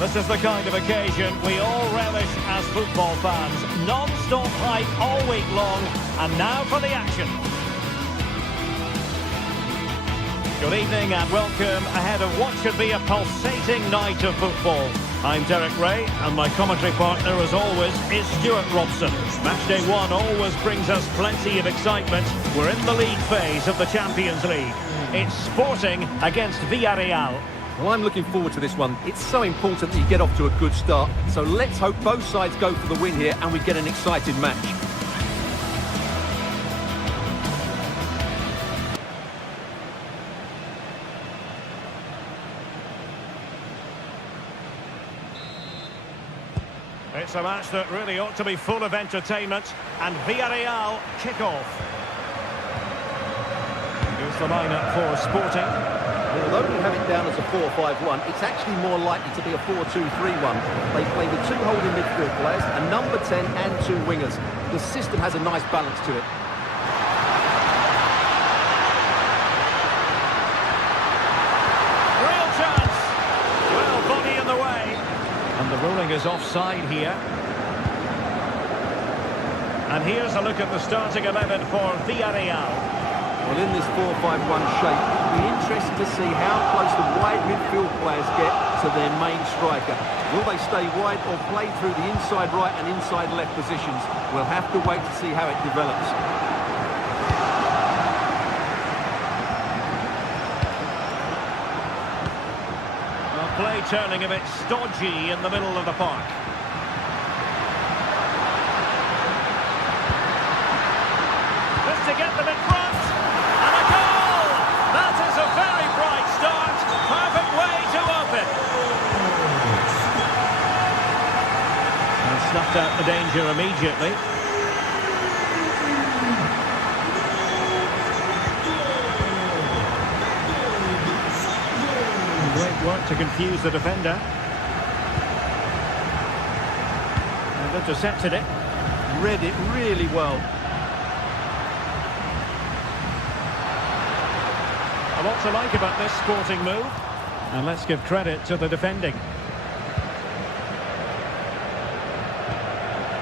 this is the kind of occasion we all relish as football fans. Non-stop hype all week long, and now for the action. Good evening and welcome ahead of what should be a pulsating night of football. I'm Derek Ray, and my commentary partner, as always, is Stuart Robson. Matchday 1 always brings us plenty of excitement. We're in the league phase of the Champions League. It's Sporting against Villarreal. Well, I'm looking forward to this one. It's so important that you get off to a good start. So let's hope both sides go for the win here and we get an exciting match. It's a match that really ought to be full of entertainment. And Villarreal kick off. Here's the lineup for Sporting. Although we have it down as a 4-5-1, it's actually more likely to be a 4-2-3-1. They play with 2 holding midfield players, a number 10 and 2 wingers. The system has a nice balance to it. Real chance! Well, body in the way. And the ruling is offside here. And here's a look at the starting 11 for Villarreal. Well, in this 4-5-1 shape, it'll be interesting to see how close the wide midfield players get to their main striker. Will they stay wide or play through the inside right and inside left positions? We'll have to wait to see how it develops. Well, play turning a bit stodgy in the middle of the park. Just to get them in front. And a goal! That is a very bright start. Perfect way to open. And snuffed out the danger immediately. Great work to confuse the defender. And intercepted it. Read it really well. A lot to like about this sporting move. And let's give credit to the defending.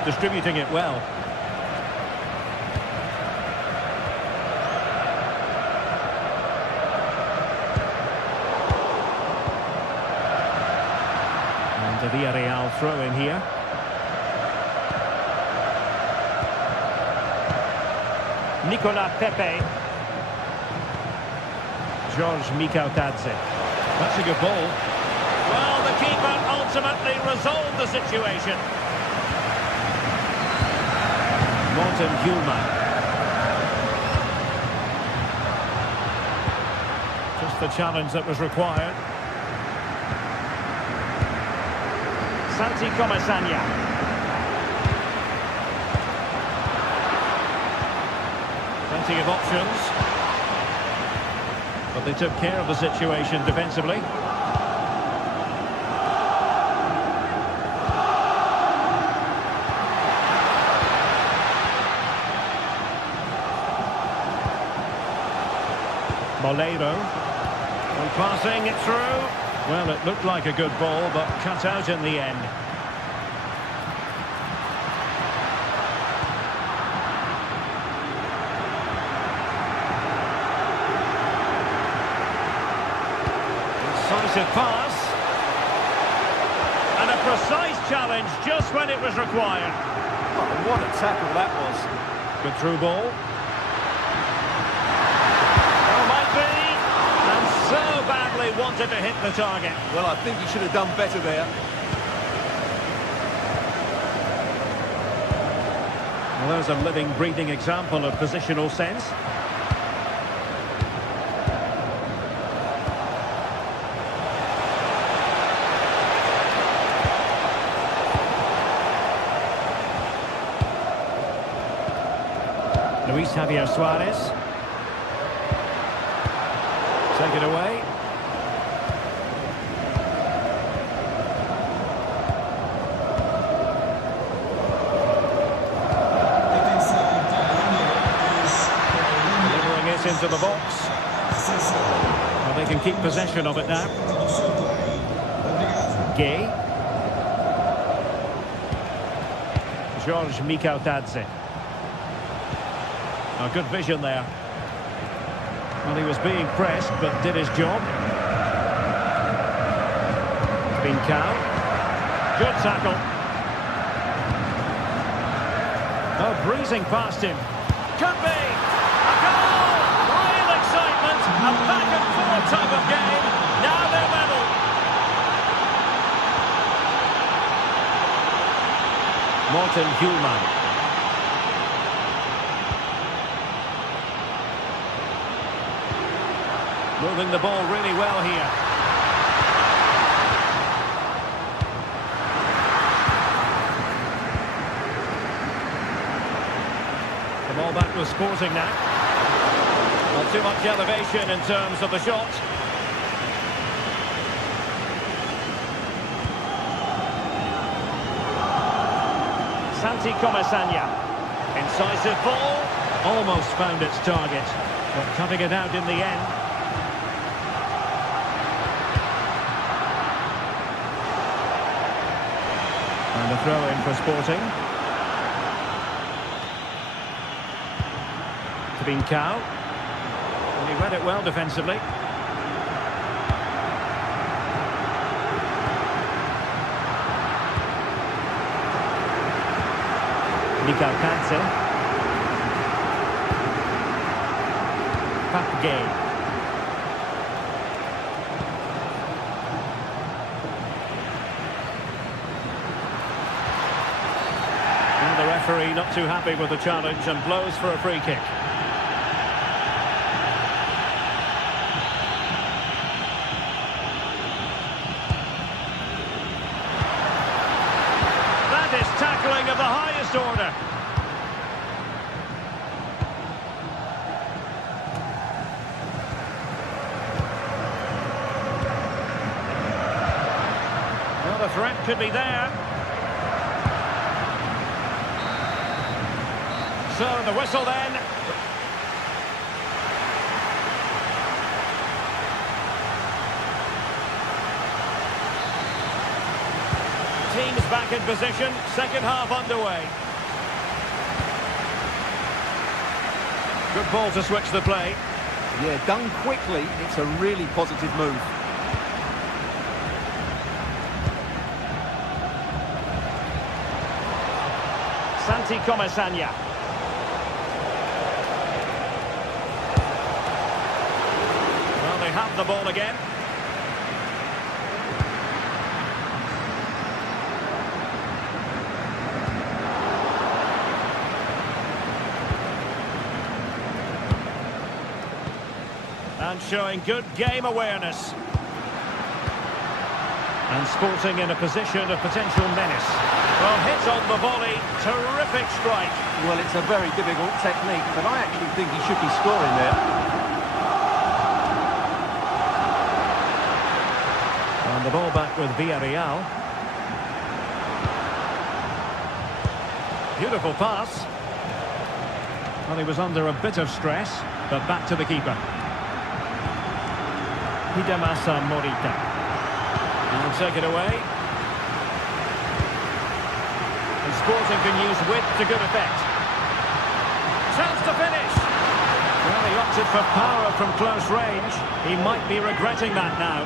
Distributing it well. And the Villarreal throw in here. Nicolas Pepe. George Mikautadze. That's a good ball. Well, the keeper ultimately resolved the situation. Morten Hjulmand. Just the challenge that was required. Santi Comasagna. Plenty of options. But they took care of the situation defensively. Moleiro. And passing it through. Well, it looked like a good ball, but cut out in the end. Decisive pass. And a precise challenge just when it was required. Oh, what a tackle that was. Good through ball. Oh, might be. And so badly wanted to hit the target. Well, I think he should have done better there. Well, there's a living, breathing example of positional sense. Luis Javier Suarez. Take it away. Delivering it into the box. Well, they can keep possession of it now. Gay. George Mikautadze. Oh, good vision there. Well, he was being pressed, but did his job. Bincao. Good tackle. Oh, breezing past him. Could be. A goal! Real excitement. A back-and-forth type of game. Now they're level. Morten Hjulmand. Moving the ball really well here. The ball back to Sporting now. Not too much elevation in terms of the shot. Santi Comasagna. Incisive ball. Almost found its target, but cutting it out in the end. And a throw-in for Sporting. To Bincao. He read it well defensively. Mikatadze. Papgay. And the referee not too happy with the challenge and blows for a free kick. That is tackling of the highest order. Well, the threat could be there. So the whistle then. Teams back in position, second half underway. Good ball to switch the play. Yeah, done quickly, it's a really positive move. Santi Comesaña. Well, they have the ball again. And showing good game awareness. And Sporting in a position of potential menace. Well, hit on the volley, terrific strike. Well, it's a very difficult technique, but I actually think he should be scoring there. And the ball back with Villarreal. Beautiful pass. Well, he was under a bit of stress, but back to the keeper. Hidemasa Morita. And take it away. And Sporting can use width to good effect. Chance to finish. Well, he opted for power from close range. He might be regretting that now.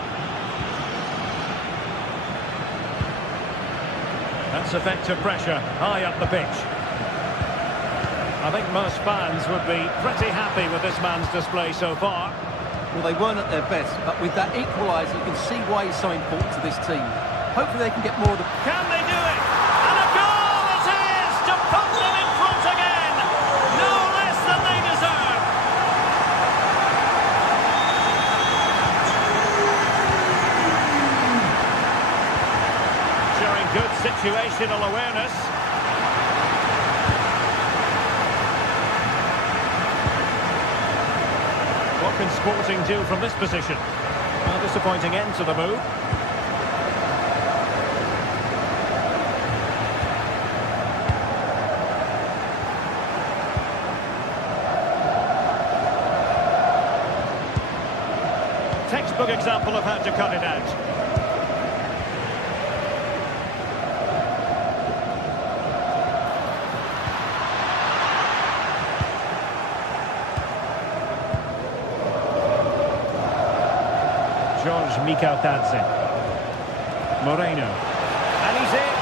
That's effective pressure, high up the pitch. I think most fans would be pretty happy with this man's display so far. Well, they weren't at their best, but with that equaliser, you can see why he's so important to this team. Hopefully they can get more of the... Can they do it? And a goal it is to put them in front again! No less than they deserve! Showing good situational awareness. What can Sporting do from this position? A disappointing end to the move. Textbook example of how to cut it out. George Mikatadze. Moreno. And he's in.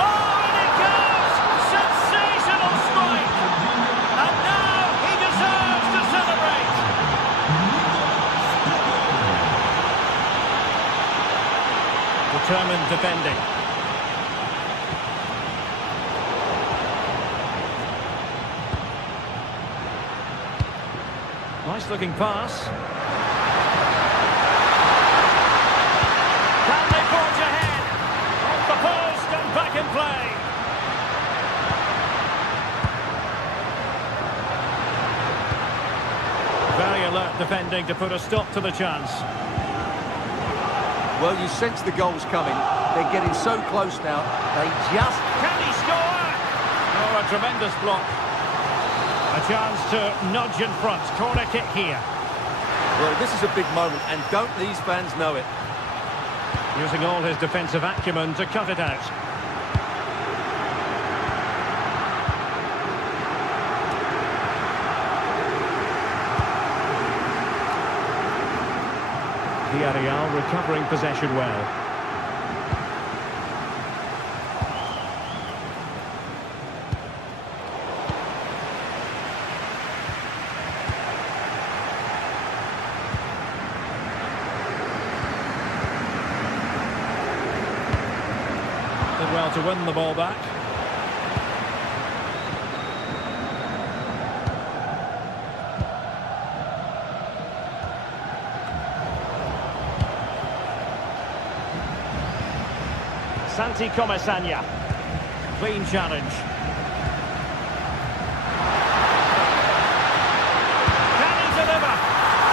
Oh, and it goes! Sensational strike! And now he deserves to celebrate! Determined defending. Nice looking pass. Play. Very alert defending to put a stop to the chance. Well, you sense the goals coming. They're getting so close now. They just... Can he score? Oh, a tremendous block. A chance to nudge in front. Corner kick here. Well, this is a big moment, and don't these fans know it? Using all his defensive acumen to cut it out. Villarreal recovering possession well. Did well to win the ball back. Santi Comesaña. Clean challenge. Can he deliver?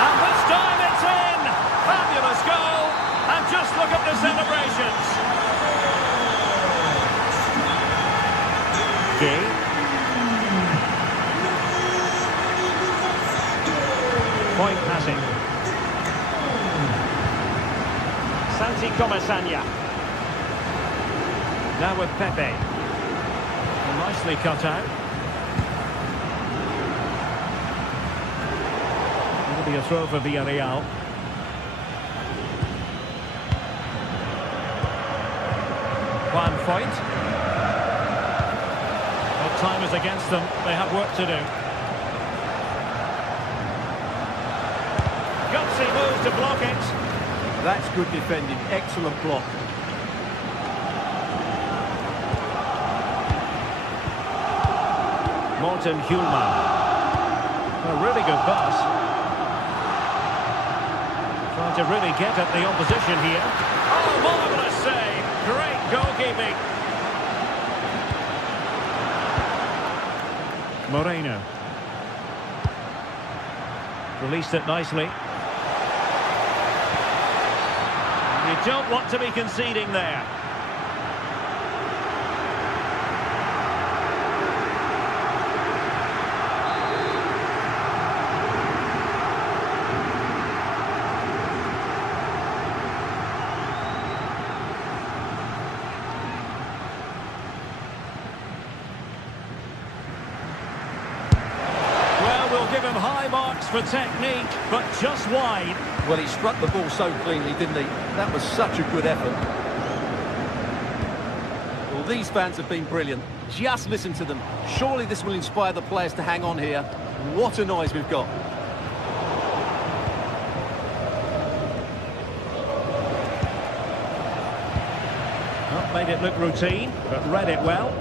And this time it's in! Fabulous goal! And just look at the celebrations. Gay. Point passing. Santi Comesaña. Now with Pepe. Well, nicely cut out. It'll be a throw for Villarreal. Juan Foyt. Well, time is against them. They have work to do. Gutsy move to block it. That's good defending. Excellent block. Morten Hjulman. A really good pass. Trying to really get at the opposition here. Oh, marvellous save. Great goalkeeping. Moreno. Released it nicely. You don't want to be conceding there. Give him high marks for technique, but just wide. Well, he struck the ball so cleanly, didn't he? That was such a good effort. Well, these fans have been brilliant. Just listen to them. Surely this will inspire the players to hang on here. What a noise we've got. Well, made it look routine, but read it well.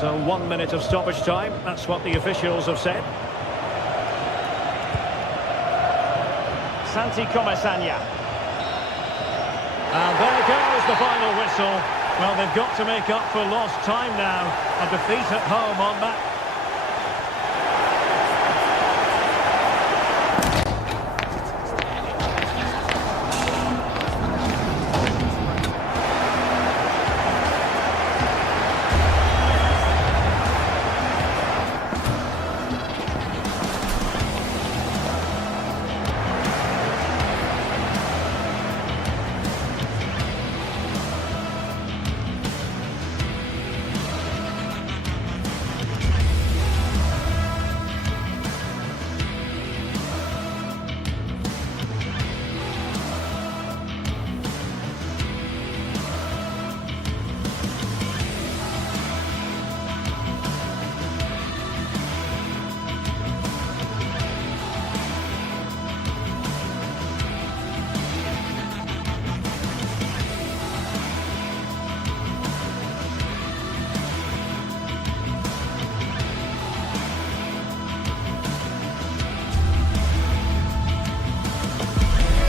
So 1 minute of stoppage time. That's what the officials have said. Santi Comesaña. And there goes the final whistle. Well, they've got to make up for lost time now. A defeat at home on that.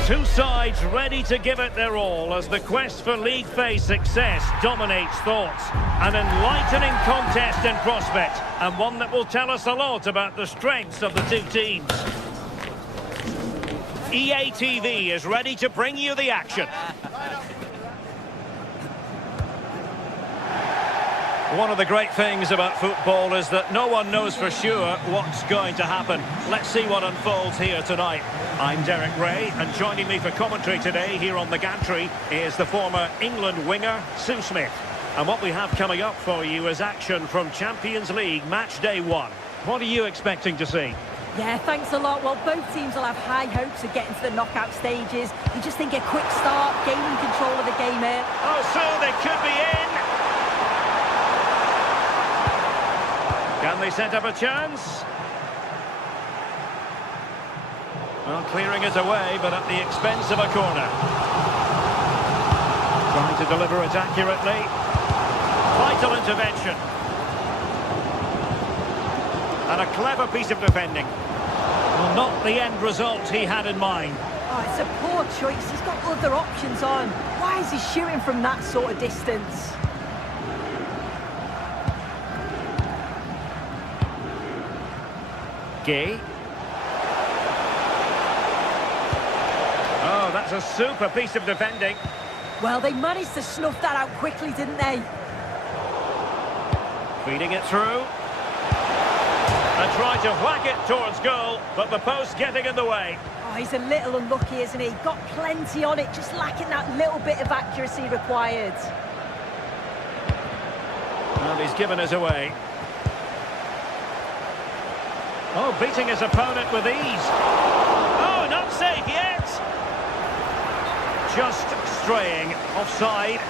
Two sides ready to give it their all as the quest for league phase success dominates thoughts. An enlightening contest in prospect, and one that will tell us a lot about the strengths of the two teams. EA TV is ready to bring you the action. One of the great things about football is that no one knows for sure what's going to happen. Let's see what unfolds here tonight. I'm Derek Ray, and joining me for commentary today here on the gantry is the former England winger, Sue Smith. And what we have coming up for you is action from Champions League match day 1. What are you expecting to see? Yeah, thanks a lot. Well, both teams will have high hopes of getting to the knockout stages. You just think a quick start, gaining control of the game here. Oh, so they could be in. Can they set up a chance? Well, clearing it away, but at the expense of a corner. Trying to deliver it accurately. Vital intervention. And a clever piece of defending. Well, not the end result he had in mind. Oh, it's a poor choice. He's got other options on. Why is he shooting from that sort of distance? Gay. Oh, that's a super piece of defending. Well, they managed to snuff that out quickly, didn't they? Feeding it through. And trying to whack it towards goal, but the post getting in the way. Oh, he's a little unlucky, isn't he? Got plenty on it, just lacking that little bit of accuracy required. And he's given us away. Oh, beating his opponent with ease. Oh, not safe yet. Just straying offside.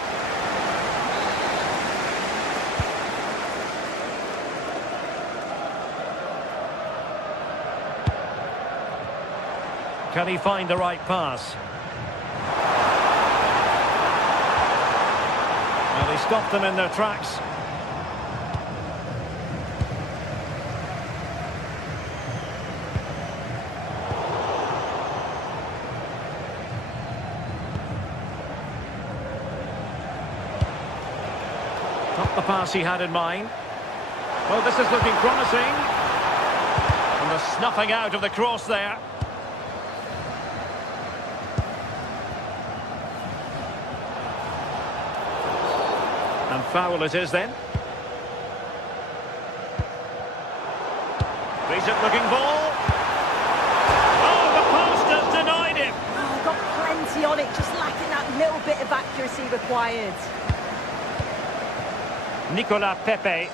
Can he find the right pass? Well, he stopped them in their tracks. Not the pass he had in mind. Well, this is looking promising. And the snuffing out of the cross there. And foul it is then. Decent looking ball. Oh, the post has denied him. Oh, got plenty on it, just lacking that little bit of accuracy required. Nicolas Pepe.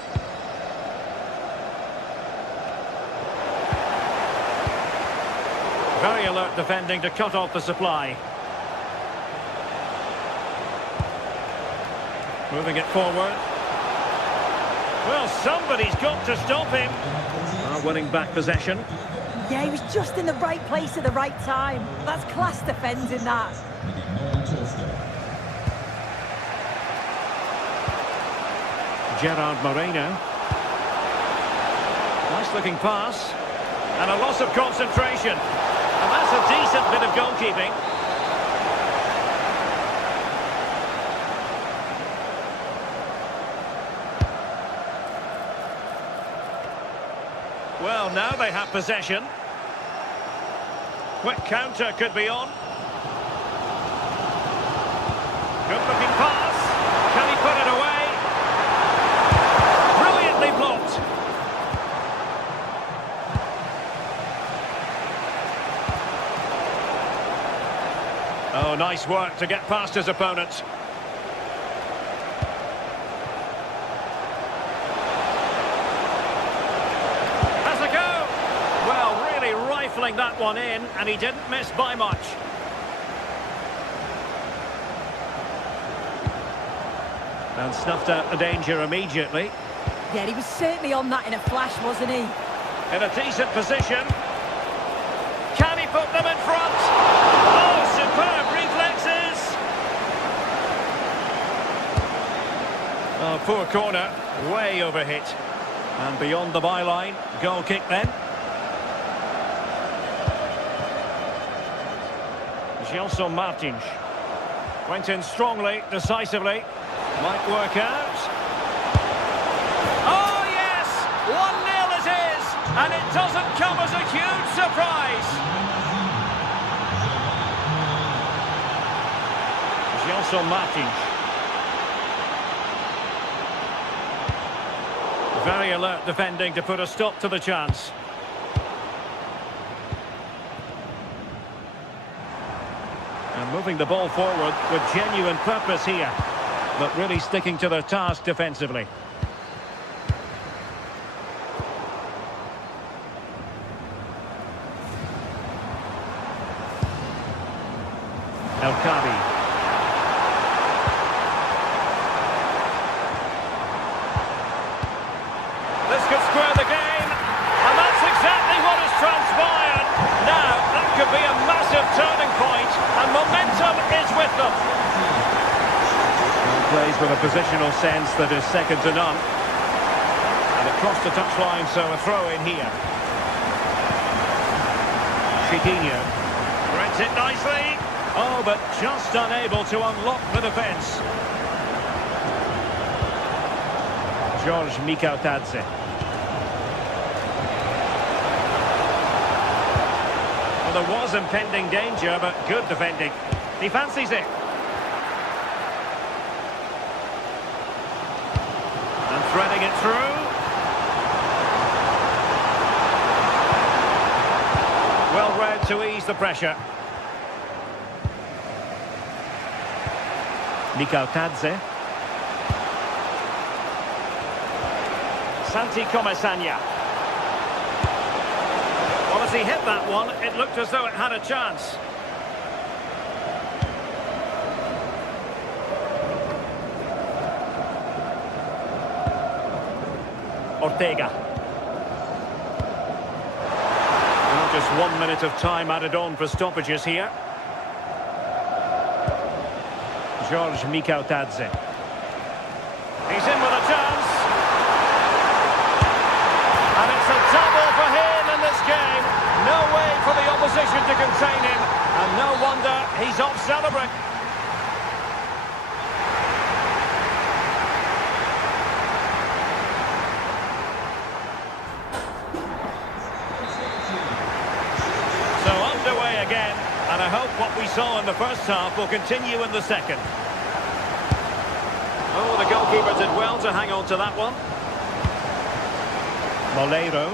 Very alert defending to cut off the supply. Moving it forward. Well, somebody's got to stop him. Winning back possession. Yeah, he was just in the right place at the right time. That's class defending, that. Gerard Moreno. Nice looking pass. And a loss of concentration. And that's a decent bit of goalkeeping. Well, now they have possession. Quick counter could be on. Good looking pass. Can he put it away? Brilliantly blocked. Oh, nice work to get past his opponent. Rifling that one in, and he didn't miss by much. And snuffed out the danger immediately. Yeah, he was certainly on that in a flash, wasn't he? In a decent position. Can he put them in front? Oh, superb reflexes! Oh, poor corner. Way overhit. And beyond the byline. Goal kick then. Gelson Martins went in strongly, decisively. Might work out. Oh, yes! 1-0 it is! And it doesn't come as a huge surprise. Gelson Martins. Very alert defending to put a stop to the chance. And moving the ball forward with genuine purpose here, but really sticking to their task defensively. with a positional sense that is second to none. And across the touchline, so a throw in here. Chiquinho reads it nicely. Oh, but just unable to unlock the defence. George Mikautadze. Well, there was impending danger, but good defending. He fancies it. And threading it through. Well read to ease the pressure. Mikautadze. Santi Comesaña. Well, as he hit that one, it looked as though it had a chance. Ortega. Well, just 1 minute of time added on for stoppages here. George Mikautadze. He's in with a chance. And it's a double for him in this game. No way for the opposition to contain him. And no wonder he's off celebrating. So underway again. And I hope what we saw in the first half will continue in the second. Oh, the goalkeeper did well to hang on to that one. Moleiro.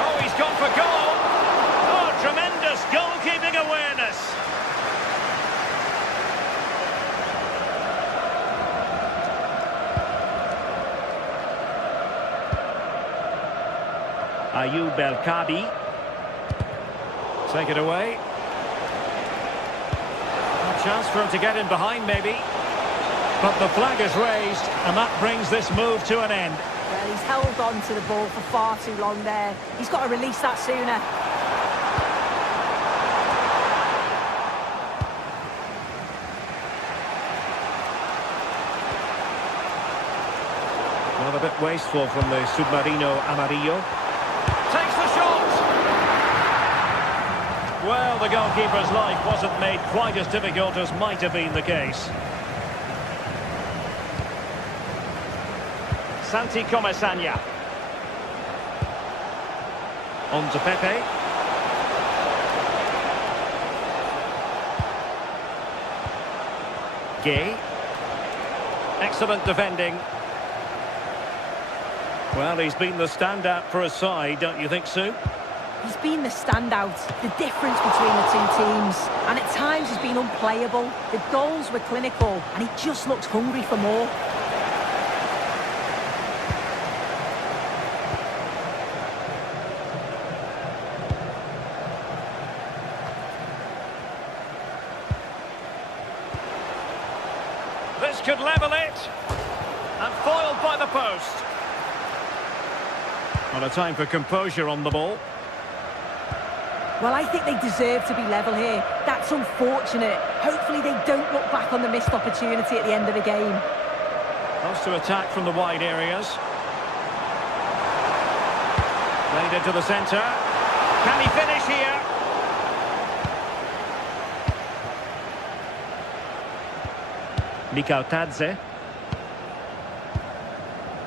Oh, he's gone for goal. Oh, tremendous goalkeeping awareness. Ayoub El Kabi. Take it away. A chance for him to get in behind, maybe. But the flag is raised, and that brings this move to an end. Well, he's held on to the ball for far too long there. He's got to release that sooner. Well, a bit wasteful from the Submarino Amarillo. Takes the shot! Well, the goalkeeper's life wasn't made quite as difficult as might have been the case. Santi Comesaña. On to Pepe. Gay. Excellent defending. Well, he's been the standout for his side, don't you think, Sue? He's been the standout, the difference between the two teams. And at times he's been unplayable. The goals were clinical, and he just looked hungry for more. This could level it. And foiled by the post. Well, a time for composure on the ball. Well, I think they deserve to be level here. That's unfortunate. Hopefully they don't look back on the missed opportunity at the end of the game. Close to attack from the wide areas. Played into the centre. Can he finish here? Mikautadze.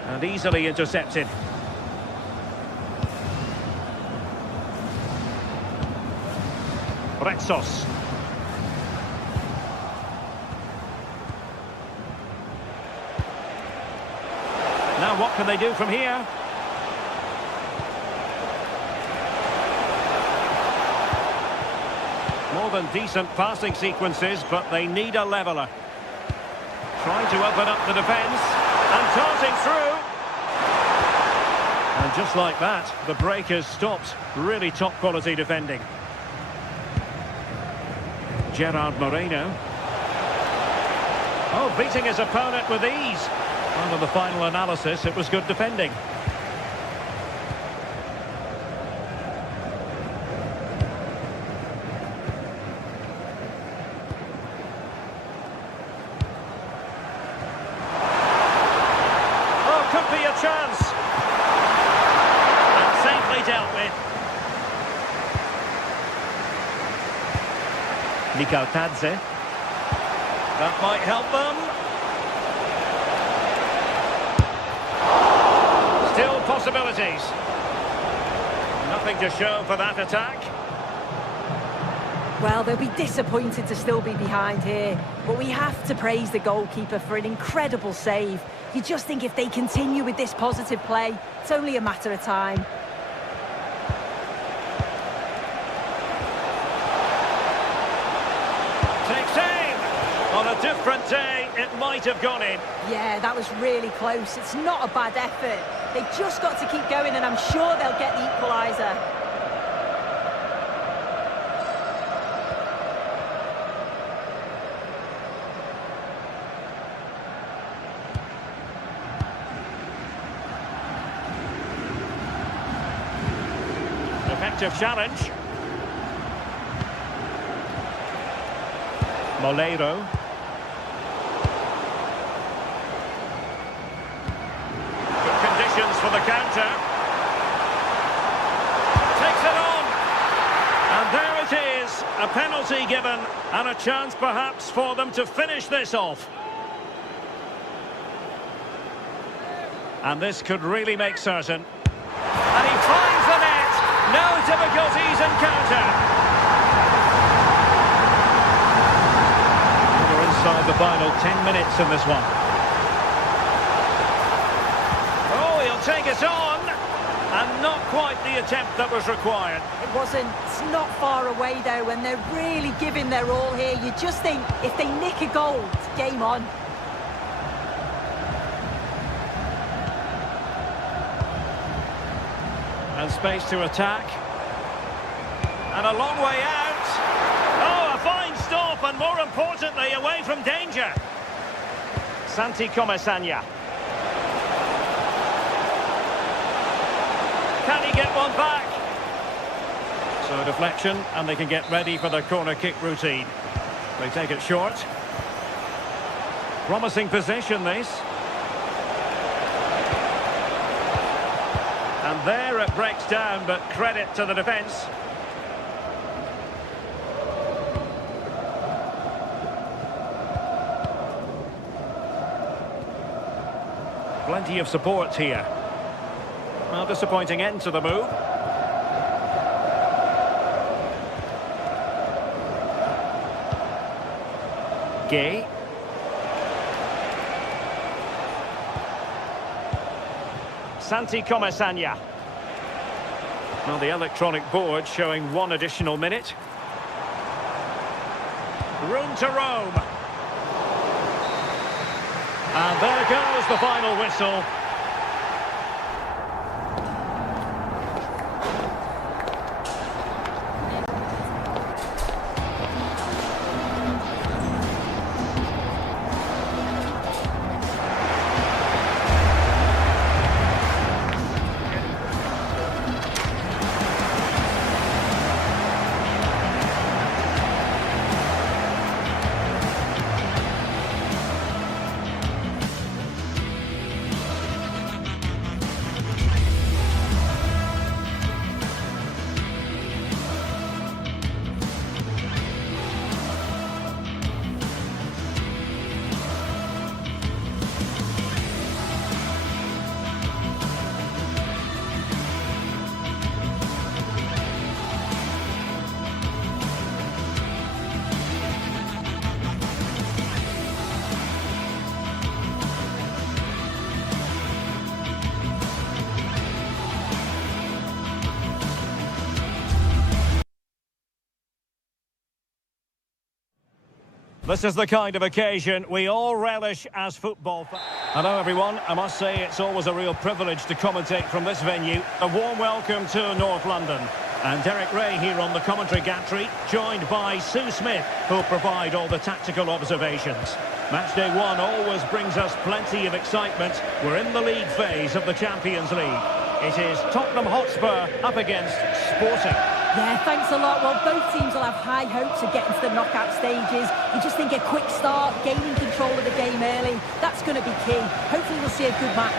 And easily intercepted. Retsos. Now what can they do from here? More than decent passing sequences, but they need a leveller. Trying to open up the defence and darting through. And just like that, the break has stopped. Really top quality defending. Gerard Moreno. Oh, beating his opponent with ease. Well, in the final analysis, it was good defending. Nikautadze. That might help them. Still possibilities. Nothing to show for that attack. Well, they'll be disappointed to still be behind here, but we have to praise the goalkeeper for an incredible save. You just think if they continue with this positive play, it's only a matter of time. Takes aim! On a different day, it might have gone in. Yeah, that was really close. It's not a bad effort. They've just got to keep going, and I'm sure they'll get the equaliser. Effective challenge. Moleiro. Good conditions for the counter. Takes it on. And there it is. A penalty given and a chance perhaps for them to finish this off. And this could really make certain. And he finds the net. No difficulties encountered. We're inside the final 10 minutes in this one. Oh, he'll take it on. And not quite the attempt that was required. It wasn't. It's not far away, though, and they're really giving their all here. You just think, if they nick a goal, it's game on. And space to attack. And a long way out. Oh, a fine stop, and more importantly, away from danger. Santi Comesanya. Can he get one back? So deflection, and they can get ready for the corner kick routine. They take it short. Promising position, this. And there it breaks down, but credit to the defence. Plenty of support here. Well, disappointing end to the move. Gay. Santi Comesanya. Well, the electronic board showing one additional minute. Room to roam. And there goes the final whistle. This is the kind of occasion we all relish as football fans. Hello everyone, I must say it's always a real privilege to commentate from this venue. A warm welcome to North London. And Derek Ray here on the commentary gantry, joined by Sue Smith, who'll provide all the tactical observations. Matchday 1 always brings us plenty of excitement. We're in the league phase of the Champions League. It is Tottenham Hotspur up against Sporting. Yeah, thanks a lot. Well, both teams will have high hopes of getting to the knockout stages. You just think a quick start, gaining control of the game early, that's going to be key. Hopefully we'll see a good match.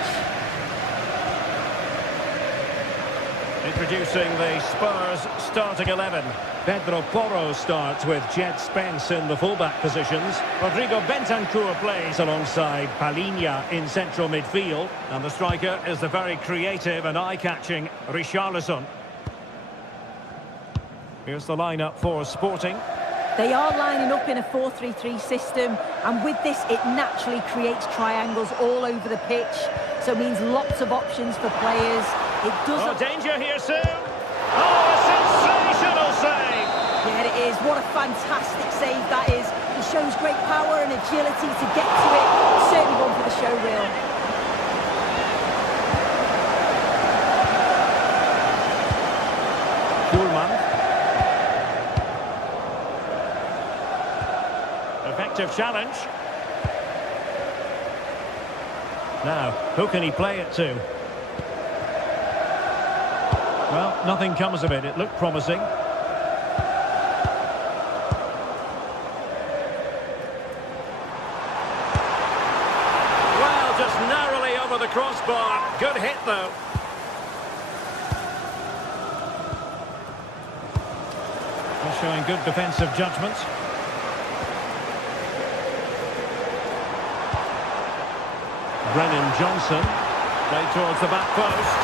Introducing the Spurs starting 11. Pedro Porro starts with Jed Spence in the fullback positions. Rodrigo Bentancur plays alongside Palhinha in central midfield. And the striker is the very creative and eye-catching Richarlison. Here's the lineup for Sporting. They are lining up in a 4-3-3 system, and with this it naturally creates triangles all over the pitch, so it means lots of options for players. It does. Oh, danger here soon. Oh, a sensational save. Yeah, it is. What a fantastic save that is. He shows great power and agility to get to it. Certainly one for the show reel. Effective challenge. Now, who can he play it to? Well, nothing comes of it. It looked promising. Well, just narrowly over the crossbar. Good hit, though. They're showing good defensive judgment. Brennan Johnson, played towards the back post.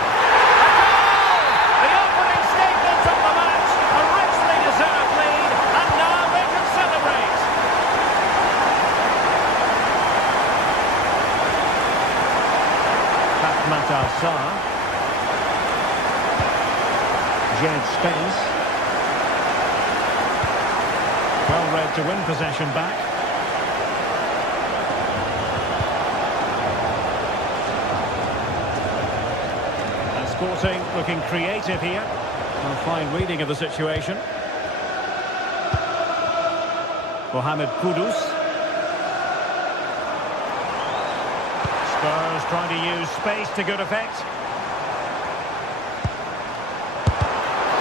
The opening statement of the match, a richly deserved lead, and now they can celebrate. Fatmat Al-Sar. Jed Spence. Well read to win possession back. Sporting looking creative here. A fine reading of the situation. Mohamed Kudus. Spurs trying to use space to good effect.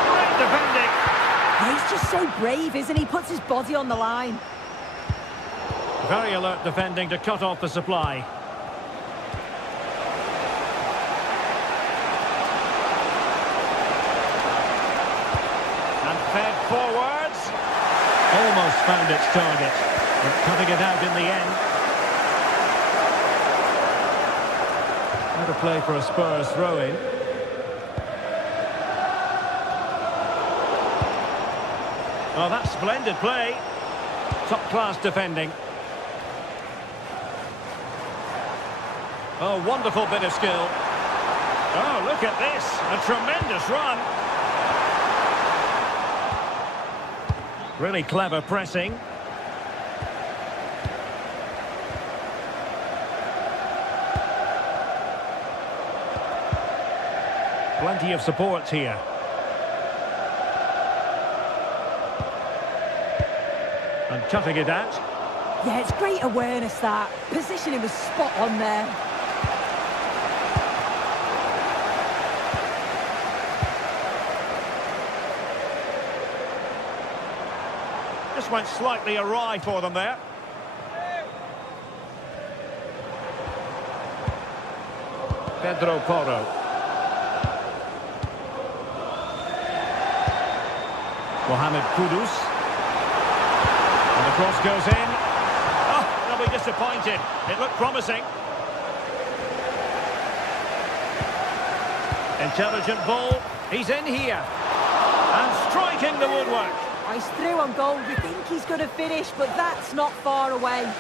Great defending. He's just so brave, isn't he? Puts his body on the line. Very alert defending to cut off the supply. Fed forwards. Almost found its target, but cutting it out in the end. What a play for a Spurs throw-in. Oh, that's splendid play. Top-class defending. Oh, wonderful bit of skill. Oh, look at this. A tremendous run. Really clever pressing. Plenty of support here. And cutting it out. Yeah, it's great awareness that. Positioning was spot on there. Just went slightly awry for them there. Pedro Porro. Mohamed Kudus. And the cross goes in. Oh, they'll be disappointed. It looked promising. Intelligent ball. He's in here. And striking the woodwork. He's through on goal. We think he's going to finish, but that's not far away.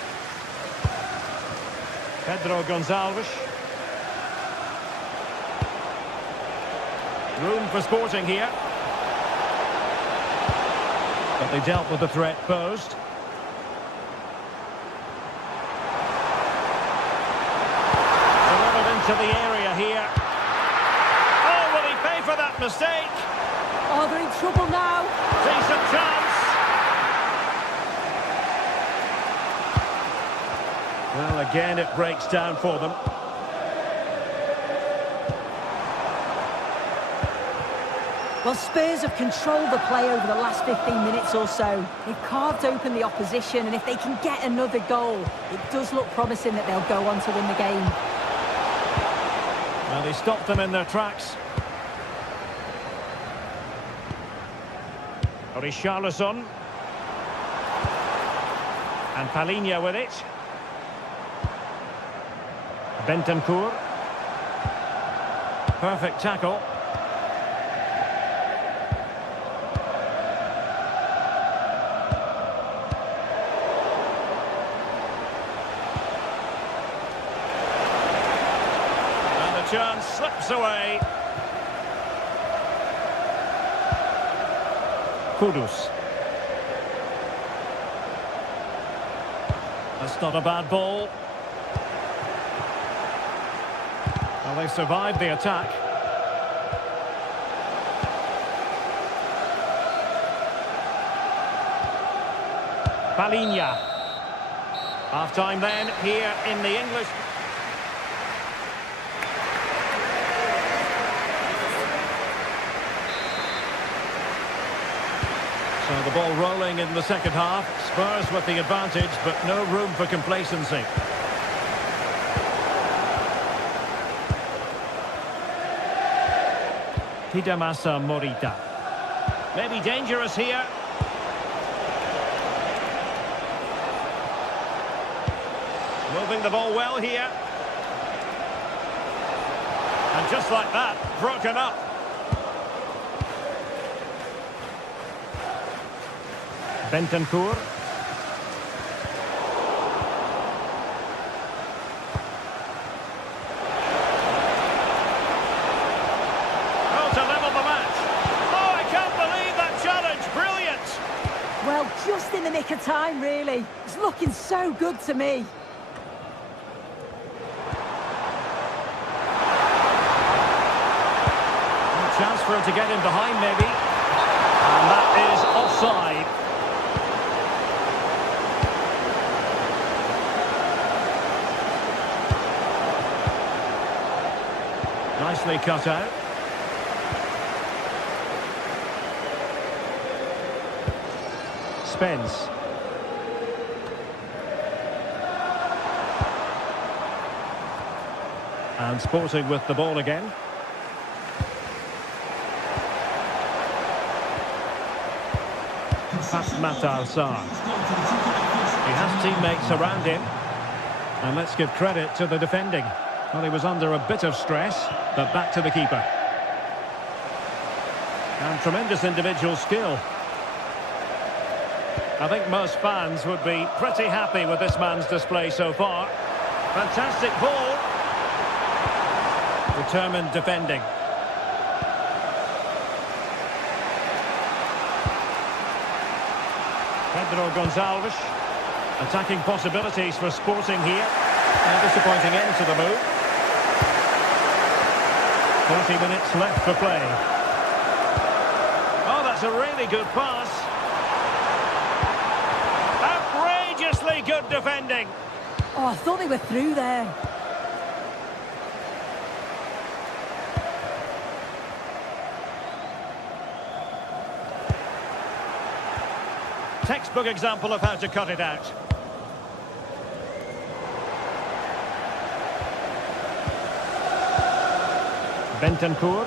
Pedro Gonçalves. Room for Sporting here. But they dealt with the threat posed. Delivered into the area here. Oh, will he pay for that mistake? Oh, they're in trouble now. Decent chance. Well, again, it breaks down for them. Well, Spurs have controlled the play over the last 15 minutes or so. They've carved open the opposition, and if they can get another goal, it does look promising that they'll go on to win the game. Well, they stopped them in their tracks. Richarlison. And Palinia with it. Bentancur. Perfect tackle. And the chance slips away. Kudus. That's not a bad ball. Well, they survived the attack. Palinia. Half-time then, here in the English. So the ball rolling in the second half. Spurs with the advantage, but no room for complacency. Hidemasa Morita. Maybe dangerous here. Moving the ball well here. And just like that, broken up. Bentancur. Oh, to level the match. Oh, I can't believe that challenge. Brilliant. Well, just in the nick of time, really. It's looking so good to me. Chance for him to get in behind, maybe. And that is offside. Nicely cut out. Spence. And Sporting with the ball again. Matar Sarr. He has teammates around him. And let's give credit to the defending. Well, he was under a bit of stress, but back to the keeper. And tremendous individual skill. I think most fans would be pretty happy with this man's display so far. Fantastic ball. Determined defending. Pedro Gonçalves. Attacking possibilities for Sporting here. A disappointing end to the move. 40 minutes left for play. Oh, that's a really good pass. Outrageously good defending. Oh, I thought they were through there. Textbook example of how to cut it out. Bentancur.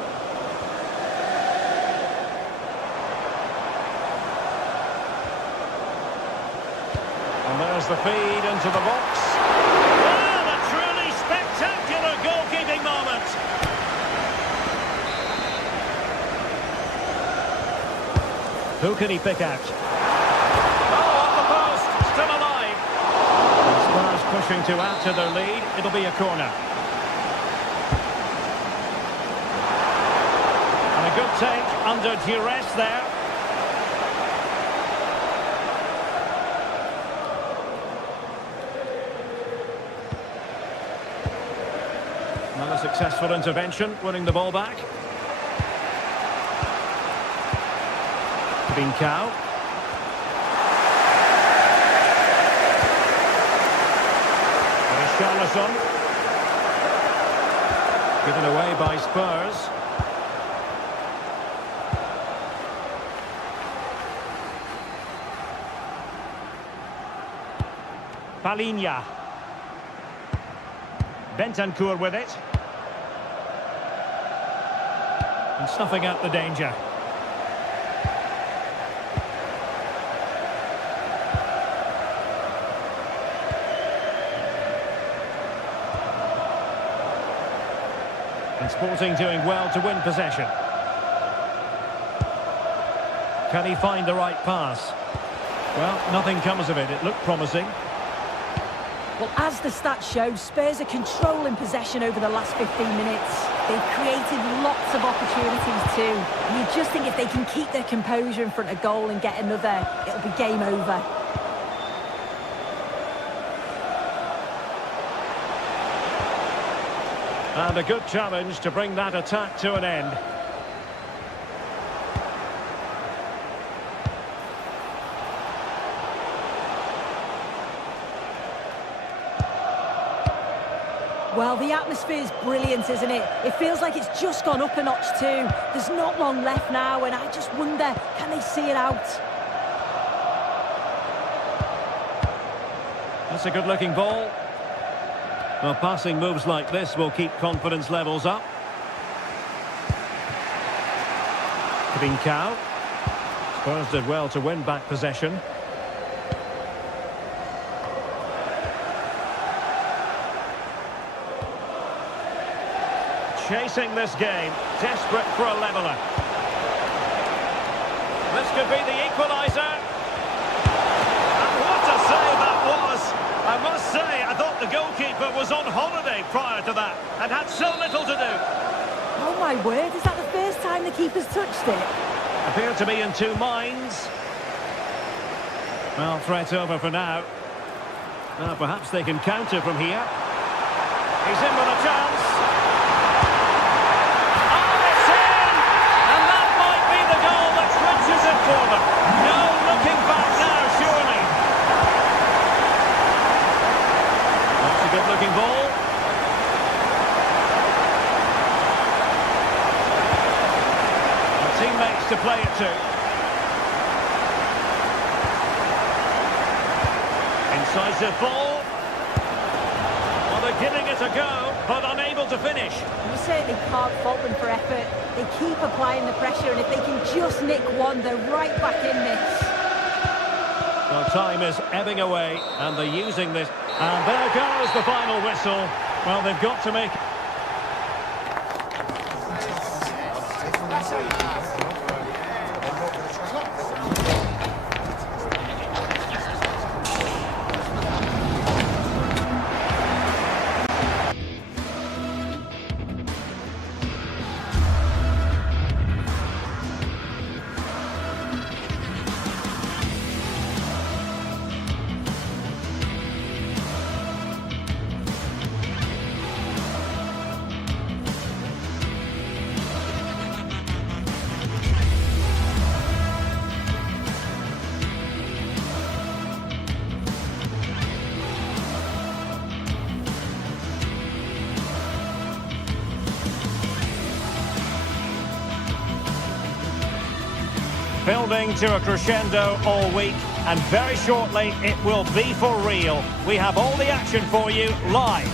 And there's the feed into the box. Well, a truly spectacular goalkeeping moment. Who can he pick out? Oh, off the post, still alive. The Spurs pushing to add to their lead. It'll be a corner. A good take under duress there. Another successful intervention, winning the ball back. Bincao. Richarlison. Given away by Spurs. Palinia. Bentancur with it. And snuffing out the danger. And Sporting doing well to win possession. Can he find the right pass? Well, nothing comes of it. It looked promising. Well, as the stats show, Spurs are controlling possession over the last 15 minutes. They've created lots of opportunities too. And you just think if they can keep their composure in front of goal and get another, it'll be game over. And a good challenge to bring that attack to an end. Well, the atmosphere's brilliant, isn't it? It feels like it's just gone up a notch too. There's not long left now, and I just wonder, can they see it out? That's a good-looking ball. Well, passing moves like this will keep confidence levels up. Trincao. Spurs did well to win back possession. Chasing this game, desperate for a leveller. This could be the equaliser. And what a save that was! I must say, I thought the goalkeeper was on holiday prior to that and had so little to do. Oh my word, is that the first time the keeper's touched it? Appear to be in two minds. Well, threat over for now. Now, perhaps they can counter from here. He's in with a chance. For them. No looking back now, surely. That's a good-looking ball. And teammates to play it to. Incisive ball. Well, they're giving it a go, but unable to finish. You certainly can't fault them for effort. They keep applying the pressure, and if they can just nick one, they're right back in this. Well, time is ebbing away, and they're using this. And there goes the final whistle. Well, they've got to make... Building to a crescendo all week, and very shortly it will be for real. We have all the action for you live.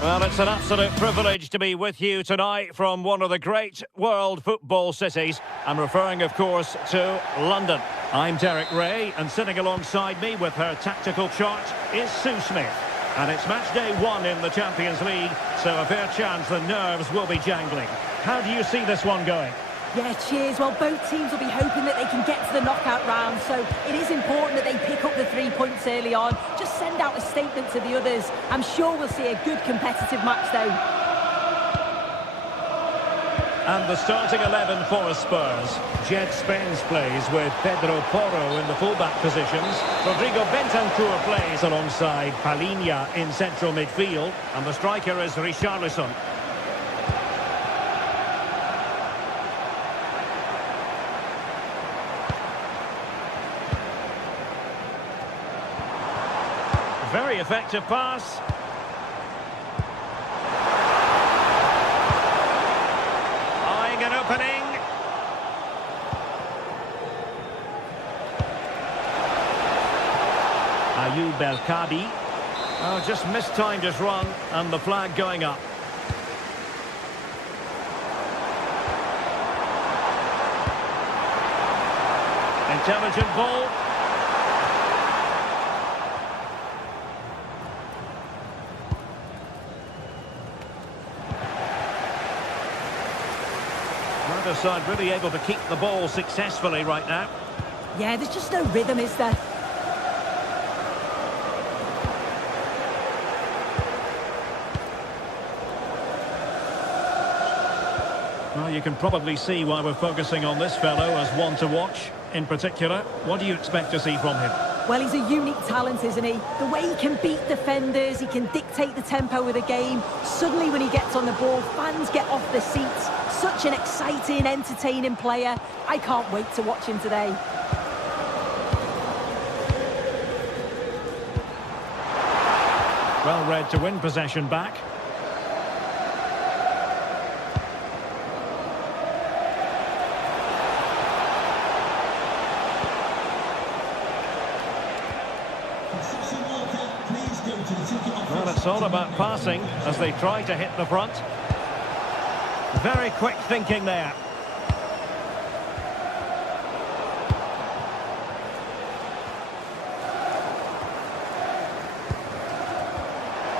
Well, it's an absolute privilege to be with you tonight from one of the great world football cities. I'm referring, of course, to London. I'm Derek Ray, and sitting alongside me with her tactical chart is Sue Smith. And it's match day 1 in the Champions League, so a fair chance the nerves will be jangling. How do you see this one going? Yeah, cheers. Well, both teams will be hoping that they can get to the knockout round, so it is important that they pick up the 3 points early on. Just send out a statement to the others. I'm sure we'll see a good competitive match, though. And the starting 11 for Spurs. Jed Spence plays with Pedro Porro in the fullback positions. Rodrigo Bentancur plays alongside Palhinha in central midfield. And the striker is Richarlison. Very effective pass. Eyeing an opening. Ayoub El-Kadi. Oh, just mistimed his run, and the flag going up. Intelligent ball. side really able to keep the ball successfully right now. Yeah, there's just no rhythm, is there? Well, you can probably see why we're focusing on this fellow as one to watch. In particular, what do you expect to see from him? Well, he's a unique talent, isn't he? The way he can beat defenders, he can dictate the tempo of the game. Suddenly, when he gets on the ball, fans get off their seats. Such an exciting, entertaining player. I can't wait to watch him today. Well read to win possession back. Well, it's all about passing as they try to hit the front. Very quick thinking there.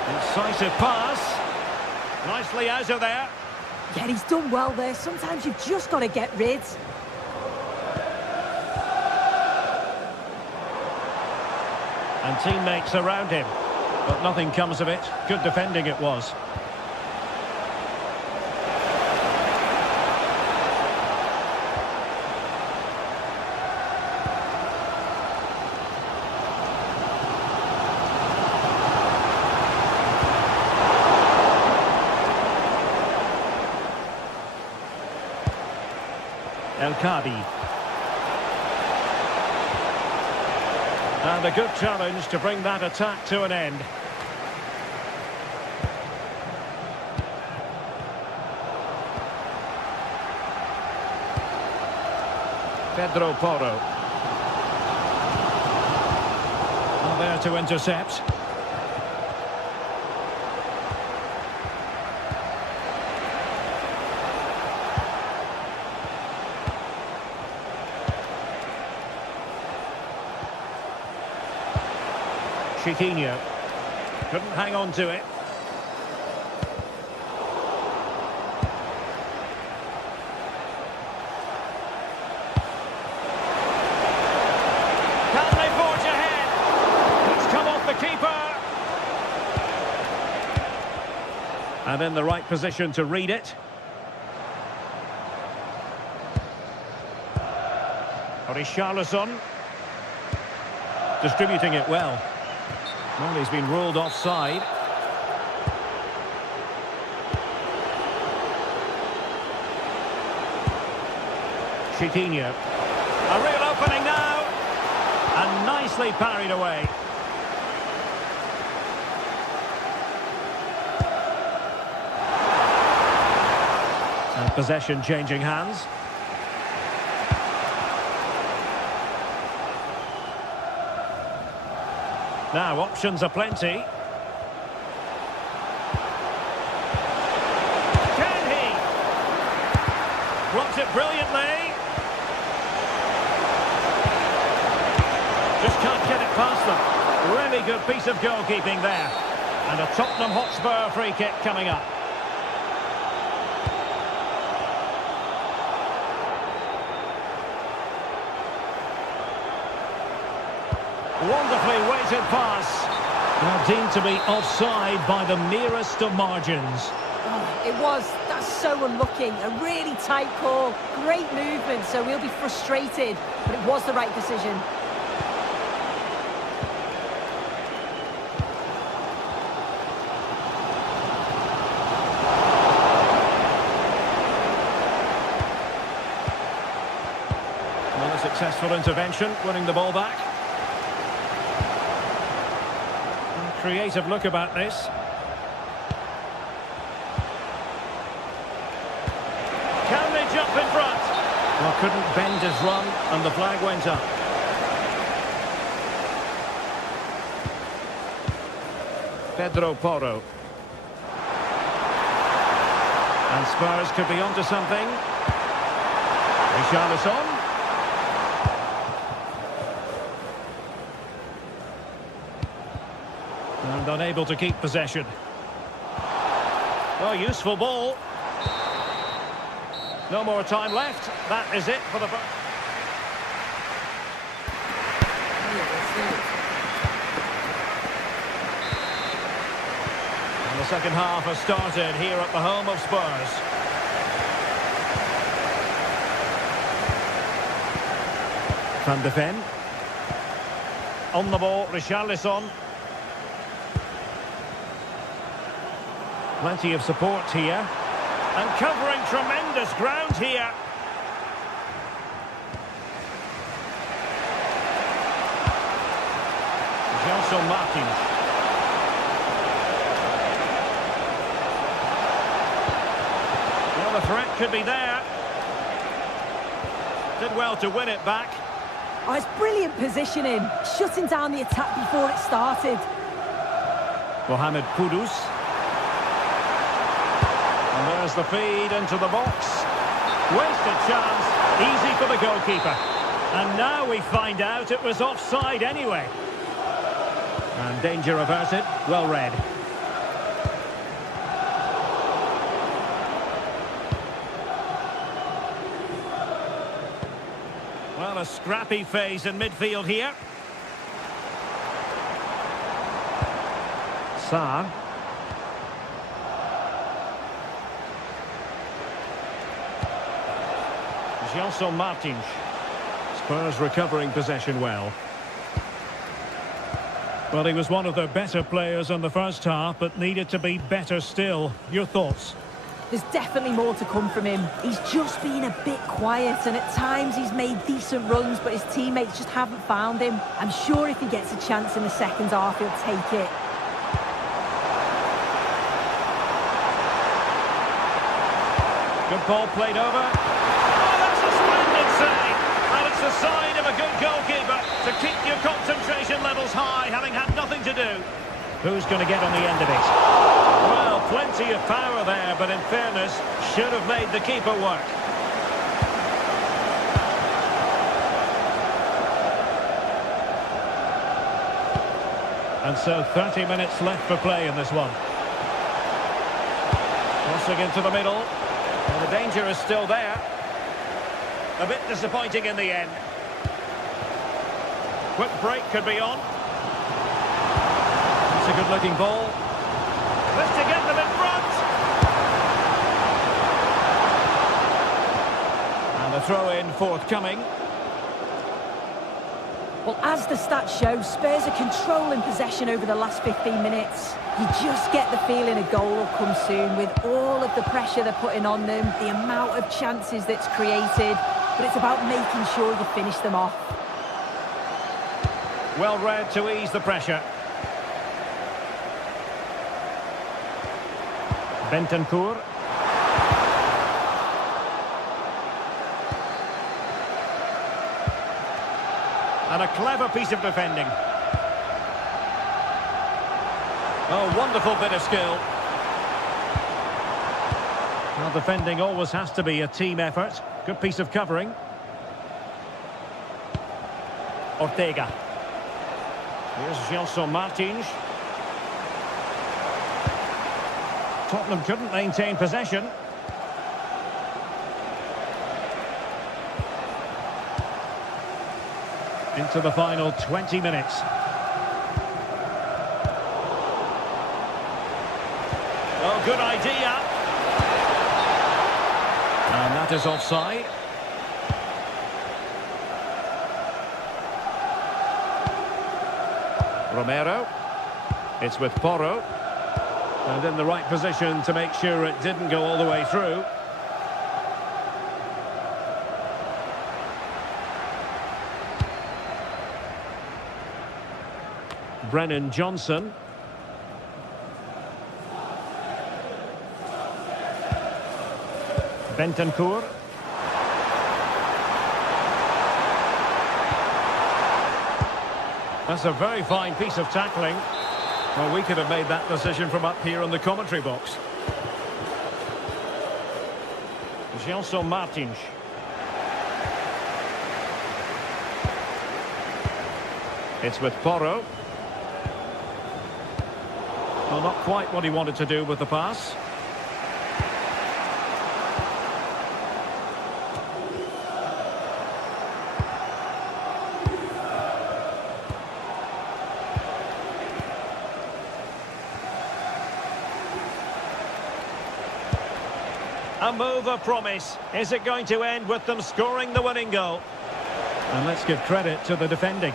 Incisive pass. Nicely out of there. Yeah, he's done well there. Sometimes you've just got to get rid. And teammates around him. But nothing comes of it. Good defending it was. El Kadi. And a good challenge to bring that attack to an end. Pedro Porro. Well, there to intercept. Chiquinho. Couldn't hang on to it. Can they forge ahead? It's come off the keeper. And in the right position to read it. Richarlison. Distributing it well. Well, he's been ruled offside. Chiquinho. A real opening now. And nicely parried away. And possession changing hands. Now, options are plenty. Can he? Blocks it brilliantly. Just can't get it past them. Really good piece of goalkeeping there. And a Tottenham Hotspur free kick coming up. Wonderfully weighted pass. Now deemed to be offside by the merest of margins. Oh, it was. That's so unlucky. A really tight call. Great movement, so he'll be frustrated. But it was the right decision. Well, a successful intervention, winning the ball back. Creative look about this. Can they jump in front? Well, couldn't bend his run, and the flag went up. Pedro Porro. And Spurs could be onto something. Richarlison. And unable to keep possession. Well, useful ball. No more time left. That is it for the... And the second half has started here at the home of Spurs. Van de Ven. On the ball, Richarlison. Plenty of support here. And covering tremendous ground here. Gelson Martins. Well, the threat could be there. Did well to win it back. Oh, it's brilliant positioning, shutting down the attack before it started. Mohamed Kudus. And there's the feed into the box. Wasted chance, easy for the goalkeeper. And now we find out it was offside anyway. And danger averted, well read. Well, a scrappy phase in midfield here. Sarr. Gelson Martins. Spurs recovering possession well. Well, he was one of the better players in the first half, but needed to be better still. Your thoughts? There's definitely more to come from him. He's just been a bit quiet, and at times he's made decent runs, but his teammates just haven't found him. I'm sure if he gets a chance in the second half, he'll take it. Good ball played over. Oh, that's a splendid save. And it's a sign of a good goalkeeper to keep your concentration levels high, having had nothing to do. Who's going to get on the end of it? Well, plenty of power there, but in fairness, should have made the keeper work. And so 30 minutes left for play in this one. Crossing into the middle. Well, the danger is still there. A bit disappointing in the end. Quick break could be on. It's a good-looking ball. This to get them in front. And the throw-in forthcoming. Well, as the stats show, Spurs are controlling possession over the last 15 minutes. You just get the feeling a goal will come soon with all of the pressure they're putting on them, the amount of chances that's created, but it's about making sure you finish them off. Well read to ease the pressure. Bentancur. And a clever piece of defending. Oh, wonderful bit of skill. Well, defending always has to be a team effort. Good piece of covering. Ortega. Here's Gelson Martins. Tottenham couldn't maintain possession. Into the final 20 minutes. Oh, good idea. And that is offside. Romero. It's with Porro. And in the right position to make sure it didn't go all the way through. Brennan Johnson. Bentancur. That's a very fine piece of tackling. Well, we could have made that decision from up here in the commentary box. Gelson Martins. It's with Porro. Well, not quite what he wanted to do with the pass. A move of promise. Is it going to end with them scoring the winning goal? And let's give credit to the defending.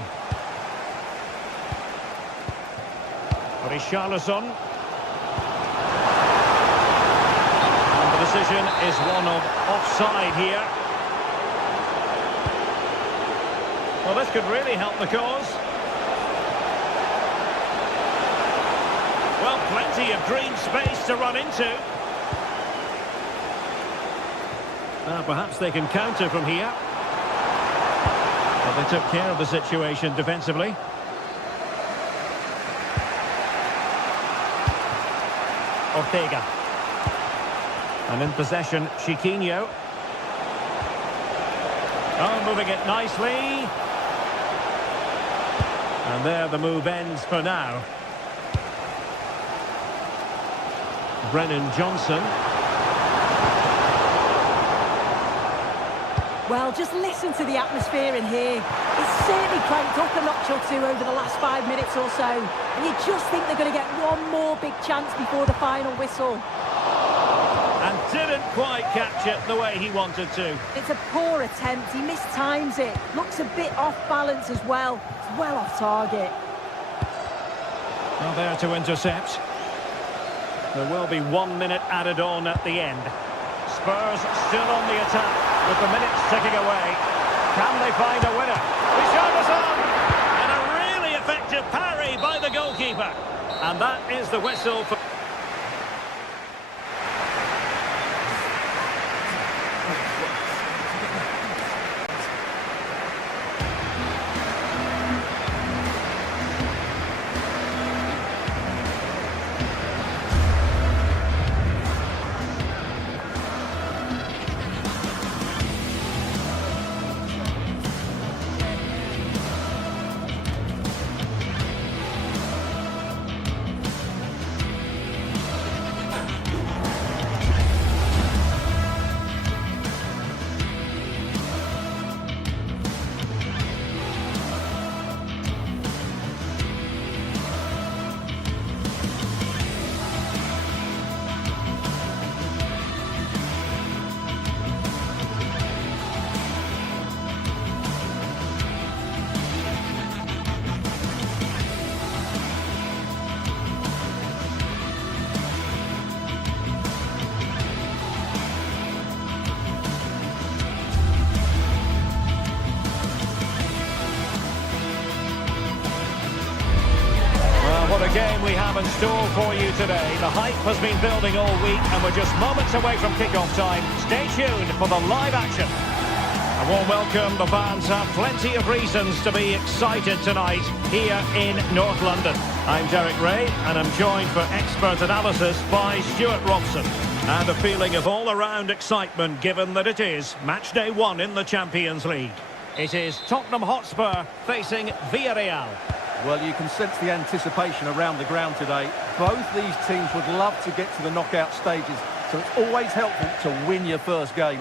Richarlison. And the decision is one of offside here. Well, this could really help the cause. Well, plenty of green space to run into. Perhaps they can counter from here. But they took care of the situation defensively. Ortega. And in possession, Chiquinho. Oh, moving it nicely. And there the move ends for now. Brennan Johnson. Well, just listen to the atmosphere in here. It's certainly cranked up a notch or two over the last 5 minutes or so. And you just think they're going to get one more big chance before the final whistle. And didn't quite catch it the way he wanted to. It's a poor attempt. He mistimes it. Looks a bit off balance as well. It's well off target. Well, there to intercept. There will be 1 minute added on at the end. Spurs still on the attack with the minutes ticking away. Can they find a winner? Richarlison! And a really effective parry by the goalkeeper. And that is the whistle for... What a game we have in store for you today. The hype has been building all week and we're just moments away from kick-off time. Stay tuned for the live action. A warm welcome. The fans have plenty of reasons to be excited tonight here in North London. I'm Derek Ray and I'm joined for expert analysis by Stuart Robson. And a feeling of all-around excitement given that it is match day 1 in the Champions League. It is Tottenham Hotspur facing Villarreal. Well, you can sense the anticipation around the ground today. Both these teams would love to get to the knockout stages, so it's always helpful to win your first game.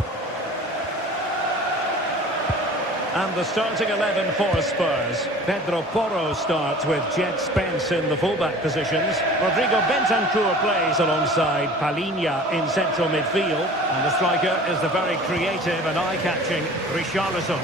And the starting 11 for Spurs. Pedro Porro starts with Jet Spence in the fullback positions. Rodrigo Bentancur plays alongside Palhinha in central midfield. And the striker is the very creative and eye-catching Richarlison.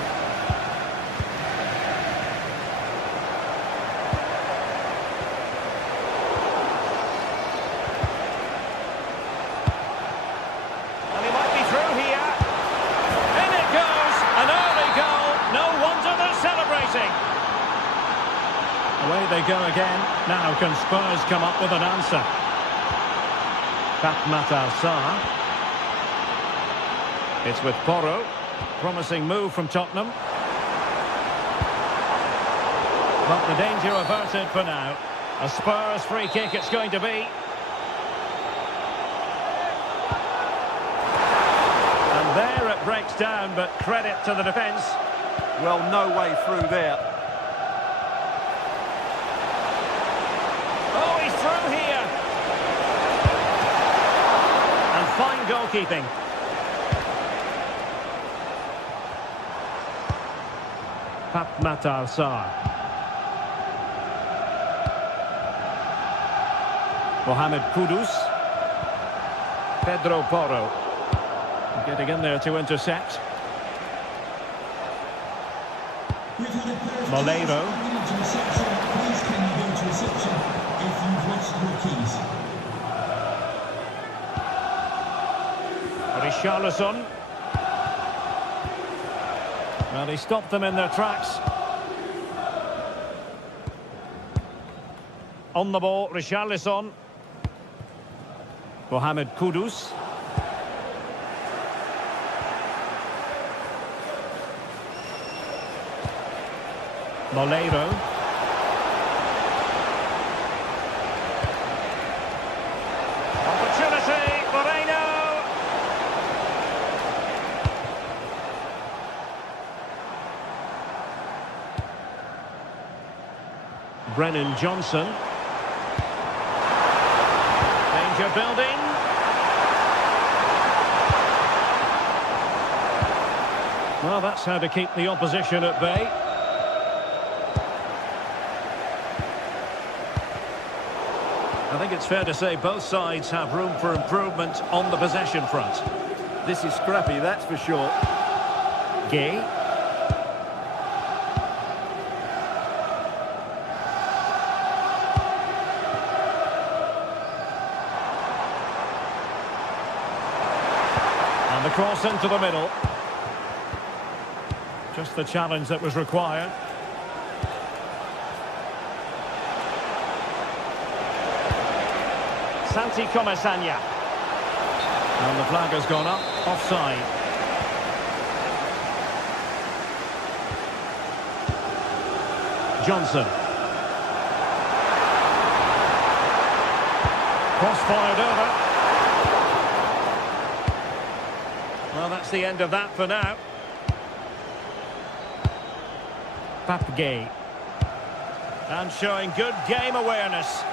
Away they go again. Now can Spurs come up with an answer? Fatmat Al-Sar. It's with Porro. Promising move from Tottenham. But the danger averted for now. A Spurs free kick it's going to be. And there it breaks down, but credit to the defence. Well, no way through there. Through here. And fine goalkeeping. Fatmat Al-Sar. Mohamed Kudus. Pedro Porro. Getting in there to intercept. We've had a pair of Molero. coming into reception. Please can you go to reception if you've lost your keys? Richarlison. Well, he stopped them in their tracks. On the ball, Richarlison. Mohamed Kudus. Molero. Opportunity, Moreno. Brennan Johnson. Danger building. Well, that's how to keep the opposition at bay. I think it's fair to say both sides have room for improvement on the possession front. This is scrappy, that's for sure. Gay. And the cross into the middle. Just the challenge that was required. Santi Comasagna. And the flag has gone up, offside. Johnson. Cross fired over. Well, that's the end of that for now. Papgay. And showing good game awareness.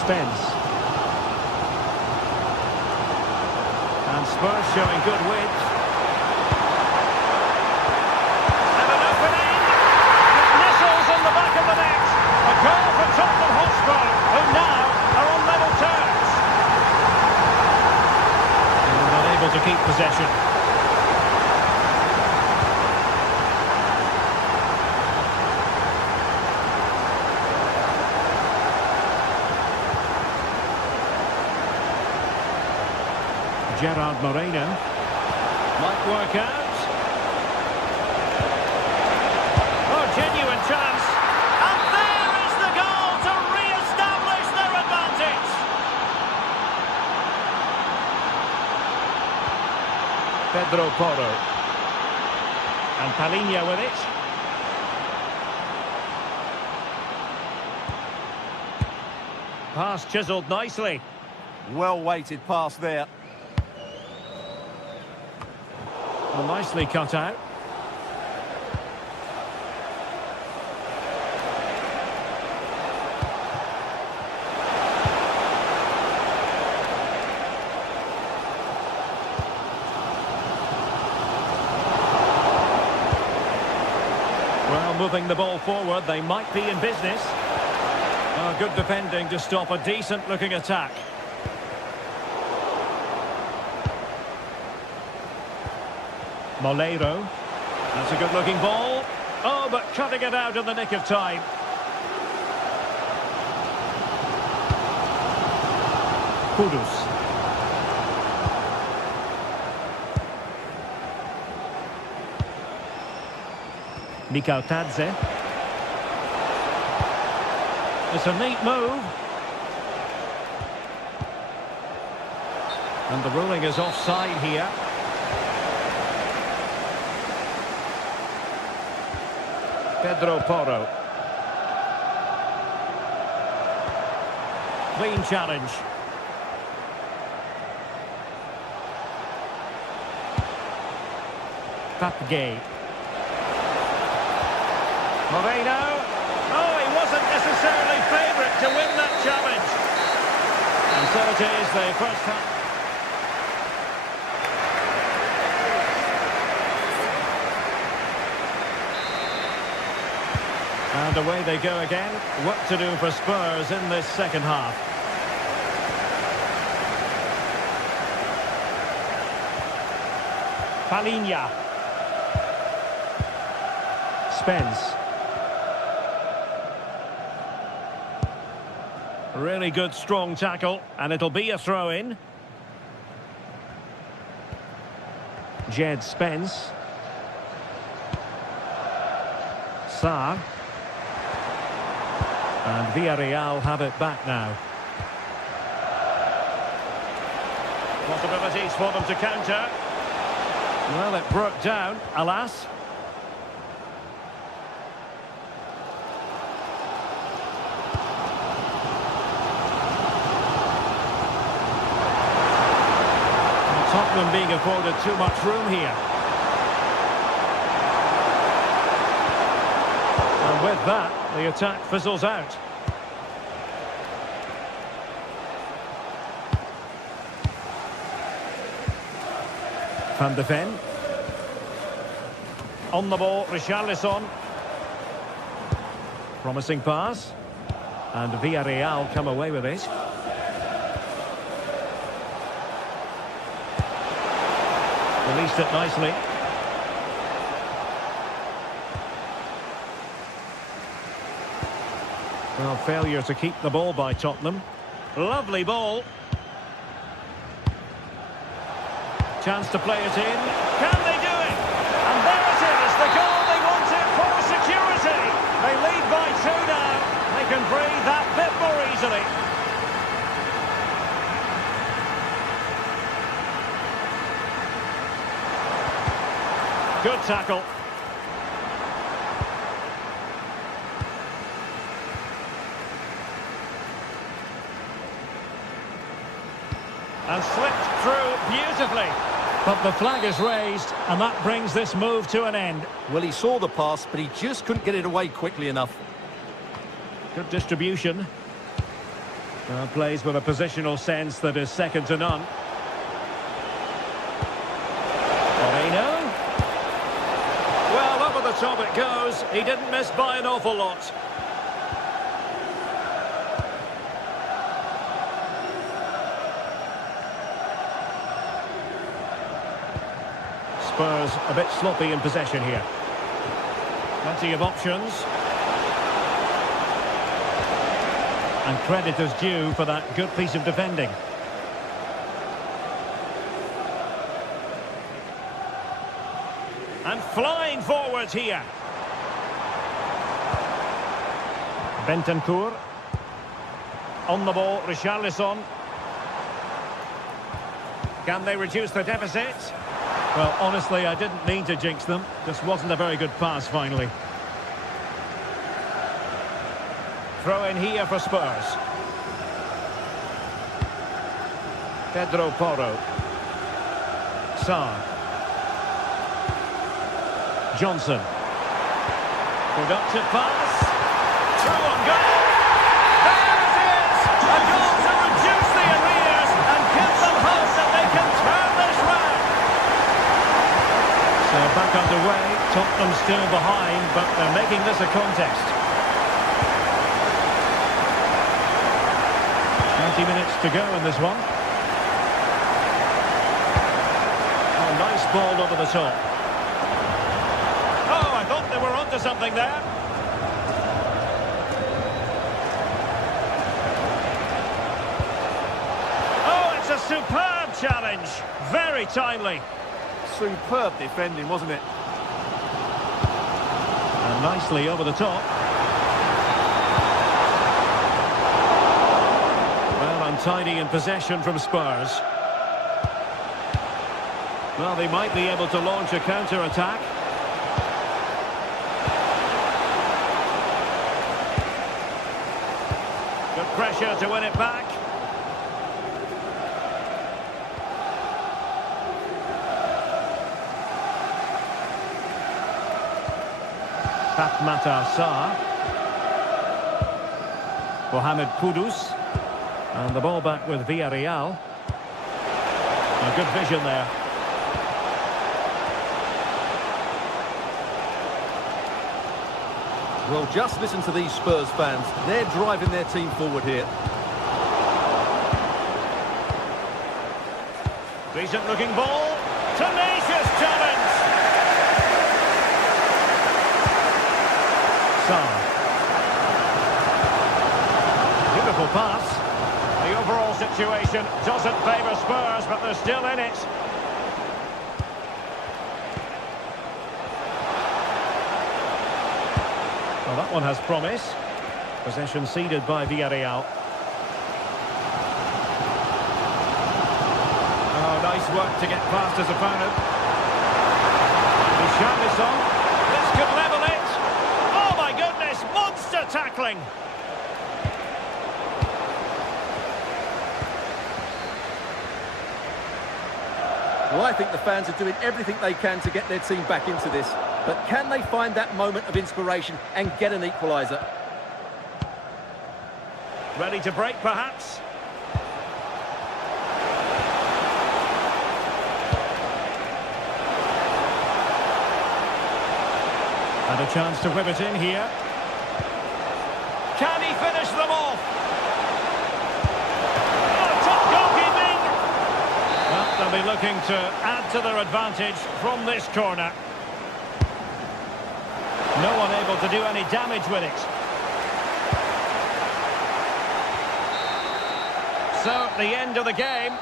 Spence. And Spurs showing good width. And an opening. It nestles in the back of the net. A goal for Tottenham Hotspur, who now are on level terms. And unable to keep possession. Gerard Moreno might work out. Oh, genuine chance. And there is the goal to re-establish their advantage. Pedro Porro. And Palinha with it. Pass chiselled nicely. Well-weighted pass there. Well, nicely cut out. Well, moving the ball forward, they might be in business. Oh, good defending to stop a decent-looking attack. Molero. That's a good-looking ball. Oh, but cutting it out in the nick of time. Kudus. Mikhailtadze. It's a neat move. And the ruling is offside here. Pedro Porro. Clean challenge. Papgay. Moreno. Oh, he wasn't necessarily favourite to win that challenge. And so it is, the first half. And away they go again. Work to do for Spurs in this second half. Palinha. Spence. Really good, strong tackle, and it'll be a throw-in. Jed Spence. Sarr. And Villarreal have it back now. Possibilities for them to counter. Well, it broke down, alas. Tottenham being afforded too much room here. And with that, the attack fizzles out. Van de Ven. On the ball, Richarlison. Promising pass. And Villarreal come away with it. Released it nicely. Well, failure to keep the ball by Tottenham. Lovely ball. Chance to play it in. Can they do it? And there it is, the goal they wanted for security. They lead by 2 now. They can breathe that bit more easily. Good tackle. And slipped through beautifully. But the flag is raised, and that brings this move to an end. Well, he saw the pass, but he just couldn't get it away quickly enough. Good distribution. Plays with a positional sense that is second to none. Moreno. Well, over the top it goes. He didn't miss by an awful lot. Spurs a bit sloppy in possession here. Plenty of options. And credit is due for that good piece of defending. And flying forwards here. Bentancur. On the ball, Richarlison. Can they reduce the deficit? Well, honestly, I didn't mean to jinx them. Just wasn't a very good pass, finally. Throw in here for Spurs. Pedro Porro. Sarr. Johnson. Productive pass. Through on goal. There it is! A goal to reduce the arrears and give them hope that they can turn this round. So back underway. Tottenham still behind, but they're making this a contest. 20 minutes to go in this one. Oh, nice ball over the top. Oh, I thought they were onto something there. Oh, it's a superb challenge. Very timely. Superb defending, wasn't it? And nicely over the top. Well, untidy in possession from Spurs. Well, they might be able to launch a counter-attack. Good pressure to win it back. Fatmata Sarr. Mohamed Kudus. And the ball back with Villarreal. A good vision there. Well, just listen to these Spurs fans. They're driving their team forward here. Decent looking ball. Tenacious challenge. Beautiful pass. The overall situation doesn't favour Spurs, but they're still in it. Well, that one has promise. Possession ceded by Villarreal. Oh, nice work to get past his opponent. Richarlison. This could level it. Oh my goodness, monster tackling. Well, I think the fans are doing everything they can to get their team back into this. But can they find that moment of inspiration and get an equaliser? Ready to break, perhaps? And a chance to whip it in here. Can he finish them off? Oh, top goalkeeping! Well, they'll be looking to add to their advantage from this corner. No one able to do any damage with it. So, the end of the game.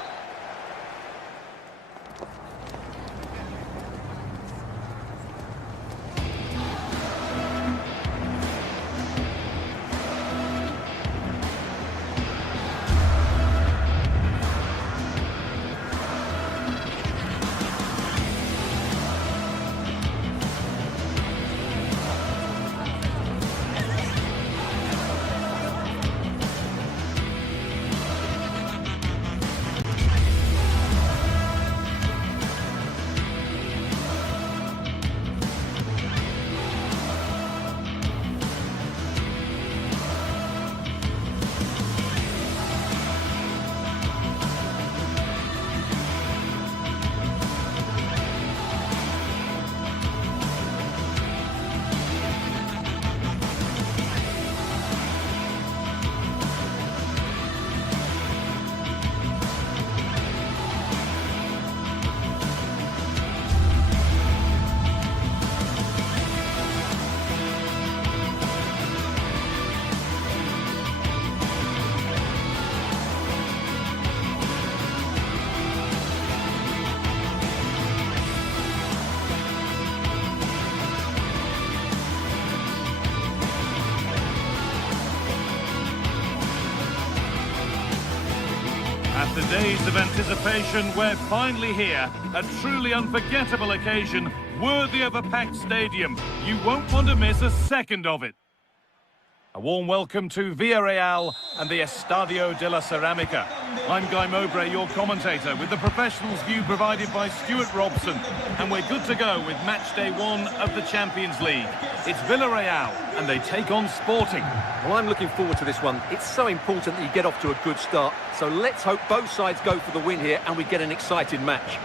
After days of anticipation, we're finally here. A truly unforgettable occasion, worthy of a packed stadium. You won't want to miss a second of it. A warm welcome to Villarreal and the Estadio de la Ceramica. I'm Guy Mowbray, your commentator, with the professionals' view provided by Stuart Robson. And we're good to go with match day 1 of the Champions League. It's Villarreal, and they take on Sporting. Well, I'm looking forward to this one. It's so important that you get off to a good start. So let's hope both sides go for the win here and we get an exciting match.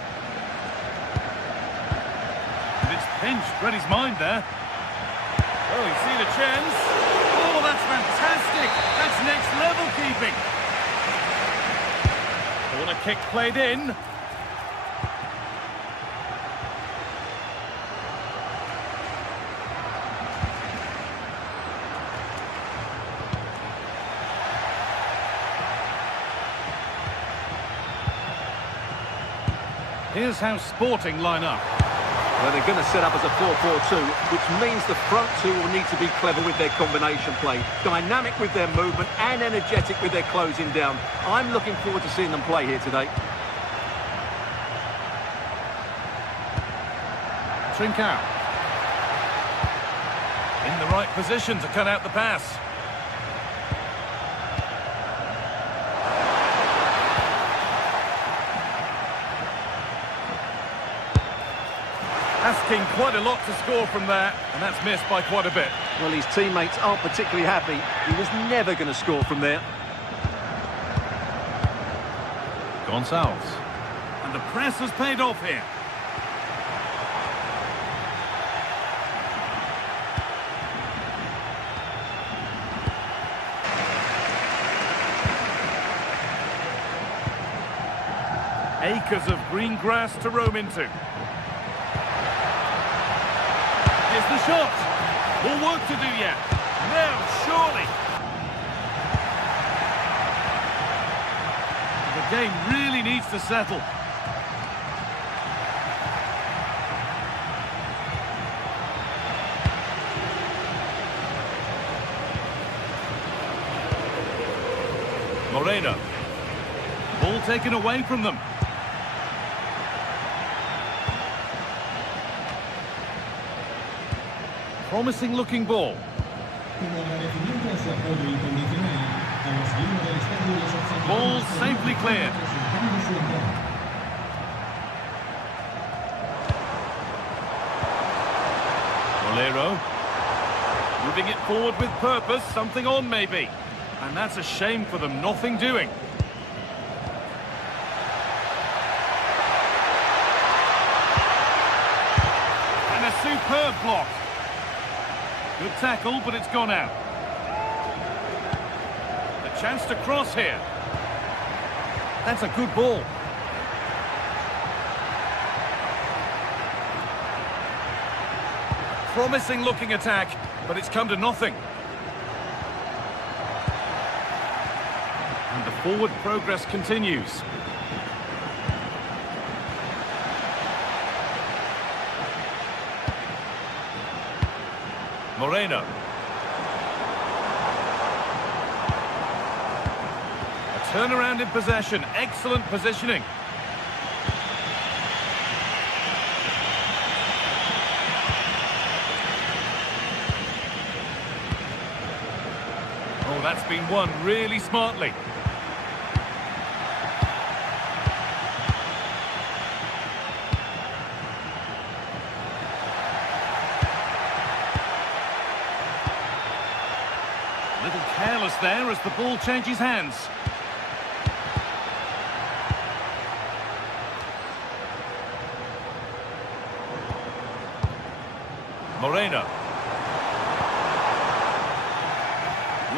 And it's pinched, read his mind there. Oh, you see the chance? Oh, that's fantastic! That's next level keeping. Corner kick played in. Here's how Sporting line up. Well, they're going to set up as a 4-4-2, which means the front two will need to be clever with their combination play, dynamic with their movement and energetic with their closing down. I'm looking forward to seeing them play here today. Trincao. In the right position to cut out the pass. Asking quite a lot to score from there, and that's missed by quite a bit. Well, his teammates aren't particularly happy. He was never going to score from there. Gonçalves. And the press has paid off here. Acres of green grass to roam into. Here's the shot. More work to do yet. No, surely. The game really needs to settle. Moreno. Ball taken away from them. Promising looking ball. Ball safely cleared. Bolero. Moving it forward with purpose, something on maybe. And that's a shame for them, nothing doing. And a superb block. Good tackle, but it's gone out. A chance to cross here. That's a good ball. Promising looking attack, but it's come to nothing. And the forward progress continues. Moreno. A turnaround in possession. Excellent positioning. Oh, that's been won really smartly. Little careless there as the ball changes hands. Moreno.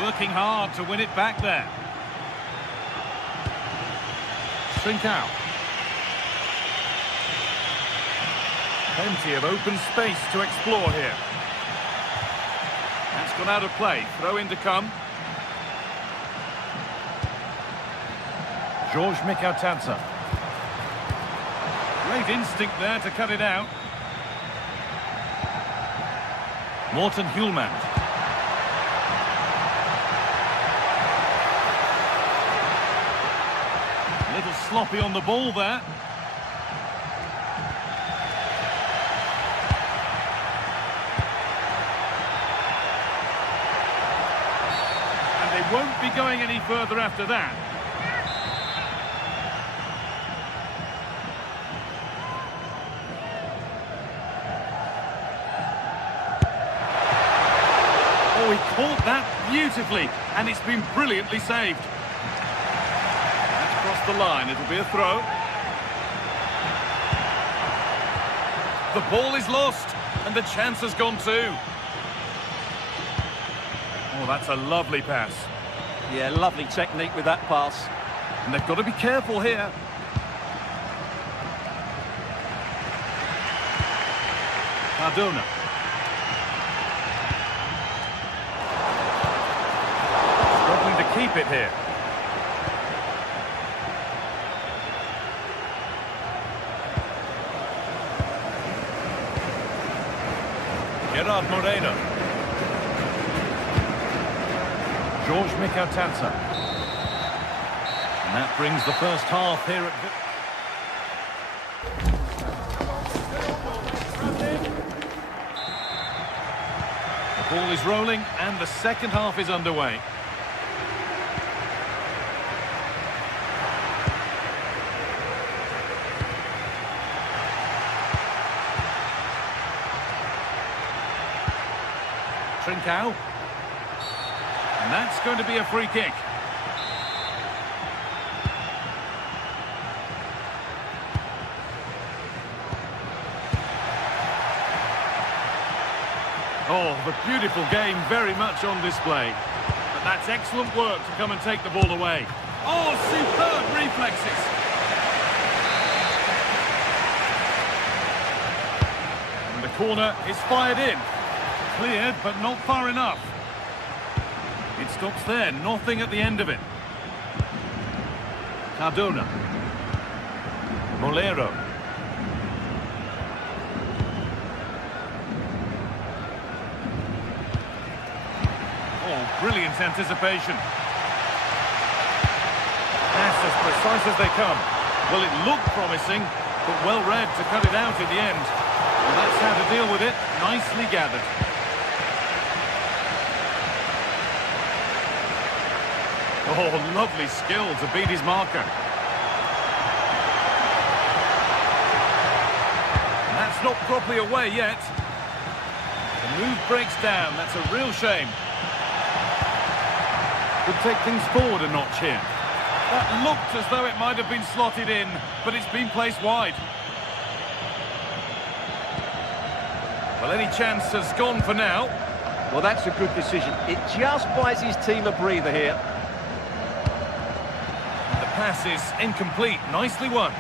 Working hard to win it back there. Trincao. Plenty of open space to explore here. That's gone out of play. Throw in to come. George Mikautanza. Great instinct there to cut it out. Morten Hjulmand. A little sloppy on the ball there. And they won't be going any further after that. Oh, he caught that beautifully, and it's been brilliantly saved. That's crossed the line, it'll be a throw. The ball is lost, and the chance has gone too. Oh, that's a lovely pass. Yeah, lovely technique with that pass. And they've got to be careful here. Cardona. Struggling to keep it here. Gerard Moreno. George Mikautanza. And that brings the first half here at... The ball is rolling and the second half is underway. Trincao. And that's going to be a free kick. Oh, the beautiful game very much on display. But that's excellent work to come and take the ball away. Oh, superb reflexes. And the corner is fired in. Cleared, but not far enough. It stops there, nothing at the end of it. Cardona. Molero. Oh, brilliant anticipation. Pass as precise as they come. Well, it looked promising, but well read to cut it out in the end. And that's how to deal with it. Nicely gathered. Oh, lovely skill to beat his marker. And that's not properly away yet. The move breaks down. That's a real shame. Could take things forward a notch here. That looked as though it might have been slotted in, but it's been placed wide. Well, any chance has gone for now. Well, that's a good decision. It just buys his team a breather here. The pass is incomplete. Nicely won.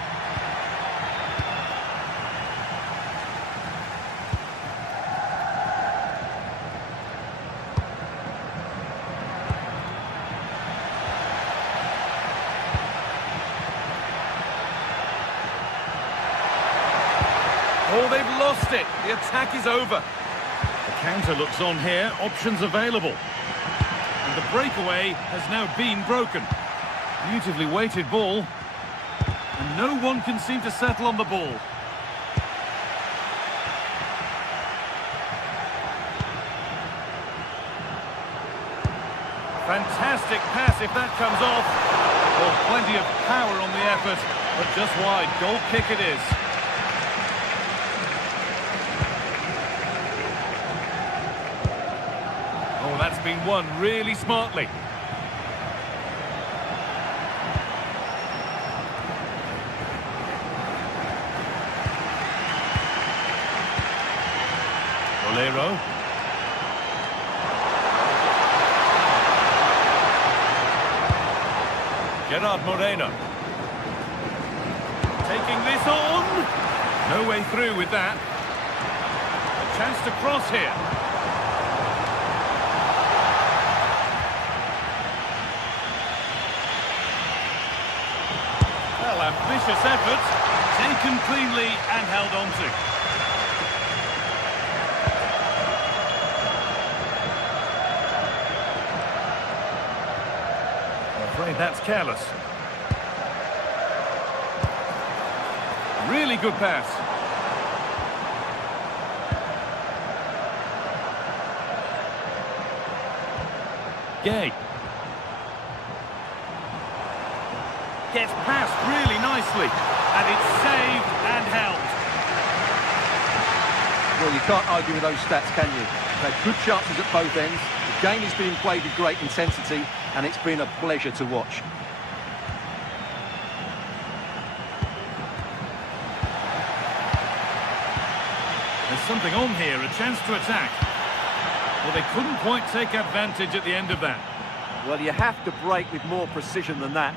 Oh, they've lost it. The attack is over. The counter looks on here. Options available. And the breakaway has now been broken. Beautifully weighted ball. And no one can seem to settle on the ball. Fantastic pass if that comes off. Oh, plenty of power on the effort, but just wide. Goal kick it is. Oh, that's been won really smartly. Molero. Gerard Moreno. Taking this on. No way through with that. A chance to cross here. Well, ambitious effort. Taken cleanly and held on to. I'm afraid that's careless. Really good pass. Gay. Gets past really nicely. And it's saved and held. Well, you can't argue with those stats, can you? They've had good chances at both ends. The game is being played with great intensity, and it's been a pleasure to watch. There's something on here, a chance to attack. Well, they couldn't quite take advantage at the end of that. Well, you have to break with more precision than that.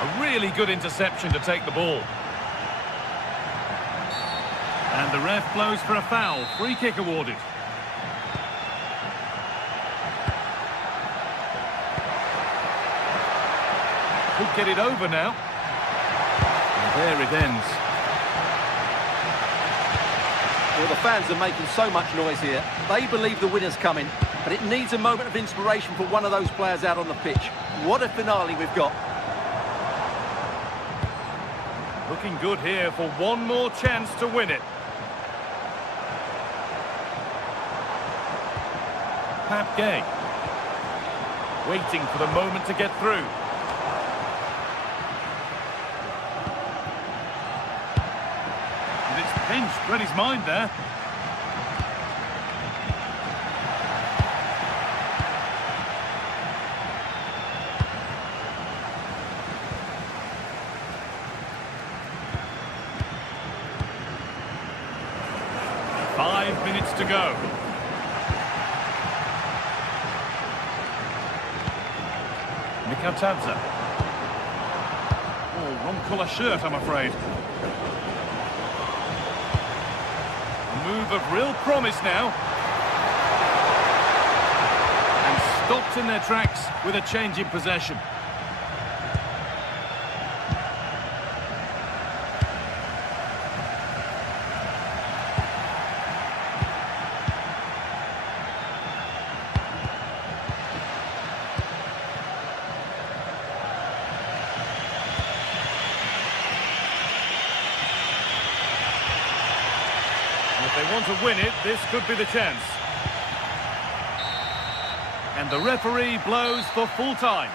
A really good interception to take the ball. And the ref blows for a foul. Free kick awarded. Could get it over now. And there it ends. Well, the fans are making so much noise here. They believe the winner's coming, but it needs a moment of inspiration for one of those players out on the pitch. What a finale we've got. Looking good here for one more chance to win it. Pap Gay. Waiting for the moment to get through. And it's pinched, read his mind there. Five minutes to go. Katadze. Oh, wrong colour shirt, I'm afraid. A move of real promise now. And stopped in their tracks with a change in possession. If they want to win it, this could be the chance. And the referee blows for full time.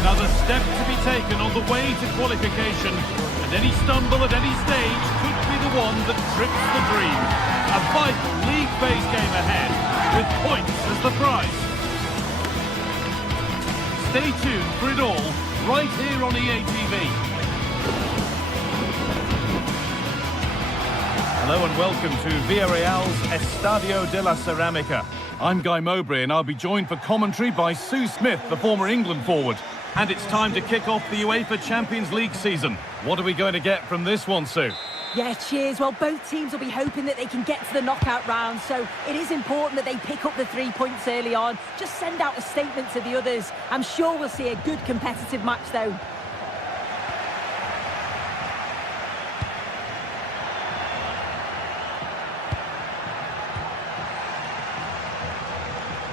Another step to be taken on the way to qualification, and any stumble at any stage could be the one that trips the dream. A vital league phase game ahead, with points as the prize. Stay tuned for it all, right here on EA TV. Hello and welcome to Villarreal's Estadio de la Ceramica. I'm Guy Mowbray and I'll be joined for commentary by Sue Smith, the former England forward. And it's time to kick off the UEFA Champions League season. What are we going to get from this one, Sue? Yeah, cheers. Well, both teams will be hoping that they can get to the knockout round, so it is important that they pick up the 3 points early on. Just send out a statement to the others. I'm sure we'll see a good competitive match, though.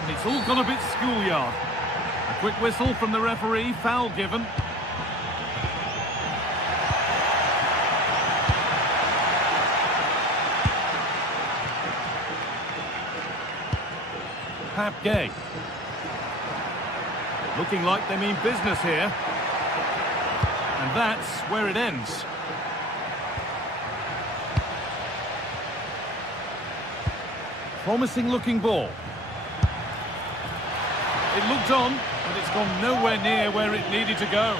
And it's all gone a bit schoolyard. A quick whistle from the referee, foul given. Pap Gay. Looking like they mean business here. And that's where it ends. Promising looking ball. It looked on, but it's gone nowhere near where it needed to go.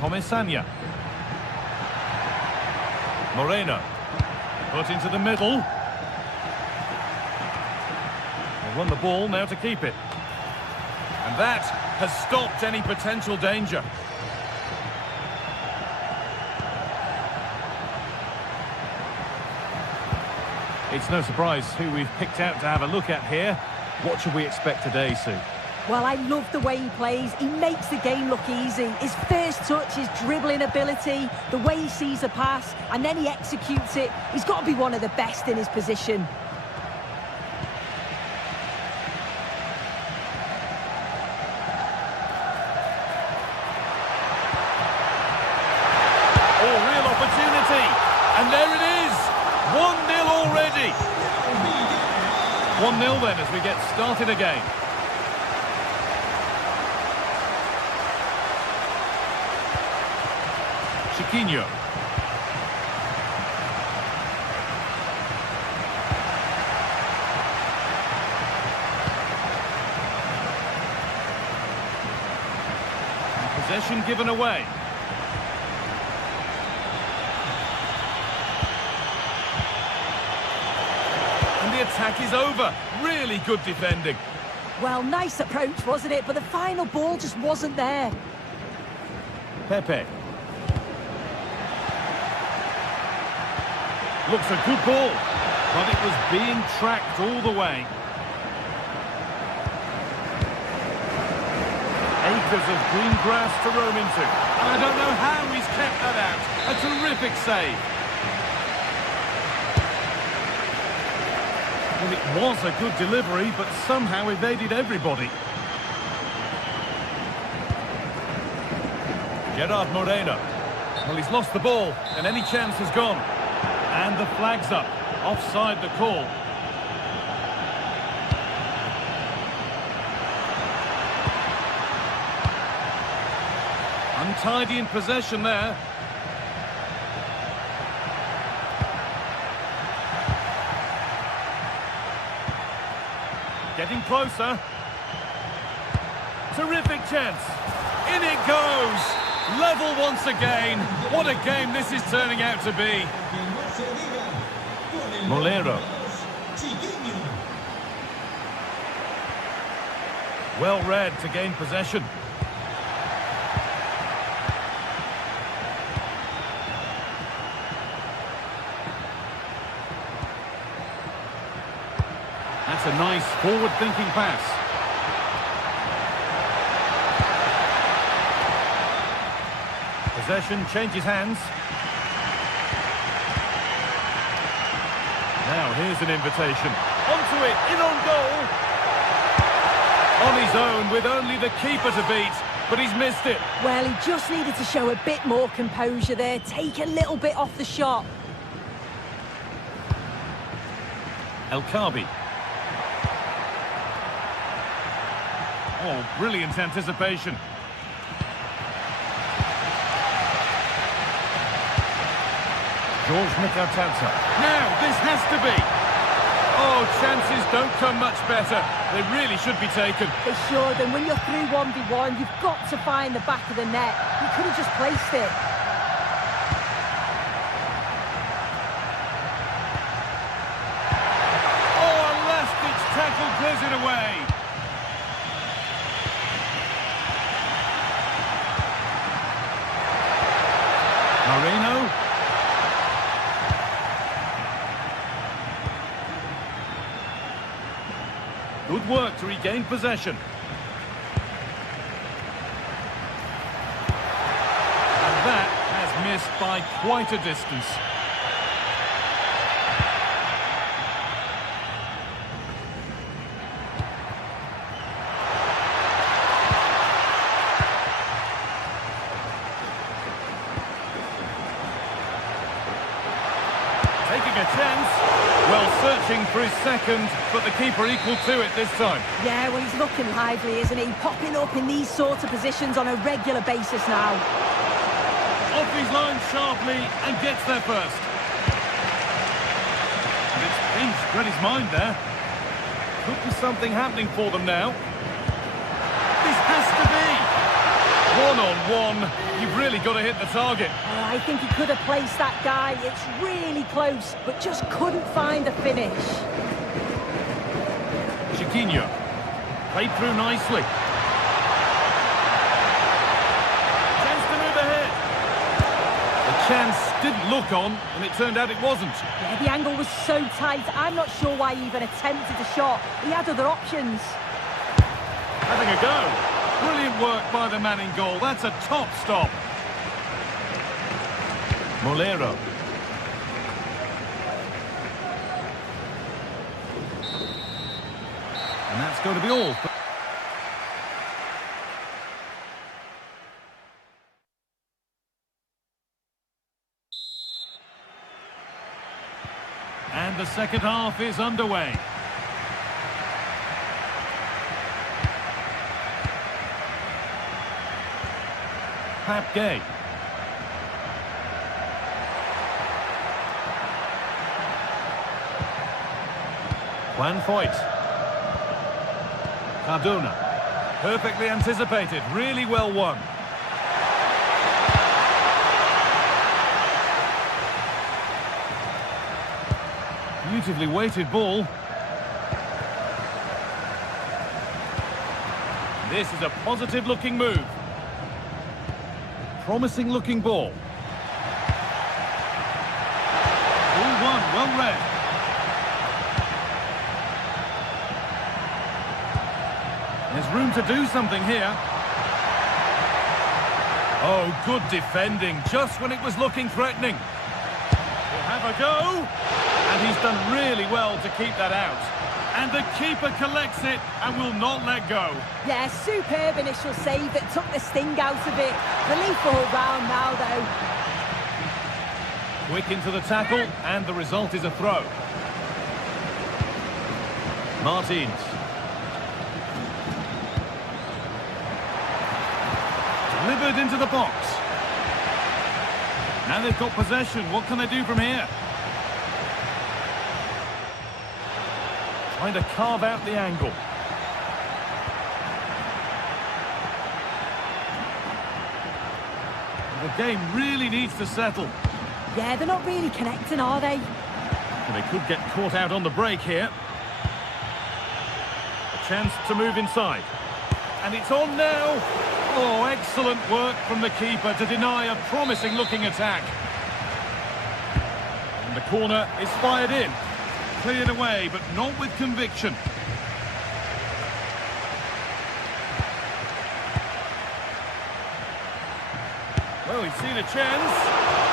Comesaña. Moreno. Put into the middle. They won the ball, now to keep it. And that has stopped any potential danger. It's no surprise who we've picked out to have a look at here. What should we expect today, Sue? Well, I love the way he plays. He makes the game look easy. His first touch, his dribbling ability, the way he sees a pass, and then he executes it. He's got to be one of the best in his position. Oh, real opportunity. And there it is. 1-0 already. 1-0 then as we get started again. Chiquinho. And possession given away. And the attack is over. Really good defending. Well, nice approach, wasn't it? But the final ball just wasn't there. Pepe. Looks a good ball, but it was being tracked all the way. Acres of green grass to roam into. And I don't know how he's kept that out. A terrific save. Well, it was a good delivery, but somehow evaded everybody. Gerard Moreno. Well, he's lost the ball, and any chance is gone. And the flag's up. Offside the call. Untidy in possession there. Getting closer. Terrific chance. In it goes. Level once again. What a game this is turning out to be. Molero. Well read to gain possession. That's a nice forward-thinking pass. Possession changes hands. Now here's an invitation. Onto it, in on goal. On his own with only the keeper to beat, but he's missed it. Well, he just needed to show a bit more composure there, take a little bit off the shot. El Khabi. Oh, brilliant anticipation. George Mikatadze. Now, this has to be. Oh, chances don't come much better. They really should be taken. They should, and when you're through 1v1, you've got to find the back of the net. You could have just placed it. Oh, a last-ditch tackle clears it away. Moreno. Good work to regain possession. And that has missed by quite a distance. Taking a chance. Well, searching for his second, but the keeper equal to it this time. Yeah, well, he's looking lively, isn't he? Popping up in these sorts of positions on a regular basis now. Off his line sharply and gets there first. And it's Finch read his mind there. Could be something happening for them now. This has to be. One-on-one. You've really got to hit the target. I think he could have placed that guy. It's really close, but just couldn't find the finish. Chiquinho. Played through nicely. Chance to move ahead. The chance didn't look on, and it turned out it wasn't. Yeah, the angle was so tight. I'm not sure why he even attempted the shot. He had other options. Having a go. Brilliant work by the man in goal. That's a top stop. Molero. And that's going to be all. And the second half is underway. Pap Gay. Juan Foyt. Cardona. Perfectly anticipated. Really well won. Beautifully weighted ball. This is a positive-looking move. Promising-looking ball. Ball one, well read. There's room to do something here. Oh, good defending, just when it was looking threatening. We'll have a go. And he's done really well to keep that out. And the keeper collects it and will not let go. Yeah, superb initial save that took the sting out of it. Relief all round now, though. Quick into the tackle, and the result is a throw. Martins. Delivered into the box. Now they've got possession. What can they do from here? Trying to carve out the angle. The game really needs to settle. Yeah, they're not really connecting, are they? And they could get caught out on the break here. A chance to move inside. And it's on now. Oh, excellent work from the keeper to deny a promising-looking attack. And the corner is fired in. Cleared away, but not with conviction. Well, he's seen a chance.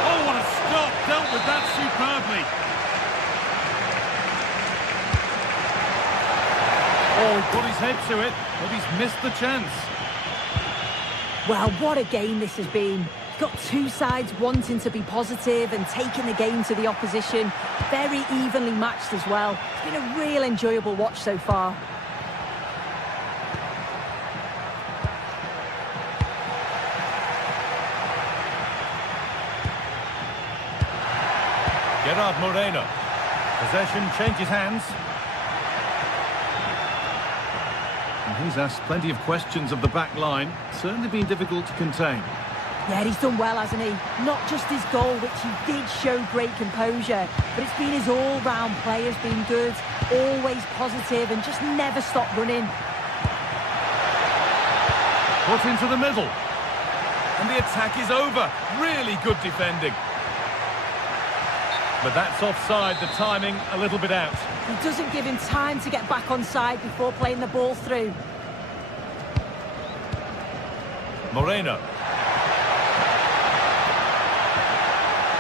Oh, what a stop. Dealt with that superbly. Oh, he put his head to it, but he's missed the chance. Well, what a game this has been. Got two sides wanting to be positive and taking the game to the opposition. Very evenly matched as well. It's been a real enjoyable watch so far. Gerard Moreno. Possession changes hands. And he's asked plenty of questions of the back line. Certainly been difficult to contain. Yeah, he's done well, hasn't he? Not just his goal, which he did show great composure, but it's been his all-round play has been good, always positive and just never stopped running. Put into the middle. And the attack is over. Really good defending. But that's offside, the timing a little bit out. He doesn't give him time to get back on side before playing the ball through. Moreno.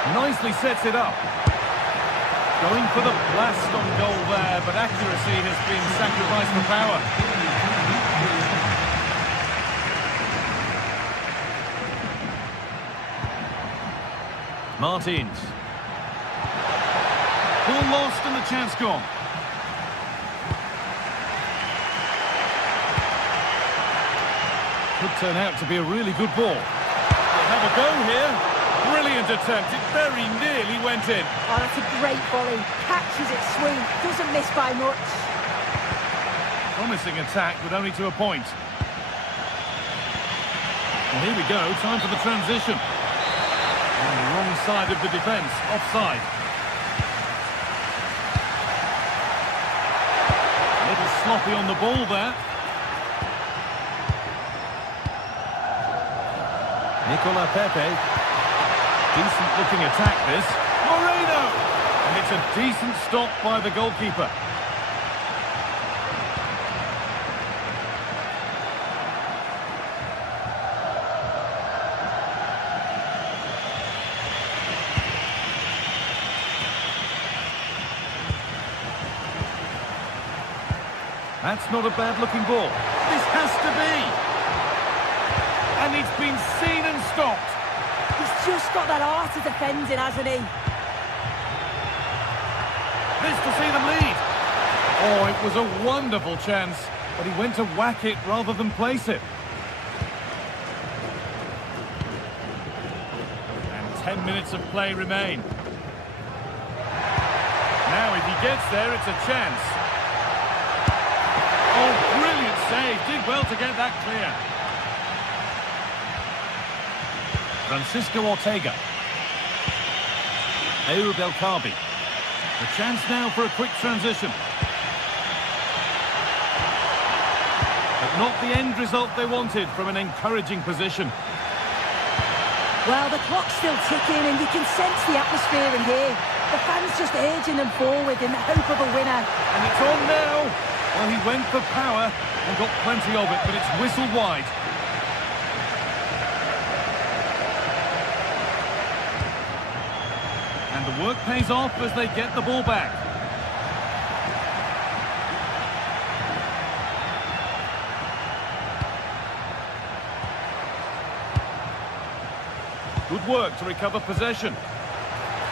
Nicely sets it up. Going for the blast on goal there, but accuracy has been sacrificed for power. Martins. Ball lost and the chance gone. Could turn out to be a really good ball. They'll have a go here. Brilliant attempt. It very nearly went in. Oh, that's a great volley. Catches it sweet. Doesn't miss by much. Promising attack, but only to a point. And here we go. Time for the transition. On the wrong side of the defence. Offside. A little sloppy on the ball there. Nicola Pepe. Decent looking attack this. Moreno! And it's a decent stop by the goalkeeper. That's not a bad looking ball. This has to be! And it's been seen and stopped. He's just got that art of defending, hasn't he? This to see them lead. Oh, it was a wonderful chance, but he went to whack it rather than place it. And 10 minutes of play remain. Now, if he gets there, it's a chance. Oh, brilliant save. Did well to get that clear. Francisco Ortega. Ayoub El Kaabi. The chance now for a quick transition. The But not the end result they wanted from an encouraging position. Well, the clock's still ticking and you can sense the atmosphere in here. The fans just urging them forward in the hope of a winner. And it's on now. Well, he went for power and got plenty of it, but it's whistled wide. And the work pays off as they get the ball back. Good work to recover possession.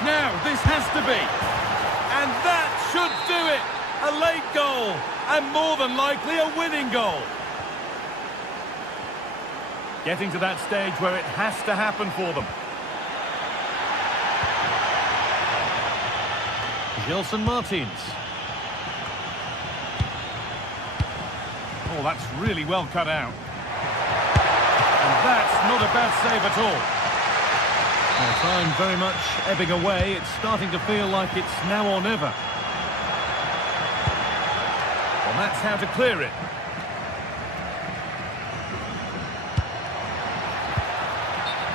Now, this has to be. And that should do it. A late goal. And more than likely a winning goal. Getting to that stage where it has to happen for them. Gelson Martins. Oh, that's really well cut out. And that's not a bad save at all. Well, time very much ebbing away. It's starting to feel like it's now or never. Well, that's how to clear it.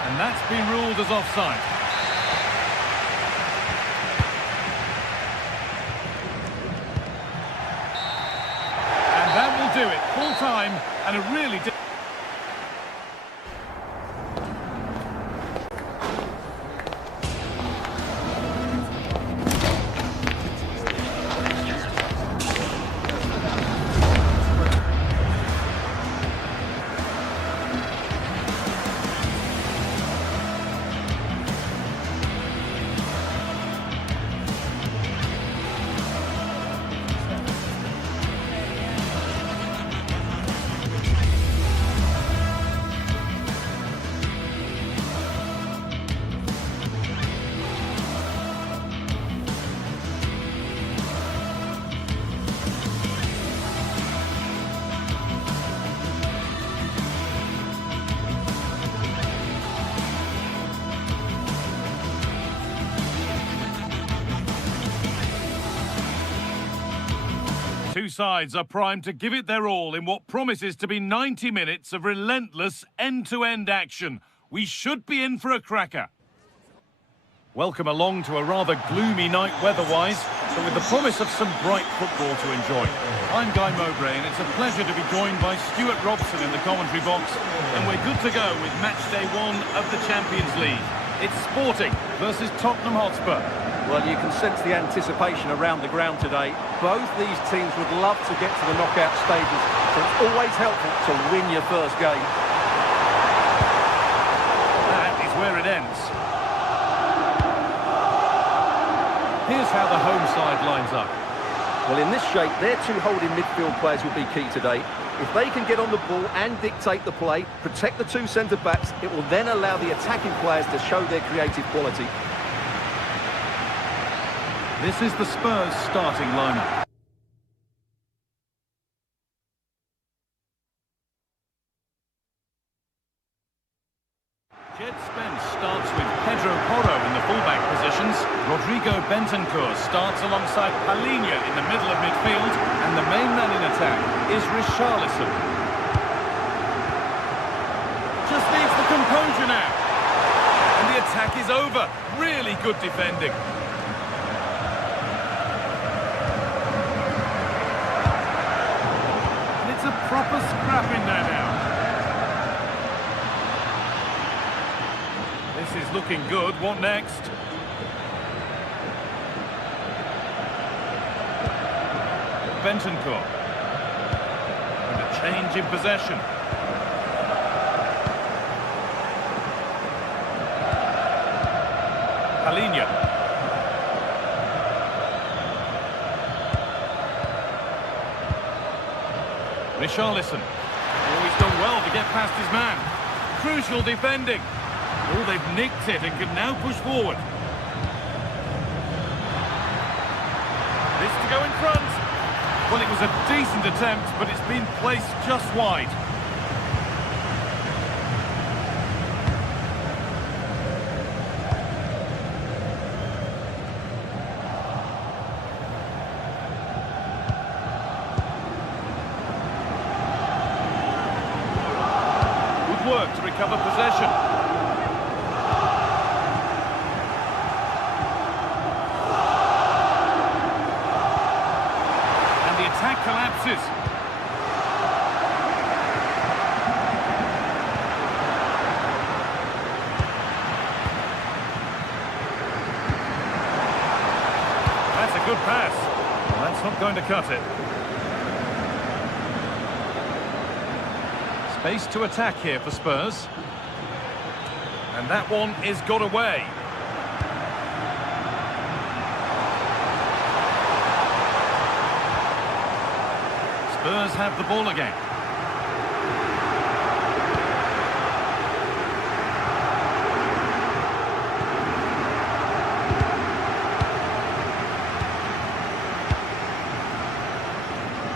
And that's been ruled as offside. And that will do it. Full time and a really... Two sides are primed to give it their all in what promises to be 90 minutes of relentless end-to-end action. We should be in for a cracker. Welcome along to a rather gloomy night weather-wise, but with the promise of some bright football to enjoy. I'm Guy Mowbray, and it's a pleasure to be joined by Stuart Robson in the commentary box, and we're good to go with match day 1 of the Champions League. It's Sporting versus Tottenham Hotspur. Well, you can sense the anticipation around the ground today. Both these teams would love to get to the knockout stages, so it's always helpful to win your first game. That is where it ends. Here's how the home side lines up. Well, in this shape, their two holding midfield players will be key today. If they can get on the ball and dictate the play, protect the two centre-backs, it will then allow the attacking players to show their creative quality. This is the Spurs starting lineup. Jed Spence starts with Pedro Porro in the fullback positions. Rodrigo Bentancur starts alongside Palhinha in the middle of midfield. And the main man in attack is Richarlison. Just needs the composure now. And the attack is over. Really good defending. It's a proper scrap in there now. This is looking good. What next? Bentancur. And a change in possession. Palhinha. Richarlison. Oh, he's done well to get past his man. Crucial defending. Oh, they've nicked it and can now push forward. This to go in front. Well, it was a decent attempt, but it's been placed just wide. changes. That's a good pass. Well, that's not going to cut it. Space to attack here for Spurs. And that one is got away. Spurs have the ball again.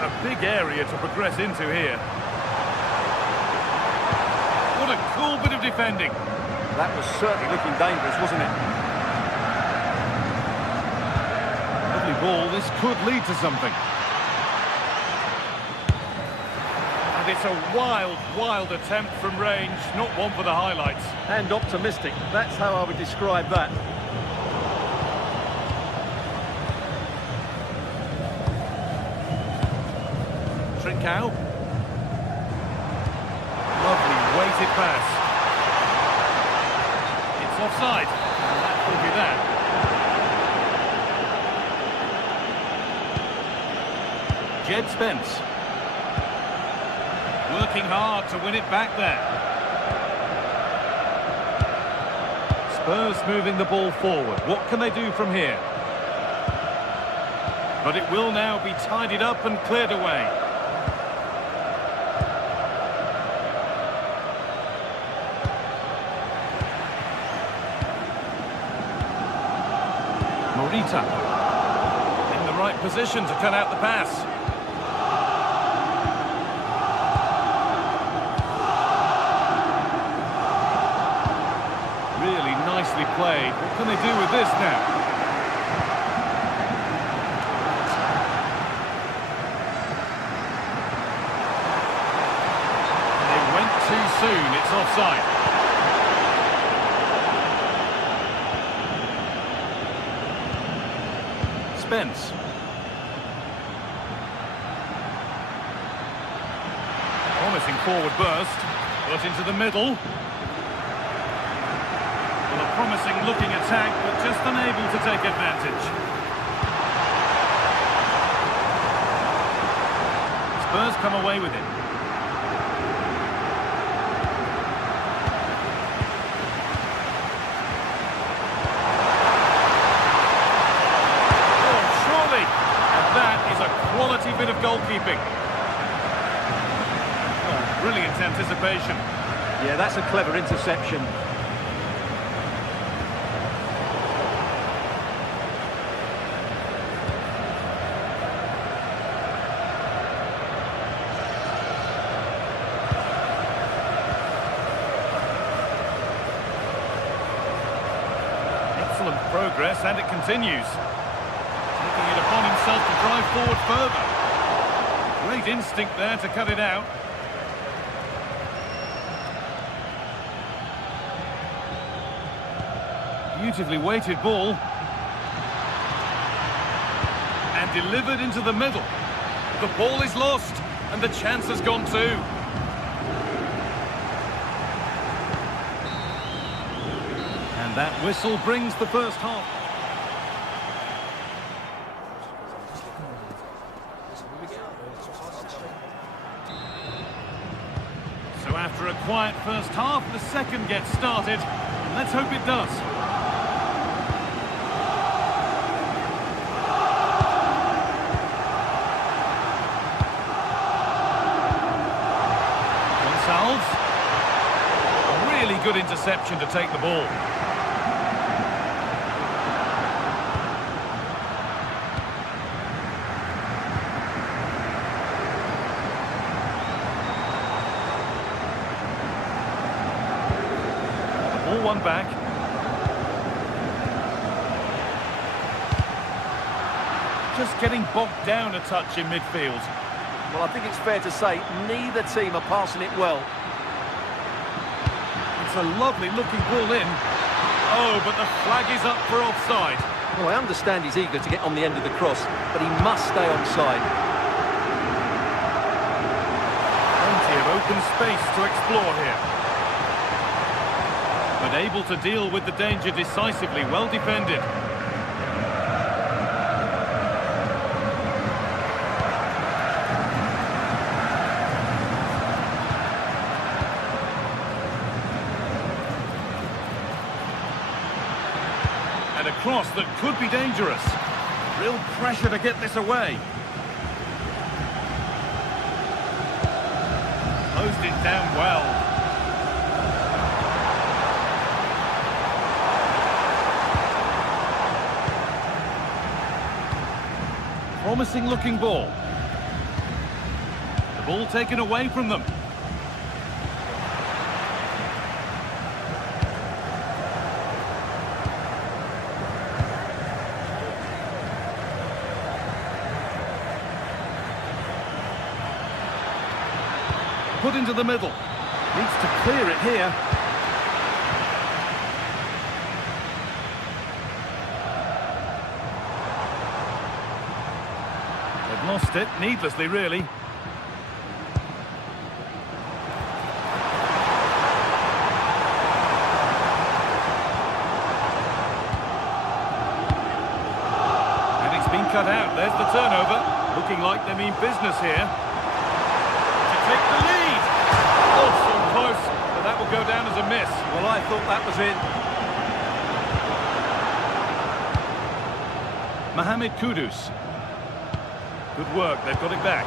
A big area to progress into here. What a cool bit of defending. That was certainly looking dangerous, wasn't it? Lovely ball. This could lead to something. And it's a wild, wild attempt from range. Not one for the highlights. And optimistic. That's how I would describe that. Trincao. Lovely weighted pass. It's offside. And that will be that. Jed Spence. Working hard to win it back there. Spurs moving the ball forward. What can they do from here? But it will now be tidied up and cleared away. Morita in the right position to cut out the pass. Really nicely played. What can they do with this now? They went too soon. It's offside. Spence. Promising forward burst, but into the middle. Well, a promising looking attack, but just unable to take advantage. Spurs come away with it. Quality bit of goalkeeping. Oh, brilliant anticipation. Yeah, that's a clever interception. Excellent progress, and it continues. Taking it upon himself to drive forward further. Great instinct there to cut it out. Beautifully weighted ball. And delivered into the middle. The ball is lost, and the chance has gone too. And that whistle brings the first half. So after a quiet first half, the second gets started. Let's hope it does. Gonçalves. Really good interception to take the ball. One back. Just getting bogged down a touch in midfield. Well, I think it's fair to say neither team are passing it well. It's a lovely looking ball in. Oh, but the flag is up for offside. Well, I understand he's eager to get on the end of the cross, but he must stay onside. open space to explore here. But able to deal with the danger decisively, well defended. And a cross that could be dangerous. Real pressure to get this away. Closed it down well. Promising looking ball. The ball taken away from them. Put into the middle. Needs to clear it here. They've lost it, needlessly really. And it's been cut out. There's the turnover. Looking like they mean business here. To take the lead. Oh, so close, but that will go down as a miss. Well, I thought that was in. Mohamed Kudus. Good work, they've got it back.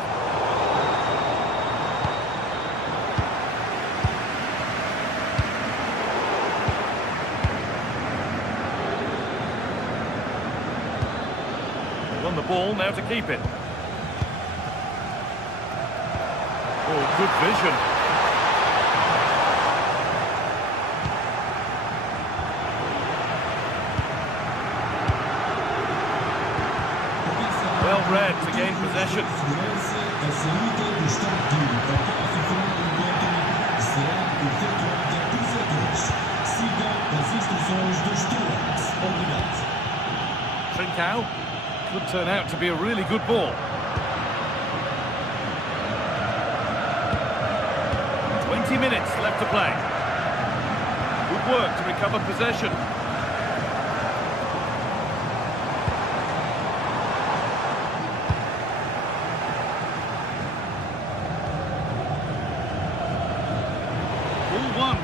They won the ball, now to keep it. Oh, good vision. Well read to gain possession. Trincao could turn out to be a really good ball. 20 minutes left to play. Good work to recover possession.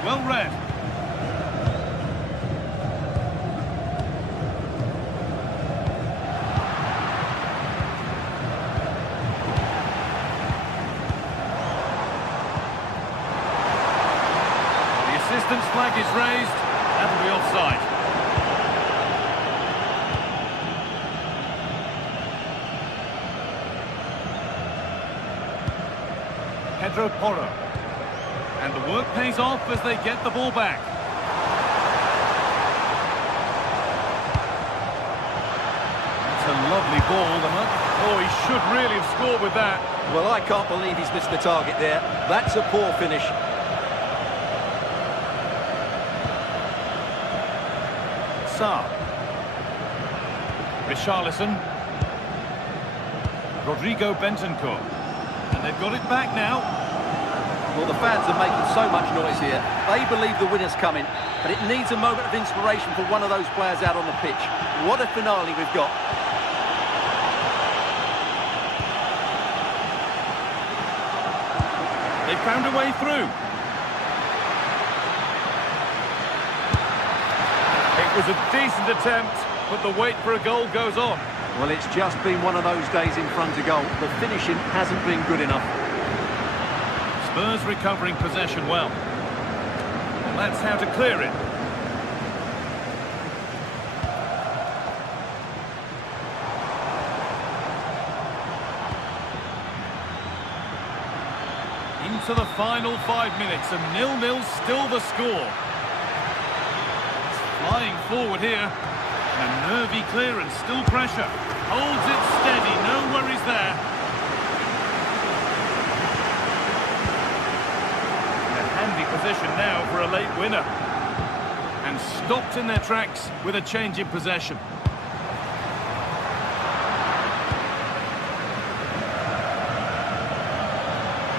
Well read. The assistant's flag is raised. That'll be offside. Pedro Porro. And the work pays off as they get the ball back. That's a lovely ball. Oh, he should really have scored with that. Well, I can't believe he's missed the target there. That's a poor finish. Sarr. Richarlison. Rodrigo Bentancur. And they've got it back now. Well, the fans are making so much noise here. They believe the winner's coming, but it needs a moment of inspiration for one of those players out on the pitch. What a finale we've got. They found a way through. It was a decent attempt, but the wait for a goal goes on. Well, it's just been one of those days in front of goal. The finishing hasn't been good enough. Spurs recovering possession well. And that's how to clear it. Into the final 5 minutes, and 0-0 still the score. It's flying forward here. And a nervy clearance, still pressure. Holds it steady, no worries there. Position now for a late winner, and stopped in their tracks with a change in possession.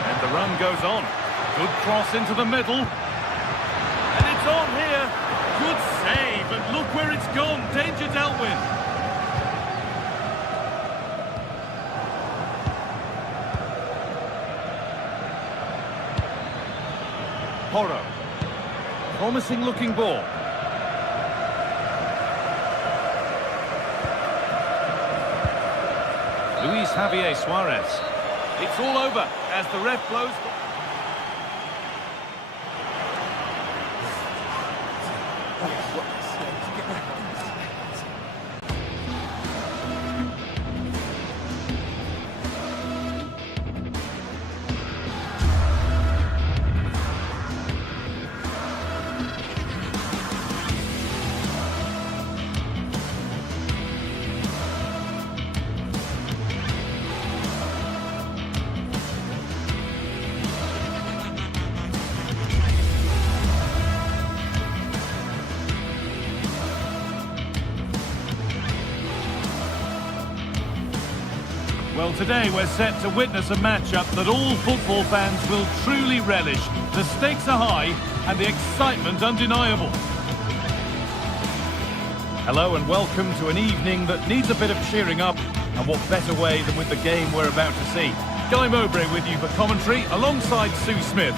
And the run goes on. Good cross into the middle. And it's on here. Good save, and look where it's gone. Danger dealt with. Porro. Promising looking ball. Luis Javier Suarez. It's all over as the ref blows. Well, today we're set to witness a matchup that all football fans will truly relish. The stakes are high and the excitement undeniable. Hello and welcome to an evening that needs a bit of cheering up, and what better way than with the game we're about to see. Guy Mowbray with you for commentary alongside Sue Smith,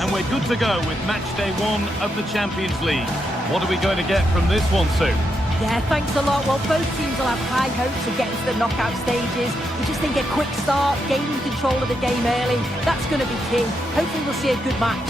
and we're good to go with match day 1 of the Champions League. What are we going to get from this one, Sue? Yeah, thanks a lot. Well, both teams will have high hopes of getting to the knockout stages. We just think a quick start, gaining control of the game early, that's going to be key. Hopefully we'll see a good match.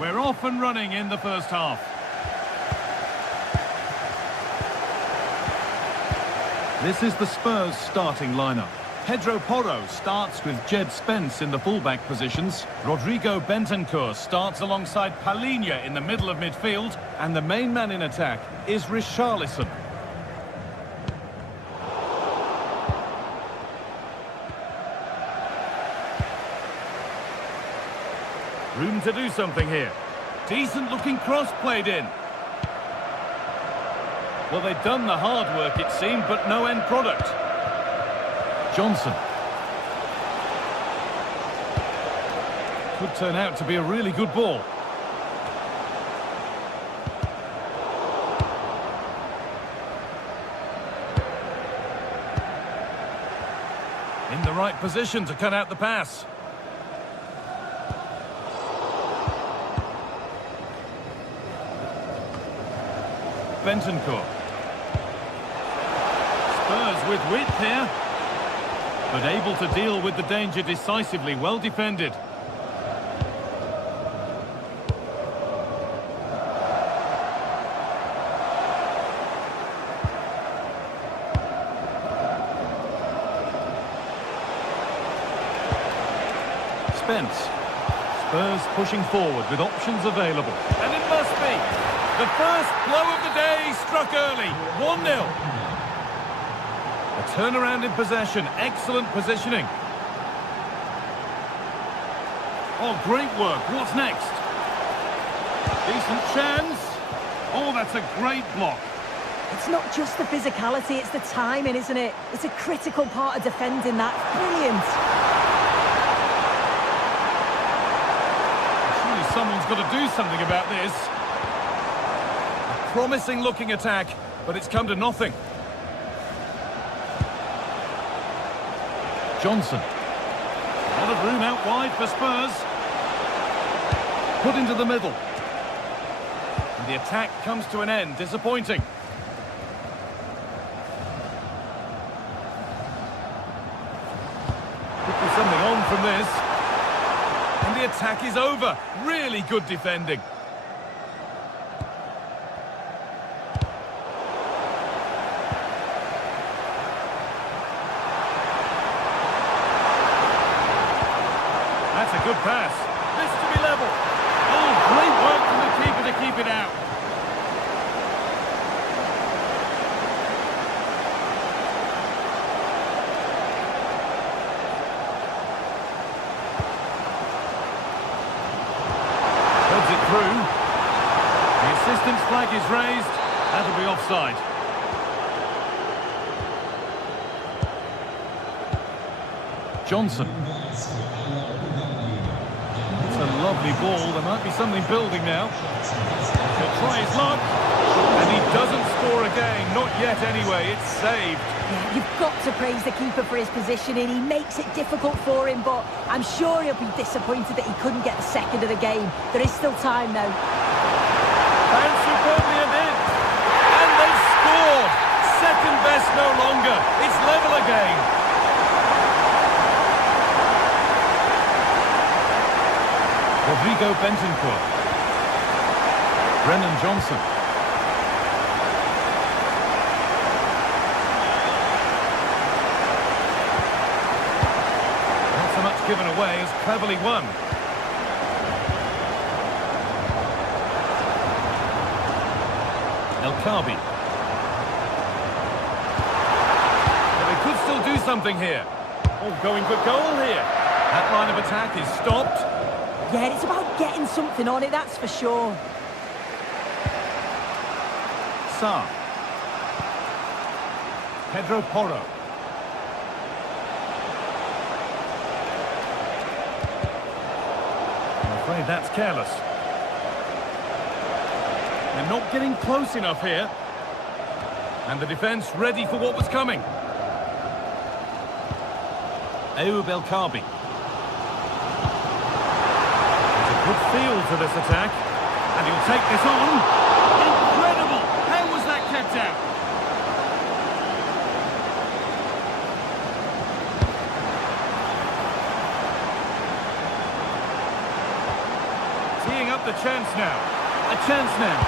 We're off and running in the first half. This is the Spurs starting lineup. Pedro Porro starts with Jed Spence in the fullback positions. Rodrigo Bentancur starts alongside Palhinha in the middle of midfield. And the main man in attack is Richarlison. Room to do something here. Decent looking cross played in. Well, they've done the hard work, it seemed, but no end product. Johnson. Could turn out to be a really good ball. In the right position to cut out the pass. Bentancur. Spurs with width here, but able to deal with the danger decisively. Well defended. Spence. Spurs pushing forward with options available. And it must be. The first blow of the day struck early. 1-0. A turnaround in possession. Excellent positioning. Oh, great work. What's next? Decent chance. Oh, that's a great block. It's not just the physicality, it's the timing, isn't it? It's a critical part of defending that. Brilliant. Surely someone's got to do something about this. Promising looking attack, but it's come to nothing. Johnson. A lot of room out wide for Spurs. Put into the middle. And the attack comes to an end. Disappointing. Could be something on from this. And the attack is over. Really good defending. pass. This to be level. Oh, great work from the keeper to keep it out. Puts it through. The assistant's flag is raised. That'll be offside. Johnson. It's a lovely ball. There might be something building now. He'll try his luck. And he doesn't score again. Not yet anyway. It's saved. Yeah, you've got to praise the keeper for his positioning. He makes it difficult for him, but I'm sure he'll be disappointed that he couldn't get the second of the game. There is still time, though. And superbly in. And they've scored. Second best no longer. It's level again. Rodrigo Bentancur. Brennan Johnson. Not so much given away as cleverly won. El Khabi. Well, they could still do something here. Oh, going for goal here. That line of attack is stopped. Yeah, it's about getting something on it, that's for sure. Sarr. Pedro Porro. I'm afraid that's careless. They're not getting close enough here. And the defence ready for what was coming. Ayoub El Khabi. Good feel to this attack, and he'll take this on. Incredible! How was that kept out? Teeing up the chance now. A chance now.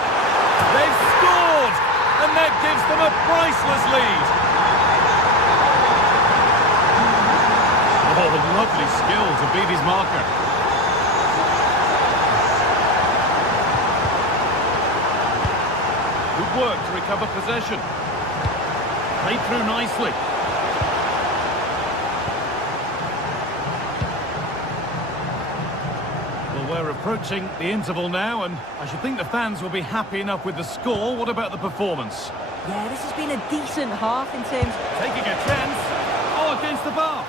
They've scored! And that gives them a priceless lead. Oh, lovely skill to beat his marker. Work to recover possession. Played through nicely. Well, we're approaching the interval now, and I should think the fans will be happy enough with the score. What about the performance? Yeah, this has been a decent half in terms... Taking a chance. Oh, against the bar.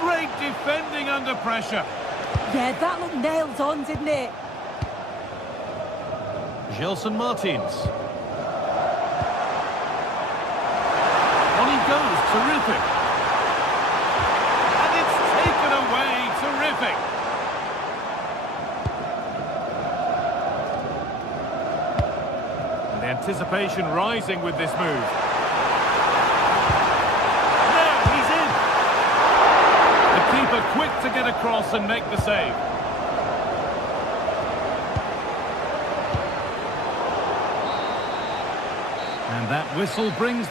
Great defending under pressure. Yeah, that looked nailed on, didn't it? Gelson Martins. On he goes, terrific. And it's taken away, terrific. And the anticipation rising with this move. Now he's in. The keeper quick to get across and make the save. And that whistle brings...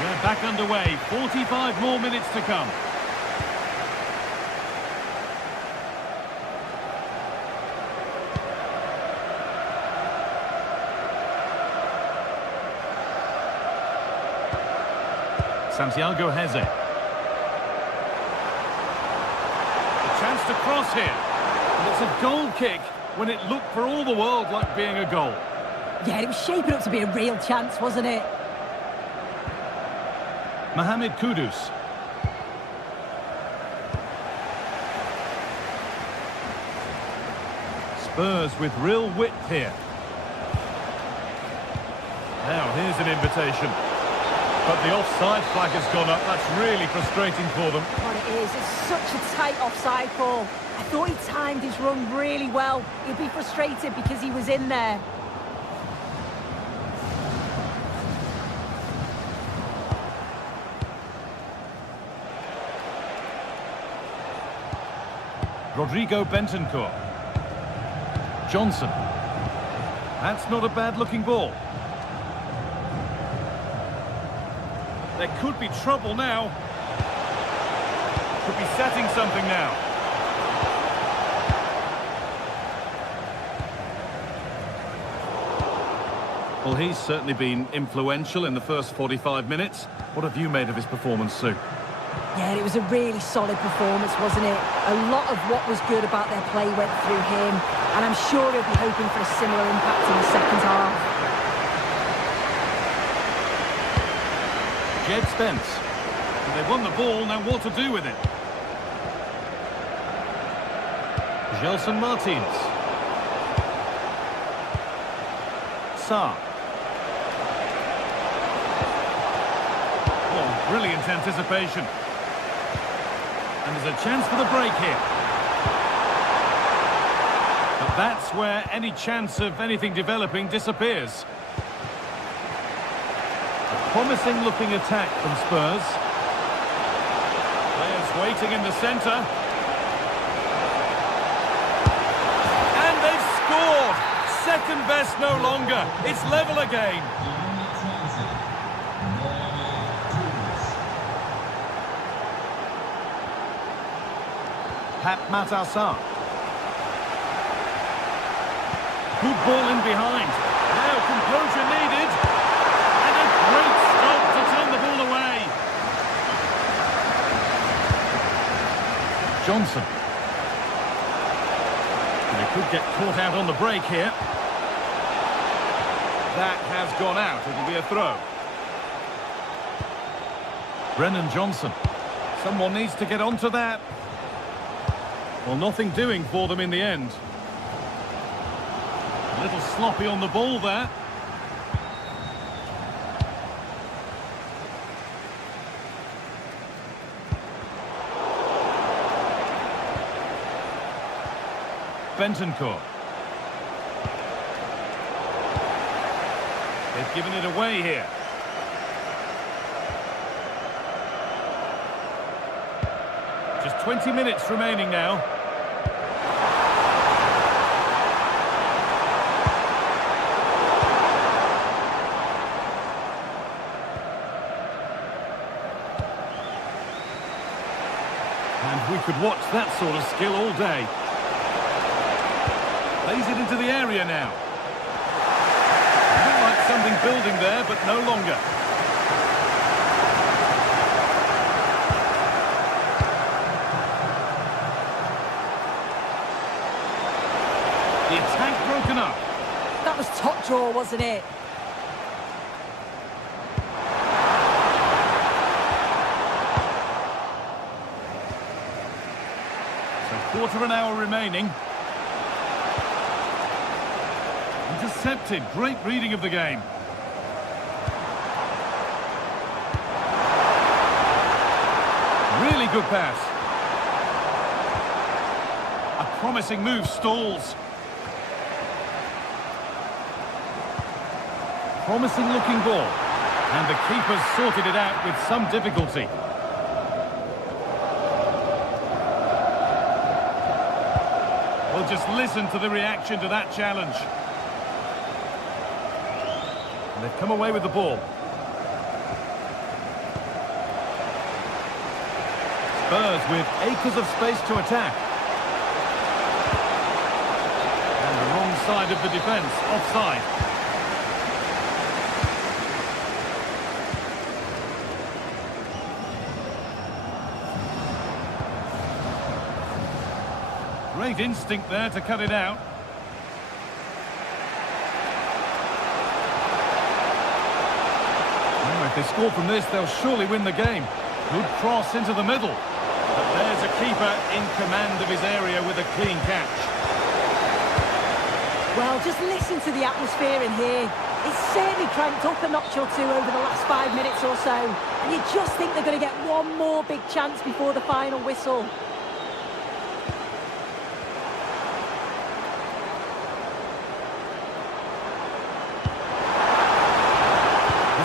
We're back underway. 45 more minutes to come. Santiago Heze. Chance to cross here. And it's a goal kick when it looked for all the world like being a goal. Yeah, it was shaping up to be a real chance, wasn't it? Mohamed Kudus. Spurs with real width here. Now, here's an invitation. But the offside flag has gone up. That's really frustrating for them. What it is, it's such a tight offside call. I thought he timed his run really well. He'll be frustrated because he was in there. Rodrigo Bentancur. Johnson. That's not a bad-looking ball. There could be trouble now. Could be setting something now. Well, he's certainly been influential in the first 45 minutes. What have you made of his performance, Sue? Yeah, it was a really solid performance, wasn't it? A lot of what was good about their play went through him, and I'm sure he'll be hoping for a similar impact in the second half. Jed Spence. They've won the ball, now what to do with it? Gelson Martins. Sarr. Oh, brilliant anticipation. And there's a chance for the break here. But that's where any chance of anything developing disappears. A promising looking attack from Spurs. Players waiting in the centre. And they've scored! Second best no longer. It's level again. Pat Matassar. Good ball in behind. Now composure needed. And a great stop to turn the ball away. Johnson. And they could get caught out on the break here. That has gone out. It'll be a throw. Brennan Johnson. Someone needs to get onto that. Well, nothing doing for them in the end. A little sloppy on the ball there. Bentancur. They've given it away here. Just 20 minutes remaining now. And we could watch that sort of skill all day. Plays it into the area now. Looked like something building there, but no longer. The attack broken up. That was top draw, wasn't it? So quarter of an hour remaining. Intercepted. Great reading of the game. Really good pass. A promising move stalls. Promising looking ball. And the keeper's sorted it out with some difficulty. Well, just listen to the reaction to that challenge. And they've come away with the ball. Spurs with acres of space to attack. And the wrong side of the defence, offside. Great instinct there to cut it out. If they score from this, they'll surely win the game. Good cross into the middle. But there's a keeper in command of his area with a clean catch. Well, just listen to the atmosphere in here. It's certainly cranked up a notch or two over the last 5 minutes or so. And you just think they're going to get one more big chance before the final whistle.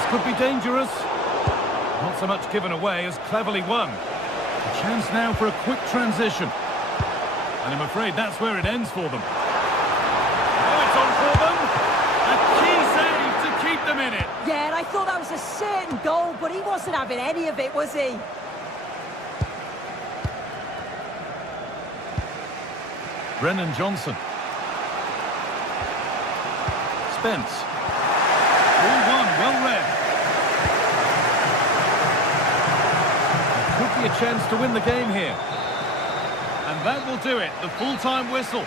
Could be dangerous. Not so much given away as cleverly won. A chance now for a quick transition. And I'm afraid that's where it ends for them. Oh, it's on for them. A key save to keep them a minute. Yeah, and I thought that was a certain goal, but he wasn't having any of it, was he? Brennan Johnson. Spence. Ball one, well read. There could be a chance to win the game here. And that will do it, the full-time whistle.